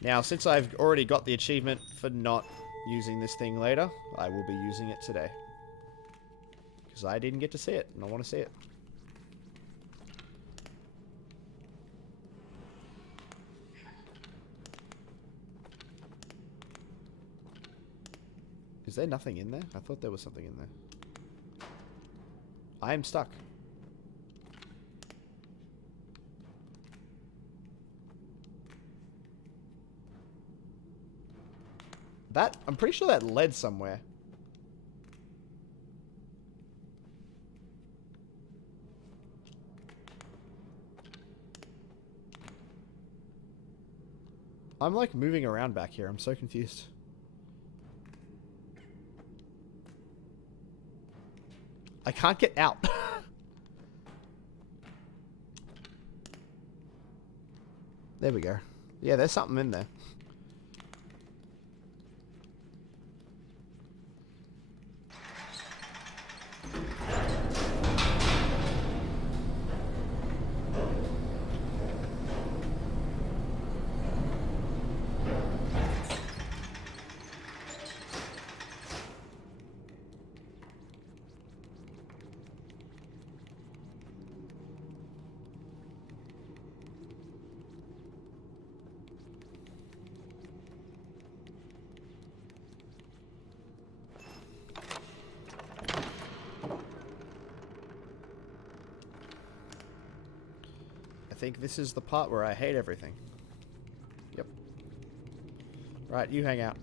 Now, since I've already got the achievement for not using this thing later, I will be using it today. Because I didn't get to see it, and I want to see it. Is there nothing in there? I thought there was something in there. I am stuck. I'm pretty sure that led somewhere. I'm like moving around back here. I'm so confused. I can't get out. There we go. Yeah, there's something in there. I think this is the part where I hate everything. Yep. Right, you hang out.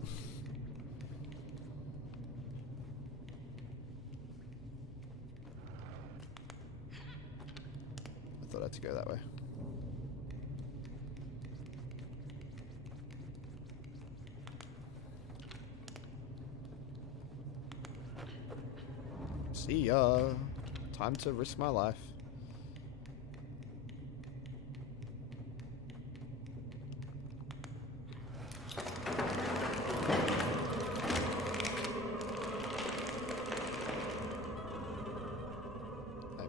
I thought I had to go that way. See ya. Time to risk my life.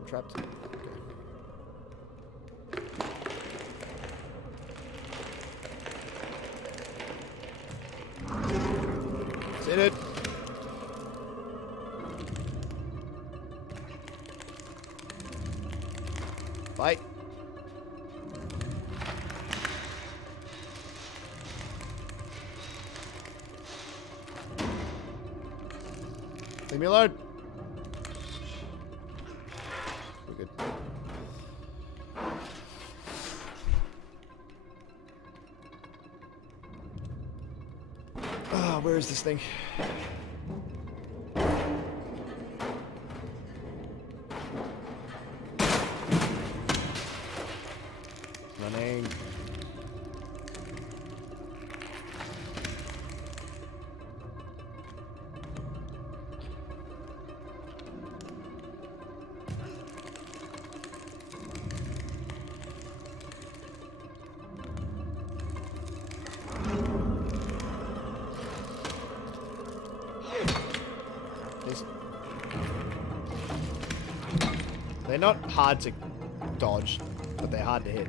Trapped. Okay. It's in it. Fight. Leave me alone. Good. Ah, where is this thing? Running. They're not hard to dodge, but they're hard to hit.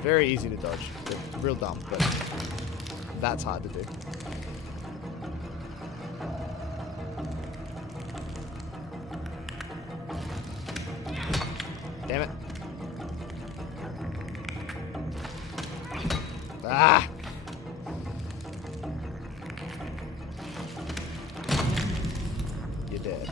Very easy to dodge. They're real dumb, but that's hard to do. Damn it. Ah! You're dead.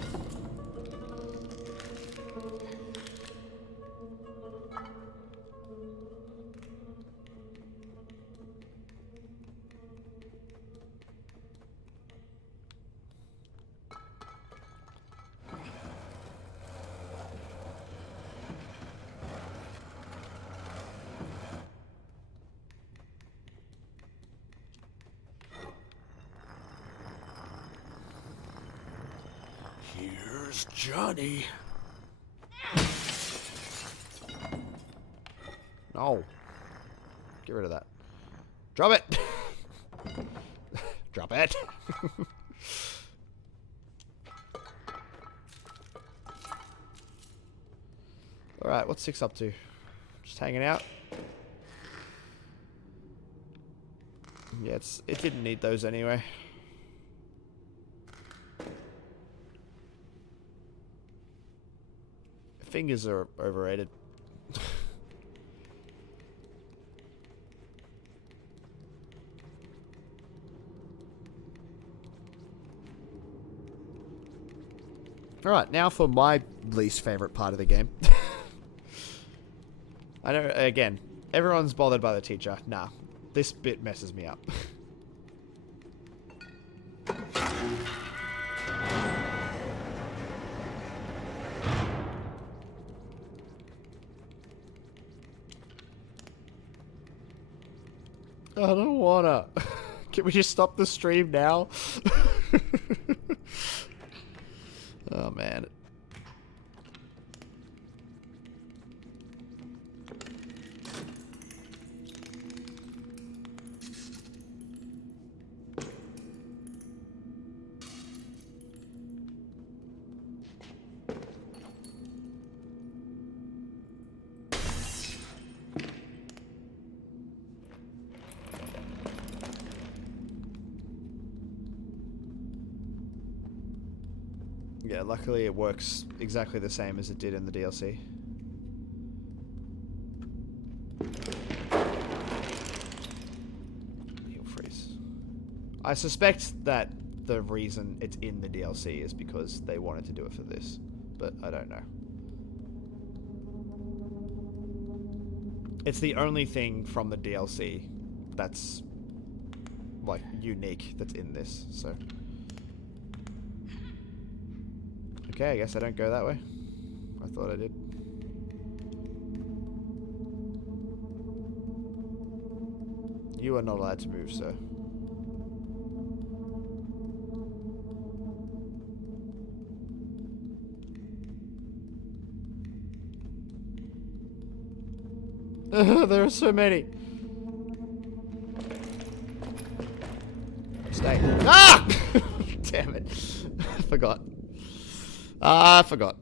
Here's Johnny. No. Get rid of that. Drop it! Drop it! Alright, what's 6 up to? Just hanging out? Yeah, it didn't need those anyway. Fingers are overrated. Alright, now for my least favorite part of the game. I know, again, everyone's bothered by the teacher. Nah, this bit messes me up. I don't wanna. Can we just stop the stream now? Oh man. Yeah, luckily it works exactly the same as it did in the DLC. Heal freeze. I suspect that the reason it's in the DLC is because they wanted to do it for this, but I don't know. It's the only thing from the DLC that's, like, unique that's in this, so... Okay, I guess I don't go that way. I thought I did. You are not allowed to move, sir. There are so many. Stay. Ah! Damn it. I forgot. I forgot.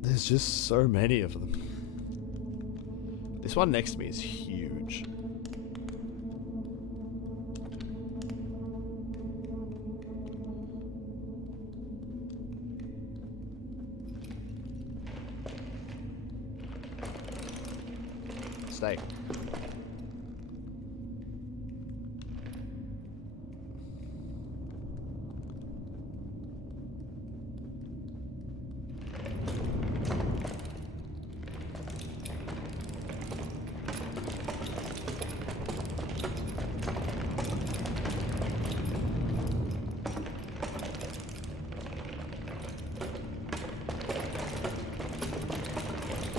There's just so many of them. This one next to me is huge. Stay.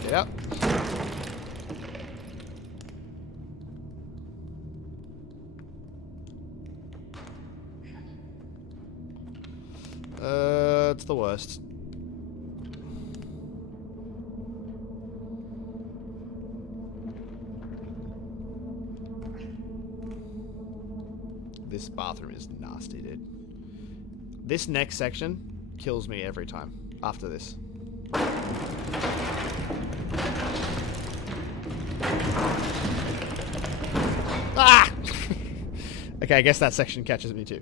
Yep. It's the worst. This bathroom is nasty, dude. This next section kills me every time after this. Ah! Okay, I guess that section catches me too.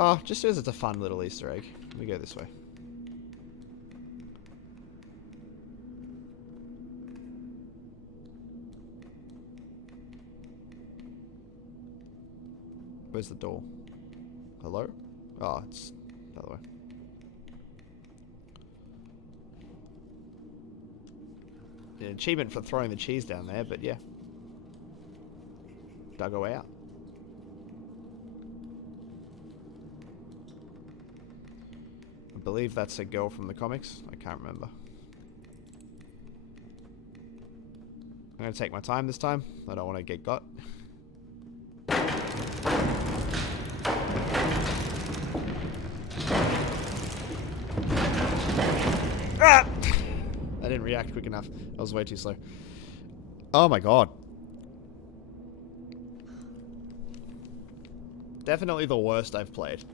Oh, just as it's a fun little Easter egg. We go this way. Where's the door? Hello? Oh, it's the other way. An achievement for throwing the cheese down there, but yeah. Dug a way out. I believe that's a girl from the comics. I can't remember. I'm going to take my time this time. I don't want to get got. Ah! I didn't react quick enough. I was way too slow. Oh my god. Definitely the worst I've played.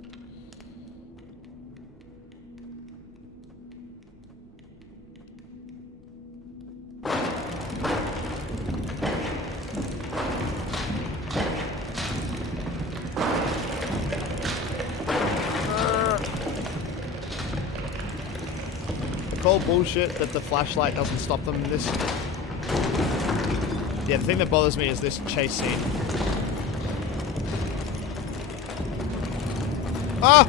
Call bullshit that the flashlight doesn't stop them in this. Yeah, the thing that bothers me is this chase scene. Ah!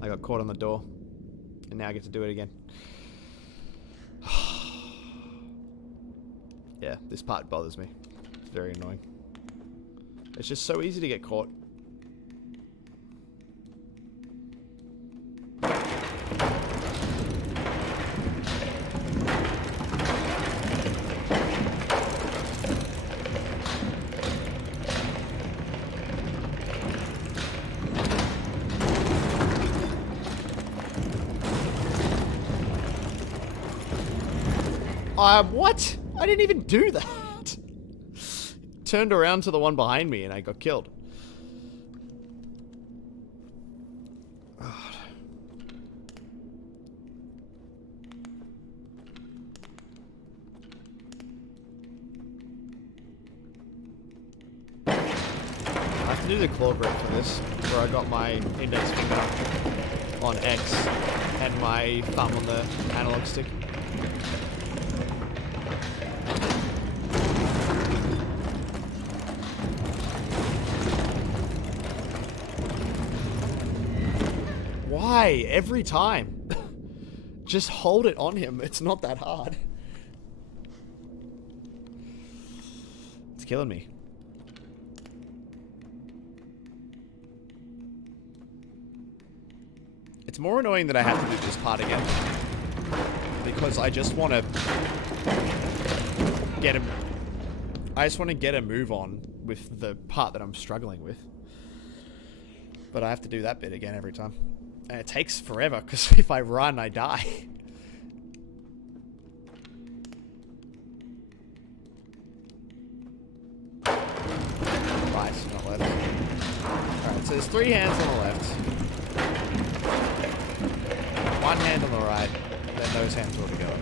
I got caught on the door. And now I get to do it again. Yeah, this part bothers me. It's very annoying. It's just so easy to get caught. What? I didn't even do that. Turned around to the one behind me and I got killed. God. I have to do the claw grip for this, where I got my index finger on X and my thumb on the analog stick. Why? Every time. Just hold it on him. It's not that hard. It's killing me. It's more annoying that I have to do this part again. Because I just want to get a... I just want to get a move on with the part that I'm struggling with. But I have to do that bit again every time. And it takes forever, because if I run, I die. Right, not left. Alright, so there's 3 hands on the left. 1 hand on the right. Then those hands all together.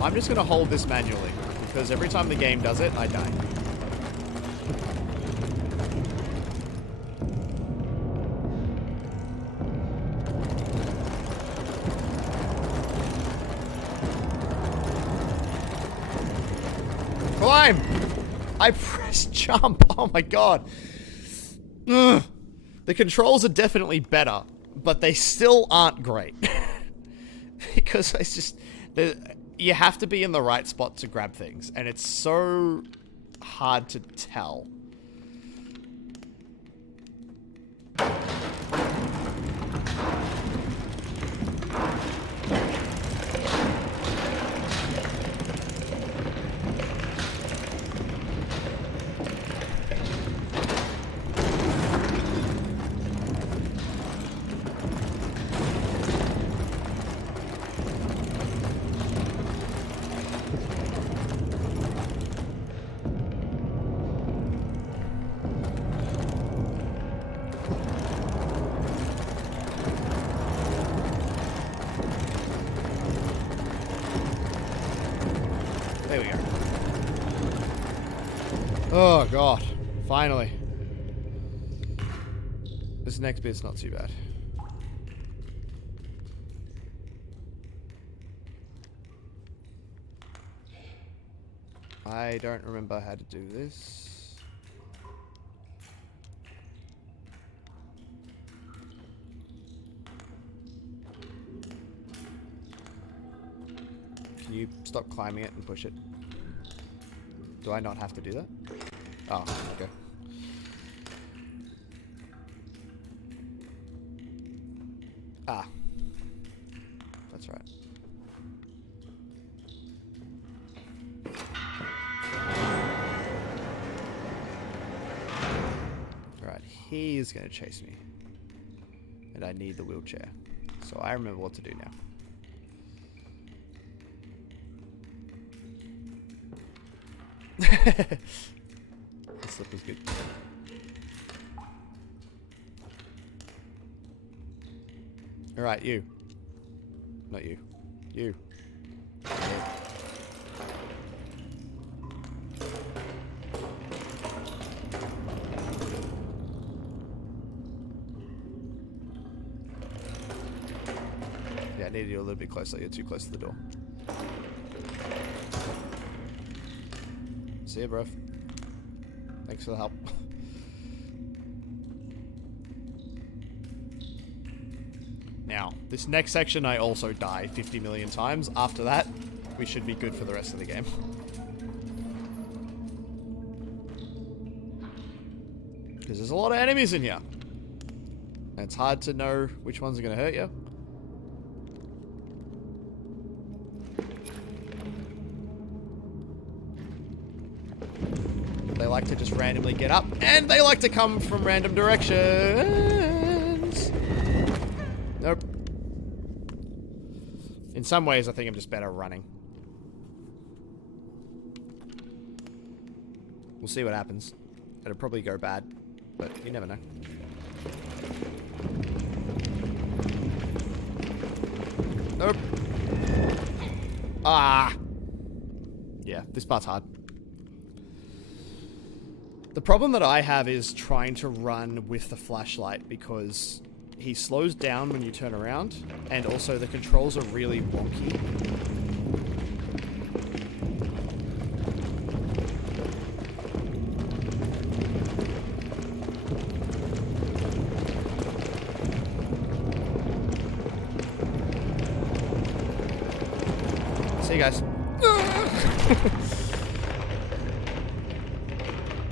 I'm just going to hold this manually. Because every time the game does it, I die. Climb! I pressed jump! Oh my god. Ugh. The controls are definitely better, but they still aren't great. Because it's just... You have to be in the right spot to grab things, and it's so hard to tell. Oh god. Finally. This next bit's not too bad. I don't remember how to do this. Can you stop climbing it and push it? Do I not have to do that? Oh, okay. Ah. That's right. Alright, he is going to chase me. And I need the wheelchair. So I remember what to do now. The slip was good. Alright, you. Not you. You. Yeah, I need you a little bit closer. You're too close to the door. See ya, bruv. Thanks for the help. Now, this next section I also die 50 million times. After that, we should be good for the rest of the game. Because there's a lot of enemies in here. And it's hard to know which ones are going to hurt you. They like to just randomly get up, and they like to come from random directions. Nope. In some ways, I think I'm just better running. We'll see what happens. It'll probably go bad, but you never know. Nope. Ah. Yeah, this part's hard. The problem that I have is trying to run with the flashlight because he slows down when you turn around, and also the controls are really wonky. See you guys.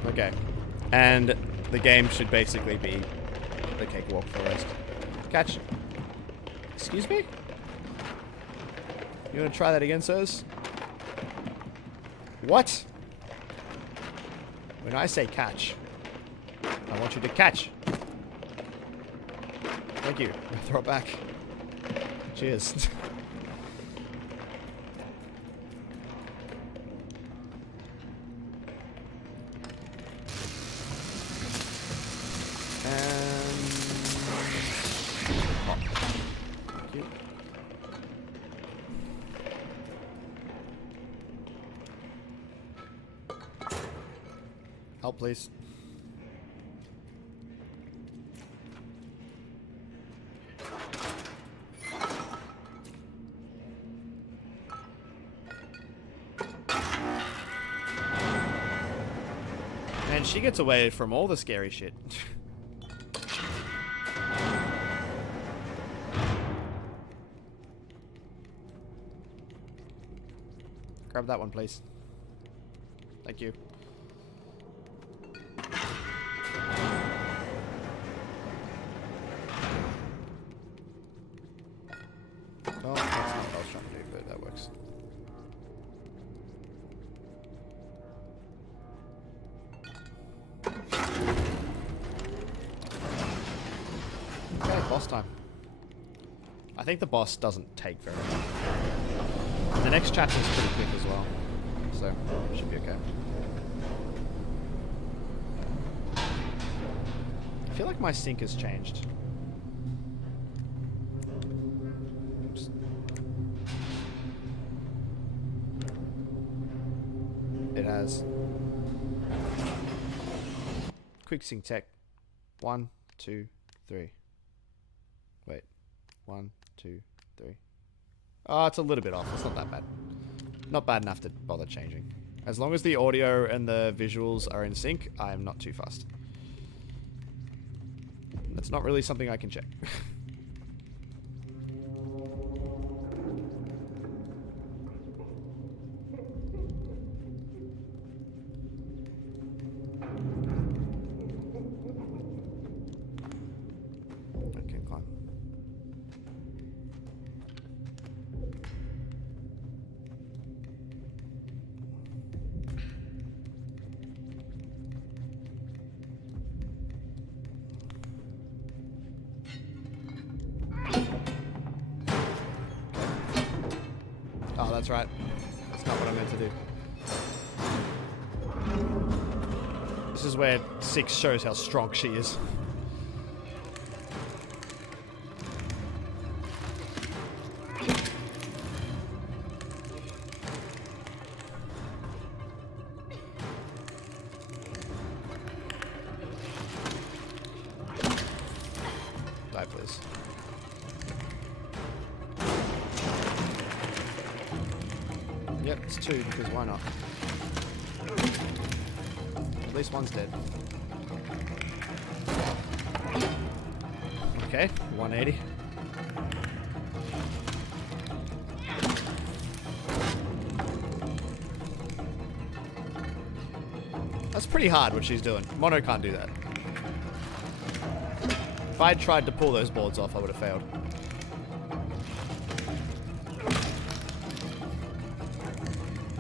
Okay. And the game should basically be the cakewalk for the rest. Catch. Excuse me? You want to try that again, sirs? What? When I say catch, I want you to catch. Thank you. I'll throw it back. Cheers. Help, please. And she gets away from all the scary shit. Grab that one, please. Thank you. Oh, that's not what I was trying to do, but that works. Okay, boss time. I think the boss doesn't take very long. The next chapter is pretty quick as well, so it should be okay. I feel like my sync has changed. Oops. It has. quick sync tech. 1, 2, 3. Wait. 1, 2, 3. Oh, it's a little bit off. It's not that bad. Not bad enough to bother changing. As long as the audio and the visuals are in sync, I'm not too fussed. That's not really something I can check. I can climb. Oh, that's right. That's not what I meant to do. This is where 6 shows how strong she is. Die, please. Yep, it's 2, because why not? At least one's dead. Okay, 180. That's pretty hard what she's doing. Mono can't do that. If I'd tried to pull those boards off, I would have failed.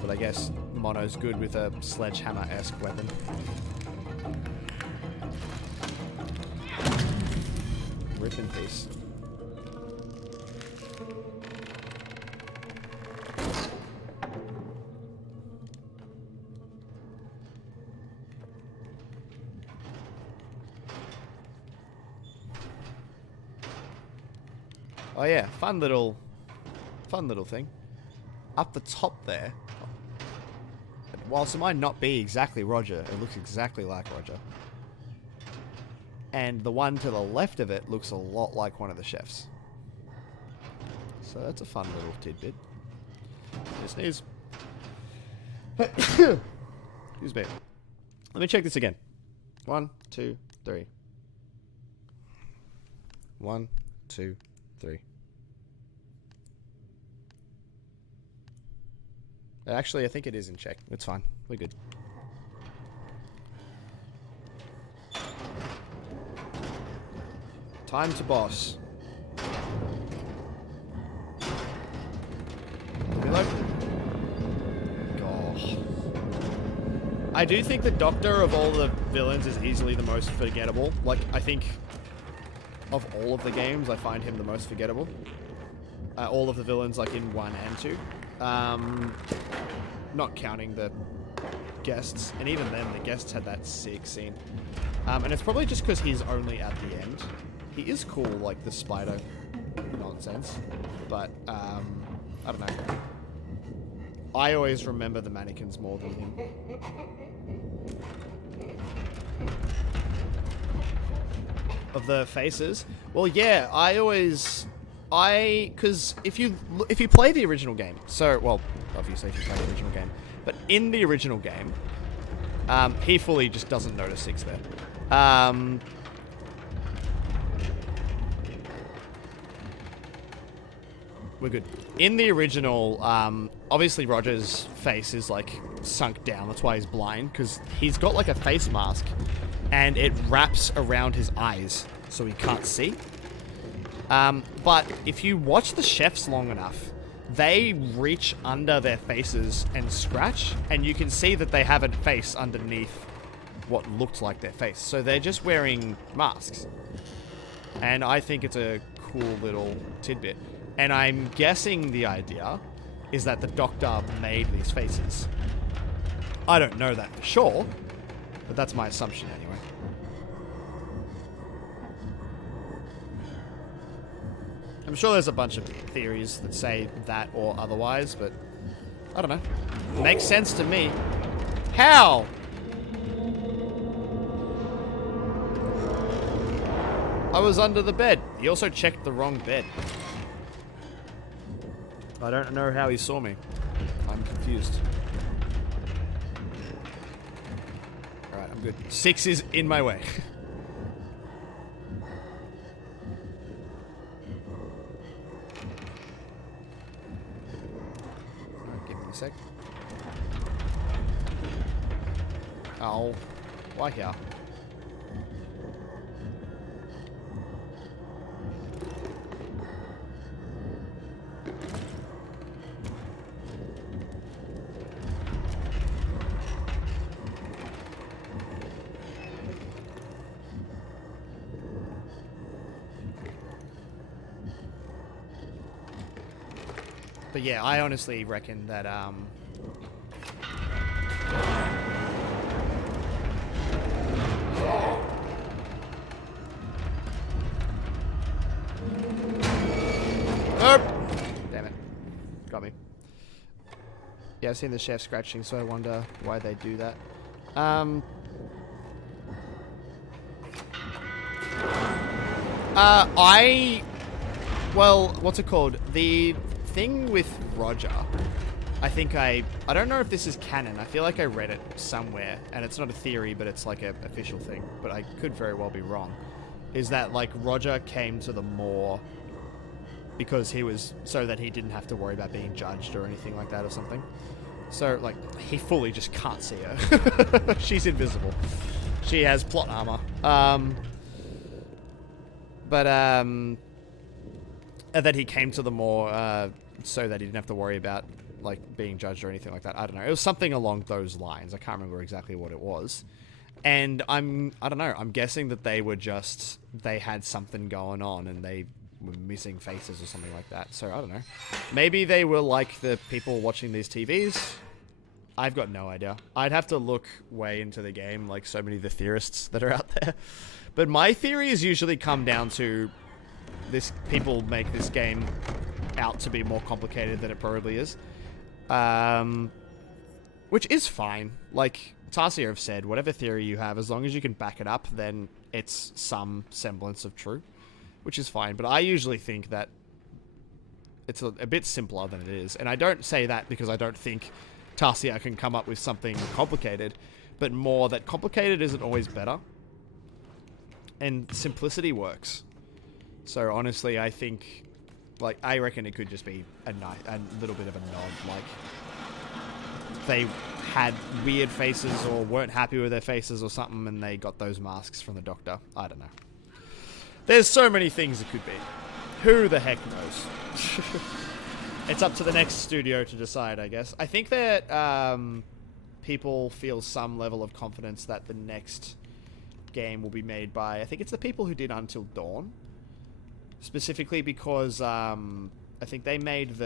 But I guess Mono's good with a sledgehammer-esque weapon. Rip in peace. Oh yeah, fun little thing. Up the top there, whilst it might not be exactly Roger, it looks exactly like Roger. And the one to the left of it looks a lot like one of the chefs. So that's a fun little tidbit. Sneeze. Excuse me. Let me check this again. 1, 2, 3. 1, 2, 3. Actually, I think it is in check. It's fine. We're good. Time to boss. Reload. Gosh. I do think the Doctor of all the villains is easily the most forgettable. Like, I think of all of the games, I find him the most forgettable. All of the villains, like in 1 and 2. Not counting the guests, and even then, the guests had that sick scene. And it's probably just because he's only at the end. He is cool, like the spider nonsense, but I don't know. I always remember the mannequins more than him. Of the faces, well, yeah, because if you play the original game, so, well, obviously if you play the original game, but in the original game, he fully just doesn't notice 6 there. We're good. In the original, obviously Roger's face is like sunk down, that's why he's blind, because he's got like a face mask, and it wraps around his eyes, so he can't see. But if you watch the chefs long enough, they reach under their faces and scratch, and you can see that they have a face underneath what looked like their face. So they're just wearing masks. And I think it's a cool little tidbit. And I'm guessing the idea is that the Doctor made these faces. I don't know that for sure, but that's my assumption anyway. I'm sure there's a bunch of theories that say that or otherwise, but I don't know. Makes sense to me. How? I was under the bed. He also checked the wrong bed. I don't know how he saw me. I'm confused. Alright, I'm good. 6 is in my way. Alright, give me a sec. Oh, why here? But yeah, I honestly reckon that, Nope! Damn it. Got me. Yeah, I've seen the chef scratching, so I wonder why they do that. Well, what's it called? The thing with Roger, I think I don't know if this is canon. I feel like I read it somewhere, and it's not a theory, but it's like an official thing, but I could very well be wrong, is that, like, Roger came to the moor because so that he didn't have to worry about being judged or anything like that or something. So, like, he fully just can't see her. She's invisible. She has plot armor. And then he came to the moor so that he didn't have to worry about, like, being judged or anything like that. I don't know. It was something along those lines. I can't remember exactly what it was. And I don't know. I'm guessing that they had something going on and they were missing faces or something like that. So I don't know. Maybe they were like the people watching these TVs. I've got no idea. I'd have to look way into the game, like so many of the theorists that are out there. But my theories usually come down to people make this game out to be more complicated than it probably is. Which is fine. Like Tarsier have said, whatever theory you have, as long as you can back it up, then it's some semblance of true. Which is fine. But I usually think that it's a bit simpler than it is. And I don't say that because I don't think Tarsier can come up with something complicated, but more that complicated isn't always better. And simplicity works. So honestly, I think, like, I reckon it could just be a little bit of a nod, like they had weird faces or weren't happy with their faces or something, and they got those masks from the doctor. I don't know. There's so many things it could be. Who the heck knows? It's up to the next studio to decide, I guess. I think that people feel some level of confidence that the next game will be made by, I think it's the people who did Until Dawn. Specifically because I think they made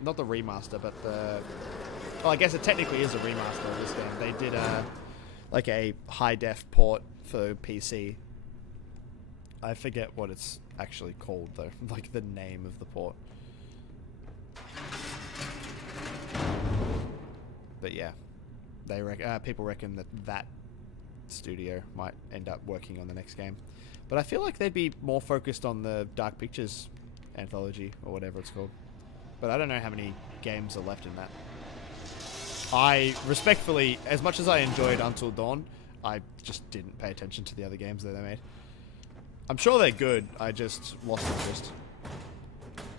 not the remaster, but well, I guess it technically is a remaster of this game. They did like a high def port for PC. I forget what it's actually called though, like the name of the port. But yeah, people reckon that studio might end up working on the next game. But I feel like they'd be more focused on the Dark Pictures anthology, or whatever it's called. But I don't know how many games are left in that. I, respectfully, as much as I enjoyed Until Dawn, I just didn't pay attention to the other games that they made. I'm sure they're good, I just lost interest.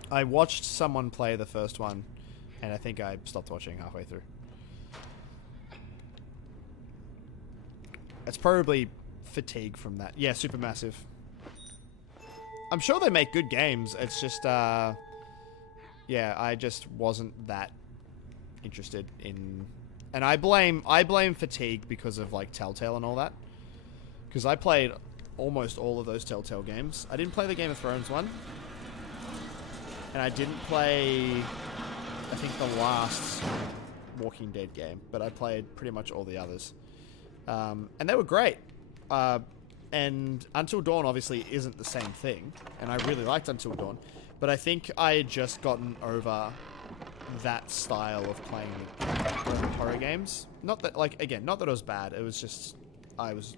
I watched someone play the first one, and I think I stopped watching halfway through. It's probably fatigue from that. Yeah, Supermassive. I'm sure they make good games. It's just, yeah, I just wasn't that interested in... And I blame fatigue because of, like, Telltale and all that. Because I played almost all of those Telltale games. I didn't play the Game of Thrones one. And I didn't play, I think, the last Walking Dead game. But I played pretty much all the others. And they were great. And Until Dawn obviously isn't the same thing, and I really liked Until Dawn, but I think I had just gotten over that style of playing horror games. Not that, like, again, not that it was bad, it was just, I was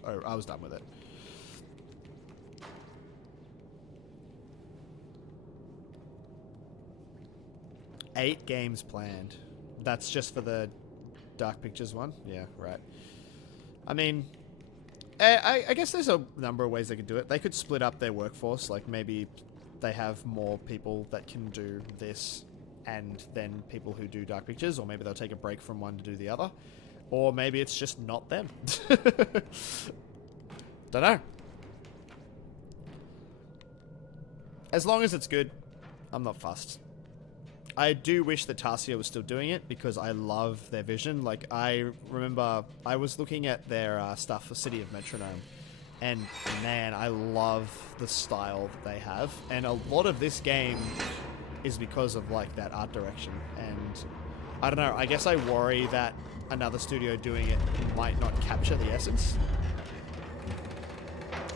done with it. 8 games planned. That's just for the Dark Pictures one? Yeah, right. I mean, I guess there's a number of ways they could do it. They could split up their workforce. Like, maybe they have more people that can do this and then people who do Dark Pictures, or maybe they'll take a break from one to do the other. Or maybe it's just not them. Don't know. As long as it's good, I'm not fussed. I do wish that Tarsia was still doing it because I love their vision. Like, I remember I was looking at their stuff for City of Metronome, and man, I love the style that they have. And a lot of this game is because of, like, that art direction. And I don't know, I guess I worry that another studio doing it might not capture the essence.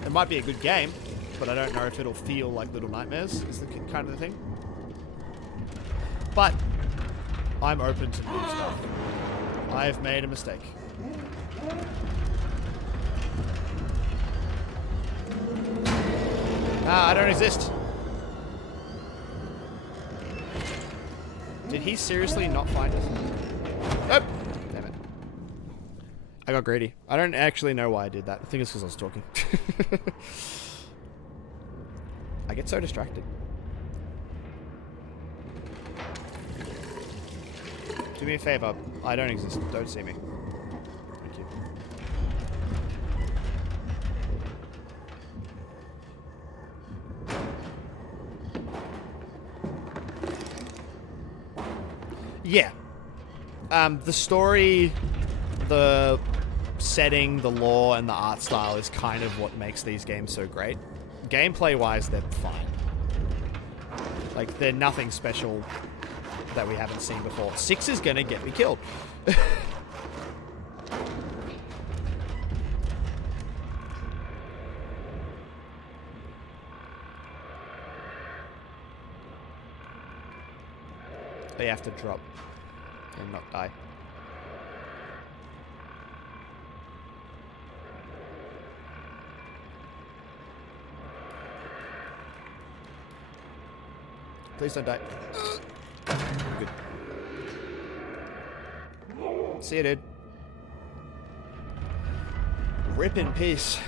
It might be a good game, but I don't know if it'll feel like Little Nightmares is the kind of the thing. But I'm open to new stuff. I've made a mistake. I don't exist. Did he seriously not find us? Nope. Damn it. I got greedy. I don't actually know why I did that. I think it's because I was talking. I get so distracted. Do me a favor. I don't exist. Don't see me. Thank you. Yeah. The story, the setting, the lore, and the art style is kind of what makes these games so great. Gameplay-wise, they're fine. Like, they're nothing special that we haven't seen before. 6 is gonna get me killed. They have to drop and not die. Please don't die. Good. See you, dude. Rip in peace.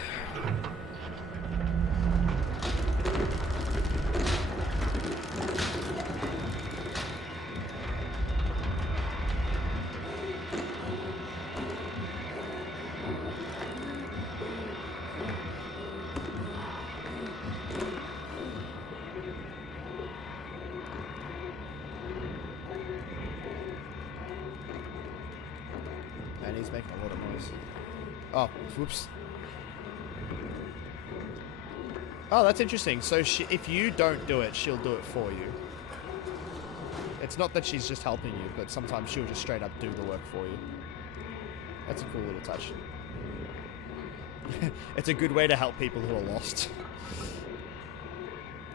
Man, he's making a lot of noise. Oh, whoops. Oh, that's interesting. So if you don't do it, she'll do it for you. It's not that she's just helping you, but sometimes she'll just straight up do the work for you. That's a cool little touch. It's a good way to help people who are lost.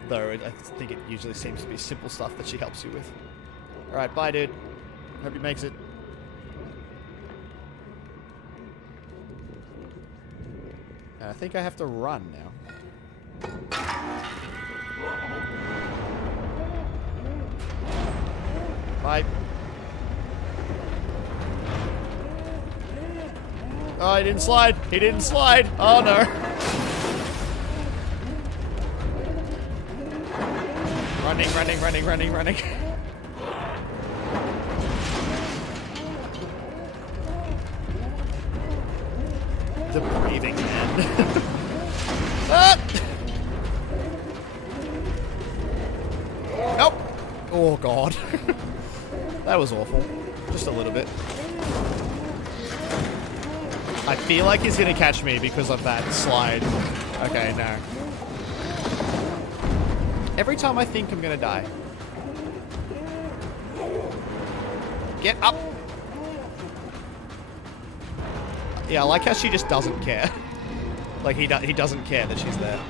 Though I think it usually seems to be simple stuff that she helps you with. Alright, bye dude. Hope he makes it. And I think I have to run now. Bye. Oh, he didn't slide. He didn't slide. Oh, no. Running, running, running, running, running. The breathing, man. Ah! Nope. Oh, God. That was awful. Just a little bit. I feel like he's gonna catch me because of that slide. Okay, no. Every time I think I'm gonna die. Get up! Yeah, I like how she just doesn't care. Like, he doesn't care that she's there.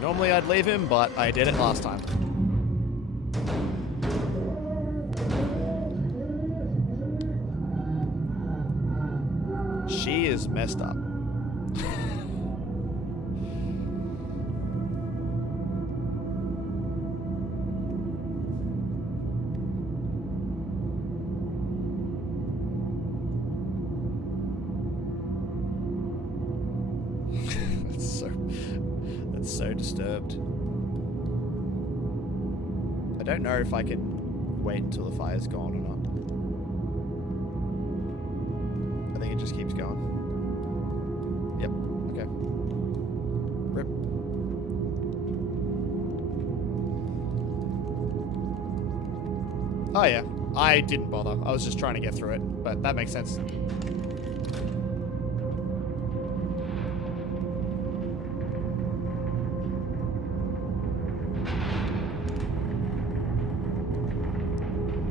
Normally I'd leave him, but I did it last time. is messed up. That's so disturbed. I don't know if I can wait until the fire's gone or not. I think it just keeps going. Yep, okay. Rip. Oh yeah, I didn't bother. I was just trying to get through it, but that makes sense.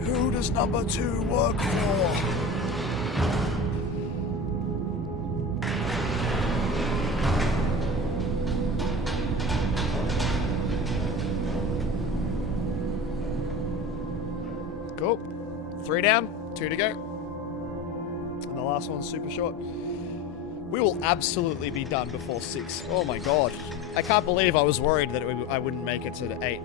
Who does number 2 work for? Cool. 3 down, 2 to go. And the last one's super short. We will absolutely be done before 6. Oh my god. I can't believe I was worried that I wouldn't make it to 8.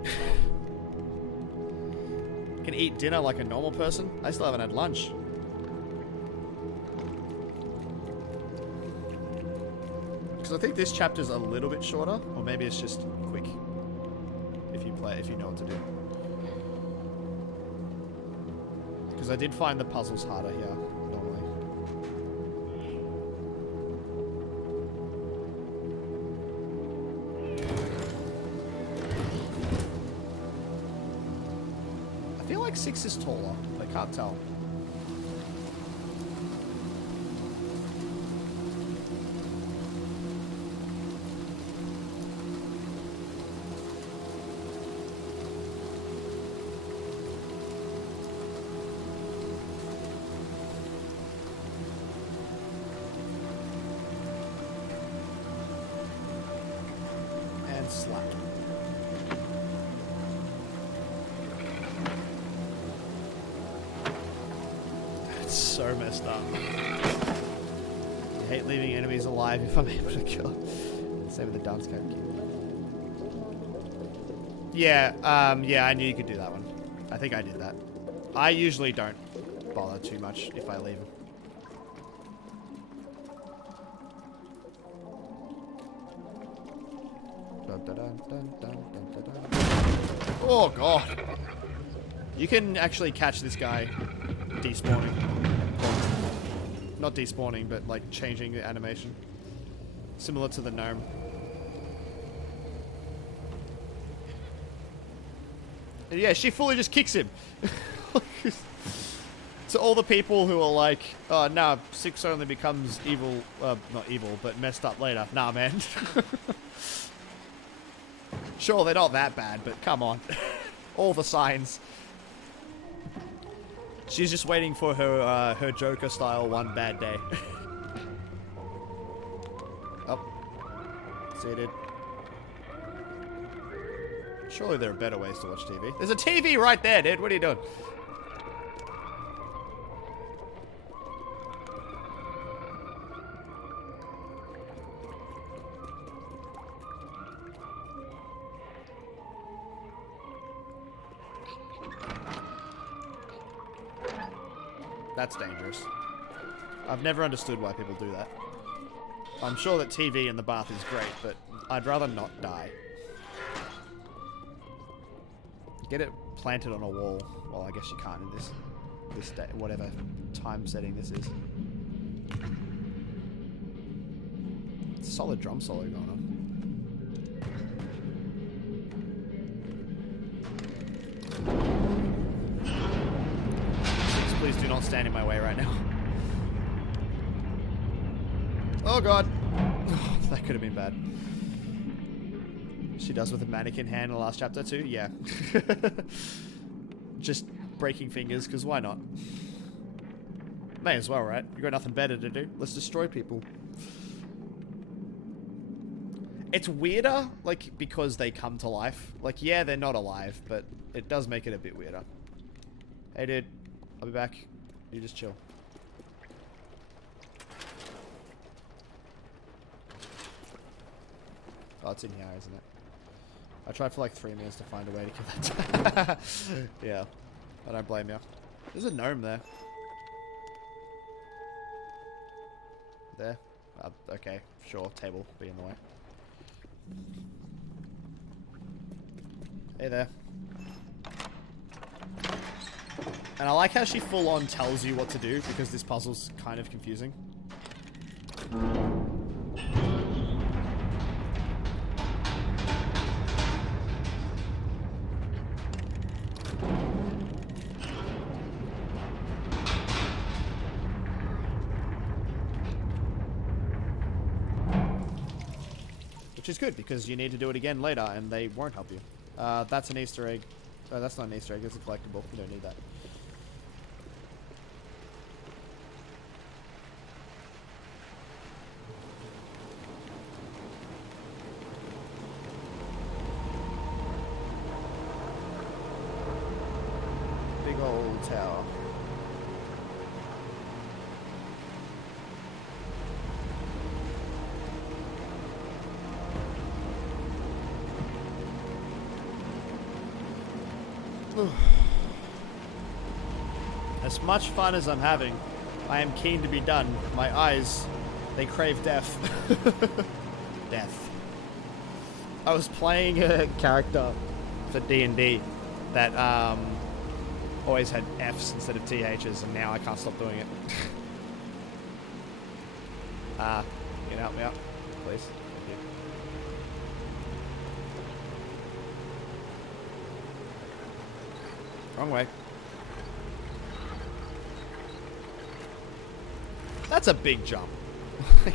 Can eat dinner like a normal person. I still haven't had lunch. Because I think this chapter's a little bit shorter, or maybe it's just quick. If you know what to do. Because I did find the puzzles harder here, normally. I feel like 6 is taller, but I can't tell. And slap. So messed up. I hate leaving enemies alive if I'm able to kill them. Same with the dance card. Yeah, yeah, I knew you could do that one. I think I did that. I usually don't bother too much if I leave them. Oh god. You can actually catch this guy despawning. Not despawning, but like changing the animation. Similar to the gnome. And yeah, she fully just kicks him. To all the people who are like, oh, nah, 6 only becomes evil, not evil, but messed up later. Nah, man. Sure, they're not that bad, but come on. All the signs. She's just waiting for her her Joker style one bad day. Oh. Seated. Surely there are better ways to watch TV. There's a TV right there, dude. What are you doing? That's dangerous. I've never understood why people do that. I'm sure that TV in the bath is great, but I'd rather not die. Get it planted on a wall. Well, I guess you can't in this day, whatever time setting this is. Solid drum solo going on. Please do not stand in my way right now. Oh god. Oh, that could have been bad. She does with a mannequin hand in the last chapter too? Yeah. Just breaking fingers, because why not? May as well, right? You got nothing better to do. Let's destroy people. It's weirder, like, because they come to life. Like, yeah, they're not alive, but it does make it a bit weirder. Hey, dude. I'll be back. You just chill. Oh, it's in here, isn't it? I tried for like 3 minutes to find a way to kill that. Yeah, I don't blame you. There's a gnome there. There. Okay, sure. Table be in the way. Hey there. And I like how she full on tells you what to do because this puzzle's kind of confusing. Which is good, because you need to do it again later, and they won't help you. That's an Easter egg. Oh, that's not an Easter egg, it's a collectible. You don't need that. Big old tower. As much fun as I'm having, I am keen to be done. My eyes, they crave death. Death. I was playing a character for D&D that always had Fs instead of THs, and now I can't stop doing it. You can help me out, please? Thank you. Wrong way. That's a big jump. Look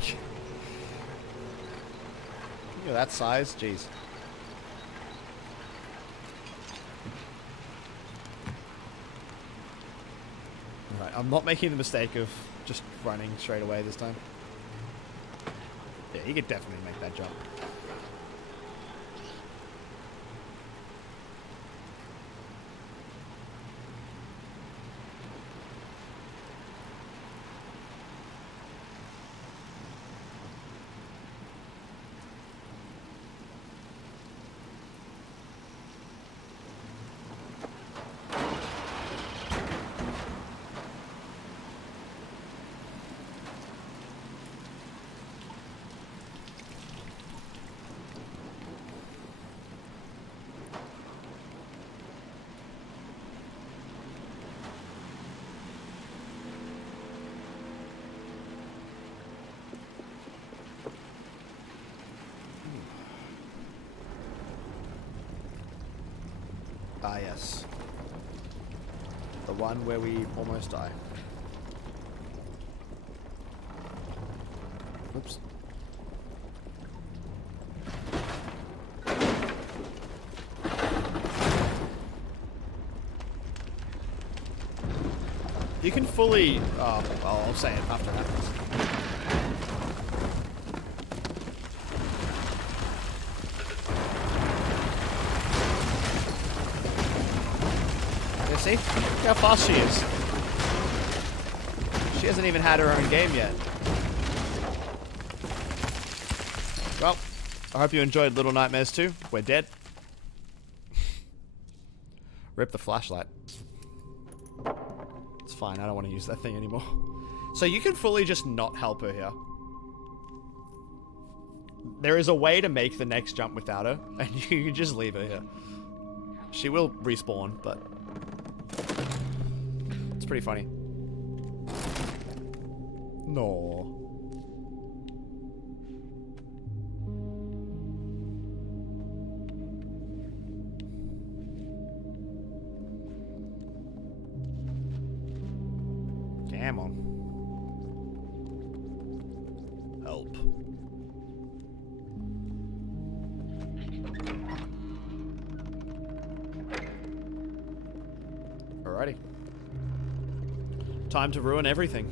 at that size. Jeez. Alright, I'm not making the mistake of just running straight away this time. Yeah, you could definitely make that jump. Ah, yes. The one where we almost die. Oops. You can fully... Oh, well, I'll say it after it happens. See? Look how fast she is. She hasn't even had her own game yet. Well, I hope you enjoyed Little Nightmares 2. We're dead. Rip the flashlight. It's fine, I don't want to use that thing anymore. So you can fully just not help her here. There is a way to make the next jump without her, and you can just leave her here. She will respawn, but... it's pretty funny. No. Come on. Help. Alrighty. Time to ruin everything.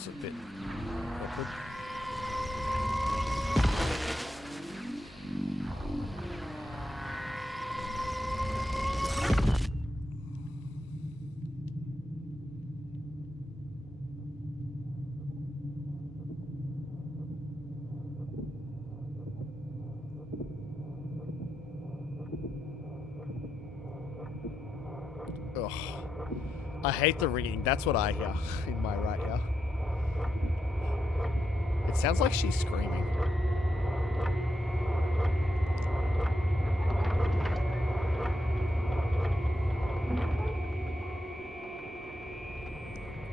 is a bit awkward. Ugh. I hate the ringing. That's what I hear in my right ear. It sounds like she's screaming.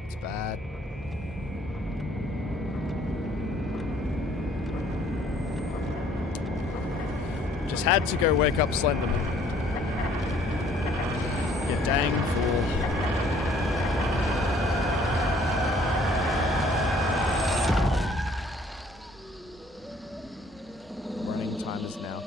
It's bad. Just had to go wake up Slenderman. You dang fool. Running time is now.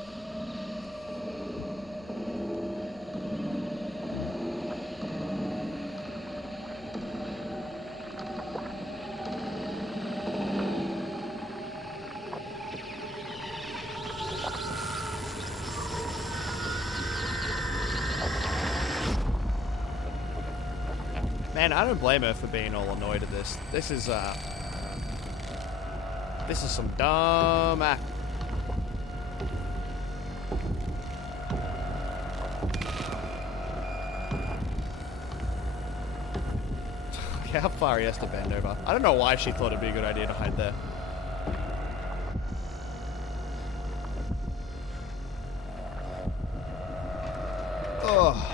Man, I don't blame her for being all annoyed at this. This is some dumb act. How far he has to bend over. I don't know why she thought it'd be a good idea to hide there. Ugh.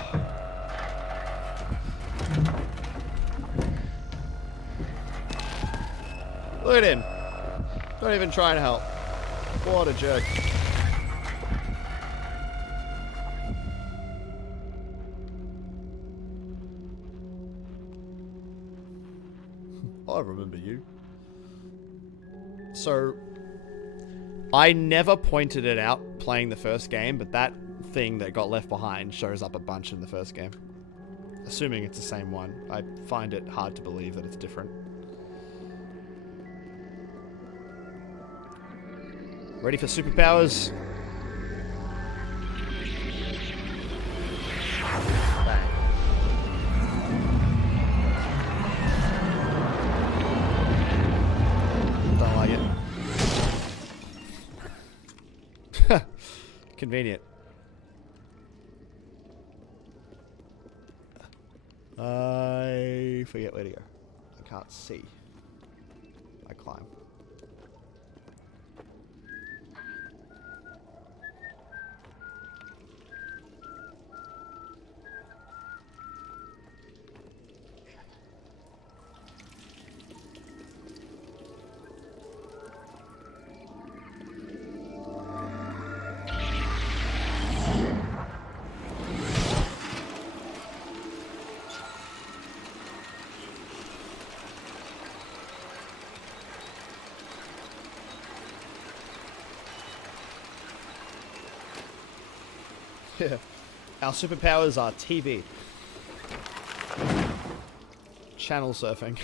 Look at him. Not even trying to help. What a jerk. I remember you. So, I never pointed it out playing the first game, but that thing that got left behind shows up a bunch in the first game. Assuming it's the same one. I find it hard to believe that it's different. Ready for superpowers? Bang. Don't like it. Convenient. I forget where to go. I can't see. I climb. Our superpowers are TV. Channel surfing.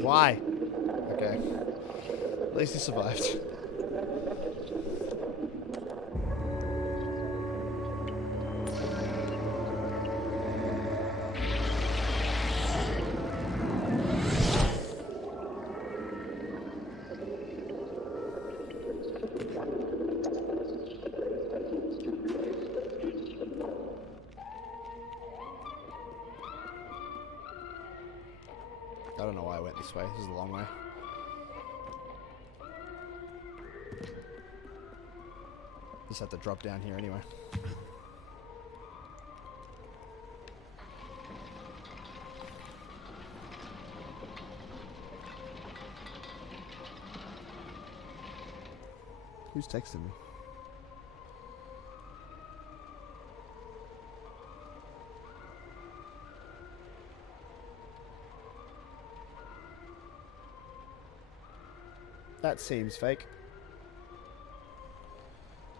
Why? Okay. At least he survived. I don't know why I went this way. This is a long way. Just have to drop down here anyway. Who's texting me? That seems fake.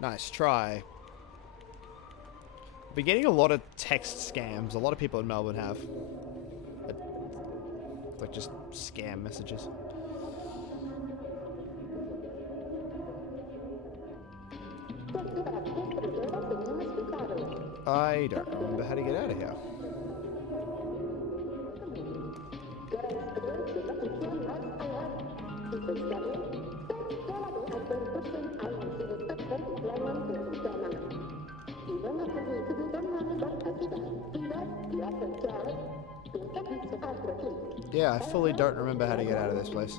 Nice try. Been getting a lot of text scams. A lot of people in Melbourne have. Like just scam messages. I don't remember how to get out of here. Yeah, I fully don't remember how to get out of this place.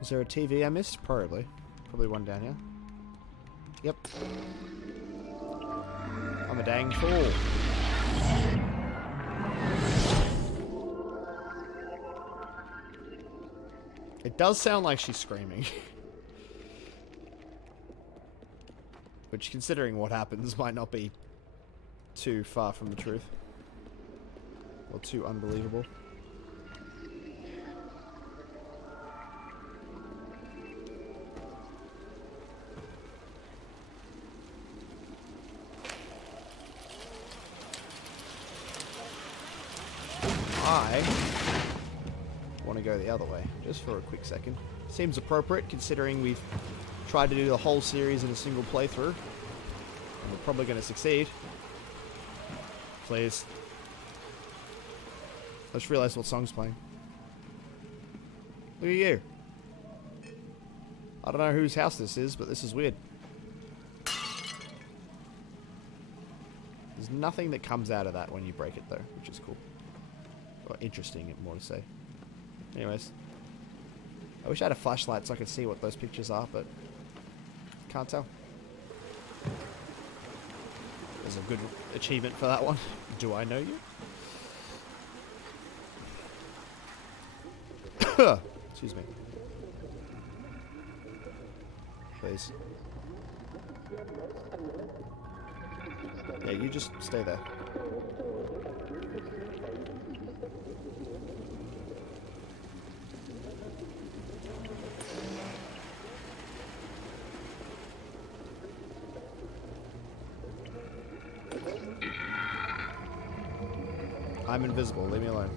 Is there a TV I missed? Probably. Probably one down here. Yep. I'm a dang fool. It does sound like she's screaming. Which, considering what happens, might not be too far from the truth. Or too unbelievable. I want to go the other way, just for a quick second. Seems appropriate, considering we've tried to do the whole series in a single playthrough. And we're probably going to succeed. Please. I just realized what song's playing. Look at you. I don't know whose house this is, but this is weird. There's nothing that comes out of that when you break it, though, which is cool. Or interesting, more to say. Anyways. I wish I had a flashlight so I could see what those pictures are, but can't tell. There's a good achievement for that one. Do I know you? Excuse me. Please. Yeah, you just stay there. I'm invisible, leave me alone.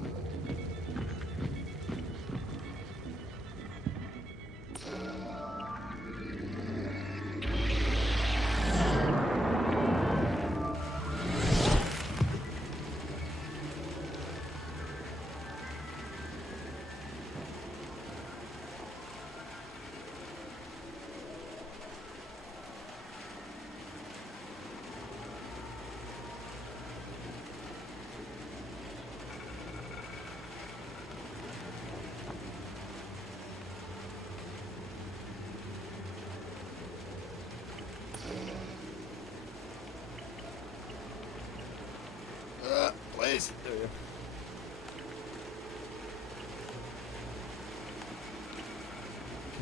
Please. There we go.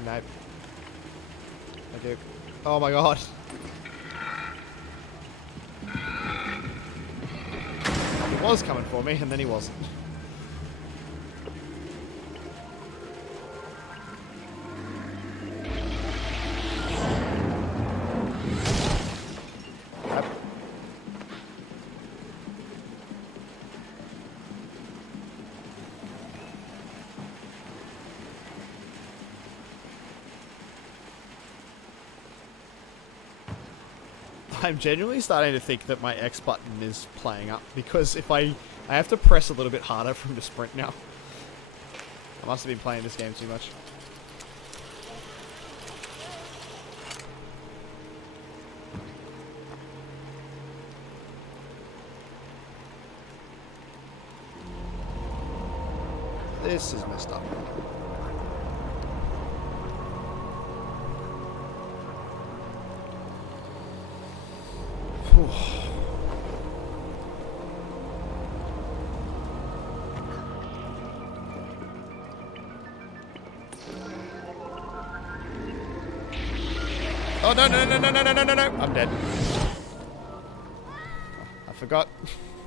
Nope. I do. Oh my god. He was coming for me, and then he wasn't. I'm genuinely starting to think that my X button is playing up, because if I have to press a little bit harder for him to sprint now. I must have been playing this game too much. This is messed up. Whew. Oh, no, no, no, no, no, no, no, no, no. I'm dead. I forgot.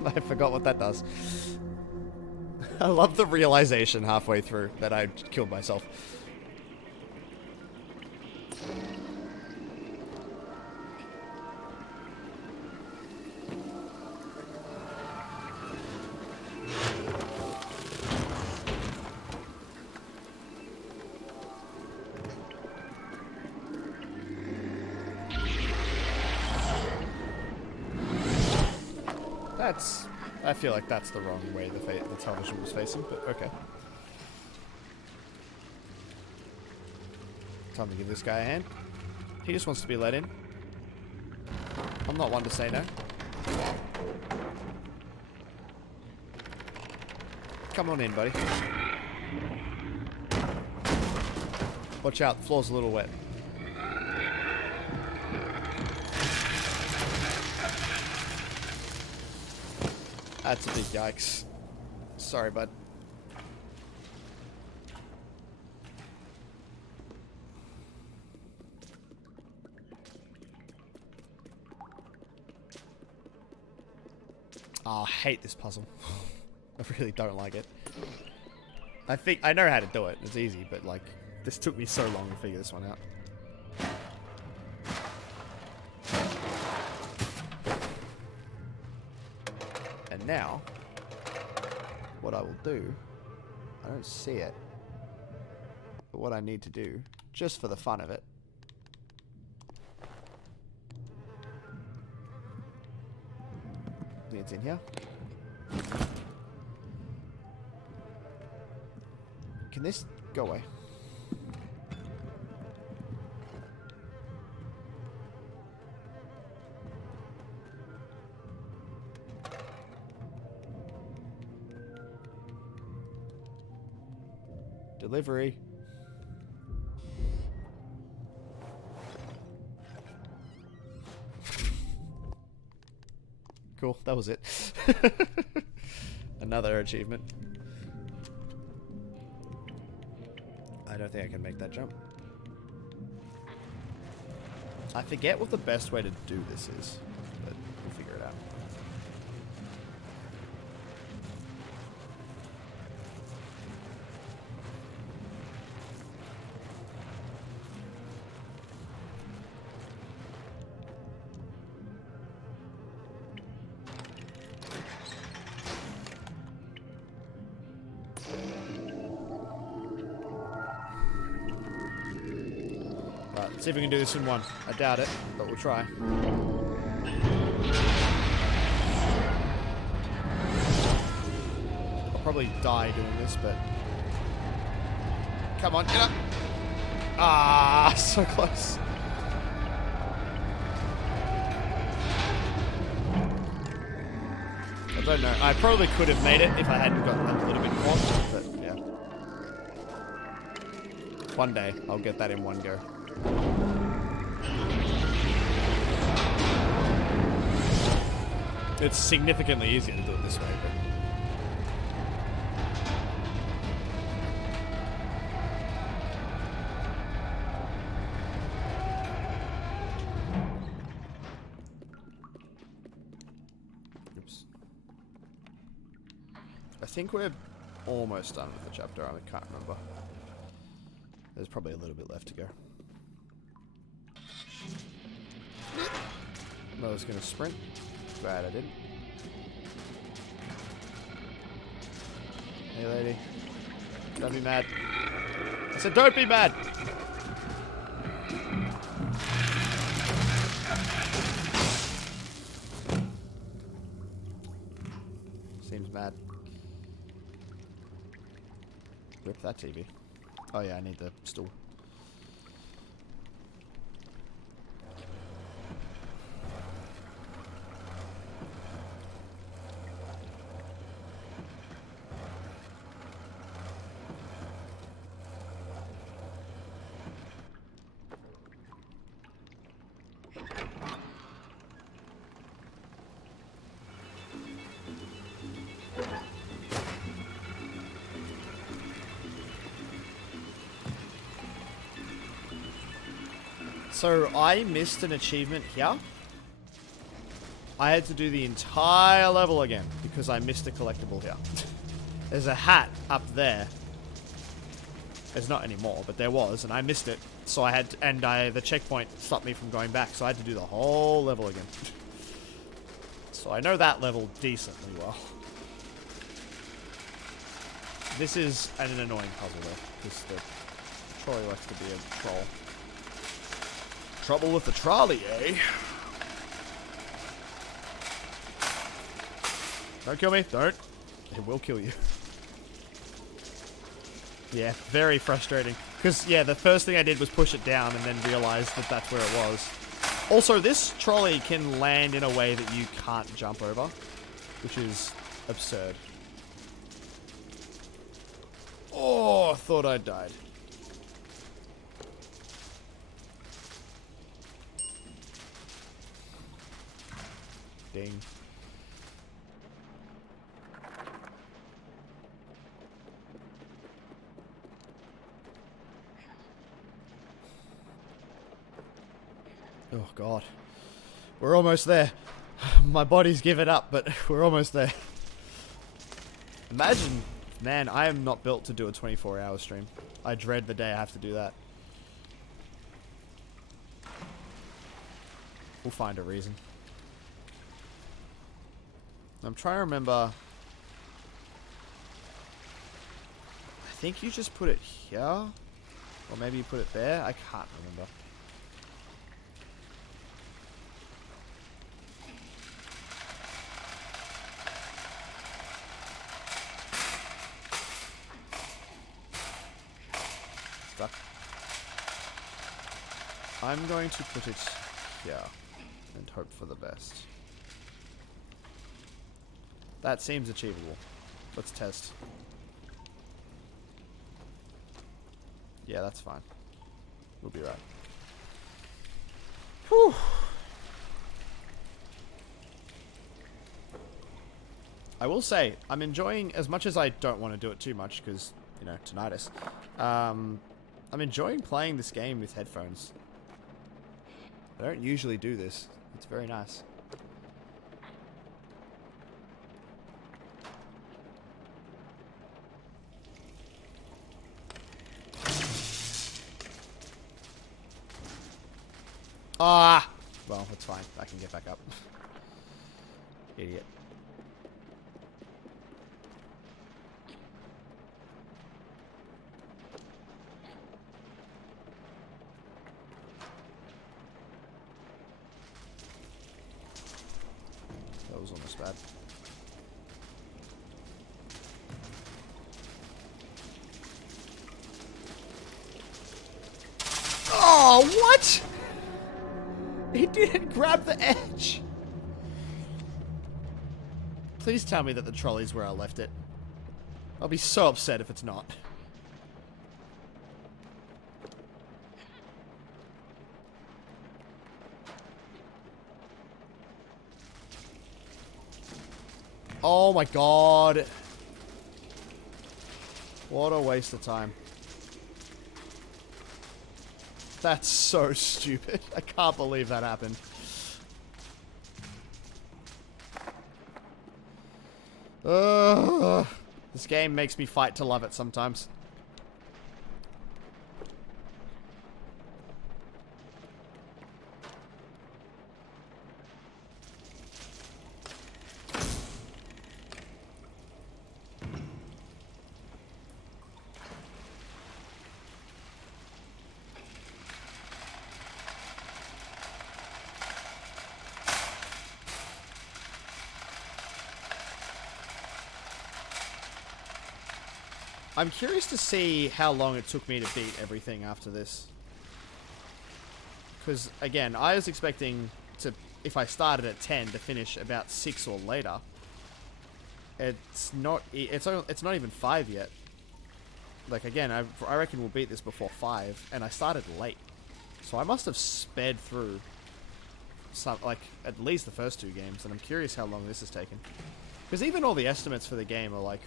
I forgot what that does. I love the realization halfway through that I killed myself. I feel like that's the wrong way the television was facing, but okay. Time to give this guy a hand. He just wants to be let in. I'm not one to say no. Come on in, buddy. Watch out, the floor's a little wet. That's a big yikes. Sorry, bud. Oh, I hate this puzzle. I really don't like it. I think I know how to do it. It's easy, but like, this took me so long to figure this one out. And now, what I will do, I don't see it, but what I need to do, just for the fun of it, I think it's in here. Can this go away? Delivery. Cool, that was it. Another achievement. I don't think I can make that jump. I forget what the best way to do this is, but we'll figure it out. Right, see if we can do this in one. I doubt it, but we'll try. I'll probably die doing this, but... Come on, get up! Ah, so close. I don't know. I probably could have made it if I hadn't gotten a little bit caught, but yeah. One day, I'll get that in one go. It's significantly easier to do it this way, but... Oops. I think we're almost done with the chapter. I can't remember. There's probably a little bit left to go. I was going to sprint. Glad I didn't. Hey, lady. Don't be mad. I said don't be mad! Seems mad. Rip that TV. Oh yeah, I need the stool. So I missed an achievement here. I had to do the entire level again because I missed a collectible here. There's a hat up there. There's not anymore, but there was, and I missed it. So I had, the checkpoint stopped me from going back, so I had to do the whole level again. So I know that level decently well. This is an annoying puzzle though, because the trolley likes to be a troll. Trouble with the trolley, eh? Don't kill me, don't. It will kill you. Yeah, very frustrating. Because, yeah, the first thing I did was push it down and then realized that that's where it was. Also, this trolley can land in a way that you can't jump over, which is absurd. Oh, I thought I died. Ding. Oh, God. We're almost there. My body's given up, but we're almost there. Imagine, man, I am not built to do a 24-hour stream. I dread the day I have to do that. We'll find a reason. I'm trying to remember. I think you just put it here. Or maybe you put it there. I can't remember. Stuck. I'm going to put it here and hope for the best. That seems achievable. Let's test. Yeah, that's fine. We'll be right. Whew. I will say, I'm enjoying, as much as I don't want to do it too much, because, you know, tinnitus. I'm enjoying playing this game with headphones. I don't usually do this. It's very nice. Ah! Well, that's fine. I can get back up. Idiot. That was almost bad. Oh, what? He didn't grab the edge. Please tell me that the trolley's where I left it. I'll be so upset if it's not. Oh my god. What a waste of time. That's so stupid. I can't believe that happened. This game makes me fight to love it sometimes. I'm curious to see how long it took me to beat everything after this. Because, again, I was expecting to, if I started at 10, to finish about 6 or later. It's not even 5 yet. Like, again, I reckon we'll beat this before 5, and I started late. So I must have sped through some, like, at least the first 2 games, and I'm curious how long this has taken. Because even all the estimates for the game are like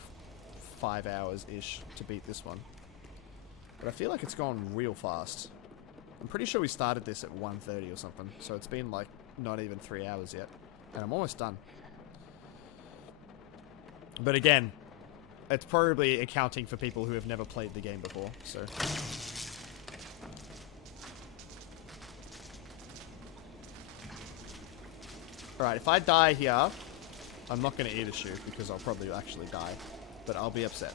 5 hours-ish to beat this one. But I feel like it's gone real fast. I'm pretty sure we started this at 1:30 or something, so it's been like not even 3 hours yet. And I'm almost done. But again, it's probably accounting for people who have never played the game before, so... Alright, if I die here, I'm not going to eat a shoe because I'll probably actually die. But I'll be upset.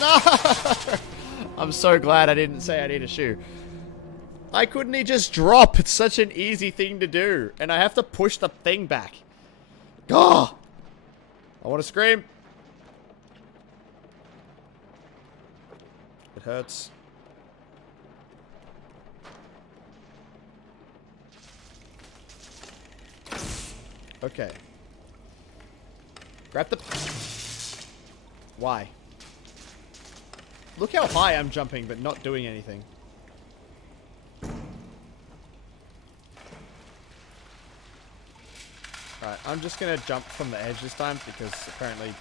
No! I'm so glad I didn't say I'd eat a shoe. Why couldn't he just drop? It's such an easy thing to do. And I have to push the thing back. Gah! I want to scream. It hurts. Okay. Grab the... Why? Look how high I'm jumping, but not doing anything. Alright, I'm just gonna jump from the edge this time, because apparently...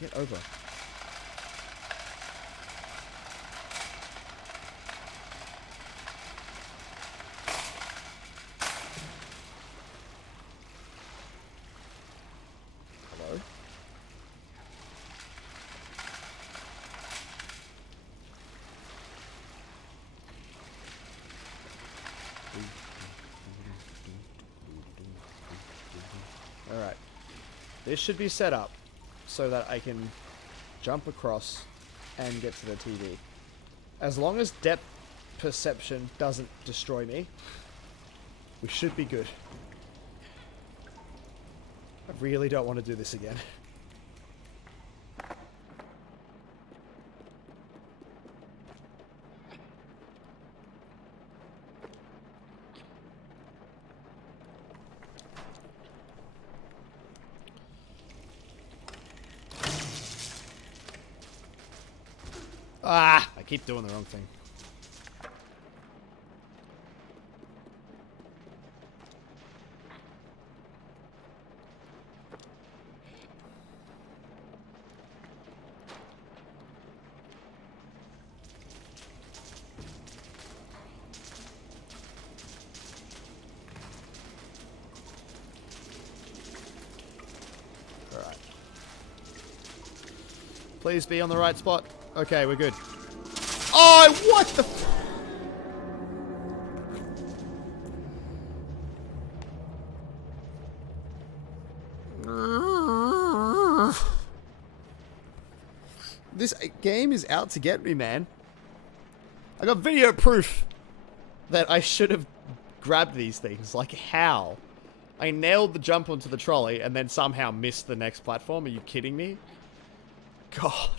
Get over. Hello? Alright. This should be set up so that I can jump across and get to the TV. As long as depth perception doesn't destroy me, we should be good. I really don't want to do this again. Ah! I keep doing the wrong thing. Alright. Please be on the right spot. Okay, we're good. Oh, what the f- This game is out to get me, man. I got video proof that I should have grabbed these things. Like, how? I nailed the jump onto the trolley and then somehow missed the next platform. Are you kidding me? God.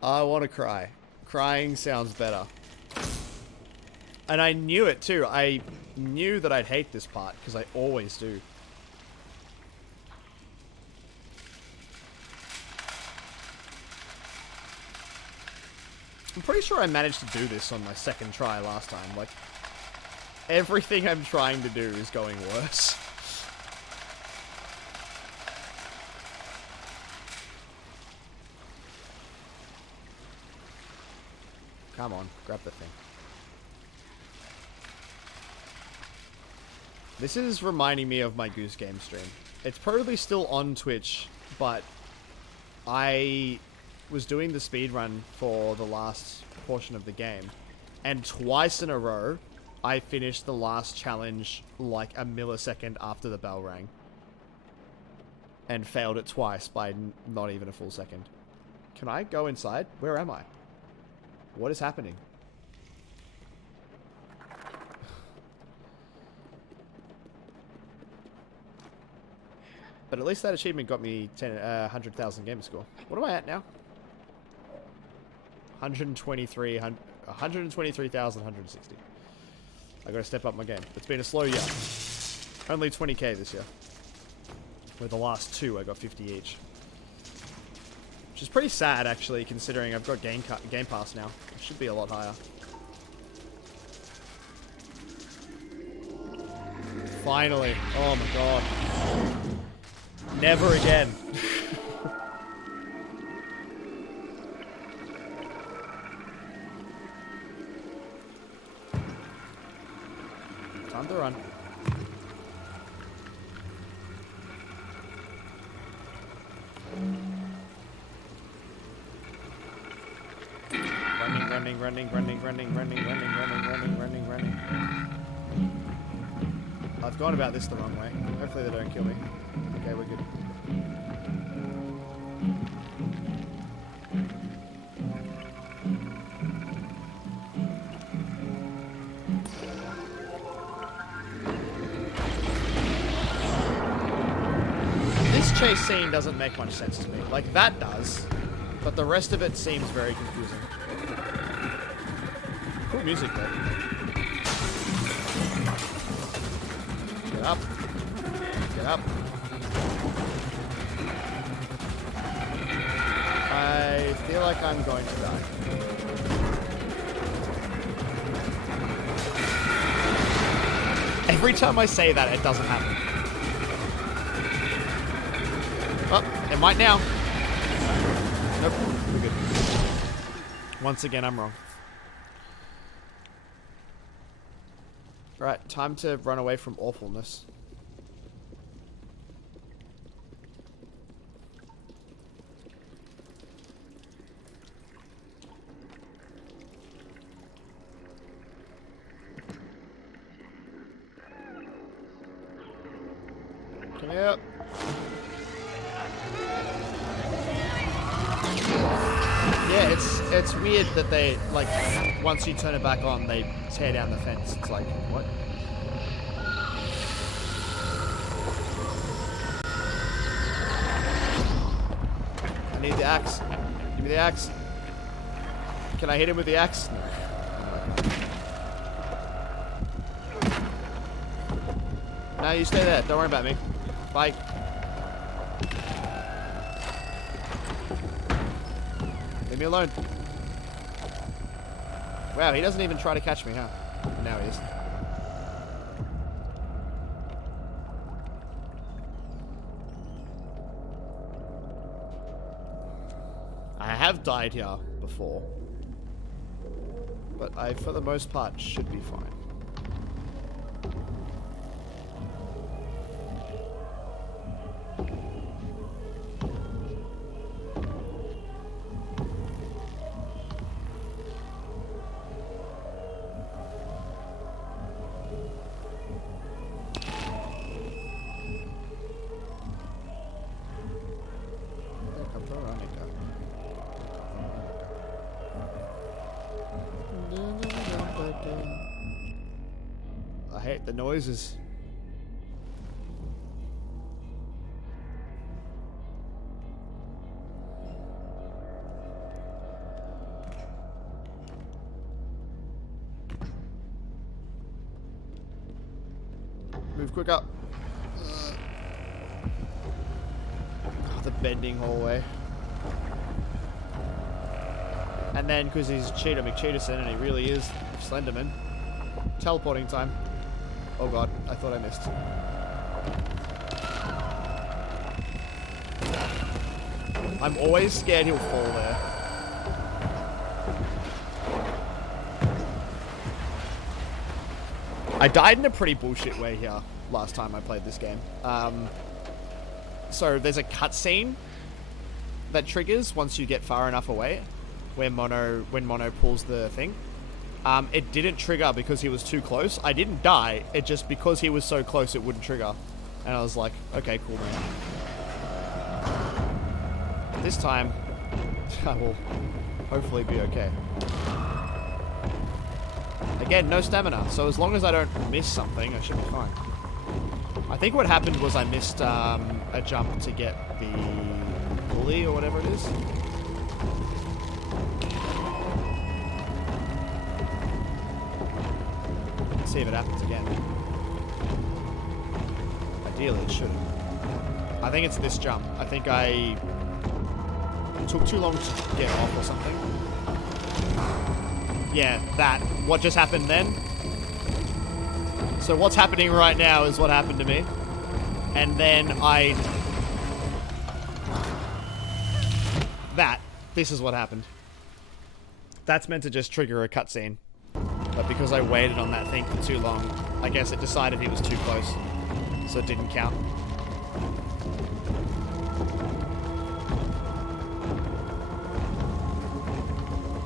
I want to cry. Crying sounds better. And I knew it too. I knew that I'd hate this part, because I always do. I'm pretty sure I managed to do this on my second try last time. Like, everything I'm trying to do is going worse. Come on, grab the thing. This is reminding me of my Goose Game stream. It's probably still on Twitch, but I was doing the speedrun for the last portion of the game, and twice in a row, I finished the last challenge like a millisecond after the bell rang. And failed it twice by not even a full second. Can I go inside? Where am I? What is happening? But at least that achievement got me 100,000 gamer score. What am I at now? 123,160. I gotta step up my game. It's been a slow year. Only 20k this year. With the last two, I got 50 each. Which is pretty sad, actually, considering I've got Game Pass now. It should be a lot higher. Finally. Oh my god. Never again. Time to run. Running. I've gone about this the wrong way. Hopefully they don't kill me. Okay, we're good. This chase scene doesn't make much sense to me. Like, that does, but the rest of it seems very confusing. Cool music, though. Get up. Get up. I feel like I'm going to die. Every time I say that, it doesn't happen. Oh, it might now. Nope, we're good. Once again, I'm wrong. Right, time to run away from awfulness. Come here. Yeah, it's weird that they, like, once you turn it back on, they tear down the fence. It's like, what? I need the axe. Give me the axe. Can I hit him with the axe? No. No, you stay there. Don't worry about me. Bye. Leave me alone. Wow, he doesn't even try to catch me, huh? Now he is. I have died here before, but I, for the most part, should be fine. I hate the noises. Move quick up. Oh, the bending hallway. And then, because he's Cheetah McCheetahson, and he really is Slenderman, teleporting time. Oh god, I thought I missed. I'm always scared he'll fall there. I died in a pretty bullshit way here last time I played this game. So there's a cutscene that triggers once you get far enough away, where when Mono pulls the thing. It didn't trigger because he was too close. I didn't die. It just, because he was so close, it wouldn't trigger. And I was like, okay, cool, man. This time, I will hopefully be okay. Again, no stamina. So as long as I don't miss something, I should be fine. I think what happened was I missed a jump to get the pulley or whatever it is. See if it happens again. Ideally, it shouldn't. I think it's this jump. I think I took too long to get off or something. Yeah, that. What just happened then? So what's happening right now is what happened to me. And then This is what happened. That's meant to just trigger a cutscene. But because I waited on that thing for too long, I guess it decided he was too close, so it didn't count.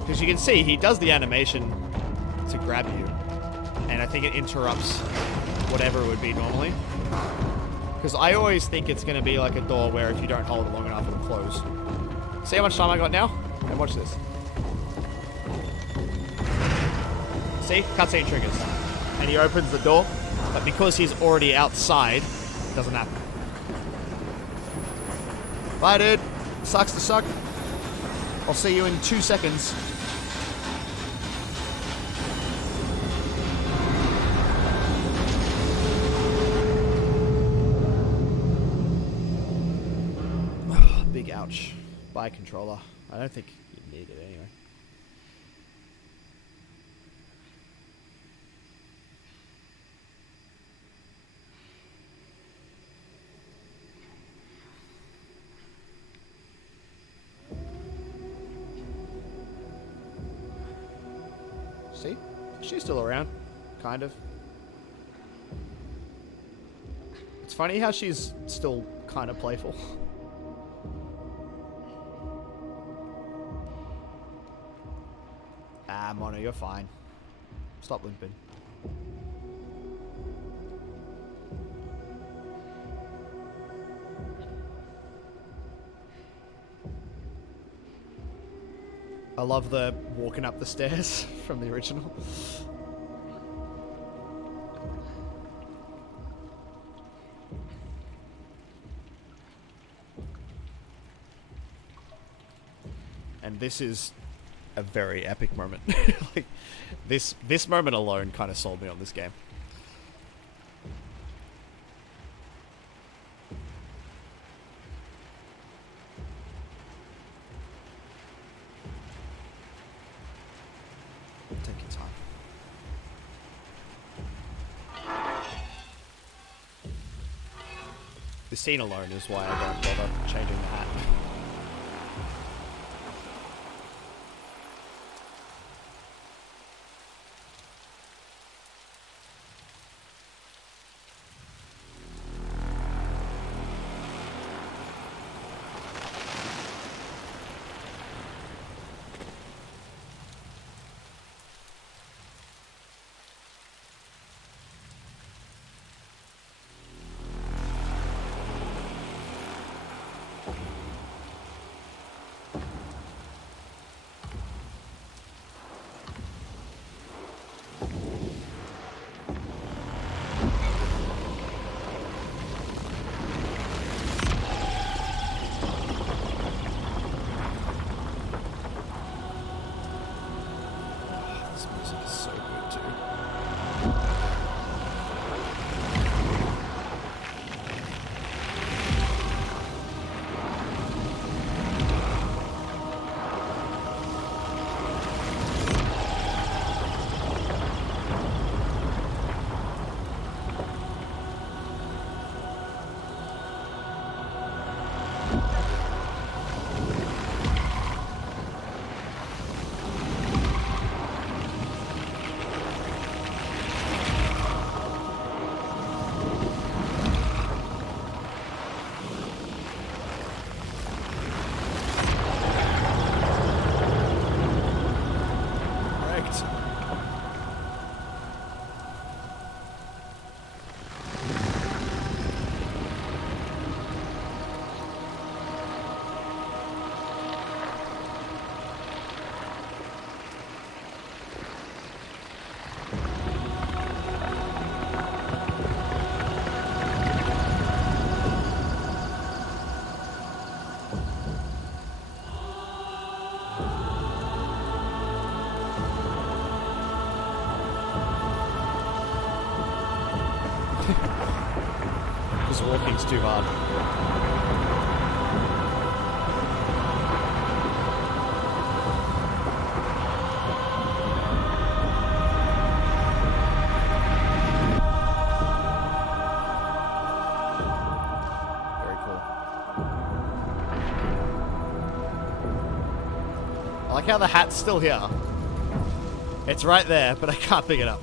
Because you can see, he does the animation to grab you, and I think it interrupts whatever it would be normally. Because I always think it's going to be like a door where if you don't hold it long enough, it'll close. See how much time I got now? And watch this. See? Cutscene triggers. And he opens the door, but because he's already outside, it doesn't happen. Bye, dude. Sucks to suck. I'll see you in 2 seconds. Big ouch. Bye, controller. I don't think you need it anyway. See? She's still around. Kind of. It's funny how she's still kind of playful. Ah, Mono, you're fine. Stop limping. I love the walking up the stairs from the original. And this is a very epic moment. Like, this moment alone kind of sold me on this game. Take your time. The scene alone is why I don't bother changing the hat. This music is so good too. Because walking's too hard. Very cool. I like how the hat's still here. It's right there, but I can't pick it up.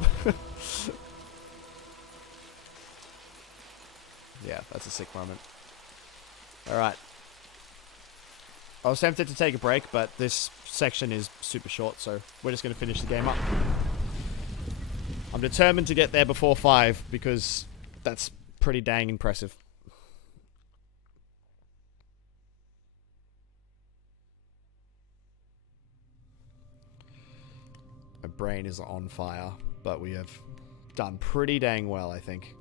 Yeah, that's a sick moment. Alright. I was tempted to take a break, but this section is super short, so we're just going to finish the game up. I'm determined to get there before 5, because that's pretty dang impressive. My brain is on fire, but we have done pretty dang well, I think.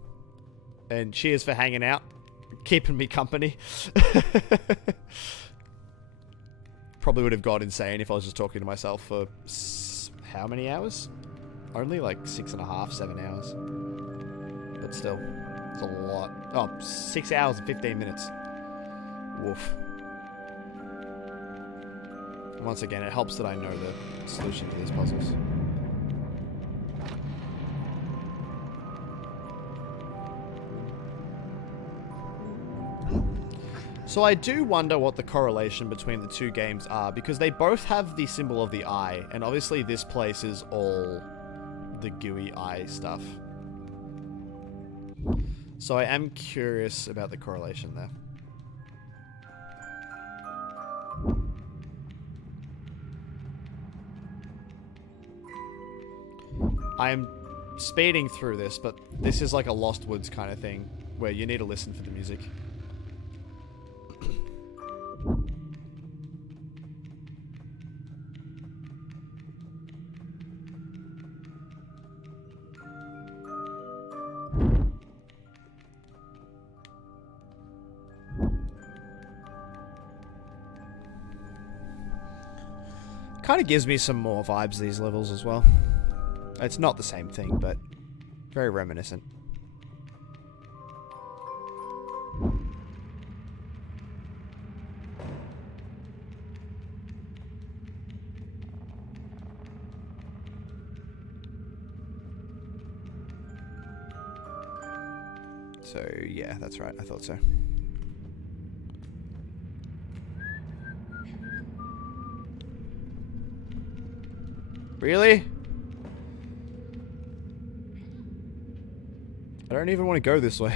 And cheers for hanging out, keeping me company. Probably would have got insane if I was just talking to myself for how many hours? Only like 6.5, 7 hours. But still, it's a lot. Oh, 6 hours and 15 minutes. Woof. Once again, it helps that I know the solution to these puzzles. So I do wonder what the correlation between the two games are, because they both have the symbol of the eye, and obviously this place is all the gooey eye stuff. So I am curious about the correlation there. I am speeding through this, but this is like a Lost Woods kind of thing, where you need to listen for the music. Kind of gives me some more vibes, these levels as well. It's not the same thing, but very reminiscent. So, yeah, that's right. I thought so. Really? I don't even want to go this way.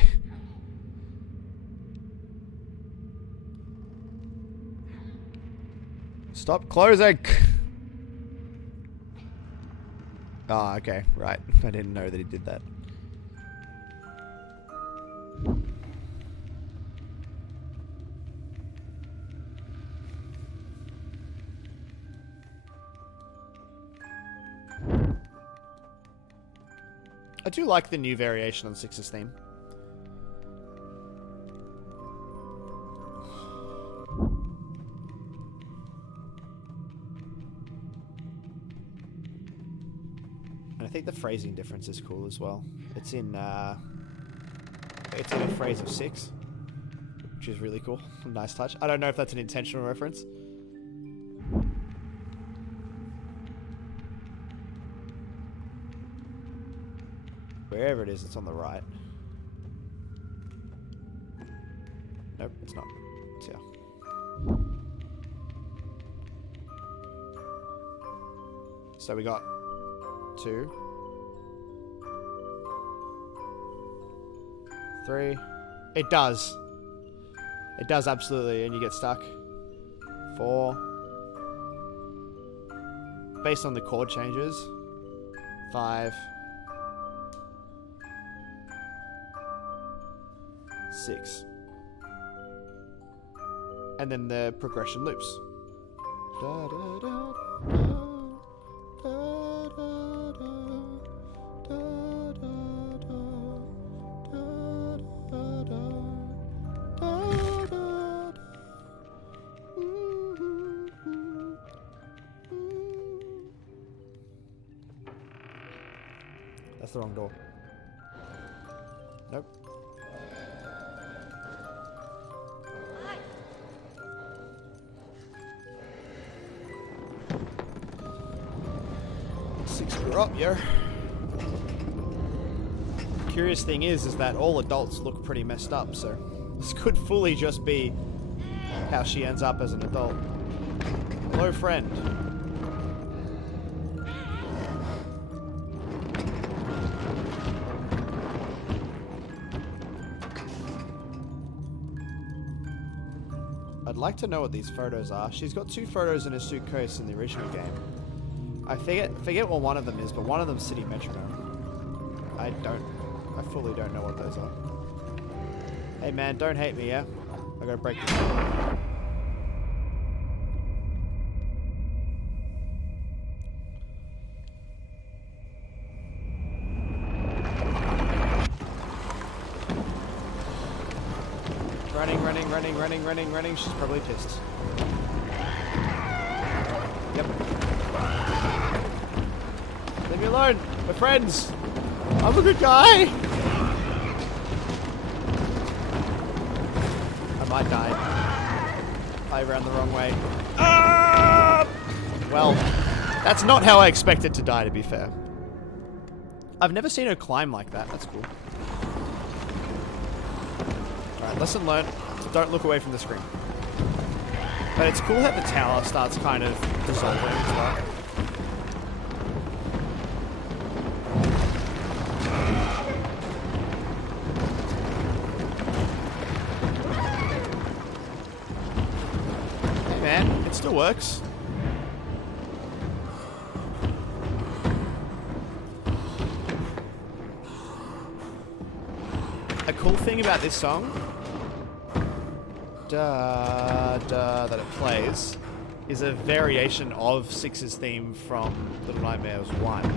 Stop closing! Ah, okay, right. I didn't know that he did that. I do like the new variation on 6's theme. And I think the phrasing difference is cool as well. It's in a phrase of 6, which is really cool. Nice touch. I don't know if that's an intentional reference. Wherever it is, it's on the right. Nope, it's not. It's here. So we got 2, 3. It does. It does absolutely, and you get stuck. 4. Based on the chord changes. 5. 6. And then the progression loops. Da, da, da, da, da, da, da, da, da, da, da, da. That's the wrong door. Nope. You're up, yo. Curious thing is that all adults look pretty messed up, so this could fully just be how she ends up as an adult. Hello, friend. like to know what these photos are. She's got 2 photos in her suitcase in the original game. I forget what one of them is, but one of them's City Metronome. I fully don't know what those are. Hey man, don't hate me, yeah? I gotta break this. Running. She's probably pissed. Yep. Leave me alone. We're friends. I'm a good guy. I might die. I ran the wrong way. Ah! Well, that's not how I expected to die, to be fair. I've never seen her climb like that. That's cool. Alright, lesson learned. Don't look away from the screen. But it's cool that the tower starts kind of dissolving as well. Hey man, it still works. A cool thing about this song that it plays is a variation of Six's theme from Little Nightmares 1.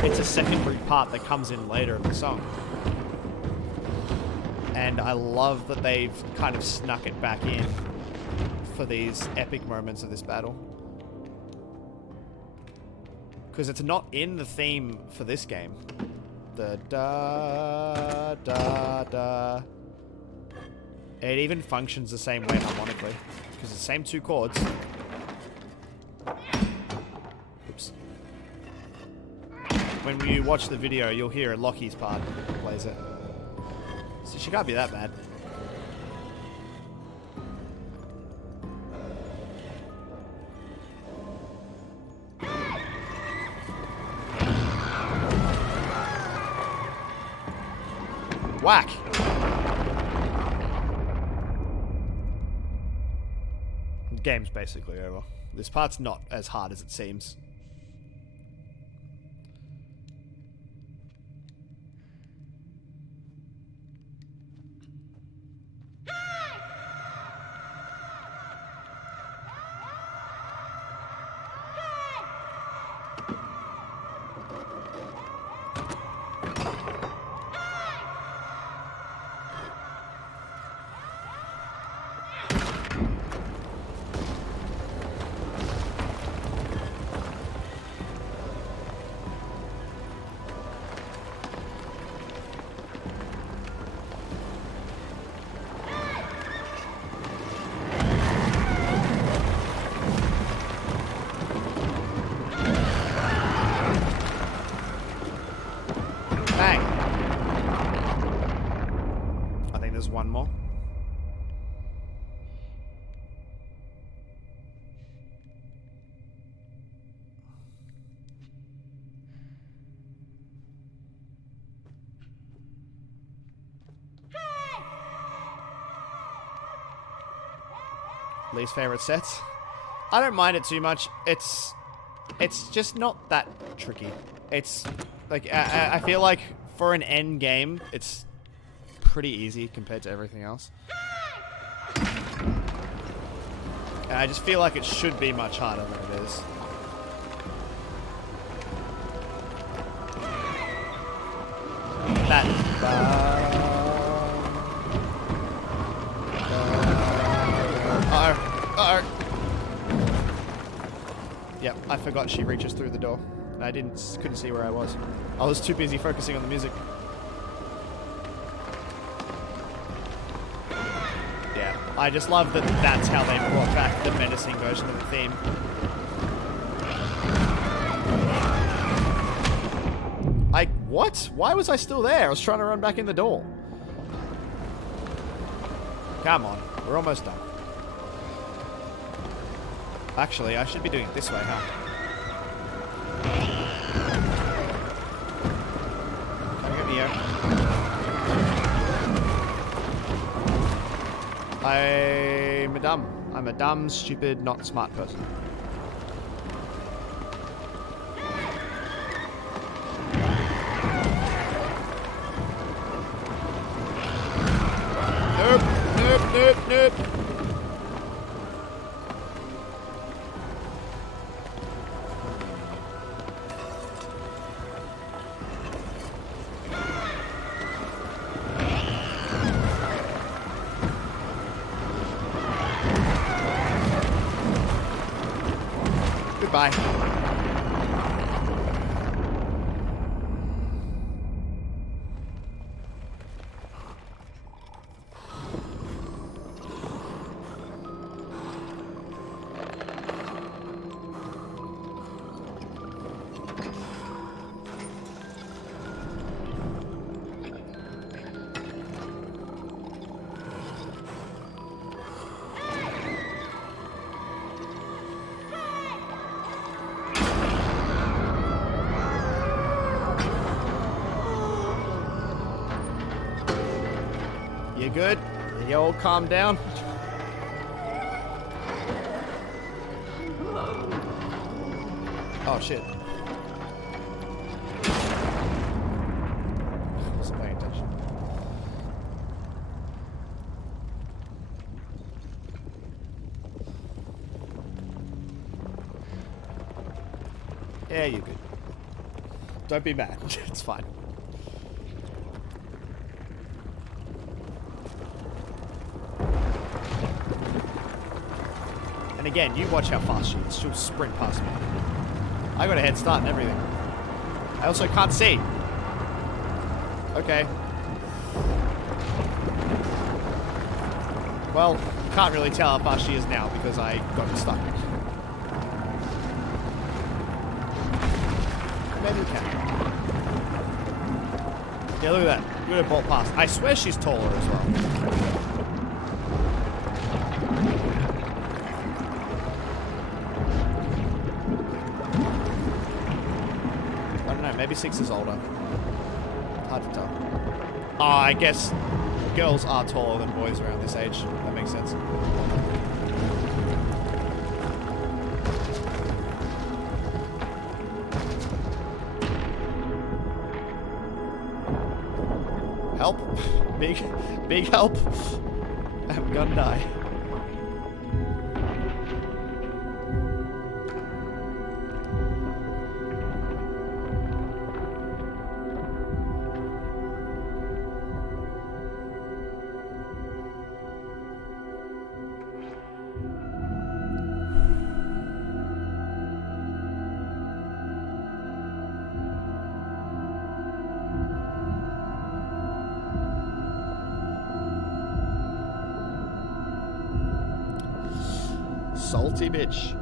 It's a secondary part that comes in later in the song. And I love that they've kind of snuck it back in for these epic moments of this battle. Because it's not in the theme for this game. The da da da. It even functions the same way harmonically, because it's the same 2 chords. Oops. When you watch the video, you'll hear Lockie's part plays it. So she can't be that bad. Whack! The game's basically over. This part's not as hard as it seems. One more. Least favorite sets? I don't mind it too much. It's just not that tricky. It's like I feel like for an end game, it's pretty easy compared to everything else. And I just feel like it should be much harder than it is. That. Yep, I forgot she reaches through the door. I couldn't see where I was. I was too busy focusing on the music. I just love that that's how they brought back the menacing version of the theme. What? Why was I still there? I was trying to run back in the door. Come on, we're almost done. Actually, I should be doing it this way, huh? Come get me here. I'm a dumb, stupid, not smart person. Nope, nope, nope, nope. Goodbye. You good? You all calm down? Oh shit. Wasn't paying attention. Yeah, you're good. Don't be mad. It's fine. And again, you watch how fast she is. She'll sprint past me. I got a head start and everything. I also can't see. Okay. Well, can't really tell how fast she is now because I got stuck. Maybe we can. Yeah, look at that. Look at her bolt past. I swear she's taller as well. I don't know, maybe 6 is older. Hard to tell. Oh, I guess girls are taller than boys around this age. That makes sense. Help. Big help. I'm gonna die. Salty bitch.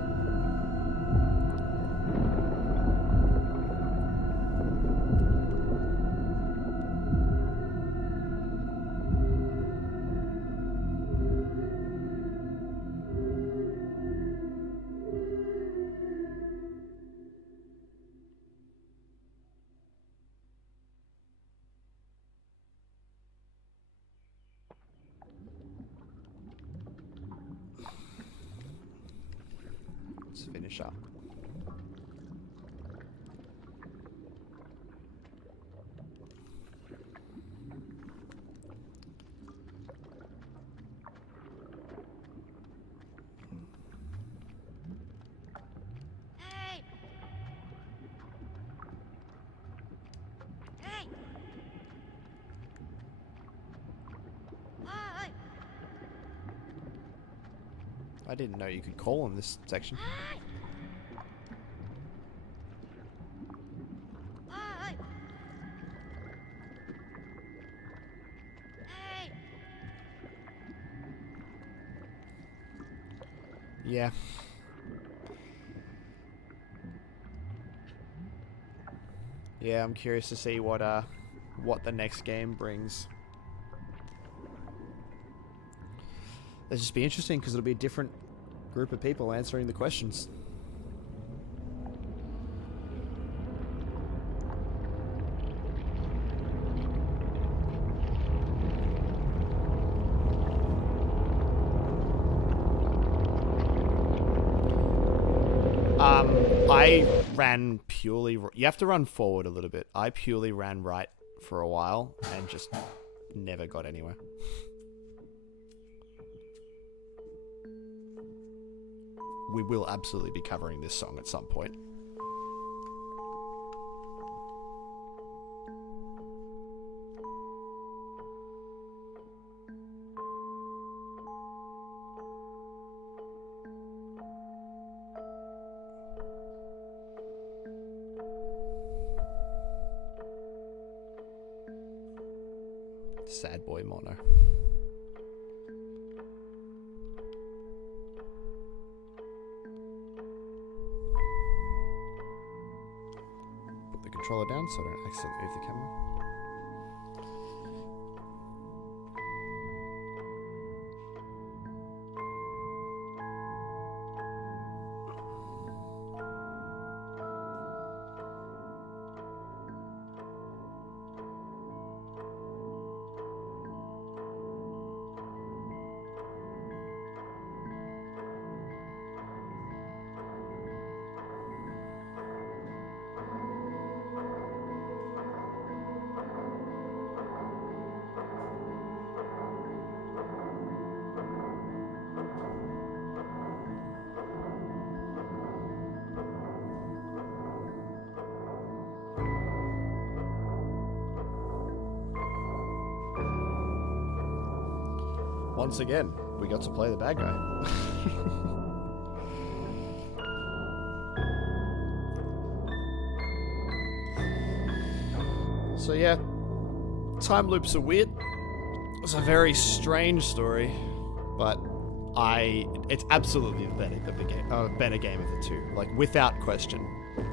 Let's finish up. Hey! Hey! Hi! I didn't know you could call in this section. Hi! Hi! Hey! Yeah. Yeah, I'm curious to see what the next game brings. It'll just be interesting because it'll be a different group of people answering the questions. I ran purely... You have to run forward a little bit. I purely ran right for a while and just never got anywhere. We will absolutely be covering this song at some point. Sad boy mono. Put the controller down so I don't accidentally move the camera. Once again, we got to play the bad guy. So yeah, time loops are weird. It's a very strange story, but it's absolutely the better game of the two, like without question.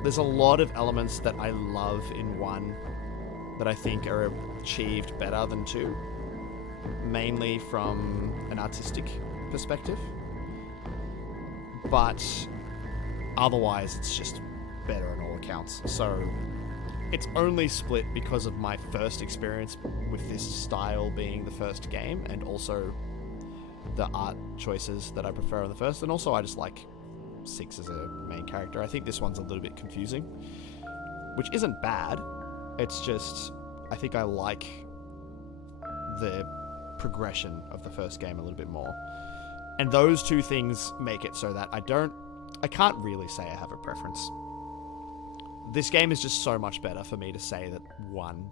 There's a lot of elements that I love in one that I think are achieved better than two. Mainly from an artistic perspective, but otherwise it's just better on all accounts. So it's only split because of my first experience with this style being the first game, and also the art choices that I prefer on the first, and also I just like Six as a main character. I think this one's a little bit confusing, which isn't bad. It's just I think I like the progression of the first game a little bit more, and those two things make it so that I can't really say I have a preference. This game is just so much better for me to say that one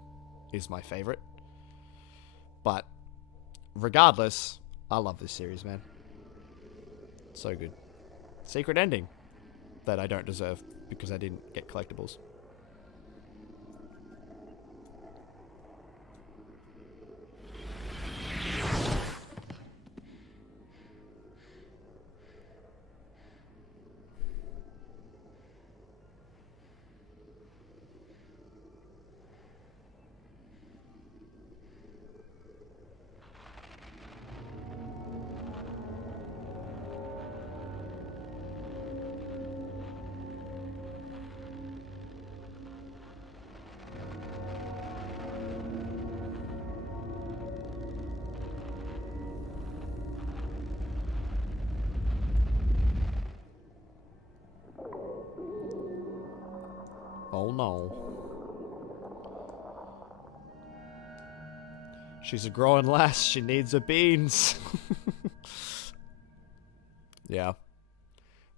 is my favorite, but regardless, I love this series, man. So good. Secret ending that I don't deserve because I didn't get collectibles. Oh no. She's a growing lass. She needs her beans. Yeah.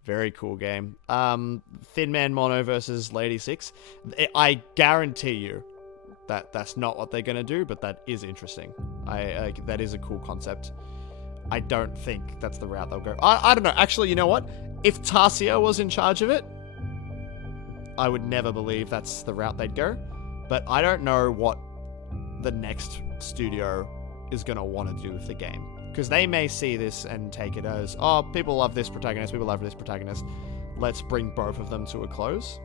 Very cool game. Thin Man Mono versus Lady Six. I guarantee you that that's not what they're going to do, but that is interesting. That is a cool concept. I don't think that's the route they'll go. I don't know. Actually, you know what? If Tarsia was in charge of it, I would never believe that's the route they'd go. But I don't know what the next studio is going to want to do with the game. Because they may see this and take it as, oh, people love this protagonist, people love this protagonist. Let's bring both of them to a close.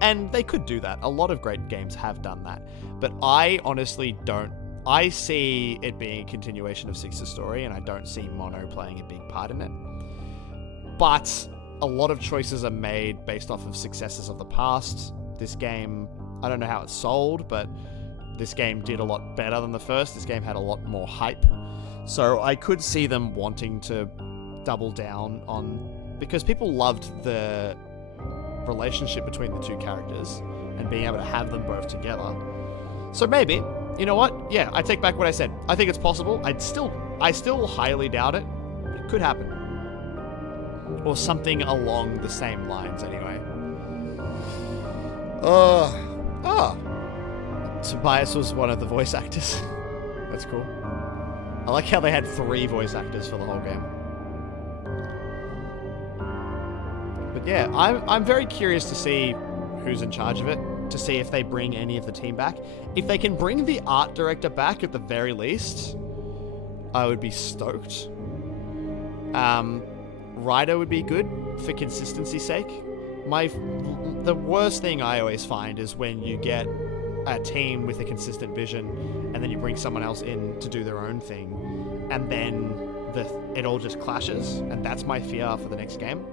And they could do that. A lot of great games have done that. But I honestly don't. I see it being a continuation of Six's story, and I don't see Mono playing a big part in it. But a lot of choices are made based off of successes of the past. This game, I don't know how it sold, but this game did a lot better than the first. This game had a lot more hype. So I could see them wanting to double down on because people loved the relationship between the two characters and being able to have them both together. So maybe, you know what? Yeah, I take back what I said. I think it's possible. I still highly doubt it. It could happen. Or something along the same lines anyway. Tobias was one of the voice actors. That's cool. I like how they had 3 voice actors for the whole game. But yeah, I'm very curious to see who's in charge of it, to see if they bring any of the team back. If they can bring the art director back at the very least, I would be stoked. Writer would be good for consistency's sake. The worst thing I always find is when you get a team with a consistent vision and then you bring someone else in to do their own thing and then it all just clashes, and that's my fear for the next game.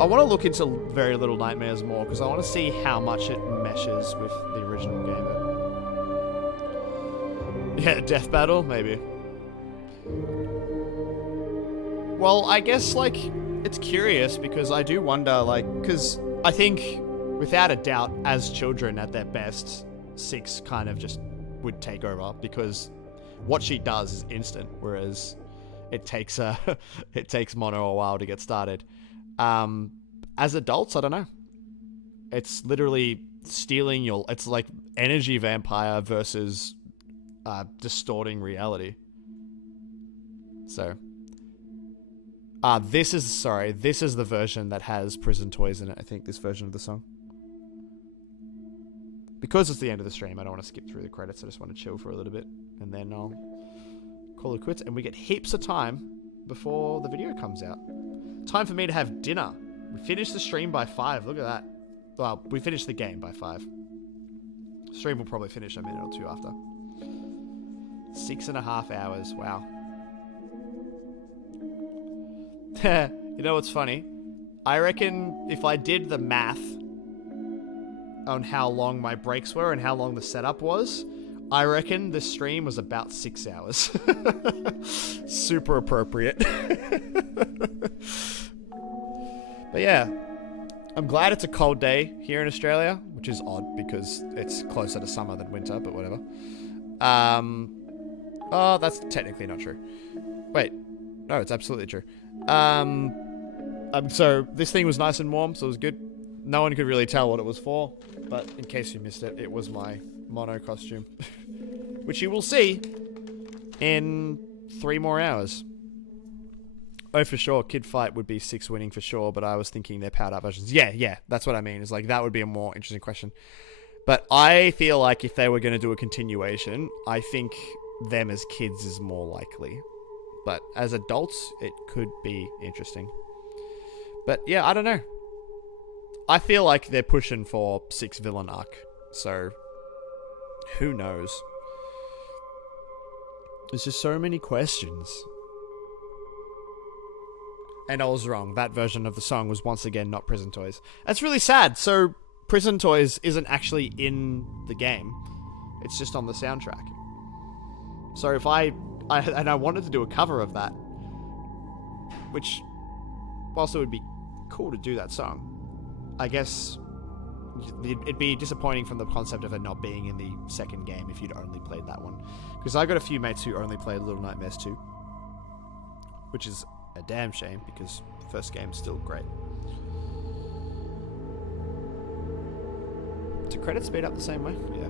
I want to look into Very Little Nightmares more because I want to see how much it meshes with the original game. Yeah, Death Battle, maybe. Well, I guess, like, it's curious because I do wonder, like, because I think, without a doubt, as children at their best, 6 kind of just would take over because what she does is instant, whereas it takes Mono a while to get started. As adults, I don't know. It's literally stealing it's like energy vampire versus distorting reality. So, this is the version that has prison toys in it, I think, this version of the song. Because it's the end of the stream, I don't want to skip through the credits, I just want to chill for a little bit, and then I'll call it quits, and we get heaps of time before the video comes out. Time for me to have dinner. We finished the stream by 5, look at that. Well, we finished the game by 5. Stream will probably finish a minute or 2 after. 6.5 hours, wow. You know what's funny? I reckon if I did the math on how long my breaks were and how long the setup was, I reckon the stream was about 6 hours. Super appropriate. But yeah, I'm glad it's a cold day here in Australia, which is odd because it's closer to summer than winter, but whatever. Oh, that's technically not true. Wait, no, it's absolutely true. So this thing was nice and warm, so it was good. No one could really tell what it was for, but in case you missed it, it was my Mono costume, which you will see in 3 more hours. Oh, for sure, Kid Fight would be 6 winning for sure, but I was thinking they're powered up versions. Yeah, that's what I mean. It's like, that would be a more interesting question. But I feel like if they were going to do a continuation, I think them as kids is more likely. But as adults, it could be interesting. But yeah, I don't know. I feel like they're pushing for 6 villain arc, so who knows? There's just so many questions. And I was wrong. That version of the song was once again not Prison Toys. That's really sad. So Prison Toys isn't actually in the game. It's just on the soundtrack. So if I wanted to do a cover of that, which, whilst it would be cool to do that song, I guess it'd be disappointing from the concept of it not being in the second game if you'd only played that one. Because I got a few mates who only played Little Nightmares 2, which is a damn shame because the first game's still great. Do credits speed up the same way? Yeah.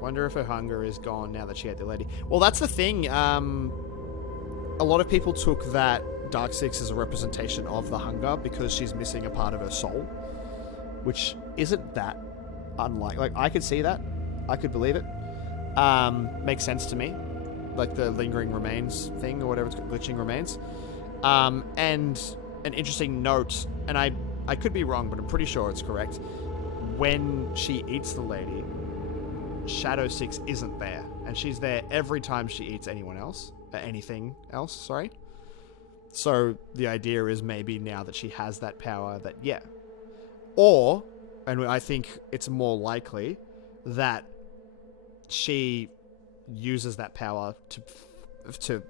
Wonder if her hunger is gone now that she ate the lady. Well, that's the thing. A lot of people took that Dark Six as a representation of the hunger because she's missing a part of her soul, which isn't that unlike. Like, I could see that. I could believe it. Makes sense to me. Like the lingering remains thing or whatever it's called, glitching remains. And an interesting note, and I could be wrong, but I'm pretty sure it's correct. When she eats the lady, Shadow 6 isn't there, and she's there every time she eats anything else, sorry. So the idea is maybe now that she has that power that, yeah. Or, and I think it's more likely that she uses that power to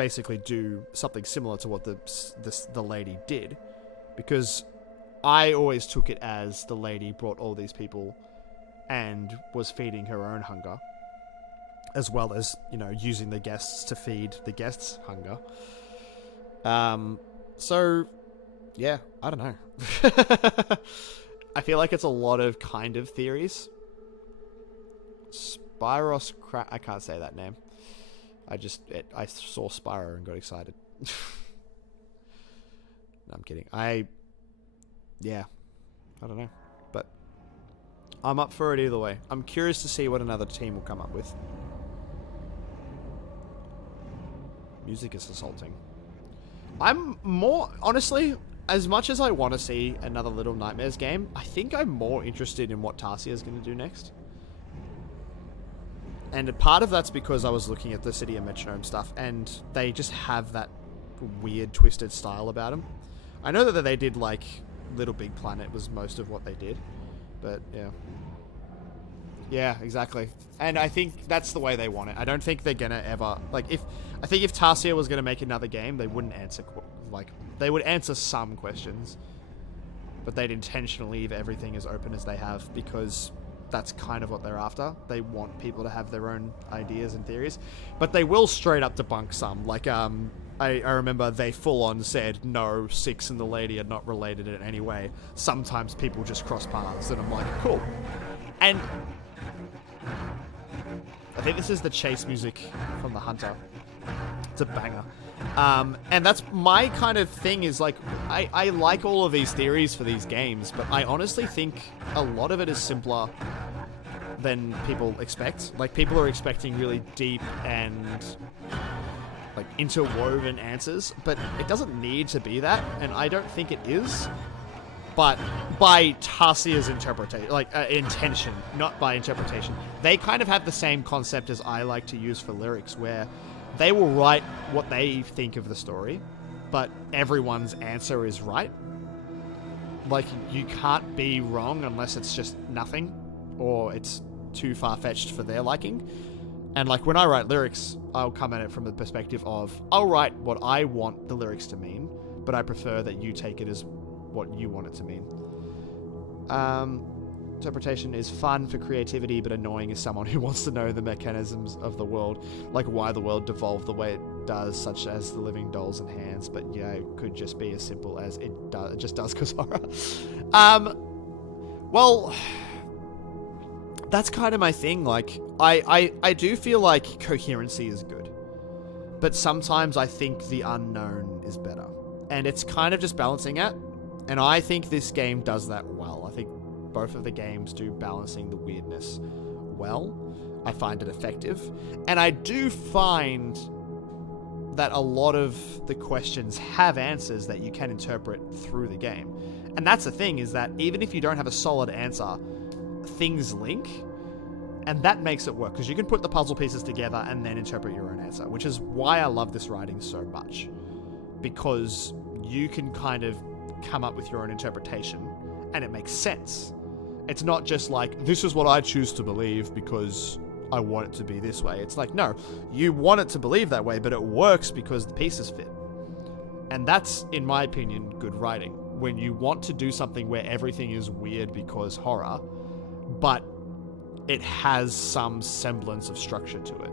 basically do something similar to what the lady did, because I always took it as the lady brought all these people and was feeding her own hunger, as well as, using the guests to feed the guests' hunger. So, yeah, I don't know. I feel like it's a lot of kind of theories. Spyros I can't say that name. I saw Spyro and got excited. No, I'm kidding. I don't know. But I'm up for it either way. I'm curious to see what another team will come up with. Music is assaulting. I'm more, honestly, as much as I want to see another Little Nightmares game, I think I'm more interested in what Tarsia is going to do next. And a part of that's because I was looking at the City of Metronome stuff, and they just have that weird, twisted style about them. I know that they did, like, Little Big Planet was most of what they did, but, yeah. Yeah, exactly. And I think that's the way they want it. I don't think they're gonna ever, like, I think if Tarsia was gonna make another game, they wouldn't answer, they would answer some questions, but they'd intentionally leave everything as open as they have, because that's kind of what they're after. They want people to have their own ideas and theories, but they will straight up debunk some. Like, I remember they full on said, no, Six and the lady are not related in any way. Sometimes people just cross paths, and I'm like, cool. And I think this is the chase music from The Hunter. It's a banger. And that's my kind of thing, is like, I like all of these theories for these games, but I honestly think a lot of it is simpler than people expect. Like, people are expecting really deep and, like, interwoven answers, but it doesn't need to be that, and I don't think it is. But by Tarsia's interpretation, intention, not by interpretation. They kind of have the same concept as I like to use for lyrics, where they will write what they think of the story, but everyone's answer is right. Like, you can't be wrong unless it's just nothing, or it's too far-fetched for their liking. And, like, when I write lyrics, I'll come at it from the perspective of, I'll write what I want the lyrics to mean, but I prefer that you take it as what you want it to mean. Interpretation is fun for creativity, but annoying as someone who wants to know the mechanisms of the world, like why the world devolved the way it does, such as the living dolls and hands. But yeah, it could just be as simple as it just does because horror. Well, that's kind of my thing. Like, I do feel like coherency is good, but sometimes I think the unknown is better, and it's kind of just balancing it. And I think this game does that well. I think both of the games do balancing the weirdness well. I find it effective. And I do find that a lot of the questions have answers that you can interpret through the game. And that's the thing, is that even if you don't have a solid answer, things link. And that makes it work, because you can put the puzzle pieces together and then interpret your own answer, which is why I love this writing so much. Because you can kind of come up with your own interpretation, and it makes sense. It's not just like, this is what I choose to believe because I want it to be this way. It's like, no, you want it to believe that way, but it works because the pieces fit. And that's, in my opinion, good writing. When you want to do something where everything is weird because horror, but it has some semblance of structure to it.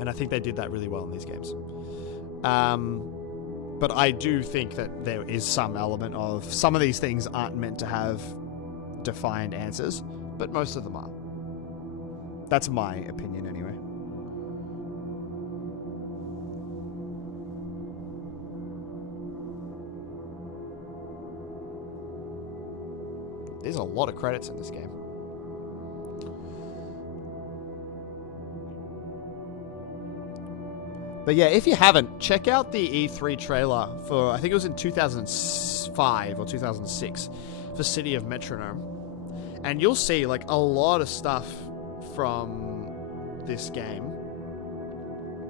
And I think they did that really well in these games. But I do think that there is some element of, some of these things aren't meant to have defined answers, but most of them are. That's my opinion anyway. There's a lot of credits in this game. But yeah, if you haven't, check out the E3 trailer for, I think it was in 2005 or 2006, for City of Metronome. And you'll see, like, a lot of stuff from this game.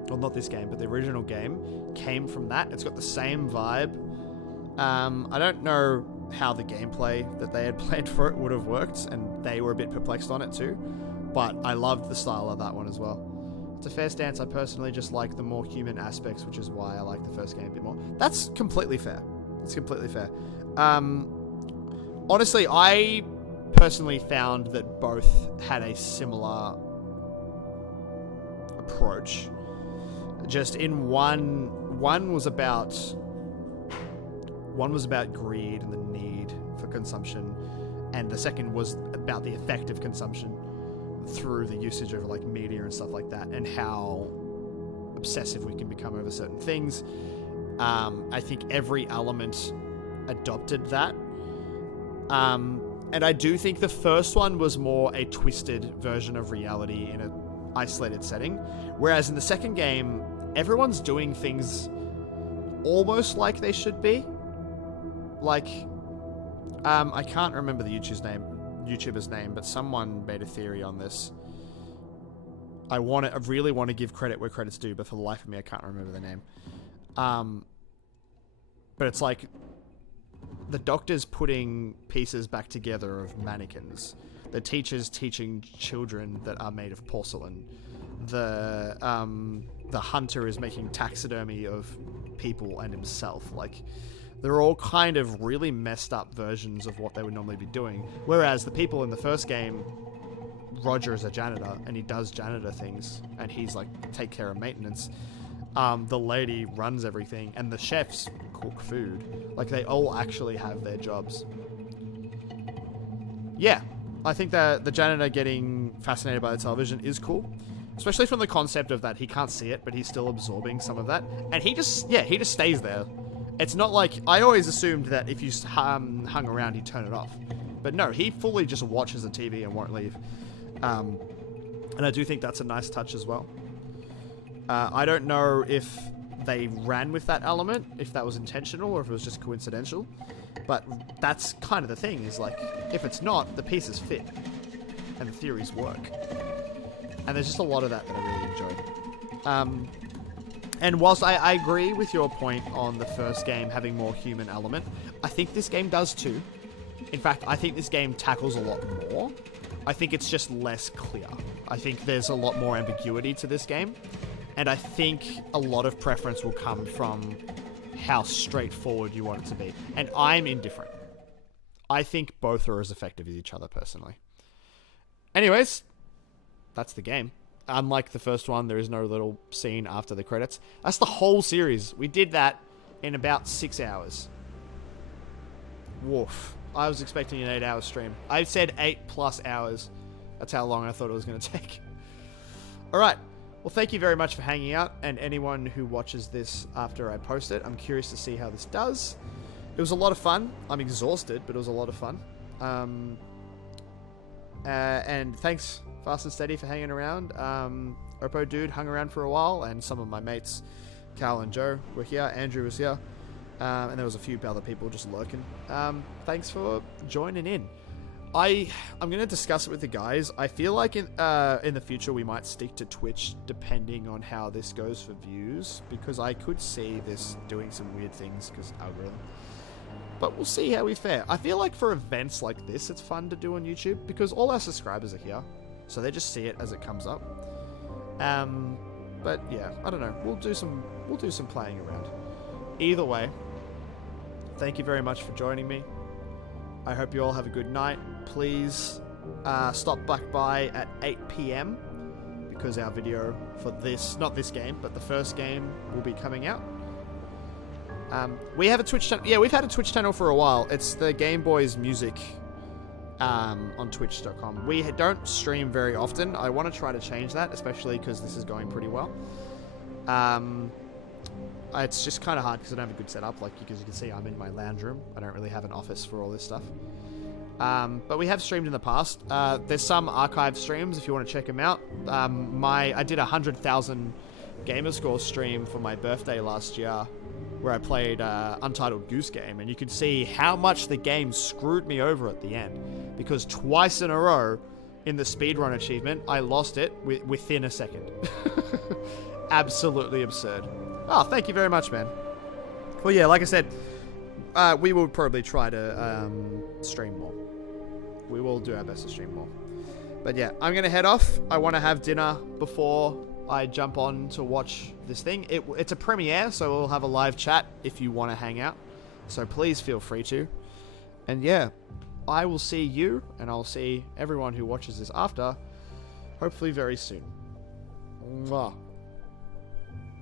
Well, not this game, but the original game came from that. It's got the same vibe. I don't know how the gameplay that they had planned for it would have worked, and they were a bit perplexed on it too. But I loved the style of that one as well. It's a fair stance. I personally just like the more human aspects, which is why I like the first game a bit more. That's completely fair. It's completely fair. Honestly, I personally found that both had a similar approach. Just in one was about greed and the need for consumption, and the second was about the effect of consumption through the usage of like media and stuff like that, and how obsessive we can become over certain things. I think every element adopted that. And I do think the first one was more a twisted version of reality in an isolated setting, whereas in the second game, everyone's doing things almost like they should be. Like, I can't remember the YouTuber's name, but someone made a theory on this. I really want to give credit where credit's due, but for the life of me, I can't remember the name. But it's like the doctor's putting pieces back together of mannequins. The teacher's teaching children that are made of porcelain. The hunter is making taxidermy of people and himself. Like, they're all kind of really messed up versions of what they would normally be doing. Whereas the people in the first game, Roger is a janitor, and he does janitor things, and he's like, take care of maintenance. The lady runs everything, and the chefs cook food. Like, they all actually have their jobs. Yeah, I think that the janitor getting fascinated by the television is cool. Especially from the concept of that he can't see it, but he's still absorbing some of that. And he just stays there. It's not like, I always assumed that if you hung around, he'd turn it off. But no, he fully just watches the TV and won't leave. And I do think that's a nice touch as well. I don't know if they ran with that element, if that was intentional or if it was just coincidental. But that's kind of the thing, is like, if it's not, the pieces fit. And the theories work. And there's just a lot of that I really enjoyed. And whilst I agree with your point on the first game having more human element, I think this game does too. In fact, I think this game tackles a lot more. I think it's just less clear. I think there's a lot more ambiguity to this game. And I think a lot of preference will come from how straightforward you want it to be. And I'm indifferent. I think both are as effective as each other, personally. Anyways, that's the game. Unlike the first one, there is no little scene after the credits. That's the whole series. We did that in about 6 hours. Woof. I was expecting an 8-hour stream. I said 8+ hours. That's how long I thought it was going to take. Alright. Well, thank you very much for hanging out, and anyone who watches this after I post it. I'm curious to see how this does. It was a lot of fun. I'm exhausted, but it was a lot of fun. And thanks, Fast and Steady, for hanging around. Oppo Dude hung around for a while, and some of my mates, Cal and Joe, were here. Andrew was here. And there was a few other people just lurking. Thanks for joining in. I'm going to discuss it with the guys. I feel like in the future we might stick to Twitch depending on how this goes for views, because I could see this doing some weird things because algorithm. But we'll see how we fare. I feel like for events like this, it's fun to do on YouTube because all our subscribers are here, so they just see it as it comes up. But yeah, I don't know. We'll do some playing around. Either way, thank you very much for joining me. I hope you all have a good night. Please stop back by at 8 p.m. because our video for this, not this game, but the first game will be coming out. We have a Twitch channel. Yeah, we've had a Twitch channel for a while. It's the Game Boys Music on twitch.com. We don't stream very often. I want to try to change that, especially because this is going pretty well. It's just kind of hard because I don't have a good setup. Like, because you can see I'm in my lounge room. I don't really have an office for all this stuff. But we have streamed in the past. There's some archive streams if you want to check them out. I did a 100,000 Gamerscore stream for my birthday last year, where I played Untitled Goose Game, and you could see how much the game screwed me over at the end, because twice in a row in the speedrun achievement, I lost it within a second. Absolutely absurd. Oh, thank you very much, man. Well, yeah, like I said, we will probably try to stream more. We will do our best to stream more. But yeah, I'm going to head off. I want to have dinner before I jump on to watch this thing. It's a premiere, so we'll have a live chat if you want to hang out. So please feel free to. And yeah, I will see you, and I'll see everyone who watches this after, hopefully very soon. Mwah.